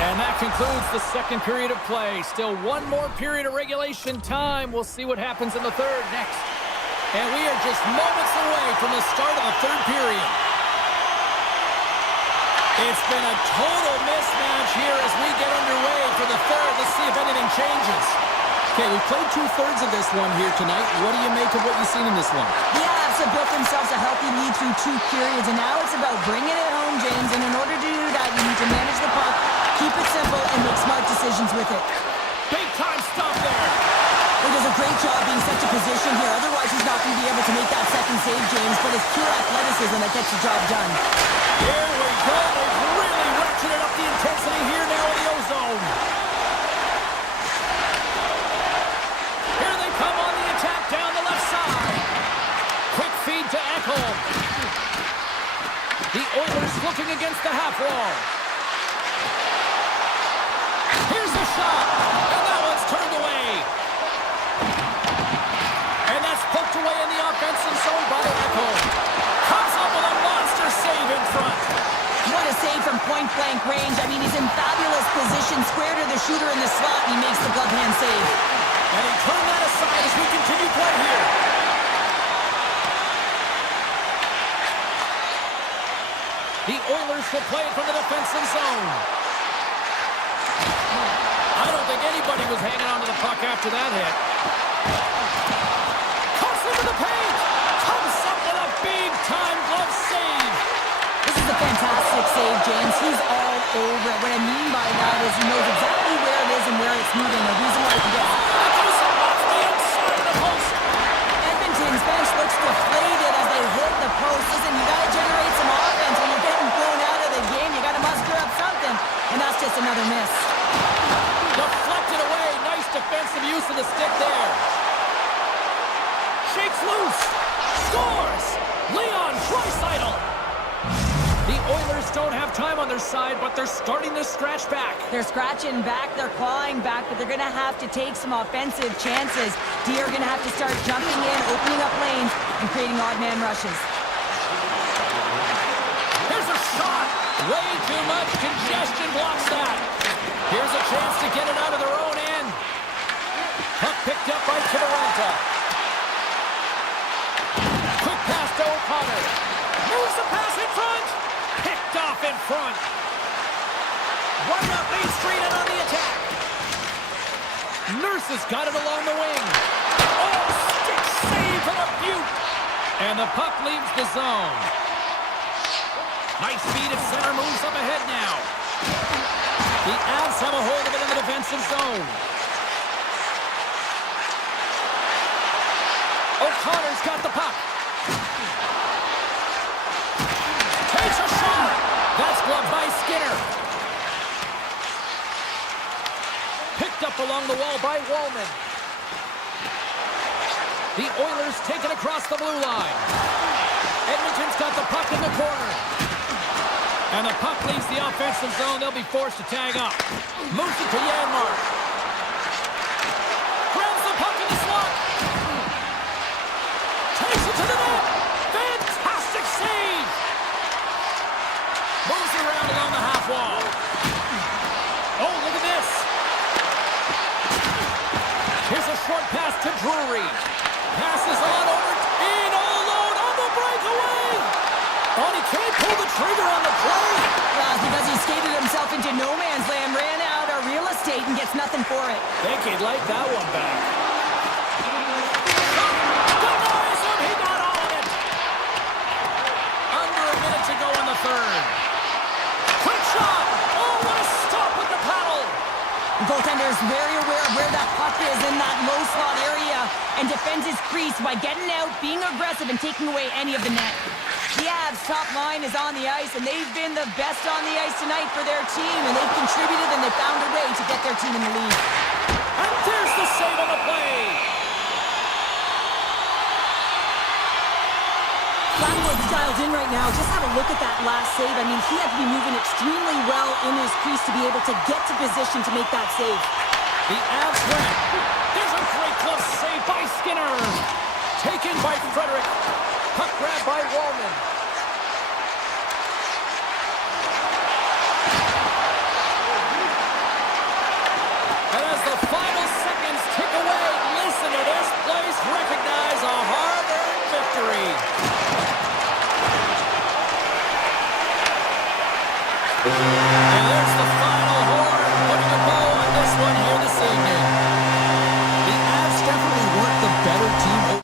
And that concludes the second period of play. Still one more period of regulation time. We'll see what happens in the third next. And we are just moments away from the start of the third period. It's been a total mismatch here as we get underway for the third. Let's see if anything changes. Okay, we played two-thirds of this one here tonight. What do you make of what you've seen in this one? The Avs have built themselves a healthy lead through two periods, and now it's about bringing it home, James. And in order to do that, you need to manage the puck, keep it simple, and make smart decisions with it. Big-time stop there. He does a great job being such a position here. Otherwise, he's not going to be able to make that second save, James. But it's pure athleticism that gets the job done. Here we go. They've really ratcheted up the intensity here now in the O-zone. Here they come on the attack down the left side. Quick feed to Ekholm. The Oilers looking against the half wall. Here's the shot. And that one's turned away. And that's poked away in the offensive zone by Ekholm. Comes up with a monster save in front. What a save from point-blank range. I mean, he's in fabulous position, square to the shooter in the slot, and he makes the glove hand save. And he turned that aside as we continue play here. The Oilers will play it from the defensive zone. I don't think anybody was hanging on to the puck after that hit. Cuts into the paint. Comes up with a big-time glove save. This is a fantastic save, James. He's all over it. What I mean by that is he knows exactly where it is and where it's moving. The reason why he can get That goes off the outside of the post. Edmonton's bench looks deflated as they hit the post. Listen, you got to generate some offense. When you're getting thrown out of the game, you got to muster up something. And that's just another miss. Deflected away. Nice defensive use of the stick there. Shakes loose. Scores. Leon Draisaitl. The Oilers don't have time on their side, but they're starting to scratch back. They're scratching back, they're clawing back, but they're going to have to take some offensive chances. D are going to have to start jumping in, opening up lanes, and creating odd man rushes. Here's a shot. Way too much congestion blocks that. Here's a chance to get it out of their own end. Puck picked up by Kiviranta. Quick pass to O'Connor. Moves the pass in front. Picked off in front. Right up Main Street and on the attack. Nurse has got it along the wing. Oh, stick save from a Butte. And the puck leaves the zone. Nice speed at center, moves up ahead now. The Avs have a hold of it in the defensive zone. O'Connor's got the puck. Takes a shot. That's gloved by Skinner. Picked up along the wall by Wallman. The Oilers take it across the blue line. Edmonton's got the puck in the corner. And the puck leaves the offensive zone. They'll be forced to tag up. Moves it to Janmark. Grabs the puck in the slot. Takes it to the net. Fantastic save. Moves it around along the half wall. Oh, look at this. Here's a short pass to Drury. Passes on over in all alone on the breakaway. Oh, he can't pull the trigger on the play. Well, because he skated himself into no man's land, ran out of real estate, and gets nothing for it. Think he'd like that one back. Denies him. He got all of it. Under a minute to go in the third. Quick shot. Oh, what a stop with the paddle. The goaltender is very aware of where that puck is in that low slot area and defends his crease by getting out, being aggressive, and taking away any of the net. The Avs' top line is on the ice, and they've been the best on the ice tonight for their team, and they've contributed, and they found a way to get their team in the lead. And there's the save on the play. Blackwood's dialed in right now. Just have a look at that last save. I mean, he had to be moving extremely well in his crease to be able to get to position to make that save. The Avs win. There's a great glove save by Skinner. Taken by Frederick. Puck grab by Wallman. And there's the final horn, putting a bow on this one here this evening. The Avs definitely weren't the better team.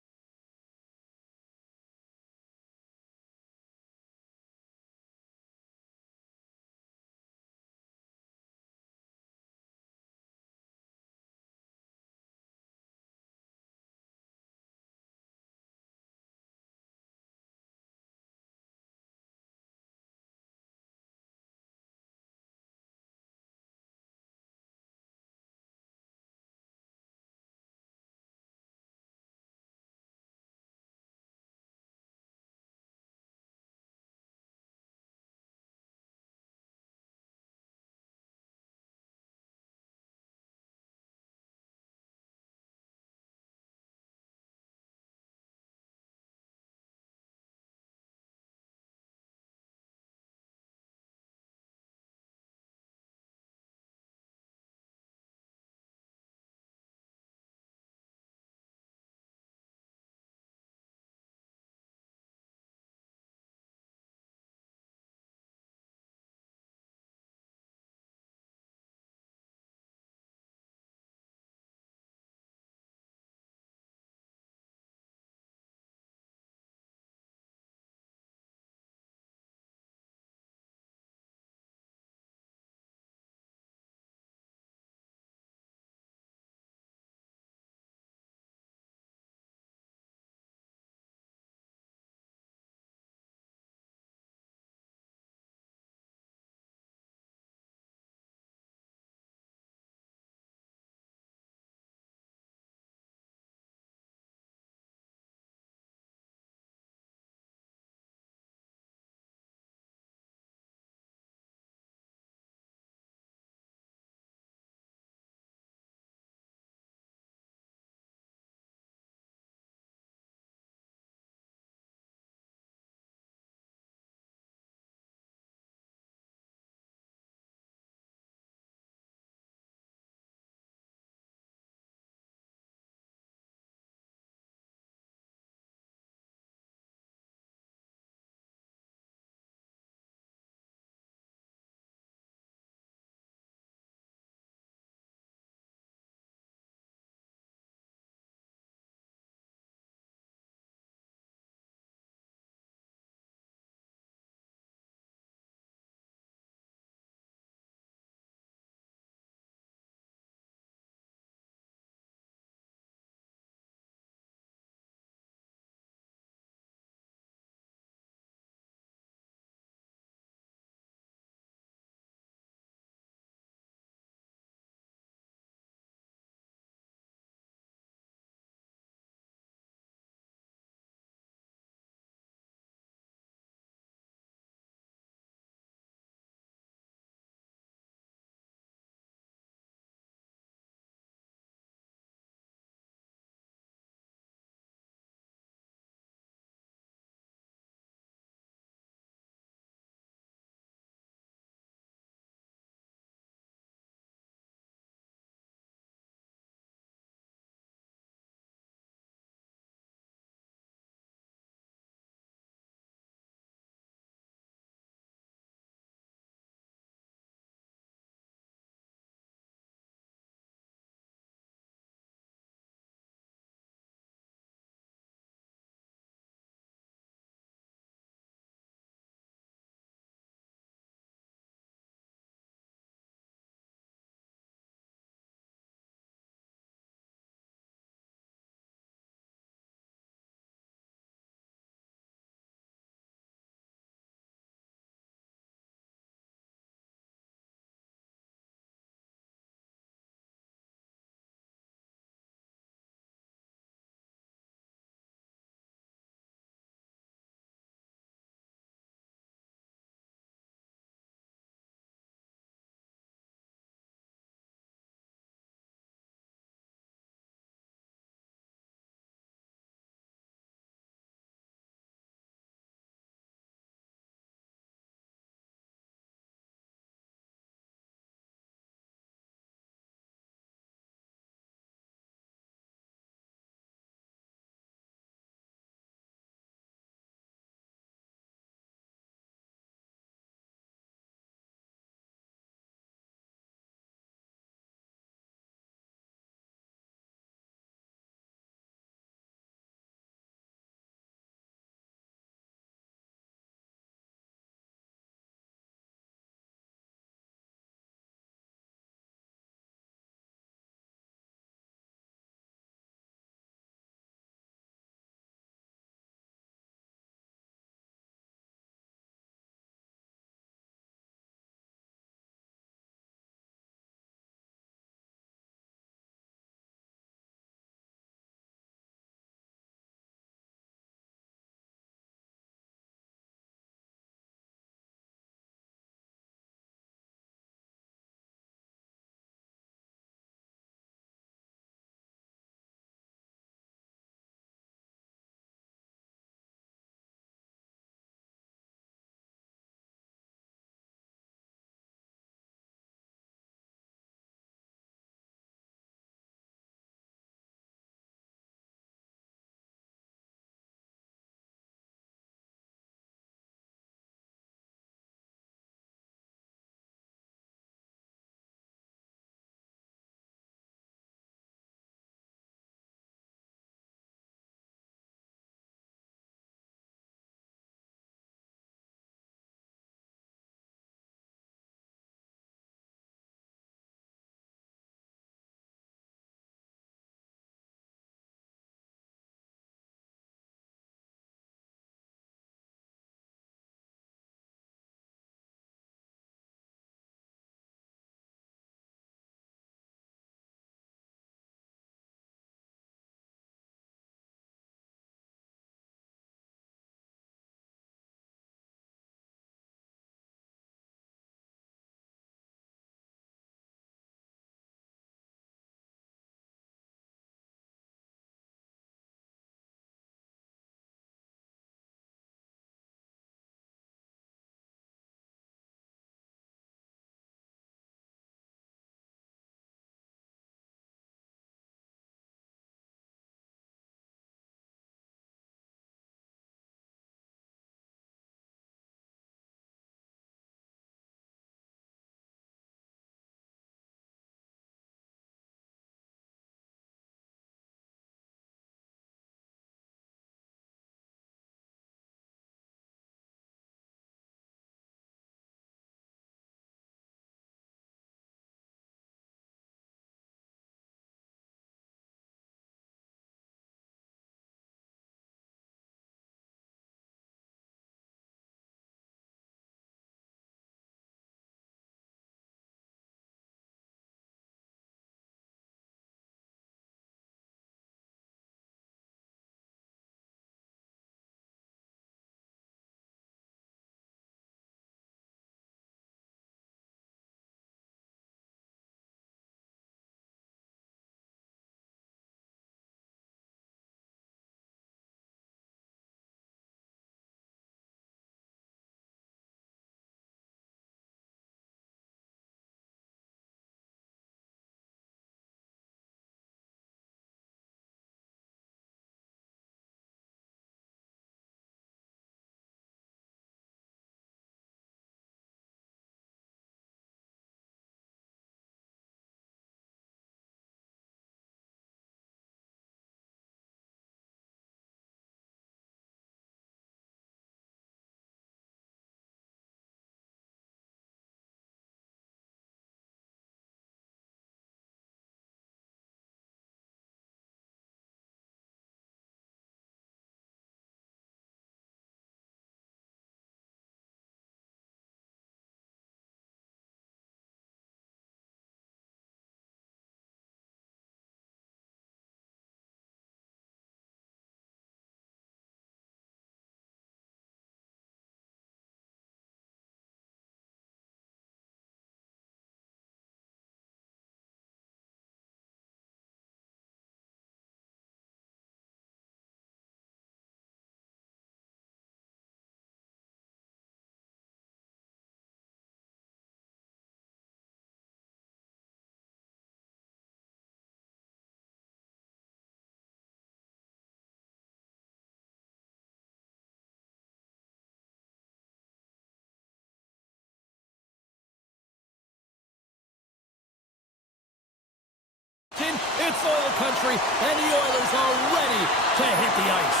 It's Oil Country, and the Oilers are ready to hit the ice.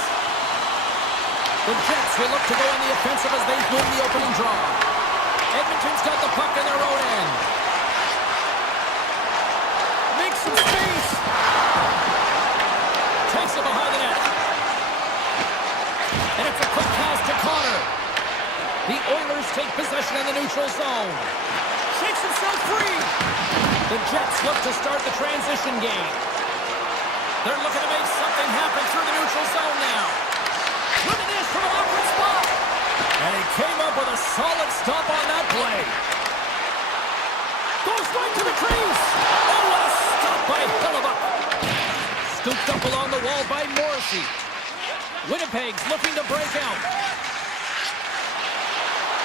The Jets will look to go on the offensive as they win the opening draw. Edmonton's got the puck in their own end. Makes some space. Takes it behind the net. And it's a quick pass to Connor. The Oilers take possession in the neutral zone. Shakes himself free. The Jets look to start the transition game. They're looking to make something happen through the neutral zone now. Look at this from an awkward spot. And he came up with a solid stop on that play. Goes right to the crease. Oh, what a stop by Hellebuyck. Scooped up along the wall by Morrissey. Winnipeg's looking to break out.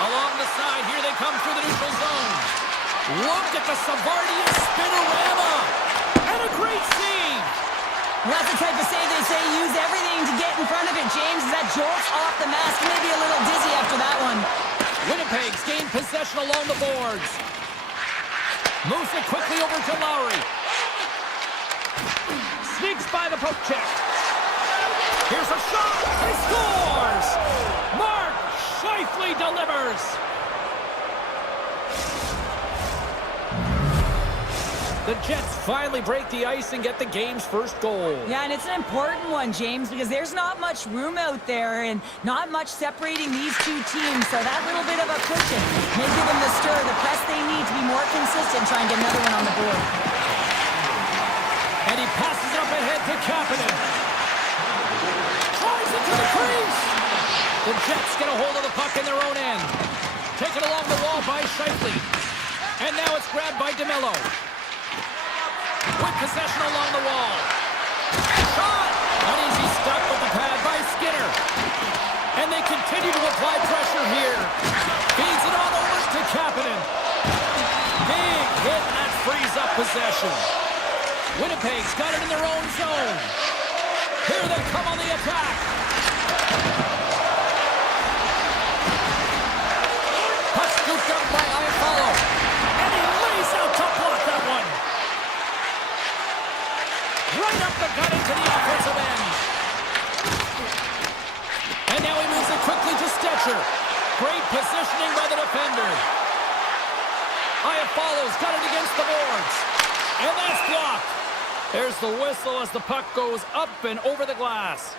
Along the side, here they come through the neutral zone. Look at the Savardia spinorama. And a great save. Well, that's the type of save they say use everything to get in front of it, James. As that jolts off the mask, maybe a little dizzy after that one. Winnipeg's gained possession along the boards. Moves it quickly over to Lowry. Sneaks by the poke check. Here's a shot. He scores. Mark Scheifele delivers. The Jets finally break the ice and get the game's first goal. Yeah, and it's an important one, James, because there's not much room out there and not much separating these two teams. So that little bit of a cushion may give them the stir, the press they need to be more consistent, try and get another one on the board. And he passes up ahead to Kapanen. Tries it to the crease. The Jets get a hold of the puck in their own end. Taken along the wall by Scheifele. And now it's grabbed by DeMello. With possession along the wall. Shot! An easy stop with the pad by Skinner. And they continue to apply pressure here. Feeds it on over to Kapanen. Big hit, and that frees up possession. Winnipeg's got it in their own zone. Here they come on the attack. Puck scooped up by Iafallo. And he lays out to block that one. Right up the gut into the offensive end. And now he moves it quickly to Stetcher. Great positioning by the defender. Iafallo's got it against the boards. And that's blocked. There's the whistle as the puck goes up and over the glass.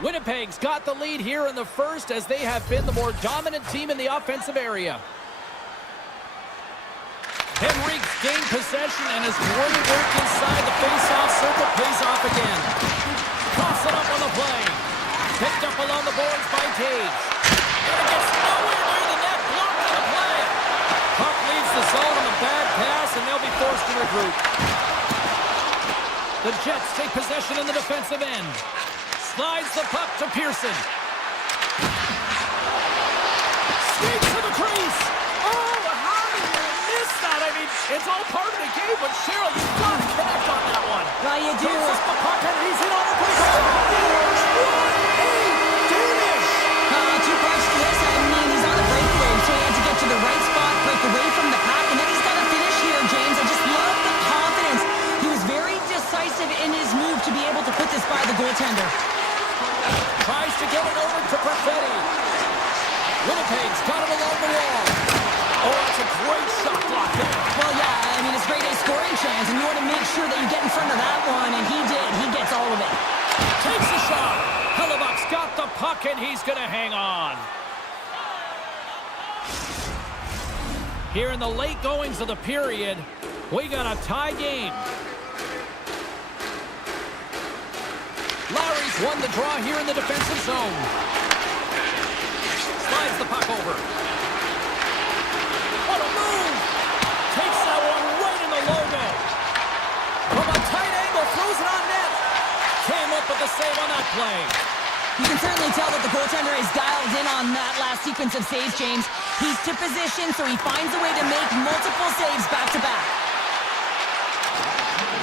Winnipeg's got the lead here in the first as they have been the more dominant team in the offensive area. Henrique's gained possession and his great work inside the face-off circle pays off again. Toss it up on the play. Picked up along the boards by Taves. And it gets nowhere near the net, blocked on the play. Puck leaves the zone on a bad pass, and they'll be forced to regroup. The Jets take possession in the defensive end. Slides the puck to Pearson. Skates to the crease. Oh, how did you miss that? I mean, it's all part of the game, but Cheryl, you've got to connect on that one. Well, you do. Goes up the puck, and he's in on the play. Two parts to this. I mean, he's on the breakaway, so he had to get to the right spot, break away from the pack, and then he's got to finish here, James. I just love the confidence. He was very decisive in his move to be able to put this by the goaltender. Tries to get it over to Perfetti. Winnipeg's got it along the wall. Oh, that's a great shot block there. Well, yeah, I mean, it's grade A scoring chance, and you want to make sure that you get in front of that one, and he did. He gets all of it. Takes a shot. Hellebuyck's got the puck, and he's going to hang on. Here in the late goings of the period, we got a tie game. Lowry's won the draw here in the defensive zone. Slides the puck over. What a move! Takes that one right in the logo. From a tight angle, throws it on net. Came up with the save on that play. You can certainly tell that the goaltender is dialed in on that last sequence of saves, James. He's to position, so he finds a way to make multiple saves back-to-back.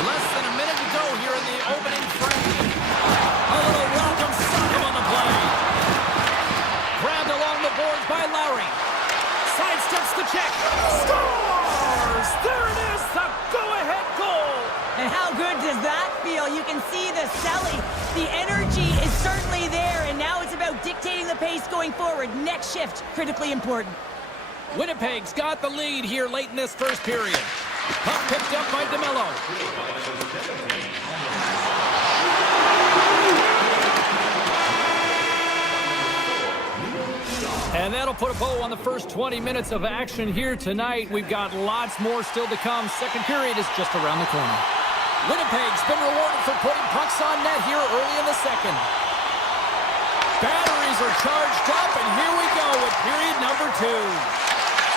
Less than a minute to go here in the opening frame. A little welcome sock on the play. Grabbed along the boards by Lowry. Sidesteps the check. Scores! There it is, the go-ahead can see the selling. The energy is certainly there, and now it's about dictating the pace going forward. Next shift, critically important. Winnipeg's got the lead here late in this first period. Puck picked up by DeMello. And that'll put a bow on the first 20 minutes of action here tonight. We've got lots more still to come. Second period is just around the corner. Winnipeg's been rewarded for putting pucks on net here early in the second. Batteries are charged up, and here we go with period number 2.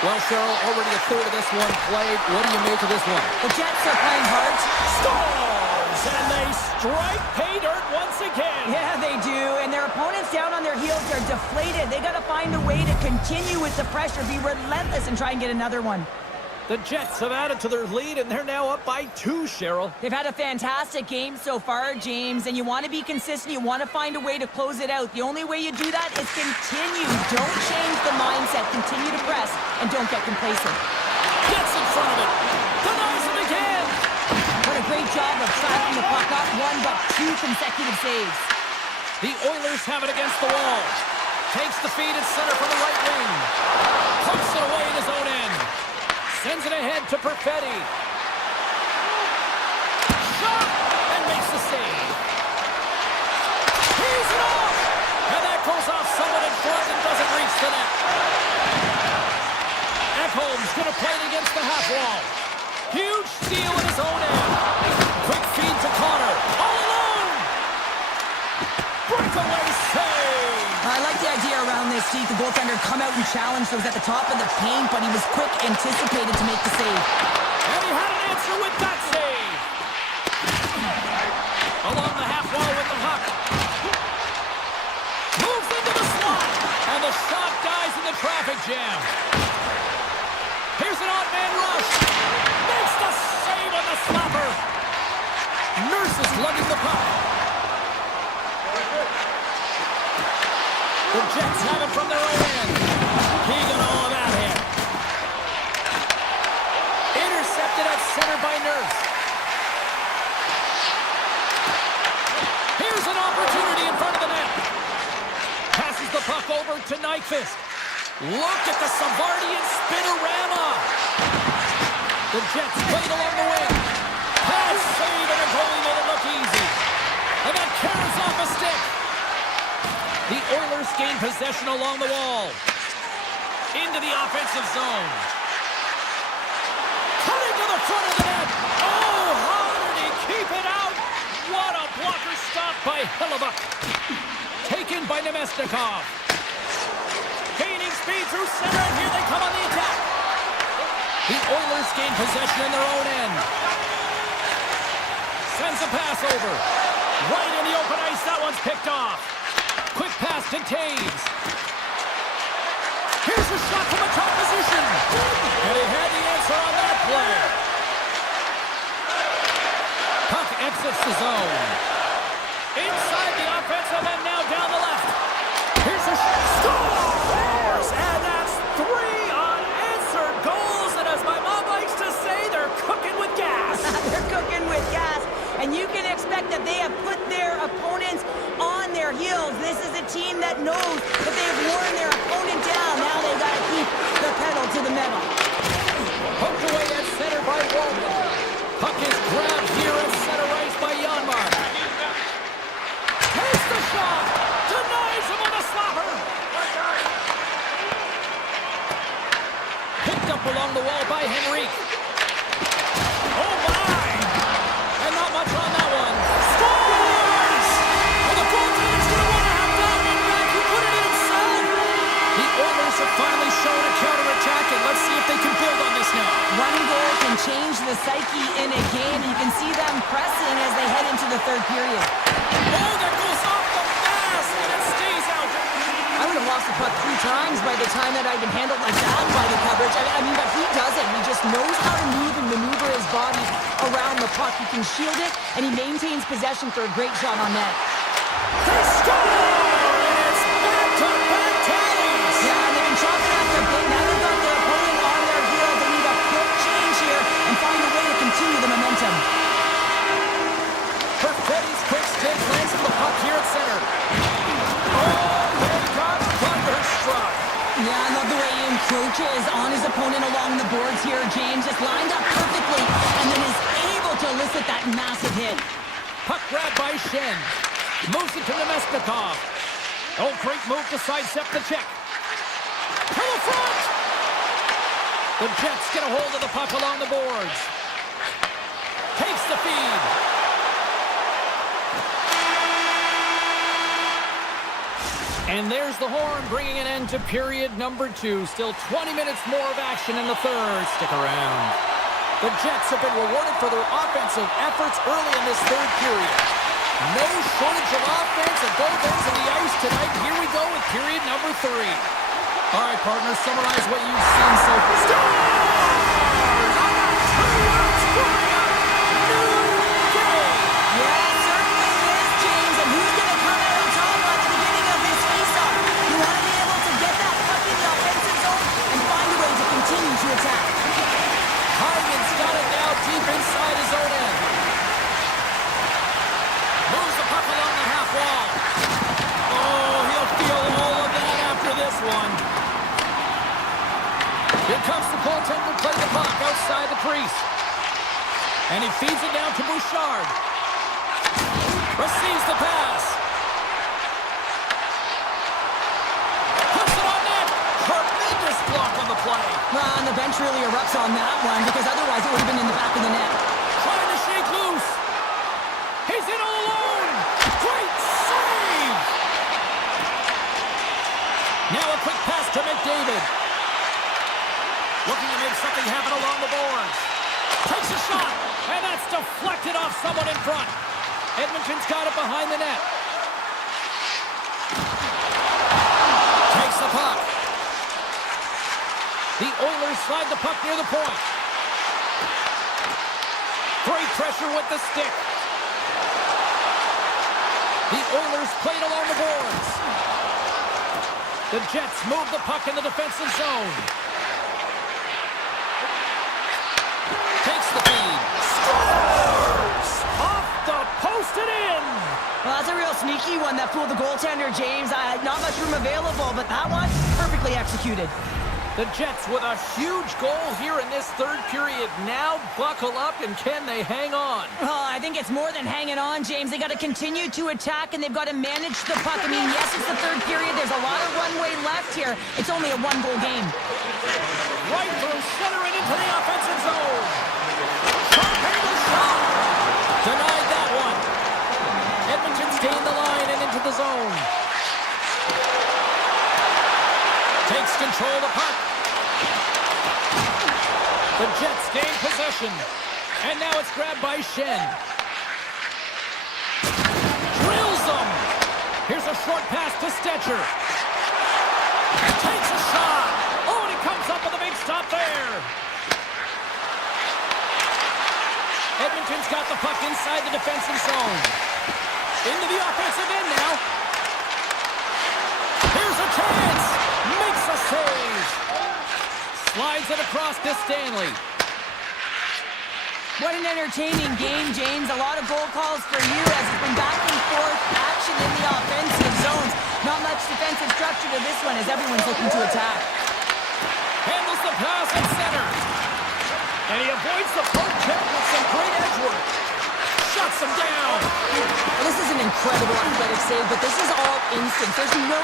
Well, Cheryl, already a third of this one played. What do you make of this one? The Jets are playing hard. Scores! And they strike pay dirt once again. Yeah, they do. And their opponents down on their heels are deflated. They got to find a way to continue with the pressure, be relentless, and try and get another one. The Jets have added to their lead, and they're now up by 2, Cheryl. They've had a fantastic game so far, James, and you want to be consistent. You want to find a way to close it out. The only way you do that is continue. Don't change the mindset. Continue to press, and don't get complacent. Gets in front of it. Denies it again. What a great job of tracking the puck. Not one, but 2 consecutive saves. The Oilers have it against the wall. Takes the feed at center from the right wing. Pumps it away in his own end. Sends it ahead to Perfetti. Shot! And makes the save. He's it off! And that goes off someone in front and doesn't reach the net. Ekholm's going to play it against the half wall. Huge steal in his own end. Quick feed to Connor. All alone! Breakaway save! I like the idea around this, Steve. The goaltender come out and challenge those at the top of the paint, but he was quick, anticipated to make the save. And he had an answer with that save. Along the half wall with the puck. Moves into the slot. And the shot dies in the traffic jam. Here's an odd man rush. Makes the save on the slapper. Nurse is lugging the puck. The Jets have it from their own end. He got all of that here. Intercepted at center by Nurse. Here's an opportunity in front of the net. Passes the puck over to Nyquist. Look at the Savardian spinorama. The Jets played along the wing. Pass save and a goalie made it look easy. And that carries off a stick. The Oilers gain possession along the wall. Into the offensive zone. Coming to the front of the net. Oh, how did he keep it out? What a blocker stop by Hellebuyck. Taken by Nemesnikov. Gaining speed through center, and here they come on the attack. The Oilers gain possession in their own end. Sends a pass over. Right in the open ice, that one's picked off. Quick pass to Taves. Here's a shot from a top position. And he had the answer on that play. Puck exits the zone. Inside the offensive end, now down the left. Here's a shot. Scores! And that's 3 unanswered goals. And as my mom likes to say, they're cooking with gas. They're cooking with gas. And you can expect that they have put their opponents on their heels. This is a team that knows that they've worn their opponent down. Now they've got to keep the pedal to the metal. Poked away at center by Walden. Puck is grabbed here at center ice by Janmark. Takes the shot. Denies him on a slapper. Picked up along the wall by Henrique. Oh my! And not much on that one. Scores! And the goaltender's going to want to have that one back. He put it in himself. The Oilers have finally shown a counterattack, and let's see if they can build on this now. One goal can change the psyche in a game. You can see them pressing as they head into the third period. Oh, that goes off the mask, and it stays out. I would have lost the puck 3 times by the time that I'd been handled like that by the coverage. I mean, but he doesn't. He just knows how to move and maneuver his body around the puck. He can shield it, and he maintains possession for a great shot on net. They score! And it's back-to-back tallies. Yeah, and they've been chopping off their big. Now they've got their opponent on their heels. They need a quick change here and find a way to continue the momentum. Perfetti's encroaches on his opponent along the boards here. James just lined up perfectly and then is able to elicit that massive hit. Puck grab by Shen. Moves it to Nemesnikov. Oh, great move to sidestep the check. To the front! The Jets get a hold of the puck along the boards. Takes the feed. And there's the horn, bringing an end to period number 2. Still 20 minutes more of action in the third. Stick around. The Jets have been rewarded for their offensive efforts early in this third period. No shortage of offense at both ends of the ice tonight. Here we go with period number 3. All right, partners, summarize what you've seen so far. Stars! I got 2 words for you. New day. Yeah, it certainly is, James. And who's going to come out on top at the beginning of this face-off? You want to be able to get that puck in the offensive zone and find a way to continue to attack. Hyman's got it now deep inside his own end. Moves the puck along the half wall. Oh, he'll feel all of that after this one. Here comes the goaltender to play the puck outside the crease. And he feeds it down to Bouchard. Receives the pass. Puts it on net. Tremendous block on the play. Well, and the bench really erupts on that one because otherwise it would have been in the back of the net. Trying to shake loose. He's in all alone. Great save. Now a quick pass to McDavid. Looking to make something happen along the boards. Takes a shot, and that's deflected off someone in front. Edmonton's got it behind the net. Takes the puck. The Oilers slide the puck near the point. Great pressure with the stick. The Oilers played along the boards. The Jets move the puck in the defensive zone. Takes the feed. Scores! Off the post and in! Well, that's a real sneaky one that fooled the goaltender, James. Not much room available, but that one, perfectly executed. The Jets with a huge goal here in this third period. Now buckle up, and can they hang on? Oh, I think it's more than hanging on, James. They got to continue to attack, and they've got to manage the puck. I mean, yes, it's the third period. There's a lot of runway left here. It's only a one-goal game. Right through center and into the offensive zone. Sharp-handed shot. Denied that one. Edmonton's gained the line and into the zone. Takes control of the puck. The Jets gain possession. And now it's grabbed by Shen. Drills them. Here's a short pass to Stetcher. Takes a shot. Oh, and he comes up with a big stop there. Edmonton's got the puck inside the defensive zone. Into the offensive end now. Here's a chance. Makes a save. Slides it across to Stanley. What an entertaining game, James. A lot of goal calls for you as it's been back and forth action in the offensive zones. Not much defensive structure to this one as everyone's looking to attack. Handles the pass at center. And he avoids the poke check with some great edge work. Shuts him down. This is an incredible athletic save, but this is all instant. There's no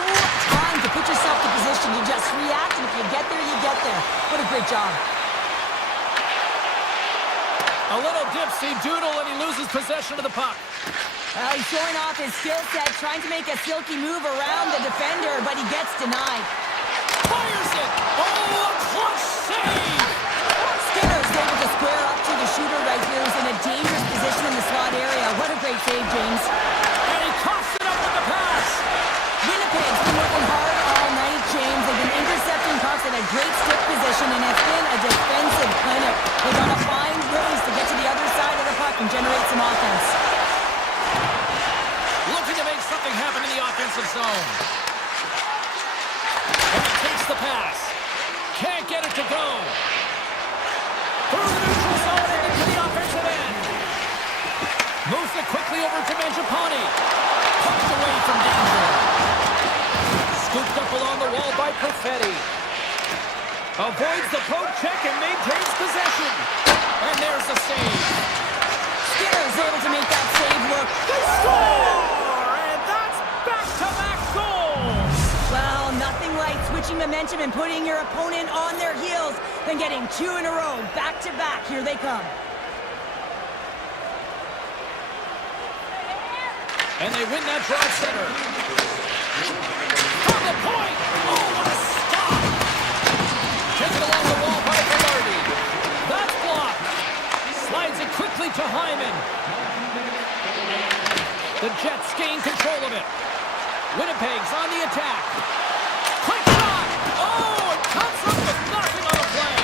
time to put yourself in position. You just react, and if you get there, you get there. What a great job. A little dipsy doodle, and he loses possession of the puck. He's showing off his skill set, trying to make a silky move around the defender, but he gets denied. Fires it! Oh, a clutch save! Skinner's able to square up to the shooter right here, who's in a dangerous position in the slot area. What a great save, James. And he coughs it up with the pass! Winnipeg's been working hard all night, James. They've been intercepting pucks in a great stick position, and it's been a defensive clinic. They've got to find ways to get to the other side of the puck and generate some offense. Looking to make something happen in the offensive zone. And he takes the pass. Can't get it to go. Through the neutral zone and into the offensive end. Moves it quickly over to Mangiapane. Pumped away from danger. Scooped up along the wall by Perfetti. Avoids the poke check and maintains possession. And there's the save. Skinner's able to make that save look. They score! And that's back-to-back goals! Well, nothing like switching momentum and putting your opponent on their heels than getting two in a row, back-to-back. Here they come. And they win that draw at center. From the point! Oh, what a stop! Taken along the wall by Velarde. That's blocked. Slides it quickly to Hyman. The Jets gain control of it. Winnipeg's on the attack. Quick shot! Oh, it comes up with nothing on the play.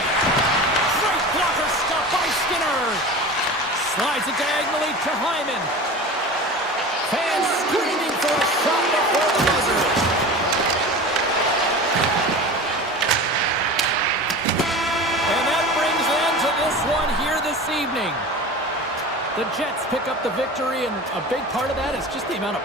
Great blocker stop by Skinner. Slides it diagonally to Hyman. Fans screaming for a shot before the buzzer. And that brings an end to this one here this evening. The Jets pick up the victory, and a big part of that is just the amount of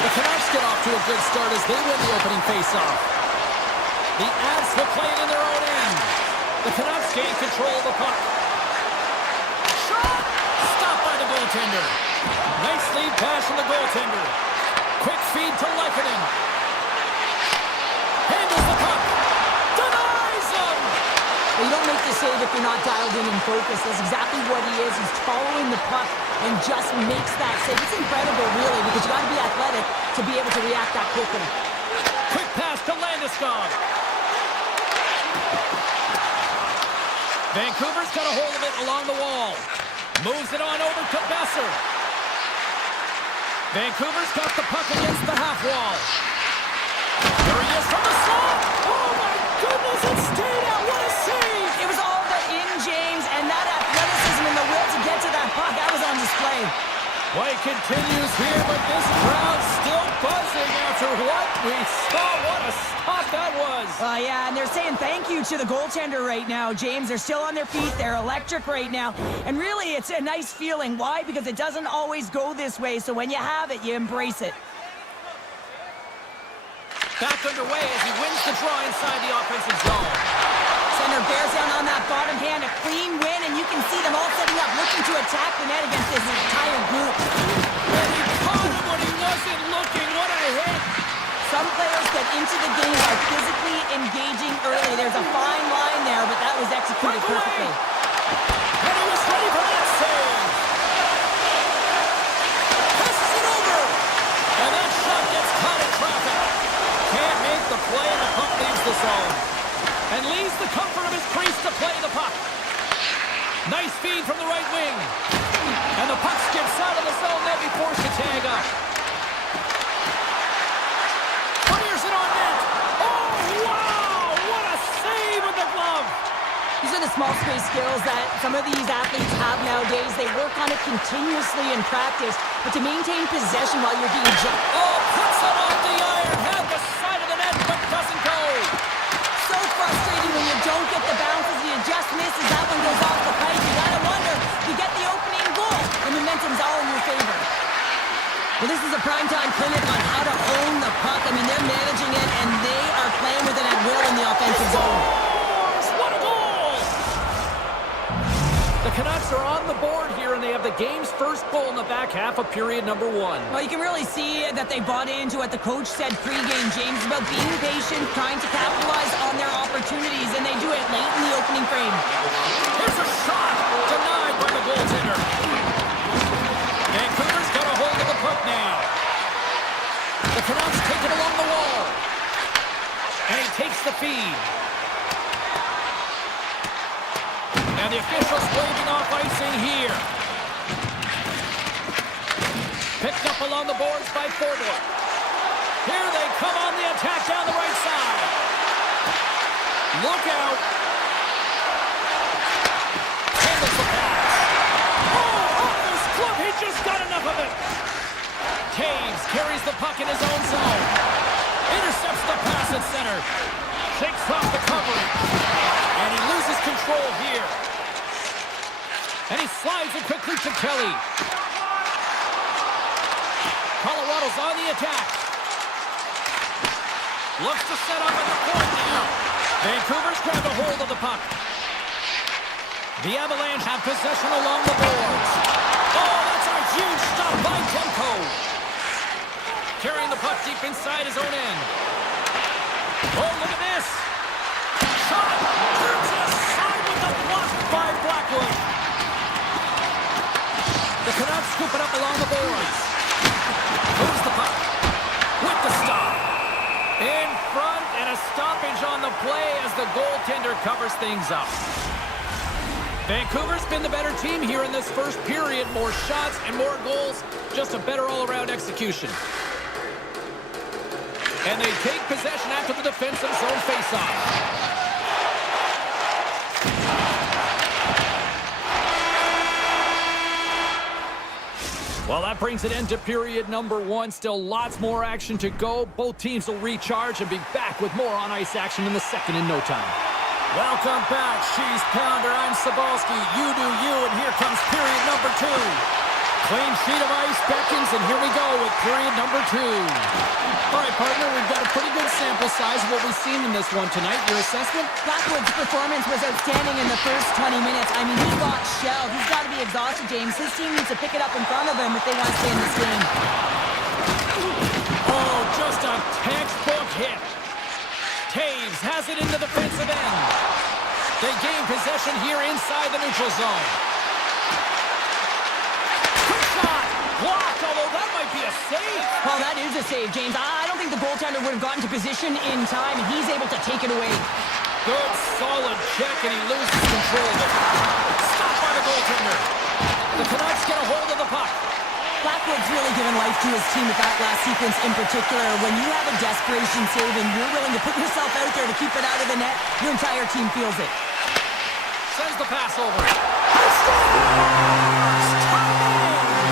The Canucks get off to a good start as they win the opening faceoff. The Avs will play it in their own end. The Canucks gain control of the puck. Shot! Stopped by the goaltender. Nice lead pass from the goaltender. Quick feed to Lehkonen. Handles the puck. Denies him! Well, you don't make the save if you're not dialed in and focused. That's exactly what he is. He's following the puck and just makes that save. It's incredible, really, because you got to be athletic to be able to react that quickly. Quick pass to Landeskog. Vancouver's got a hold of it along the wall. Moves it on over to Besser. Vancouver's got the puck against the half wall. There he is from the slot. Oh, my goodness, it stayed out. What a save. It was all but in, James, and that athleticism and the will to get to that puck, that was on display. Play continues here, but this crowd's still buzzing after what we saw. What a stop that was. Yeah, and they're saying thank you to the goaltender right now, James. They're still on their feet. They're electric right now. And really, it's a nice feeling. Why? Because it doesn't always go this way, so when you have it, you embrace it. Back underway as he wins the draw inside the offensive zone. Center bears down on that bottom hand, a clean win, and you can see them all setting up, looking to attack the net against this entire group. And he caught him when he wasn't looking. What a hit. Some players get into the game by physically engaging early. There's a fine line there, but that was executed perfectly. And he was ready for that save. Passes it over. And that shot gets caught in traffic. Can't make the play, and the puck leaves the zone. And leaves the comfort of his crease to play the puck. Nice feed from the right wing. And the puck skips out of the zone. They'll be forced to tag up. Clears it on net. Oh, wow! What a save with the glove. These are the small space skills that some of these athletes have nowadays. They work on it continuously in practice, but to maintain possession while you're being jumped. Oh, puts it off the iron. Had the side of the net, but doesn't go. So frustrating when you don't get the bounces, you just misses, that one goes off the pipe. You gotta wonder, you get the opening goal, and momentum's all in your favor. Well, this is a primetime clinic on how to own the puck. I mean, they're managing it, and they are playing with it at will in the offensive zone. What a goal! The Canucks are on the board here, and they have the game's first goal in the back half of period number 1. Well, you can really see that they bought into what the coach said pregame, James, about being patient, trying to capitalize on their opportunities, and they do it late in the opening frame. Here's a shot! Denied by the goaltender. Vancouver's got a hold of the puck now. The Canucks take it along the wall. And he takes the feed. And the officials waving off icing here. Picked up along the boards by Forward. Here they come on the attack down the right side. Look out. Handles the pass. Oh, off his glove. He just got enough of it. Taves carries the puck in his own zone. Intercepts the pass at center. Shakes off the coverage. And he loses control here. And he slides it quickly to Kelly. Colorado's on the attack. Looks to set up at the point now. Vancouver's grabbed a hold of the puck. The Avalanche have possession along the boards. Oh, that's a huge stop by Demko. Carrying the puck deep inside his own end. Oh, look at this. Shot. Turns it aside with the block by Blackwood. The Canucks scoop it up along the boards. Moves the puck. With the stop. In front, and a stoppage on the play as the goaltender covers things up. Vancouver's been the better team here in this first period. More shots and more goals. Just a better all-around execution. And they take possession after the defensive zone faceoff. Well, that brings an end to period number 1. Still lots more action to go. Both teams will recharge and be back with more on-ice action in the second in no time. Welcome back, Cheese Pounder. I'm Sabalski. You do you, and here comes period number 2. Clean sheet of ice beckons, and here we go with period number 2. All right, partner, we've got a pretty good sample size of what we've seen in this one tonight. Your assessment? Blackwood's performance was outstanding in the first 20 minutes. I mean, he got shelled. He's got to be exhausted, James. His team needs to pick it up in front of him if they want to stay in this game. Oh, just a textbook hit. Taves has it into the defensive end. They gain possession here inside the neutral zone. Quick shot! Blocked, although that might be a save. Well, that is a save, James. I don't think the goaltender would have gotten to position in time, and he's able to take it away. Good, solid check, and he loses control of it. Stopped by the goaltender. The Canucks get a hold of the puck. Blackwood's really given life to his team with that last sequence in particular. When you have a desperation save and you're willing to put yourself out there to keep it out of the net, your entire team feels it. Sends the pass over. Well,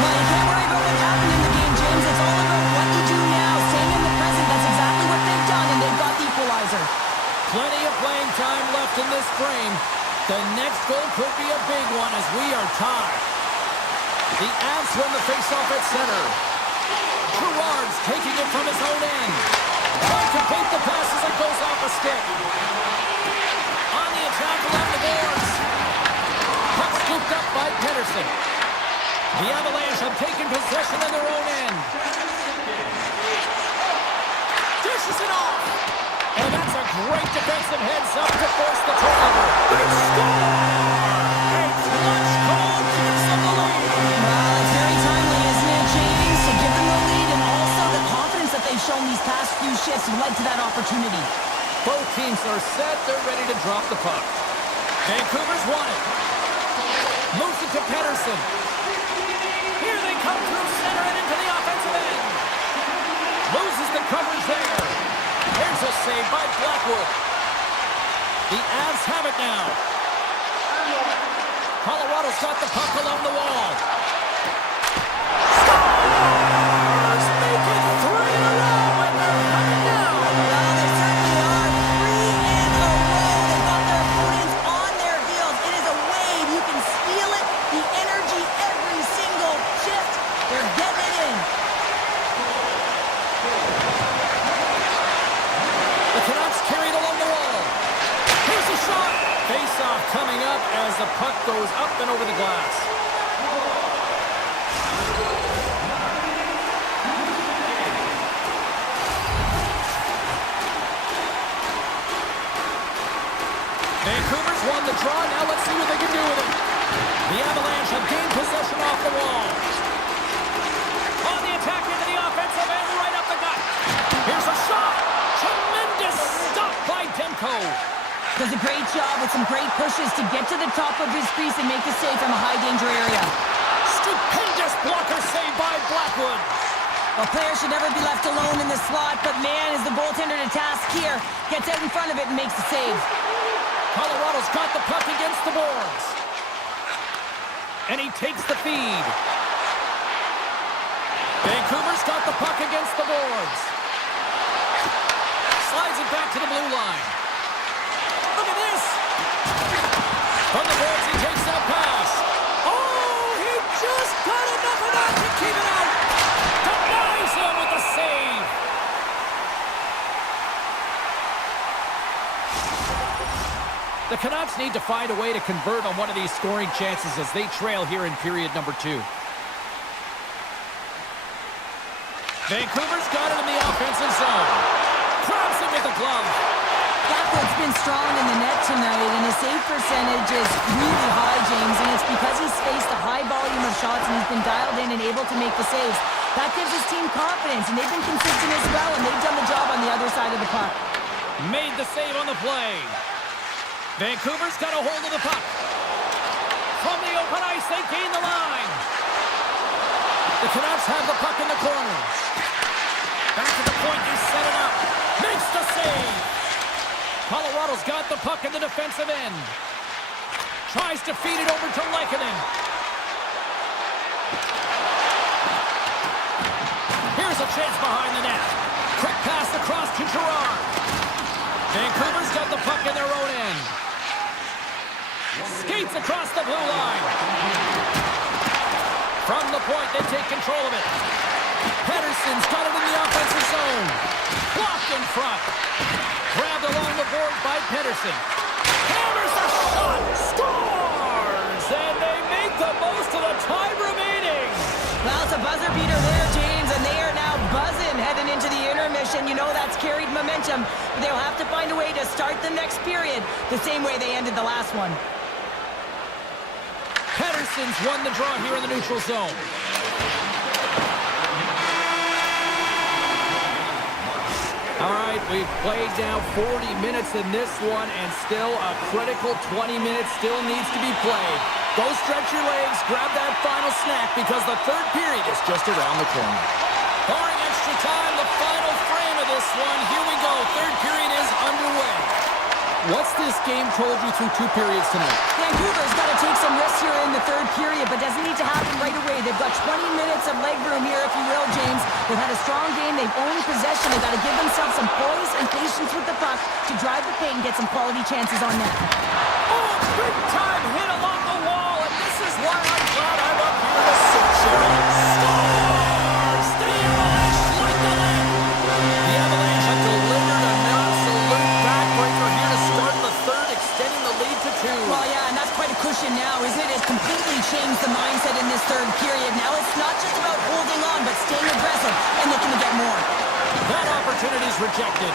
you can't worry about what happened in the game, James. It's all about what you do now, staying in the present. That's exactly what they've done, and they've got the equalizer. Plenty of playing time left in this frame. The next goal could be a big one as we are tied. The Avs win the faceoff at center. Gerard's taking it from his own end. Trying to beat the pass as it goes off a stick. On the attack along the boards. Puck scooped up by Pedersen. The Avalanche have taken possession in their own end. Dishes it off. And that's a great defensive heads up to force the turnover. They score! A clutch goal gives them the lead. Well, it's very timely, isn't it, James? To give them the lead, and also the confidence that they've shown these past few shifts led to that opportunity. Both teams are set. They're ready to drop the puck. Vancouver's won it. Moves it to Pedersen. Here they come through center and into the offensive end. Loses the coverage there. Here's a save by Blackwood. The Avs have it now. Colorado's got the puck along the wall. Stars! Make it 3 in a row, and they're coming down. Well, they certainly are. 3 in a row. They've got their opponents on their heels. It is a wave. You can feel it. The energy every single shift. They're getting it in. The Canucks carried along the wall. Here's a shot. Face-off coming up as the puck goes up and over the glass. Vancouver's won the draw. Now let's see what they can do with it. The Avalanche have gained possession off the wall. On the attack into the offensive end, right up the gut. Here's a shot. Tremendous stop by Demko. Does a great job with some great pushes to get to the top of his crease and make the save from a high-danger area. Stupendous blocker save by Blackwood. A player should never be left alone in the slot, but man, is the goaltender to task here. Gets out in front of it and makes the save. Colorado's got the puck against the boards. And he takes the feed. Vancouver's got the puck against the boards. Slides it back to the blue line. Look at this. From the boards, he takes that pass. Oh, he just got enough of that to keep it out. Denies him with the save. The Canucks need to find a way to convert on one of these scoring chances as they trail here in period number 2. Vancouver's got it in the offensive zone. Grabs it with a glove. Blackwood's been strong in the net tonight, and his save percentage is really high, James, and it's because he's faced a high volume of shots and he's been dialed in and able to make the saves. That gives his team confidence, and they've been consistent as well, and they've done the job on the other side of the puck. Made the save on the play. Vancouver's got a hold of the puck. From the open ice, they gain the line. The Canucks have the puck in the corner. Back to the point, they set it up. Makes the save. Colorado's got the puck in the defensive end. Tries to feed it over to Lehkonen. Here's a chance behind the net. Quick pass across to Gerard. Vancouver's got the puck in their own end. Skates across the blue line. From the point, they take control of it. Pedersen front. Grabbed along the boards by Pedersen. Hammers the shot. Scores! And they make the most of the time remaining. Well, it's a buzzer beater there, James, and they are now buzzing heading into the intermission. You know that's carried momentum. They'll have to find a way to start the next period the same way they ended the last one. Pedersen's won the draw here in the neutral zone. All right, we've played now 40 minutes in this one, and still a critical 20 minutes still needs to be played. Go stretch your legs, grab that final snack, because the third period is just around the corner. Barring extra time, the final frame of this one. Here we go. Third period is underway. What's this game told you through 2 periods tonight? Vancouver's got to take some risks here in the third period, but doesn't need to happen right away. They've got 20 minutes of leg room here, if you will, James. They've had a strong game. They've owned possession. They've got to give themselves some poise and patience with the puck to drive the paint and get some quality chances on net. Oh, big time hit along the wall, and this is why I'm glad I'm up here to sit here. Scores! The Avalanche like the land. The Avalanche have delivered an absolute backbreaker here to start the third, extending the lead to 2. Well, yeah, and that's quite a cushion now, isn't it? It's completely changed the mindset in this third period. Now it's not just about holding on, but staying aggressive and looking to get more. That opportunity's rejected.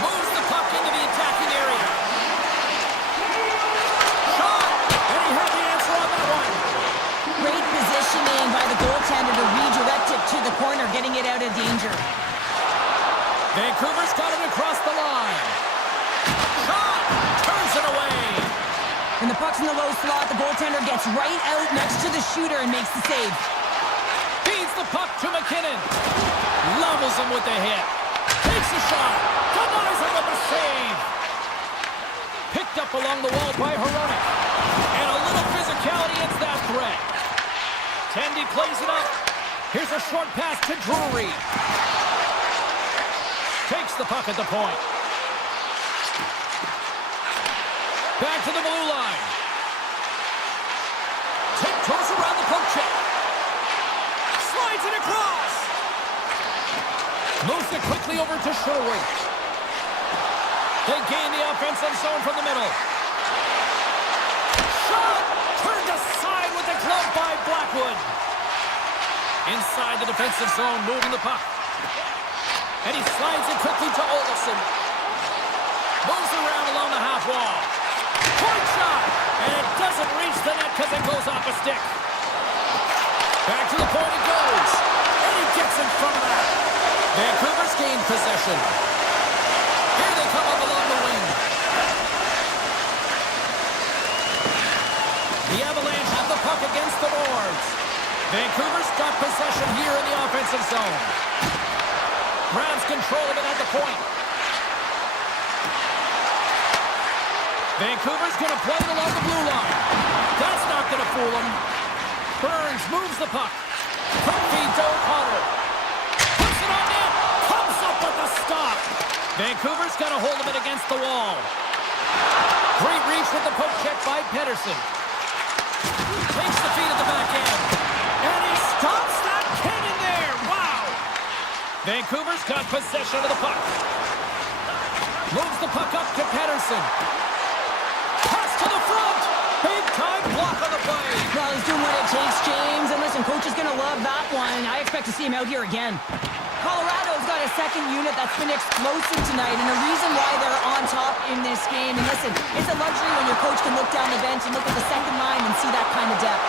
Moves the puck into the attacking area. Shot! And he had the answer on that one. Great positioning by the goaltender to redirect it to the corner, getting it out of danger. Vancouver's got it across the line. Shot! Turns it away. When the puck's in the low slot, the goaltender gets right out next to the shooter and makes the save. Feeds the puck to McKinnon. Levels him with the hit. Takes a shot. Denies him with the save. Picked up along the wall by Hronek. And a little physicality ends that threat. Tendy plays it up. Here's a short pass to Drury. Takes the puck at the point. Back to the blue line. Tiptoes around the poke check. Slides it across. Moves it quickly over to Sherwood. They gain the offensive zone from the middle. Shot! Turned aside with the glove by Blackwood. Inside the defensive zone, moving the puck. And he slides it quickly to Olofsson. Moves around along the half wall. Point shot! And it doesn't reach the net because it goes off a stick. Back to the point it goes. And he gets in front of that. Vancouver's gained possession. Here they come up along the wing. The Avalanche have the puck against the boards. Vancouver's got possession here in the offensive zone. Grabs control of it at the point. Vancouver's going to play it along the blue line. That's not going to fool him. Burns moves the puck. Quick feed to O'Connor. Puts it on net. Comes up with the stop. Vancouver's got a hold of it against the wall. Great reach with the poke check by Pedersen. Takes the feed at the back end. And he stops that cannon there. Wow. Vancouver's got possession of the puck. Moves the puck up to Pedersen. Pass to the front. Big time block on the play. Well, he's doing what it takes, James. And listen, coach is going to love that one. I expect to see him out here again. Colorado's got a second unit that's been explosive tonight, and a reason why they're on top in this game. And listen, it's a luxury when your coach can look down the bench and look at the second line and see that kind of depth.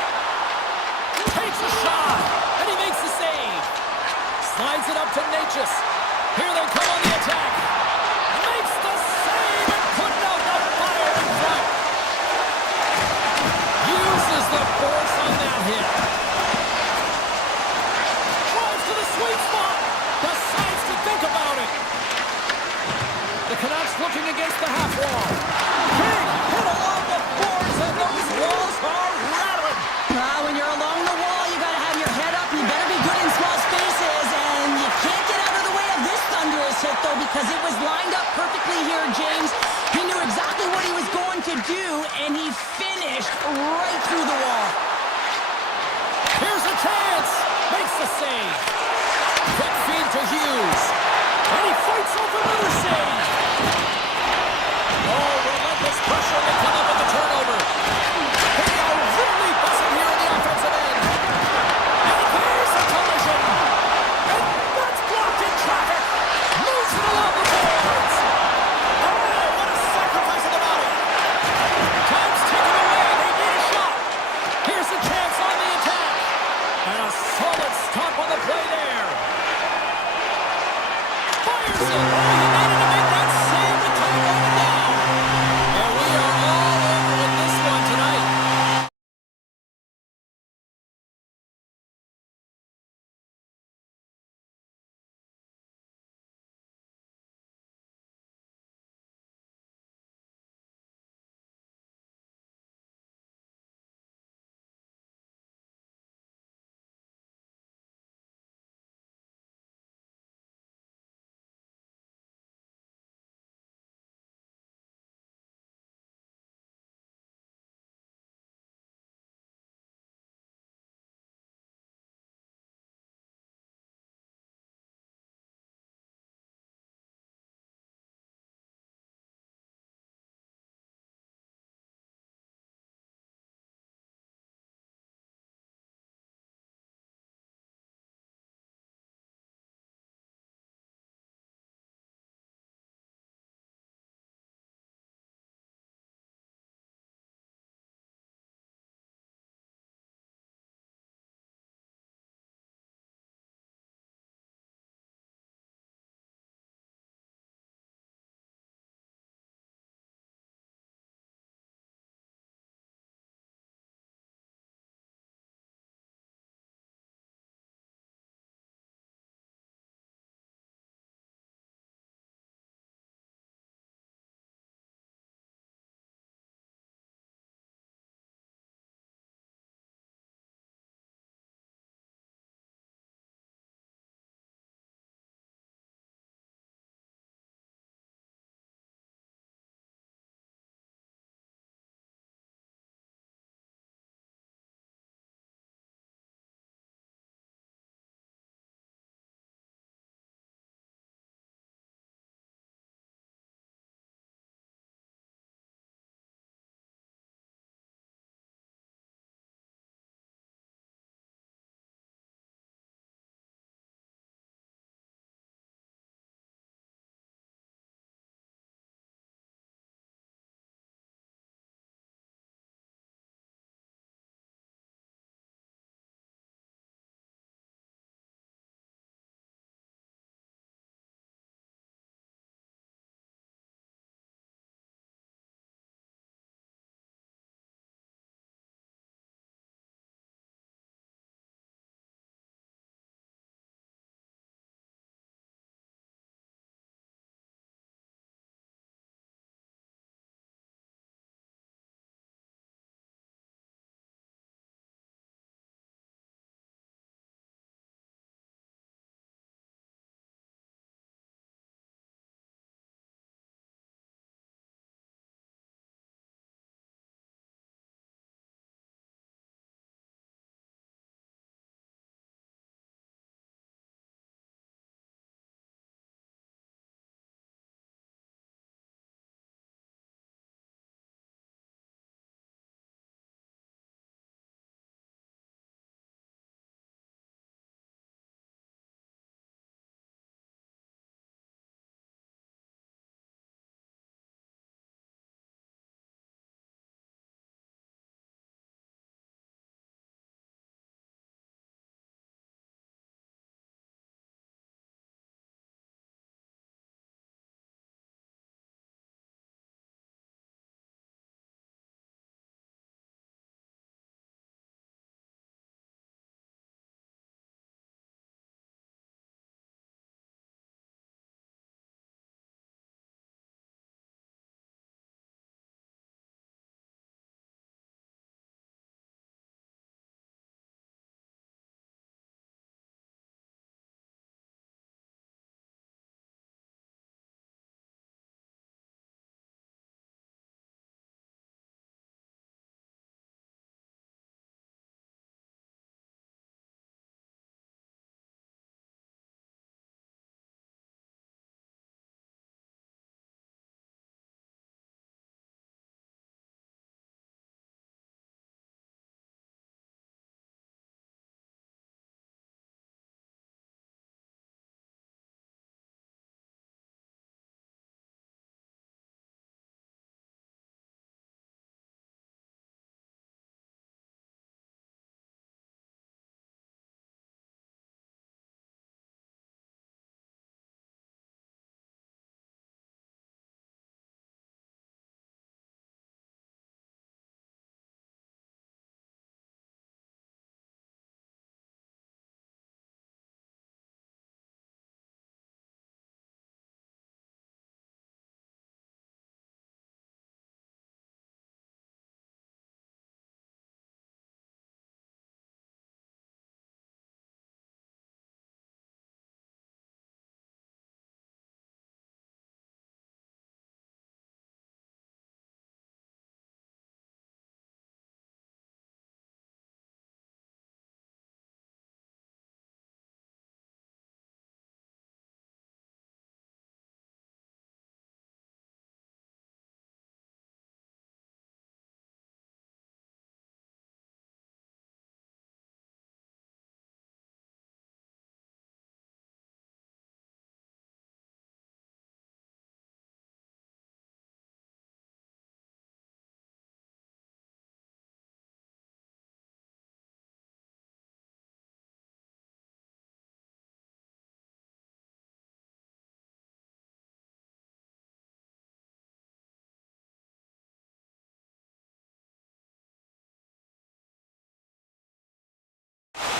Takes a shot, and he makes the save. Slides it up to Natchez. Here they come on the attack. Makes the save and putting out the fire in front. Uses the force on that hit. Drives to the sweet spot. Decides to think about it. The Canucks looking against the half wall. Big hit along the boards, and those walls are rattling. When you're along the wall, you got to have your head up. You better be good in small spaces, and you can't get out of the way of this thunderous hit, though, because it was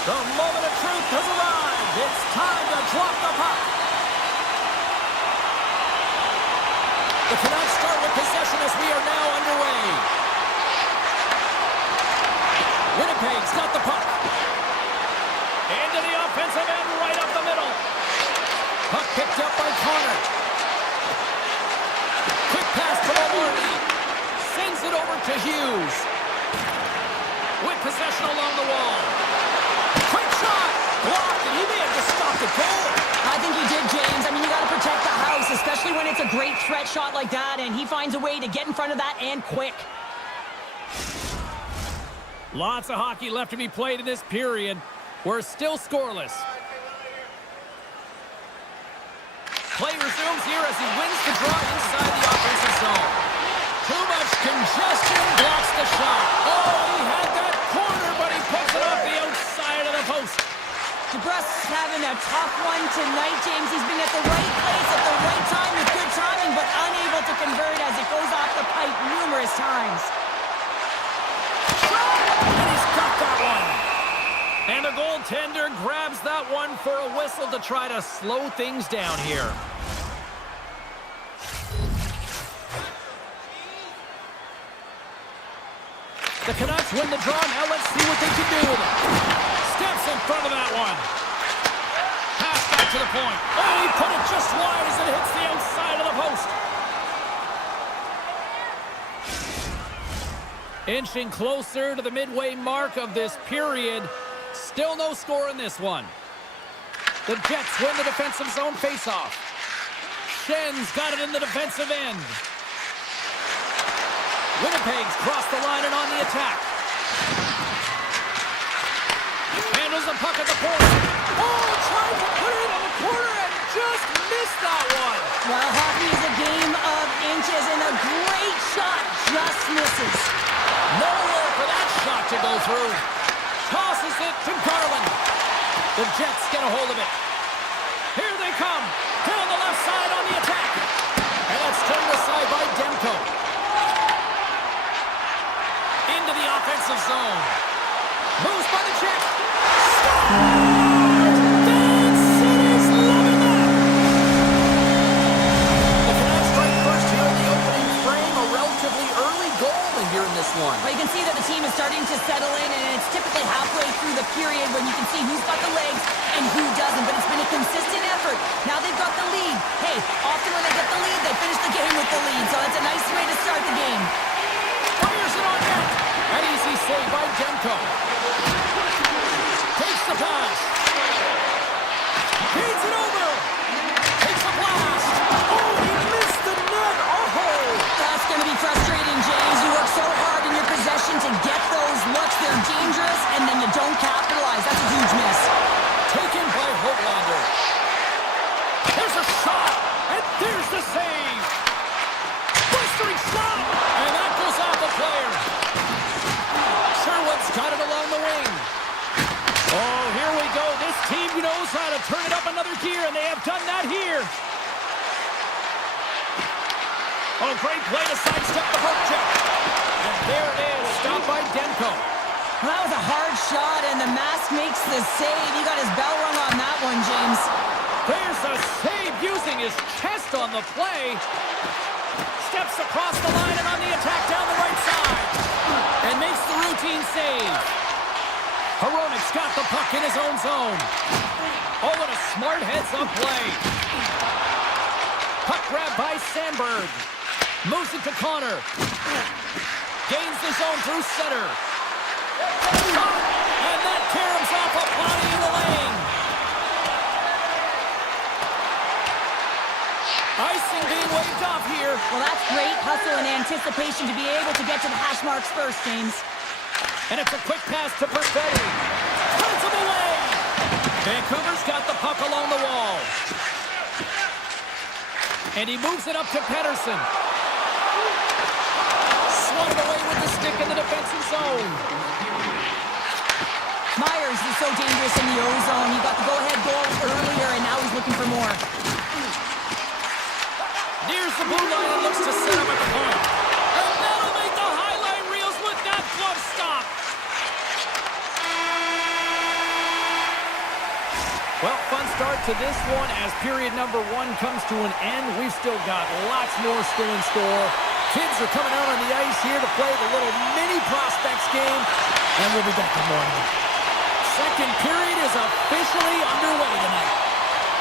The moment of truth has arrived. It's time to drop the puck. The Canucks start with possession as we are now underway. Winnipeg's got the puck. Into the offensive end, right up the middle. Puck picked up by Connor. Quick pass to O'Marty. Sends it over to Hughes. With possession along the wall. Quick shot! Blocked, and he may have just stopped the goal. I think he did, James. I mean, you got to protect the house, especially when it's a great threat shot like that, and he finds a way to get in front of that and quick. Lots of hockey left to be played in this period. We're still scoreless. Play resumes here as he wins the draw inside the offensive zone. Too much congestion blocks the shot. Oh, he had that corner, but he puts it off the outside of the post. DeBrusque's having a tough one tonight, James. He's been at the right place at the right time with good timing, but unable to convert as it goes off the pipe numerous times. And he's got that one. And the goaltender grabs that one for a whistle to try to slow things down here. The Canucks win the draw. Now let's see what they can do with it. Steps in front of that one. Pass back to the point. Oh, he put it just wide as it hits the outside of the post. Inching closer to the midway mark of this period. Still no score in this one. The Jets win the defensive zone faceoff. Schen's got it in the defensive end. Winnipeg's crossed the line and on the attack. Handles the puck at the point. Oh, tried to put it in the corner and just missed that one. Well, hockey is a game of inches, and a great shot just misses. Nowhere for that shot to go through. Tosses it to Garland. The Jets get a hold of it. Here they come. Down the left side on the attack. And that's turned aside by Demko. Into the offensive zone. Moves by the Jets. Stop! Fan City's loving that. The Canucks strike first here in the opening frame. A relatively early goal here in this one. Well, you can see that the team is starting to settle in, and it's typically halfway through the period when you can see who's got the legs and who doesn't, but it's been a consistent effort. Now they've got the lead. Hey, often when they get the lead, they finish the game with the lead, so that's a nice way to start the game. Fires it on net. An easy save by Demko. Takes the pass. Feeds it over. Takes a blast. Oh, he missed the net. Oh! That's going to be frustrating, James. You work so hard in your possession to get those looks. They're dangerous, and then you don't capitalize. That's a huge miss. Taken by Hoglander. There's a shot, and there's the save. Blistering shot, and that goes off the player. Sherwood's got it along the wing. Oh, here we go. This team knows how to turn it up another gear, and they have done that here. Oh, great play to sidestep the poke check. And there it is, stopped by Demko. Well, that was a hard shot, and the mask makes the save. He got his bell rung on that one, James. There's a save using his chest on the play. Steps across the line and on the attack down the right side. And makes the routine save. Hronik's got the puck in his own zone. Oh, what a smart heads-up play. Puck grab by Sandberg. Moves it to Connor. Gains the zone through center. And that caroms off a body in the lane. Icing being waved off here. Well, that's great hustle and anticipation to be able to get to the hash marks first, James. And it's a quick pass to Perfetti. Turns him away. Vancouver's got the puck along the wall. And he moves it up to Pettersson. Swung away with the stick in the defensive zone. Myers is so dangerous in the O-zone. He got the go-ahead goal earlier, and now he's looking for more. Nears the blue line and looks to set up at the point. And that'll make the highlight reels with that glove stop. Well, fun start to this one as period number one comes to an end. We've still got lots more still in store. Kids are coming out on the ice here to play the little mini prospects game, and we'll be back in the morning. Second period is officially underway tonight.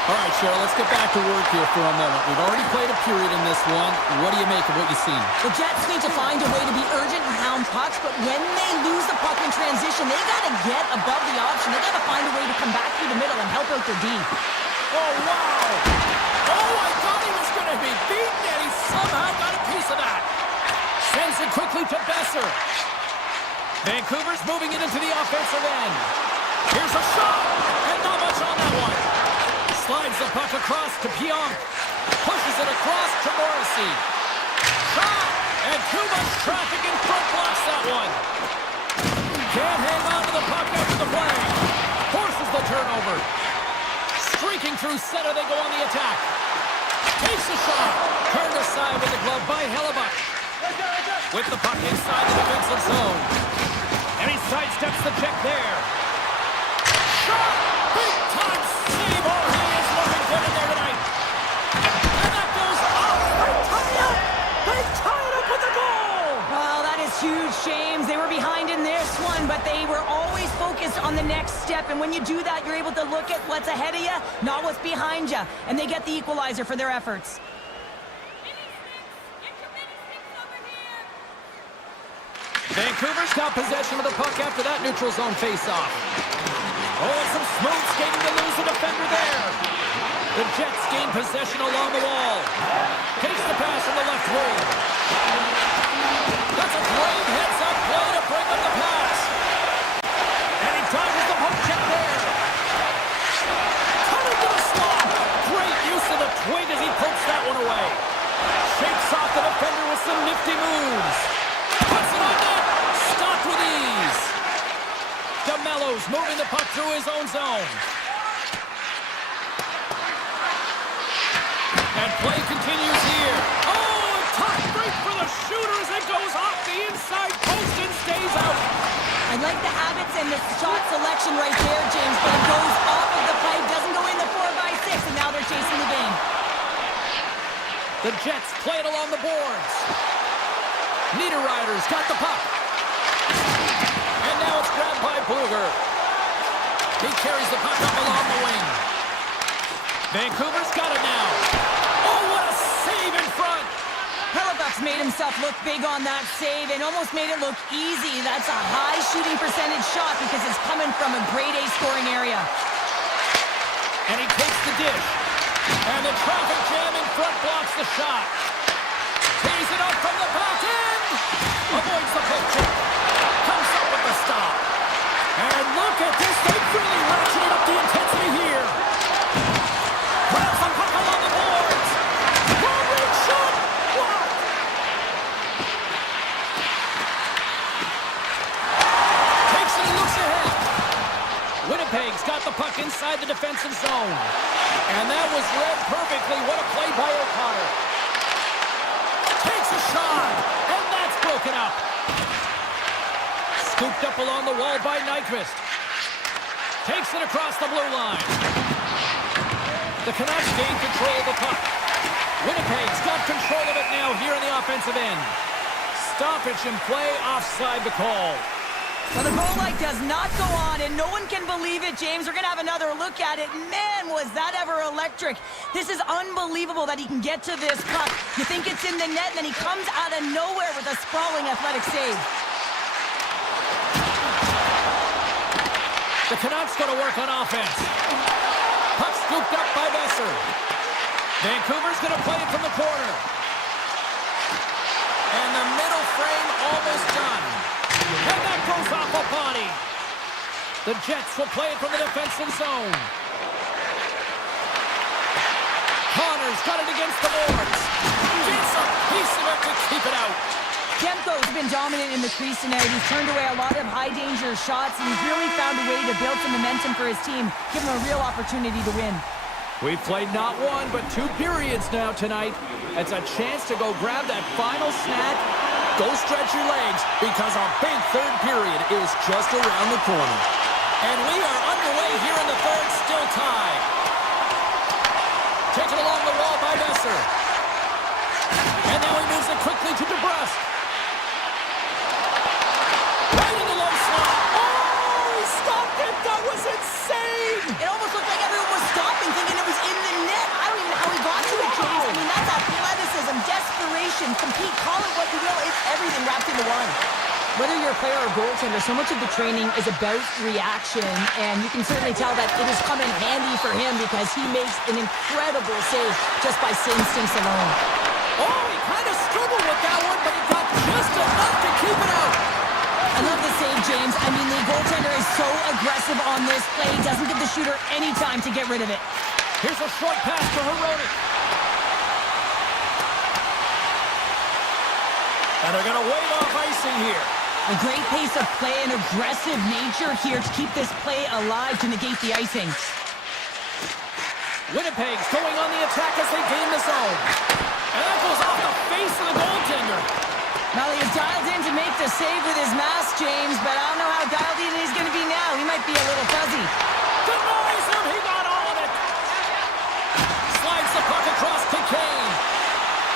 All right, Cheryl, let's get back to work here for a moment. We've already played a period in this one. What do you make of what you've seen? The Jets need to find a way to be urgent and hound pucks, but when they lose the puck in transition, they got to get above the option. They got to find a way to come back through the middle and help out their D. Oh, wow! Oh, I thought he was going to be beaten, and he somehow got a piece of that. Sends it quickly to Besser. Vancouver's moving it into the offensive end. Here's a shot, and not much on that one. Slides the puck across to Pionk. Pushes it across to Morrissey. Shot! And too much traffic in front blocks that one. Can't hang on to the puck after the play. Forces the turnover. Streaking through center, they go on the attack. Takes a shot. Turned aside with the glove by Hellebuck. With the puck inside the defensive zone. And he sidesteps the check there. Shot! Big time save. Oh, he is looking good in there tonight. And that goes off. They tie it up. They tie it up with the goal. Well, that is huge, James. They were behind in this one, but they were always focused on the next step. And when you do that, you're able to look at what's ahead of you, not what's behind you. And they get the equalizer for their efforts. Vancouver's got possession of the puck after that neutral zone face-off. Oh, and some smooth skating to lose the defender there. The Jets gain possession along the wall. Takes the pass from the left wing. That's a great heads-up play to break up the pass. And he dodges the poke check there. Coming to the slot. Great use of the twig as he pokes that one away. Shakes off the defender with some nifty moves. Puts it on net. Stopped with ease. DeMello's moving the puck through his own zone. And play continues here. Oh, top break for the shooter as it goes off the inside post and stays out. I like the habits and the shot selection right there, James, but it goes off of the pipe, doesn't go in the 4x6, and now they're chasing the game. The Jets play it along the boards. Niederreiter's got the puck. And now it's grabbed by Bluger. He carries the puck up along the wing. Vancouver's got it now. Oh, what a save in front. Hellebuck's made himself look big on that save and almost made it look easy. That's a high shooting percentage shot because it's coming from a grade A scoring area. And he takes the dish. And the traffic jam in front blocks the shot. Tees it up from the back end. Avoids the poke check. Comes up with the stop. And look at this. They've really ratcheted up the intensity here. Grabs the puck along the boards. Long-range shot. Blocked. Takes it and looks ahead. Winnipeg's got the puck inside the defensive zone. And that was read perfectly. What a play by O'Connor. Takes a shot. And that's broken up. Scooped up along the wall by Nyquist. Takes it across the blue line. The Canucks gain control of the puck. Winnipeg's got control of it now here in the offensive end. Stoppage in play, offside the call. Well, the goal light does not go on, and no one can believe it, James. We're going to have another look at it. Man, was that ever electric. This is unbelievable that he can get to this puck. You think it's in the net, and then he comes out of nowhere with a sprawling athletic save. The Canucks got to work on offense. Puck scooped up by Besser. Vancouver's going to play it from the corner. And the middle frame almost done. And that goes off a body. The Jets will play it from the defensive zone. Connor's got it against the boards. Gets a piece of it to keep it out. Demko's been dominant in the crease tonight. He's turned away a lot of high-danger shots, and he's really found a way to build some momentum for his team, give him a real opportunity to win. We've played not one, but two periods now tonight. It's a chance to go grab that final snack. Go stretch your legs, because our big third period is just around the corner. And we are underway here in the third, still tied. Taken along the wall by Besser. And now he moves it quickly to DeBrusque. Right in the low slot. Oh, he stopped it! That was insane! It almost looked like everyone was stopping, thinking it was in the net. I don't even know how he got to it, James. I mean, that's athleticism, desperation, compete, call it what you will. It's everything wrapped into one. Whether you're a player or goaltender, so much of the training is about reaction, and you can certainly tell that it has come in handy for him because he makes an incredible save just by instincts alone. Oh, he kind of struggled with that one, but he got just enough to keep it out. I love the save, James. I mean, the goaltender is so aggressive on this play. He doesn't give the shooter any time to get rid of it. Here's a short pass to Hironi. And they're going to wave off icing here. A great pace of play and aggressive nature here to keep this play alive to negate the icing. Winnipeg's going on the attack as they gain the zone. And that goes off the face of the goaltender. Well, he was dialed in to make the save with his mask, James, but I don't know how dialed in he's going to be now. He might be a little fuzzy. Denies him. He got all of it. Slides the puck across to Kane.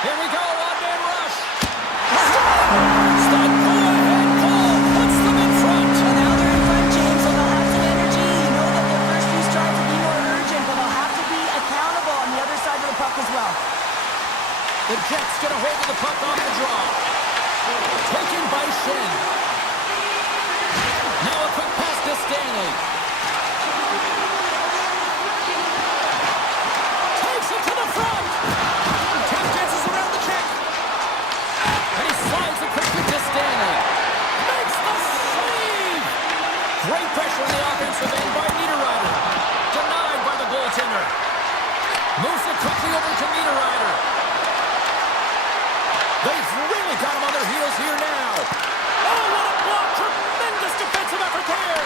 Here we go. One-man rush. Stop. Go ahead. Goal. Puts them in front. Well, now they're in front, James, so they'll have some energy. You know that their first few starts will be more urgent, but they'll have to be accountable on the other side of the puck as well. The Jets get a hold of the puck off the draw. Taken by Shen. Now a quick pass to Stanley. Takes it to the front. Tap dances around the check. And he slides it quickly to Stanley. Makes the save. Great pressure on the offensive end by Niederreiter. Denied by the goaltender. Moves it quickly over to Niederreiter. They've really got him on their heels here now. Oh, what a block. Tremendous defensive effort there.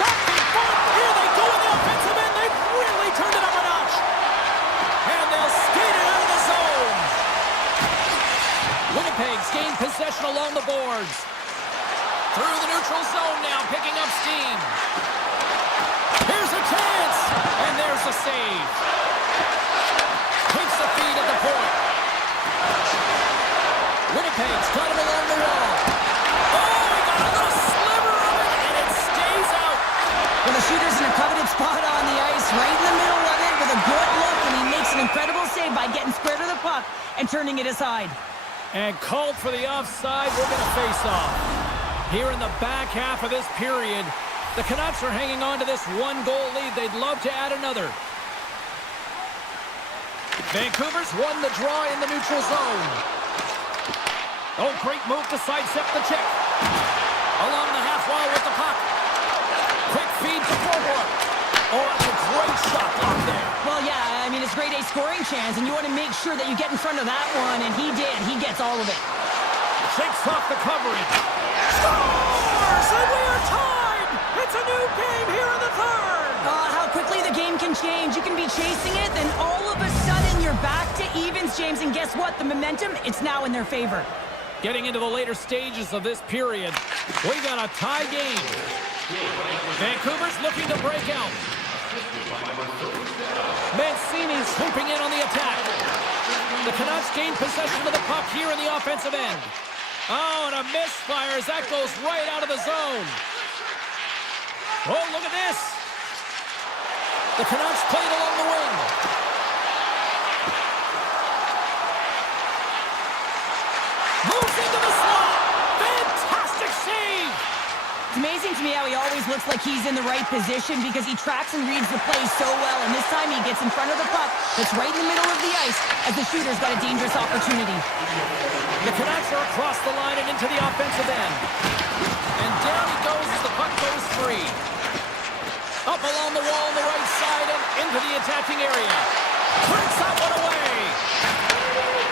Back and forth. Here they go in the offensive end. They've really turned it up a notch. And they'll skate it out of the zone. Winnipeg's gained possession along the boards. Through the neutral zone now, picking up steam. Here's a chance. And there's a save. Takes the feed at the point. Winnipeg's got him along the wall. Oh, he got a little sliver of it, and it stays out. Well, the shooter's in a coveted spot on the ice, right in the middle of it with a good look, and he makes an incredible save by getting square to the puck and turning it aside. And called for the offside. We're going to face off. Here in the back half of this period, the Canucks are hanging on to this one-goal lead. They'd love to add another. Vancouver's won the draw in the neutral zone. Oh, great move to sidestep the check. Along the half wall with the puck. Quick feed to forward. Oh, that's a great shot block there. Well, yeah, I mean, it's grade A scoring chance, and you want to make sure that you get in front of that one, and he did. He gets all of it. Shakes off the coverage. Scores! And we are tied! It's a new game here in the third! How quickly the game can change. You can be chasing it, then all of a sudden you're back to evens, James, and guess what? The momentum, it's now in their favor. Getting into the later stages of this period, we got a tie game. Vancouver's looking to break out. Mancini's swooping in on the attack. The Canucks gain possession of the puck here in the offensive end. Oh, and a misfire as that goes right out of the zone. Oh, look at this. The Canucks played along the wing. Moves into the slot. Fantastic save. It's amazing to me how he always looks like he's in the right position because he tracks and reads the play so well. And this time he gets in front of the puck that's right in the middle of the ice as the shooter's got a dangerous opportunity. The Canucks are across the line and into the offensive end. And down he goes as the puck goes free. Up along the wall on the right side and into the attacking area. Cranks that one away.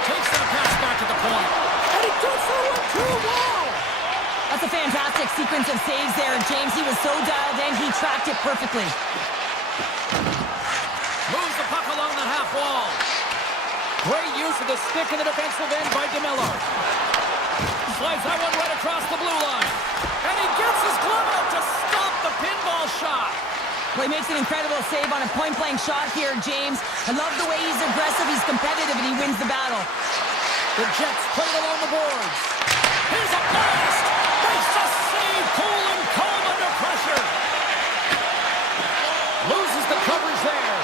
Takes that pass back to the point. And he does so with two wall. That's a fantastic sequence of saves there, James. He was so dialed in, he tracked it perfectly. Moves the puck along the half wall. Great use of the stick in the defensive end by DeMello. Slides that one right across the blue line. And he gets his glove out to stop the pinball shot. Well, he makes an incredible save on a point-blank shot here, James. I love the way he's aggressive, he's competitive, and he wins the battle. The Jets play it along the boards. Here's a blast! Makes the save, cool and calm under pressure. Loses the coverage there.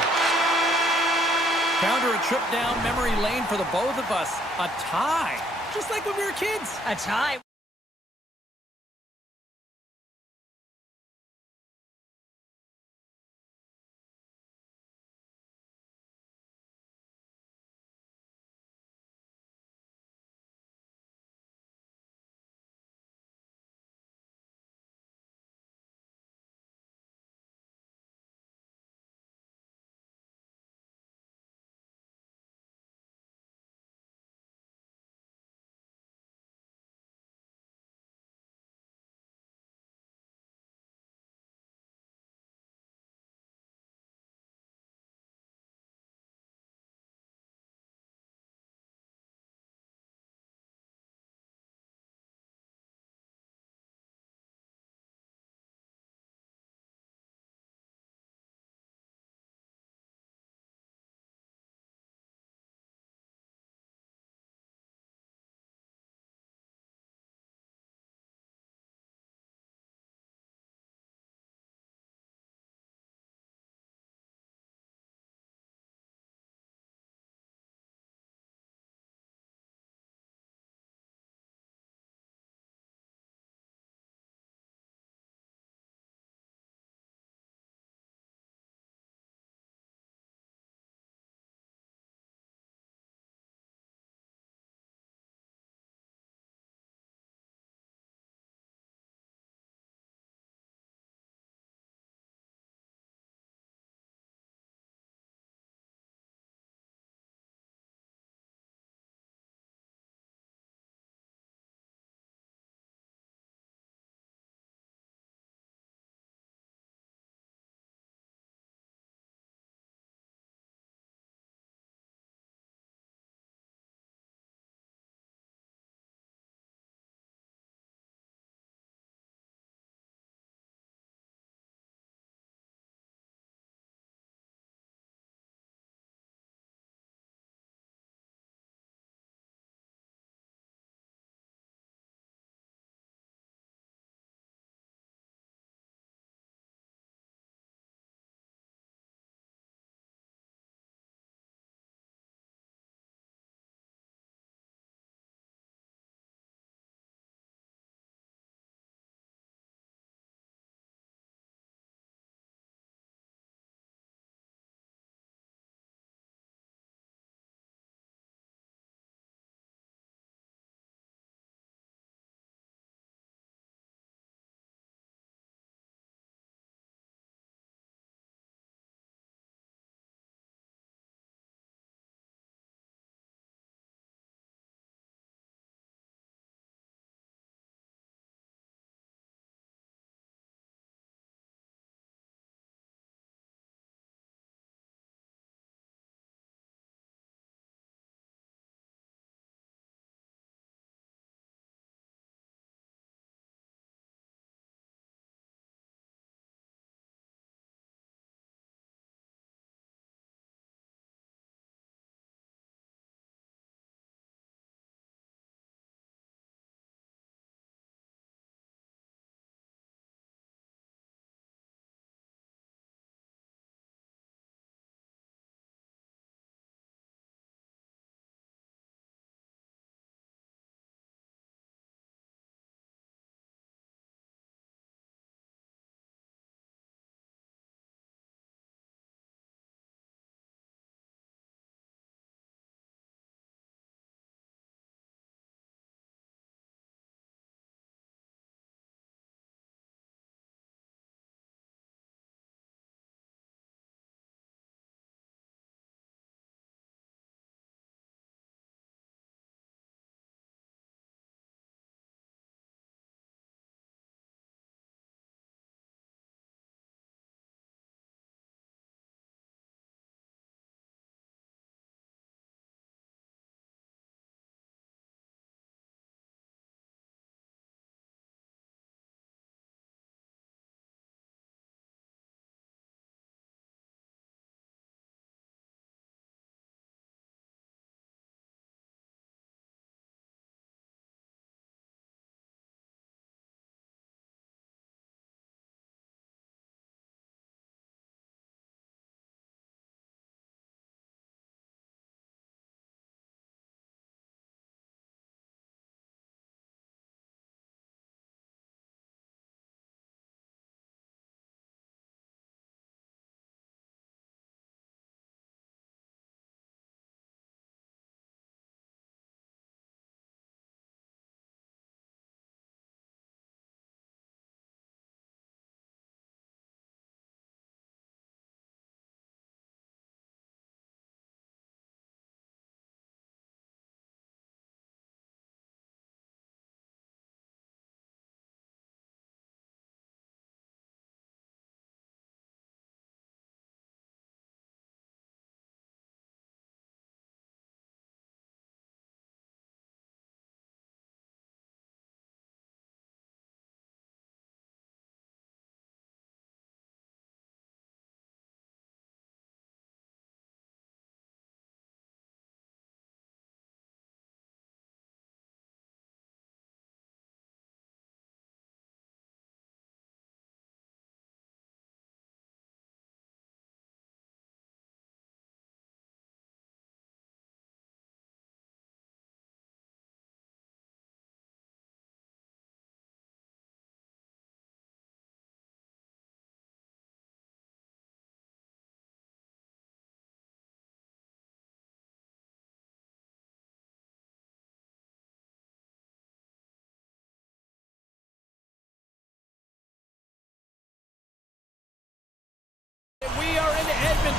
Found her a trip down memory lane for the both of us. A tie. Just like when we were kids. A tie.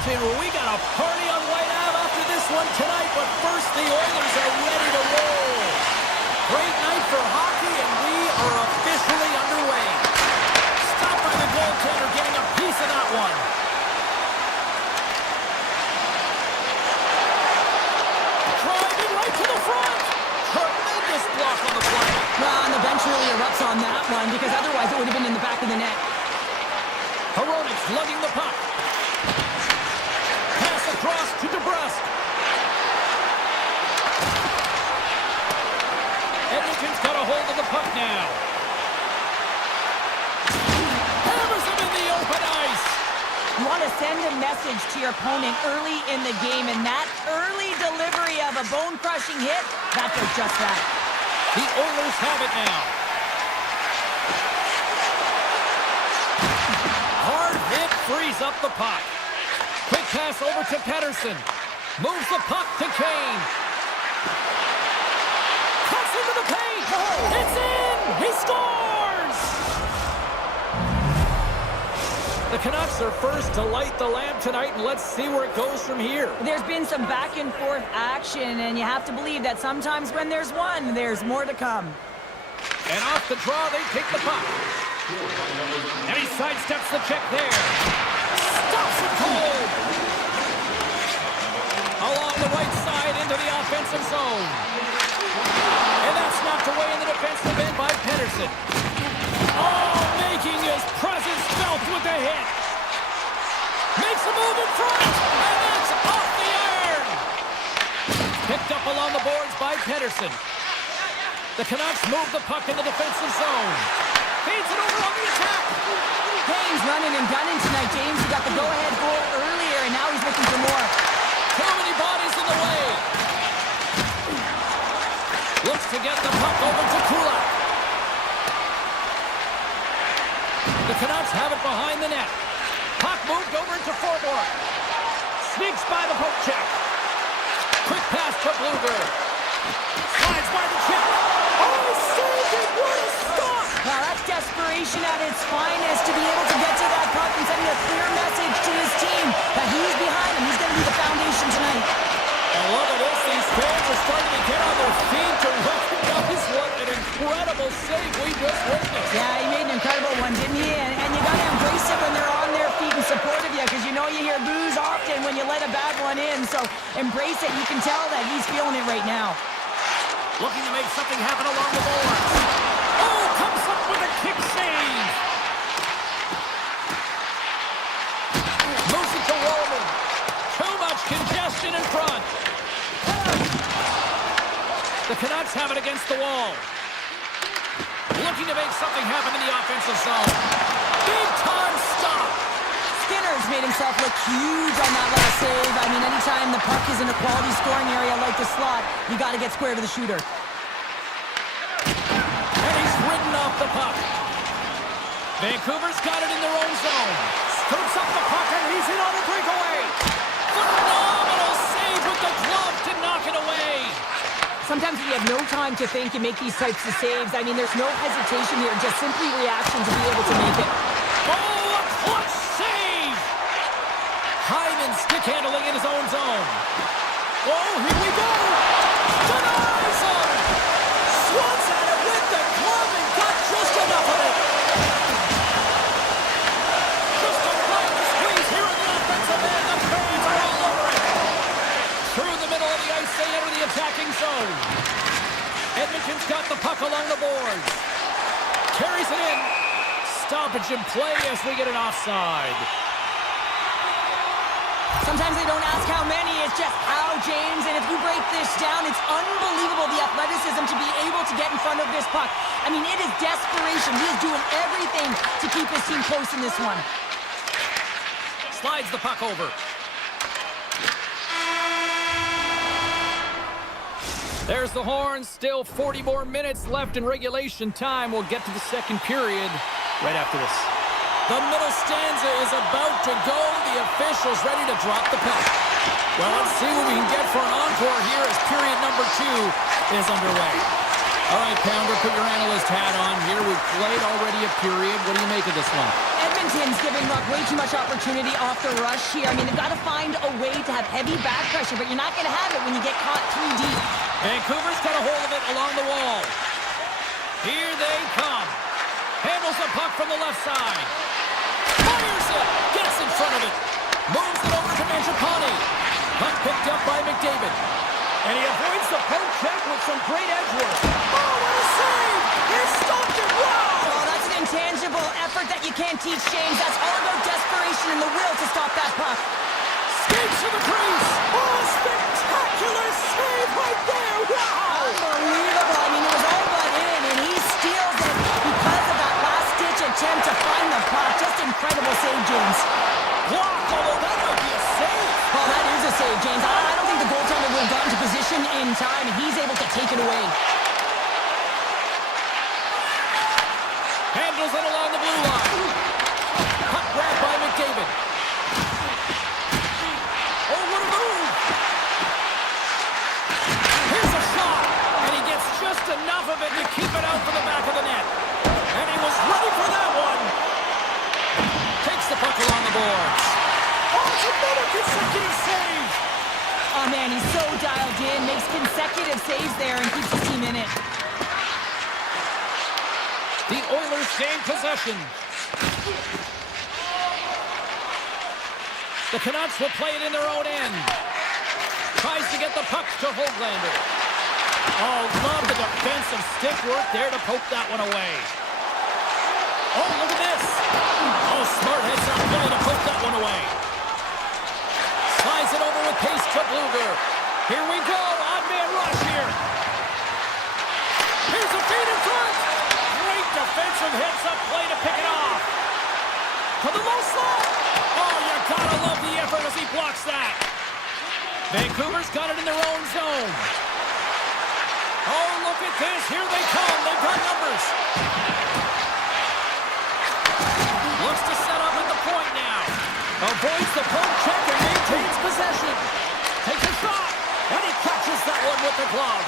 watching. We got a party on White Ave after this one tonight, but first the Oilers are ready to roll. Great night for hockey, and we are officially underway. Stopped by the goaltender, getting a piece of that one. Driving right to the front. Tremendous block on the play. Well, and the bench really erupts on that one because otherwise it would have been in the back of the net. Hronek's lugging the puck. Pass across to DeBrusque. Edmonton's got a hold of the puck now. Hammers him in the open ice. You want to send a message to your opponent early in the game, and that early delivery of a bone-crushing hit, that does just that. The Oilers have it now. Hard hit frees up the puck. Quick pass over to Pettersson. Moves the puck to Kane. Cuts into the paint. It's in! He scores! The Canucks are first to light the lamp tonight, and let's see where it goes from here. There's been some back-and-forth action, and you have to believe that sometimes when there's one, there's more to come. And off the draw, they take the puck. And he sidesteps the check there. Stops it cold. Along the right side into the offensive zone. And that's knocked away in the defensive end by Pettersson. Oh, making his presence felt with the hit. Makes a move in front. And that's off the iron. Picked up along the boards by Pettersson. The Canucks move the puck in the defensive zone. Feeds it over on the attack. Kane's running and gunning tonight, James. He got the go-ahead goal earlier, and now he's looking for more. Too many bodies in the way. Looks to get the puck over to Kulak. The Canucks have it behind the net. Puck moved over to Forbort. Sneaks by the poke check. Quick pass to Bluger. Slides by the chip. Oh, saved it! What a stop! Now that's desperation at its finest to be able to get to that puck and sending a clear message to his team that he's behind him. He's going to be the foundation tonight. I love it. These fans are starting to get on their feet to recognize what an incredible save we just witnessed. Yeah, he made an incredible one, didn't he? And you got to embrace it when they're on their feet in support of you, because you know you hear boos often when you let a bad one in. So embrace it. You can tell that he's feeling it right now. Looking to make something happen along the boards. Oh, comes up with a kick save. Moves it to Roman. Too much congestion in front. The Canucks have it against the wall. Looking to make something happen in the offensive zone. Big time stop. Skinner's made himself look huge on that last save. I mean, anytime the puck is in a quality scoring area like the slot, you got to get square to the shooter. And he's ridden off the puck. Vancouver's got it in their own zone. Scoops up the puck, and he's in on a breakaway. Phenomenal save with the glove to knock it away. Sometimes you have no time to think and make these types of saves. I mean, there's no hesitation here, just simply reaction to be able to make it. Oh, a clutch save! Hyman stick handling in his own zone. Oh, here we go! Denies him! Swats at it with the glove and got just enough of it. Just a blind squeeze here in the offensive end. The fans are all over it. Through the middle of the ice, they enter the attacking zone. Edmonton's got the puck along the boards. Carries it in. Stoppage in play as we get an offside. Sometimes they don't ask how many, it's just how, James. And if you break this down, it's unbelievable the athleticism to be able to get in front of this puck. I mean, it is desperation. He is doing everything to keep his team close in this one. Slides the puck over. There's the horn. Still 40 more minutes left in regulation time. We'll get to the second period right after this. The middle stanza is about to go. The officials ready to drop the puck. Well, let's see what we can get for an encore here as period number 2 is underway. All right, Pounder, put your analyst hat on here. We've played already a period. What do you make of this one? Edmonton's giving up way too much opportunity off the rush here. I mean, they've got to find a way to have heavy back pressure, but you're not going to have it when you get caught too deep. Vancouver's got a hold of it along the wall. Here they come. Handles the puck from the left side. Fires it. Gets in front of it. Moves it over to Mangiapane. Puck picked up by McDavid. And he avoids the poke check with some great edge work. Oh, what a save! He stopped it! Wow! Oh, that's an intangible effort that you can't teach, James. That's all about desperation and the will to stop that puck. Skates to the crease! Oh, spectacular save right there! Wow! Unbelievable. I mean, it was all but in, and he steals it because of that last-ditch attempt to find the puck. Just incredible save, James. Block, although that might be a save. Well, that is a save, James. I don't think the goaltender would have gotten to position in time, and he's able to take it away. Handles it along the blue line. Puck grabbed by McDavid. Oh, what a move! Here's a shot, and he gets just enough of it to keep it out for the back of the net. And he was ready for that one. Takes the puck along the boards. Oh, it's another consecutive save! Oh, man, he's so dialed in, makes consecutive saves there, and keeps his team in it. The Oilers gain possession. The Canucks will play it in their own end. Tries to get the puck to Höglander. Oh, love the defensive stick work there to poke that one away. Oh, look at this. Oh, smart heads up play to poke that one away. Slides it over with pace to Bluger. Here we go. Odd man rush here. Here's a feed in front. Great defensive heads-up play to pick it off. To the low slot. Oh, you gotta love the effort as he blocks that. Vancouver's got it in their own zone. Oh, look at this. Here they come. They've got numbers. Looks to set up at the point now. Avoids the poke check and maintains possession. Takes a shot. And he catches that one with the glove.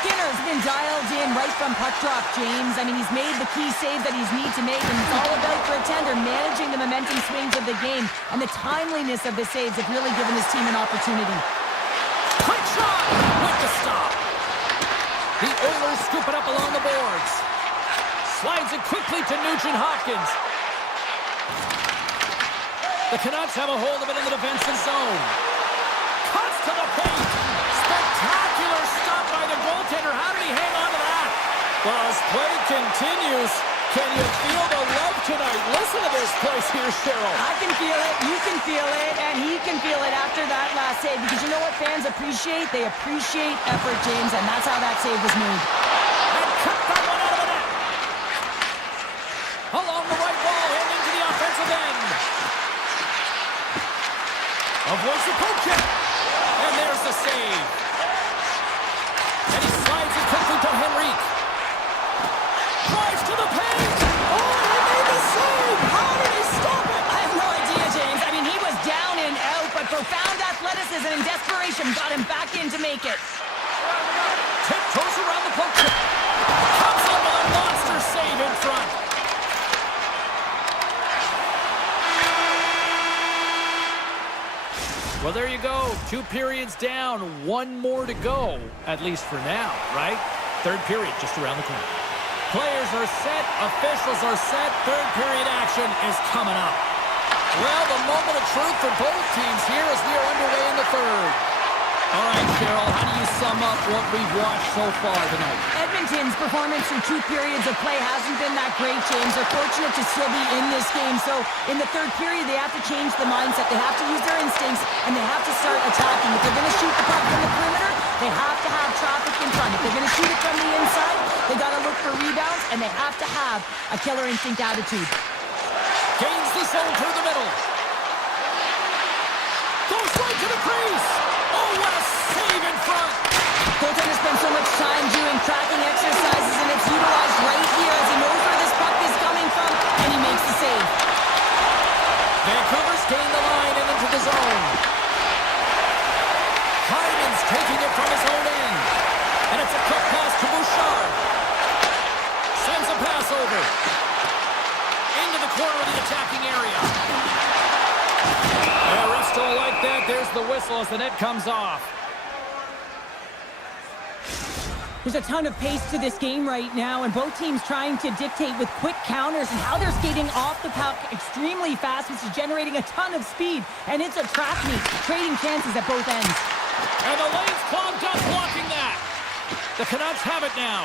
Skinner's been dialed in right from puck drop, James. I mean, he's made the key save that he's need to make, and it's all about for a tender managing the momentum swings of the game, and the timeliness of the saves have really given his team an opportunity. Quick shot! With the stop. The Oilers scoop it up along the boards. Slides it quickly to Nugent Hopkins. The Canucks have a hold of it in the defensive zone. Cuts to the paint. Spectacular stop by the goaltender. How did he hang on to that? Well, as play continues, can you feel the love tonight? Listen to this place here, Cheryl. I can feel it, you can feel it, and he can feel it after that last save, because you know what fans appreciate? They appreciate effort, James, and that's how that save was made. And cut that one out of the net. Along the right wall, heading to the offensive end. Avoids the poke check. And there's the save. And he slides it quickly to Henrique. Drives to the paint. Oh, he made the save! How did he stop it? I have no idea, James. I mean, he was down and out, but profound athleticism and desperation got him back in to make it. Tiptoes around the poke check. Comes up with a monster save in front. Well, there you go. 2 periods down, 1 more to go, at least for now, right? Third period just around the corner. Players are set, officials are set, third period action is coming up. Well, the moment of truth for both teams here as we are underway in the third. All right, Cheryl, how do you sum up what we've watched so far tonight? Edmonton's performance through 2 periods of play hasn't been that great, James. They're fortunate to still be in this game. So in the third period, they have to change the mindset. They have to use their instincts, and they have to start attacking. If they're going to shoot the puck from the perimeter, they have to have traffic in front. If they're going to shoot it from the inside, they got to look for rebounds, and they have to have a killer instinct attitude. Gains the zone through the middle. Goes right to the crease. Oh, what a save in front. Goaltender spends so much time doing tracking exercises, and it's utilized right here as he knows where this puck is coming from, and he makes the save. Vancouver's gained the line and into the zone. Hyman's taking it from his own end. And it's a cut pass to Bouchard. there's the whistle as the net comes off. There's a ton of pace to this game right now, and both teams trying to dictate with quick counters and how they're skating off the puck extremely fast, which is generating a ton of speed. And it's a trap meet, trading chances at both ends. And the lane's clogged up blocking that. The Canucks have it now.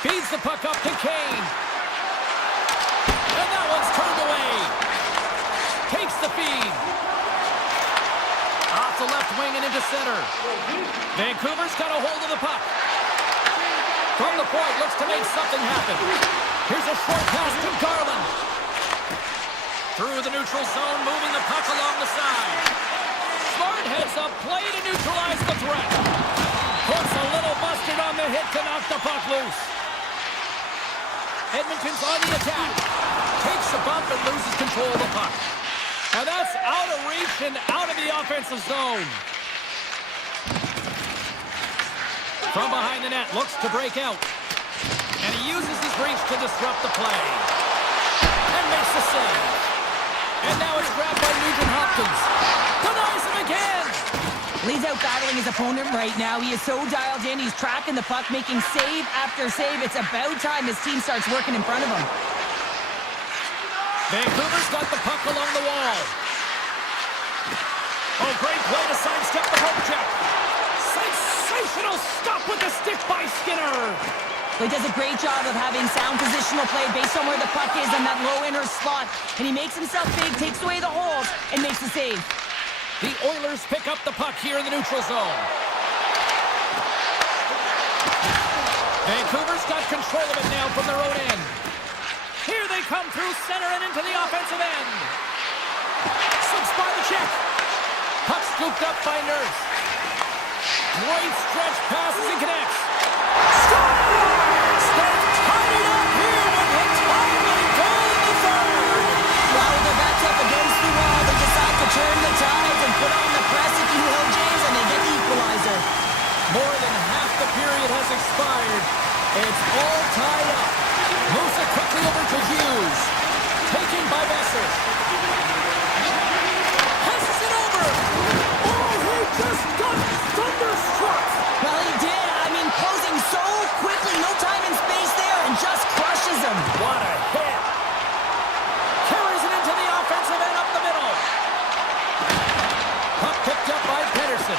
Feeds the puck up to Kane. And that one's turned away. Takes the feed. Off the left wing and into center. Vancouver's got a hold of the puck. From the point, looks to make something happen. Here's a short pass to Garland. Through the neutral zone, moving the puck along the side. Smart heads up, play to neutralize the threat. Puts a little mustard on the hit to knock the puck loose. Edmonton's on the attack. Takes a bump and loses control of the puck. And that's out of reach and out of the offensive zone. From behind the net, looks to break out. And he uses his reach to disrupt the play. And makes the save. And now it's grabbed by Nugent Hopkins. Denies him again. Lee's out battling his opponent right now. He is so dialed in. He's tracking the puck, making save after save. It's about time his team starts working in front of him. Vancouver's got the puck along the wall. Oh, great play to sidestep the hook check. Sensational stop with the stick by Skinner. He does a great job of having sound positional play based on where the puck is in that low inner slot. And he makes himself big, takes away the holes, and makes the save. The Oilers pick up the puck here in the neutral zone. Vancouver's got control of it now from their own end. Here they come through center and into the offensive end. Slips by the check. Puck scooped up by Nurse. Great stretch pass as he connects. Scores! They've tied it up here with a timely goal in the third. While with their backs up against the wall, they decide to turn the tides and put on the press, if you will, James, and they get the equalizer. More than half the period has expired. It's all tied up. Moves it quickly over to Hughes. Taken by Besser. Passes it over. Oh, he just got thunderstruck. Well, he did. I mean, closing so quickly, no time and space there, and just crushes him. What a hit. Carries it into the offensive end up the middle. Puck picked up by Pedersen.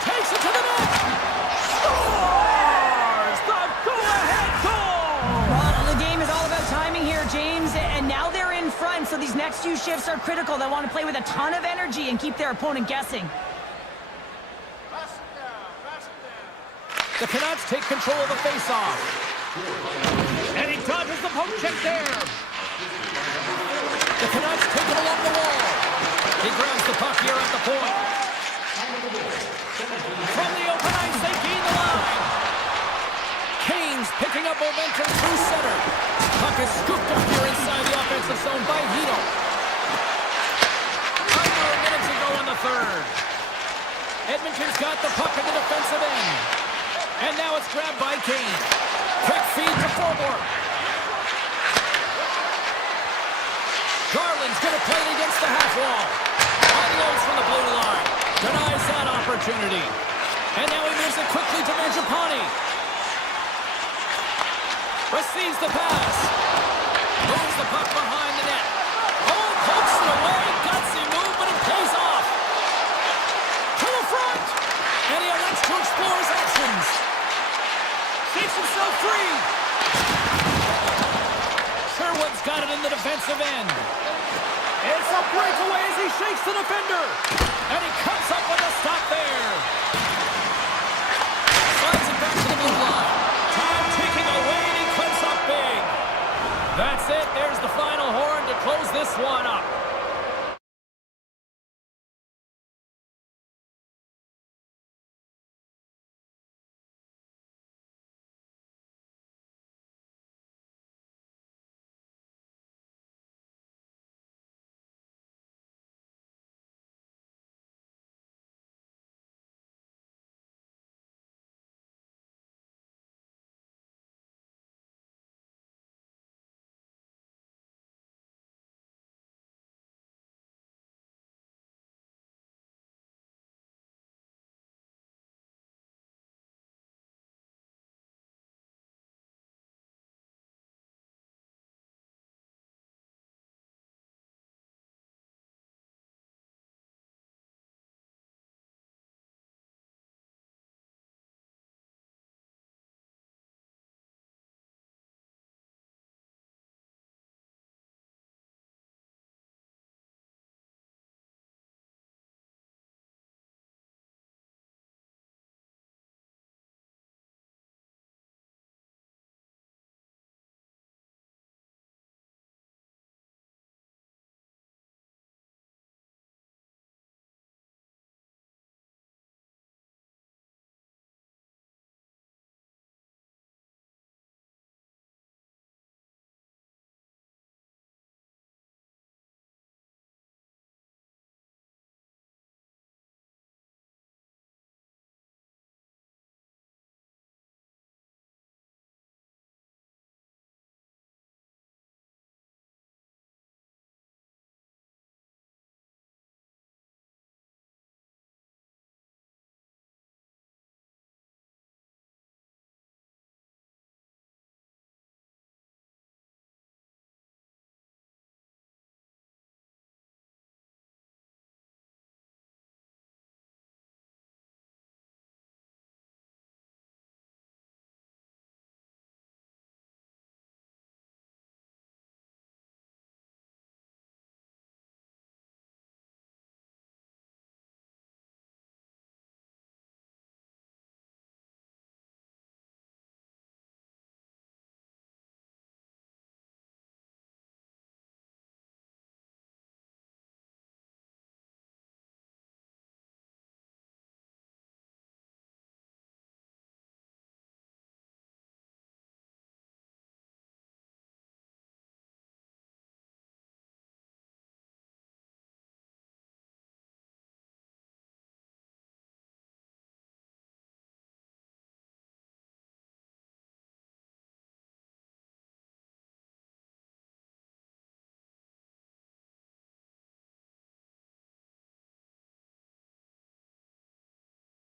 Takes it to the net. Scores the go-ahead goal. Well, the game is all about timing here, James, and now they're in front, so these next few shifts are critical. They want to play with a ton of energy and keep their opponent guessing. The Canucks take control of the face-off. And he dodges the poke check there. The Canucks take it along the wall. He grabs the puck here at the point. From the open ice, they gain the line. Kane's picking up momentum through center. Puck is scooped up here inside the offensive zone by Hito. Under a minute to go in the third. Edmonton's got the puck in the defensive end. And now it's grabbed by Kane. Quick feed to forward. Garland's going to play it against the half wall. Unloads from the blue line. Denies that opportunity. And now he moves it quickly to Mangiapane. Receives the pass. Moves the puck behind the net. Oh, pokes it away. Gutsy move, but it pays off. To the front. And he elects to explore his options. Shakes himself free. Sherwood's got it in the defensive end. It's a breakaway as he shakes the defender. And he comes up with a stop there.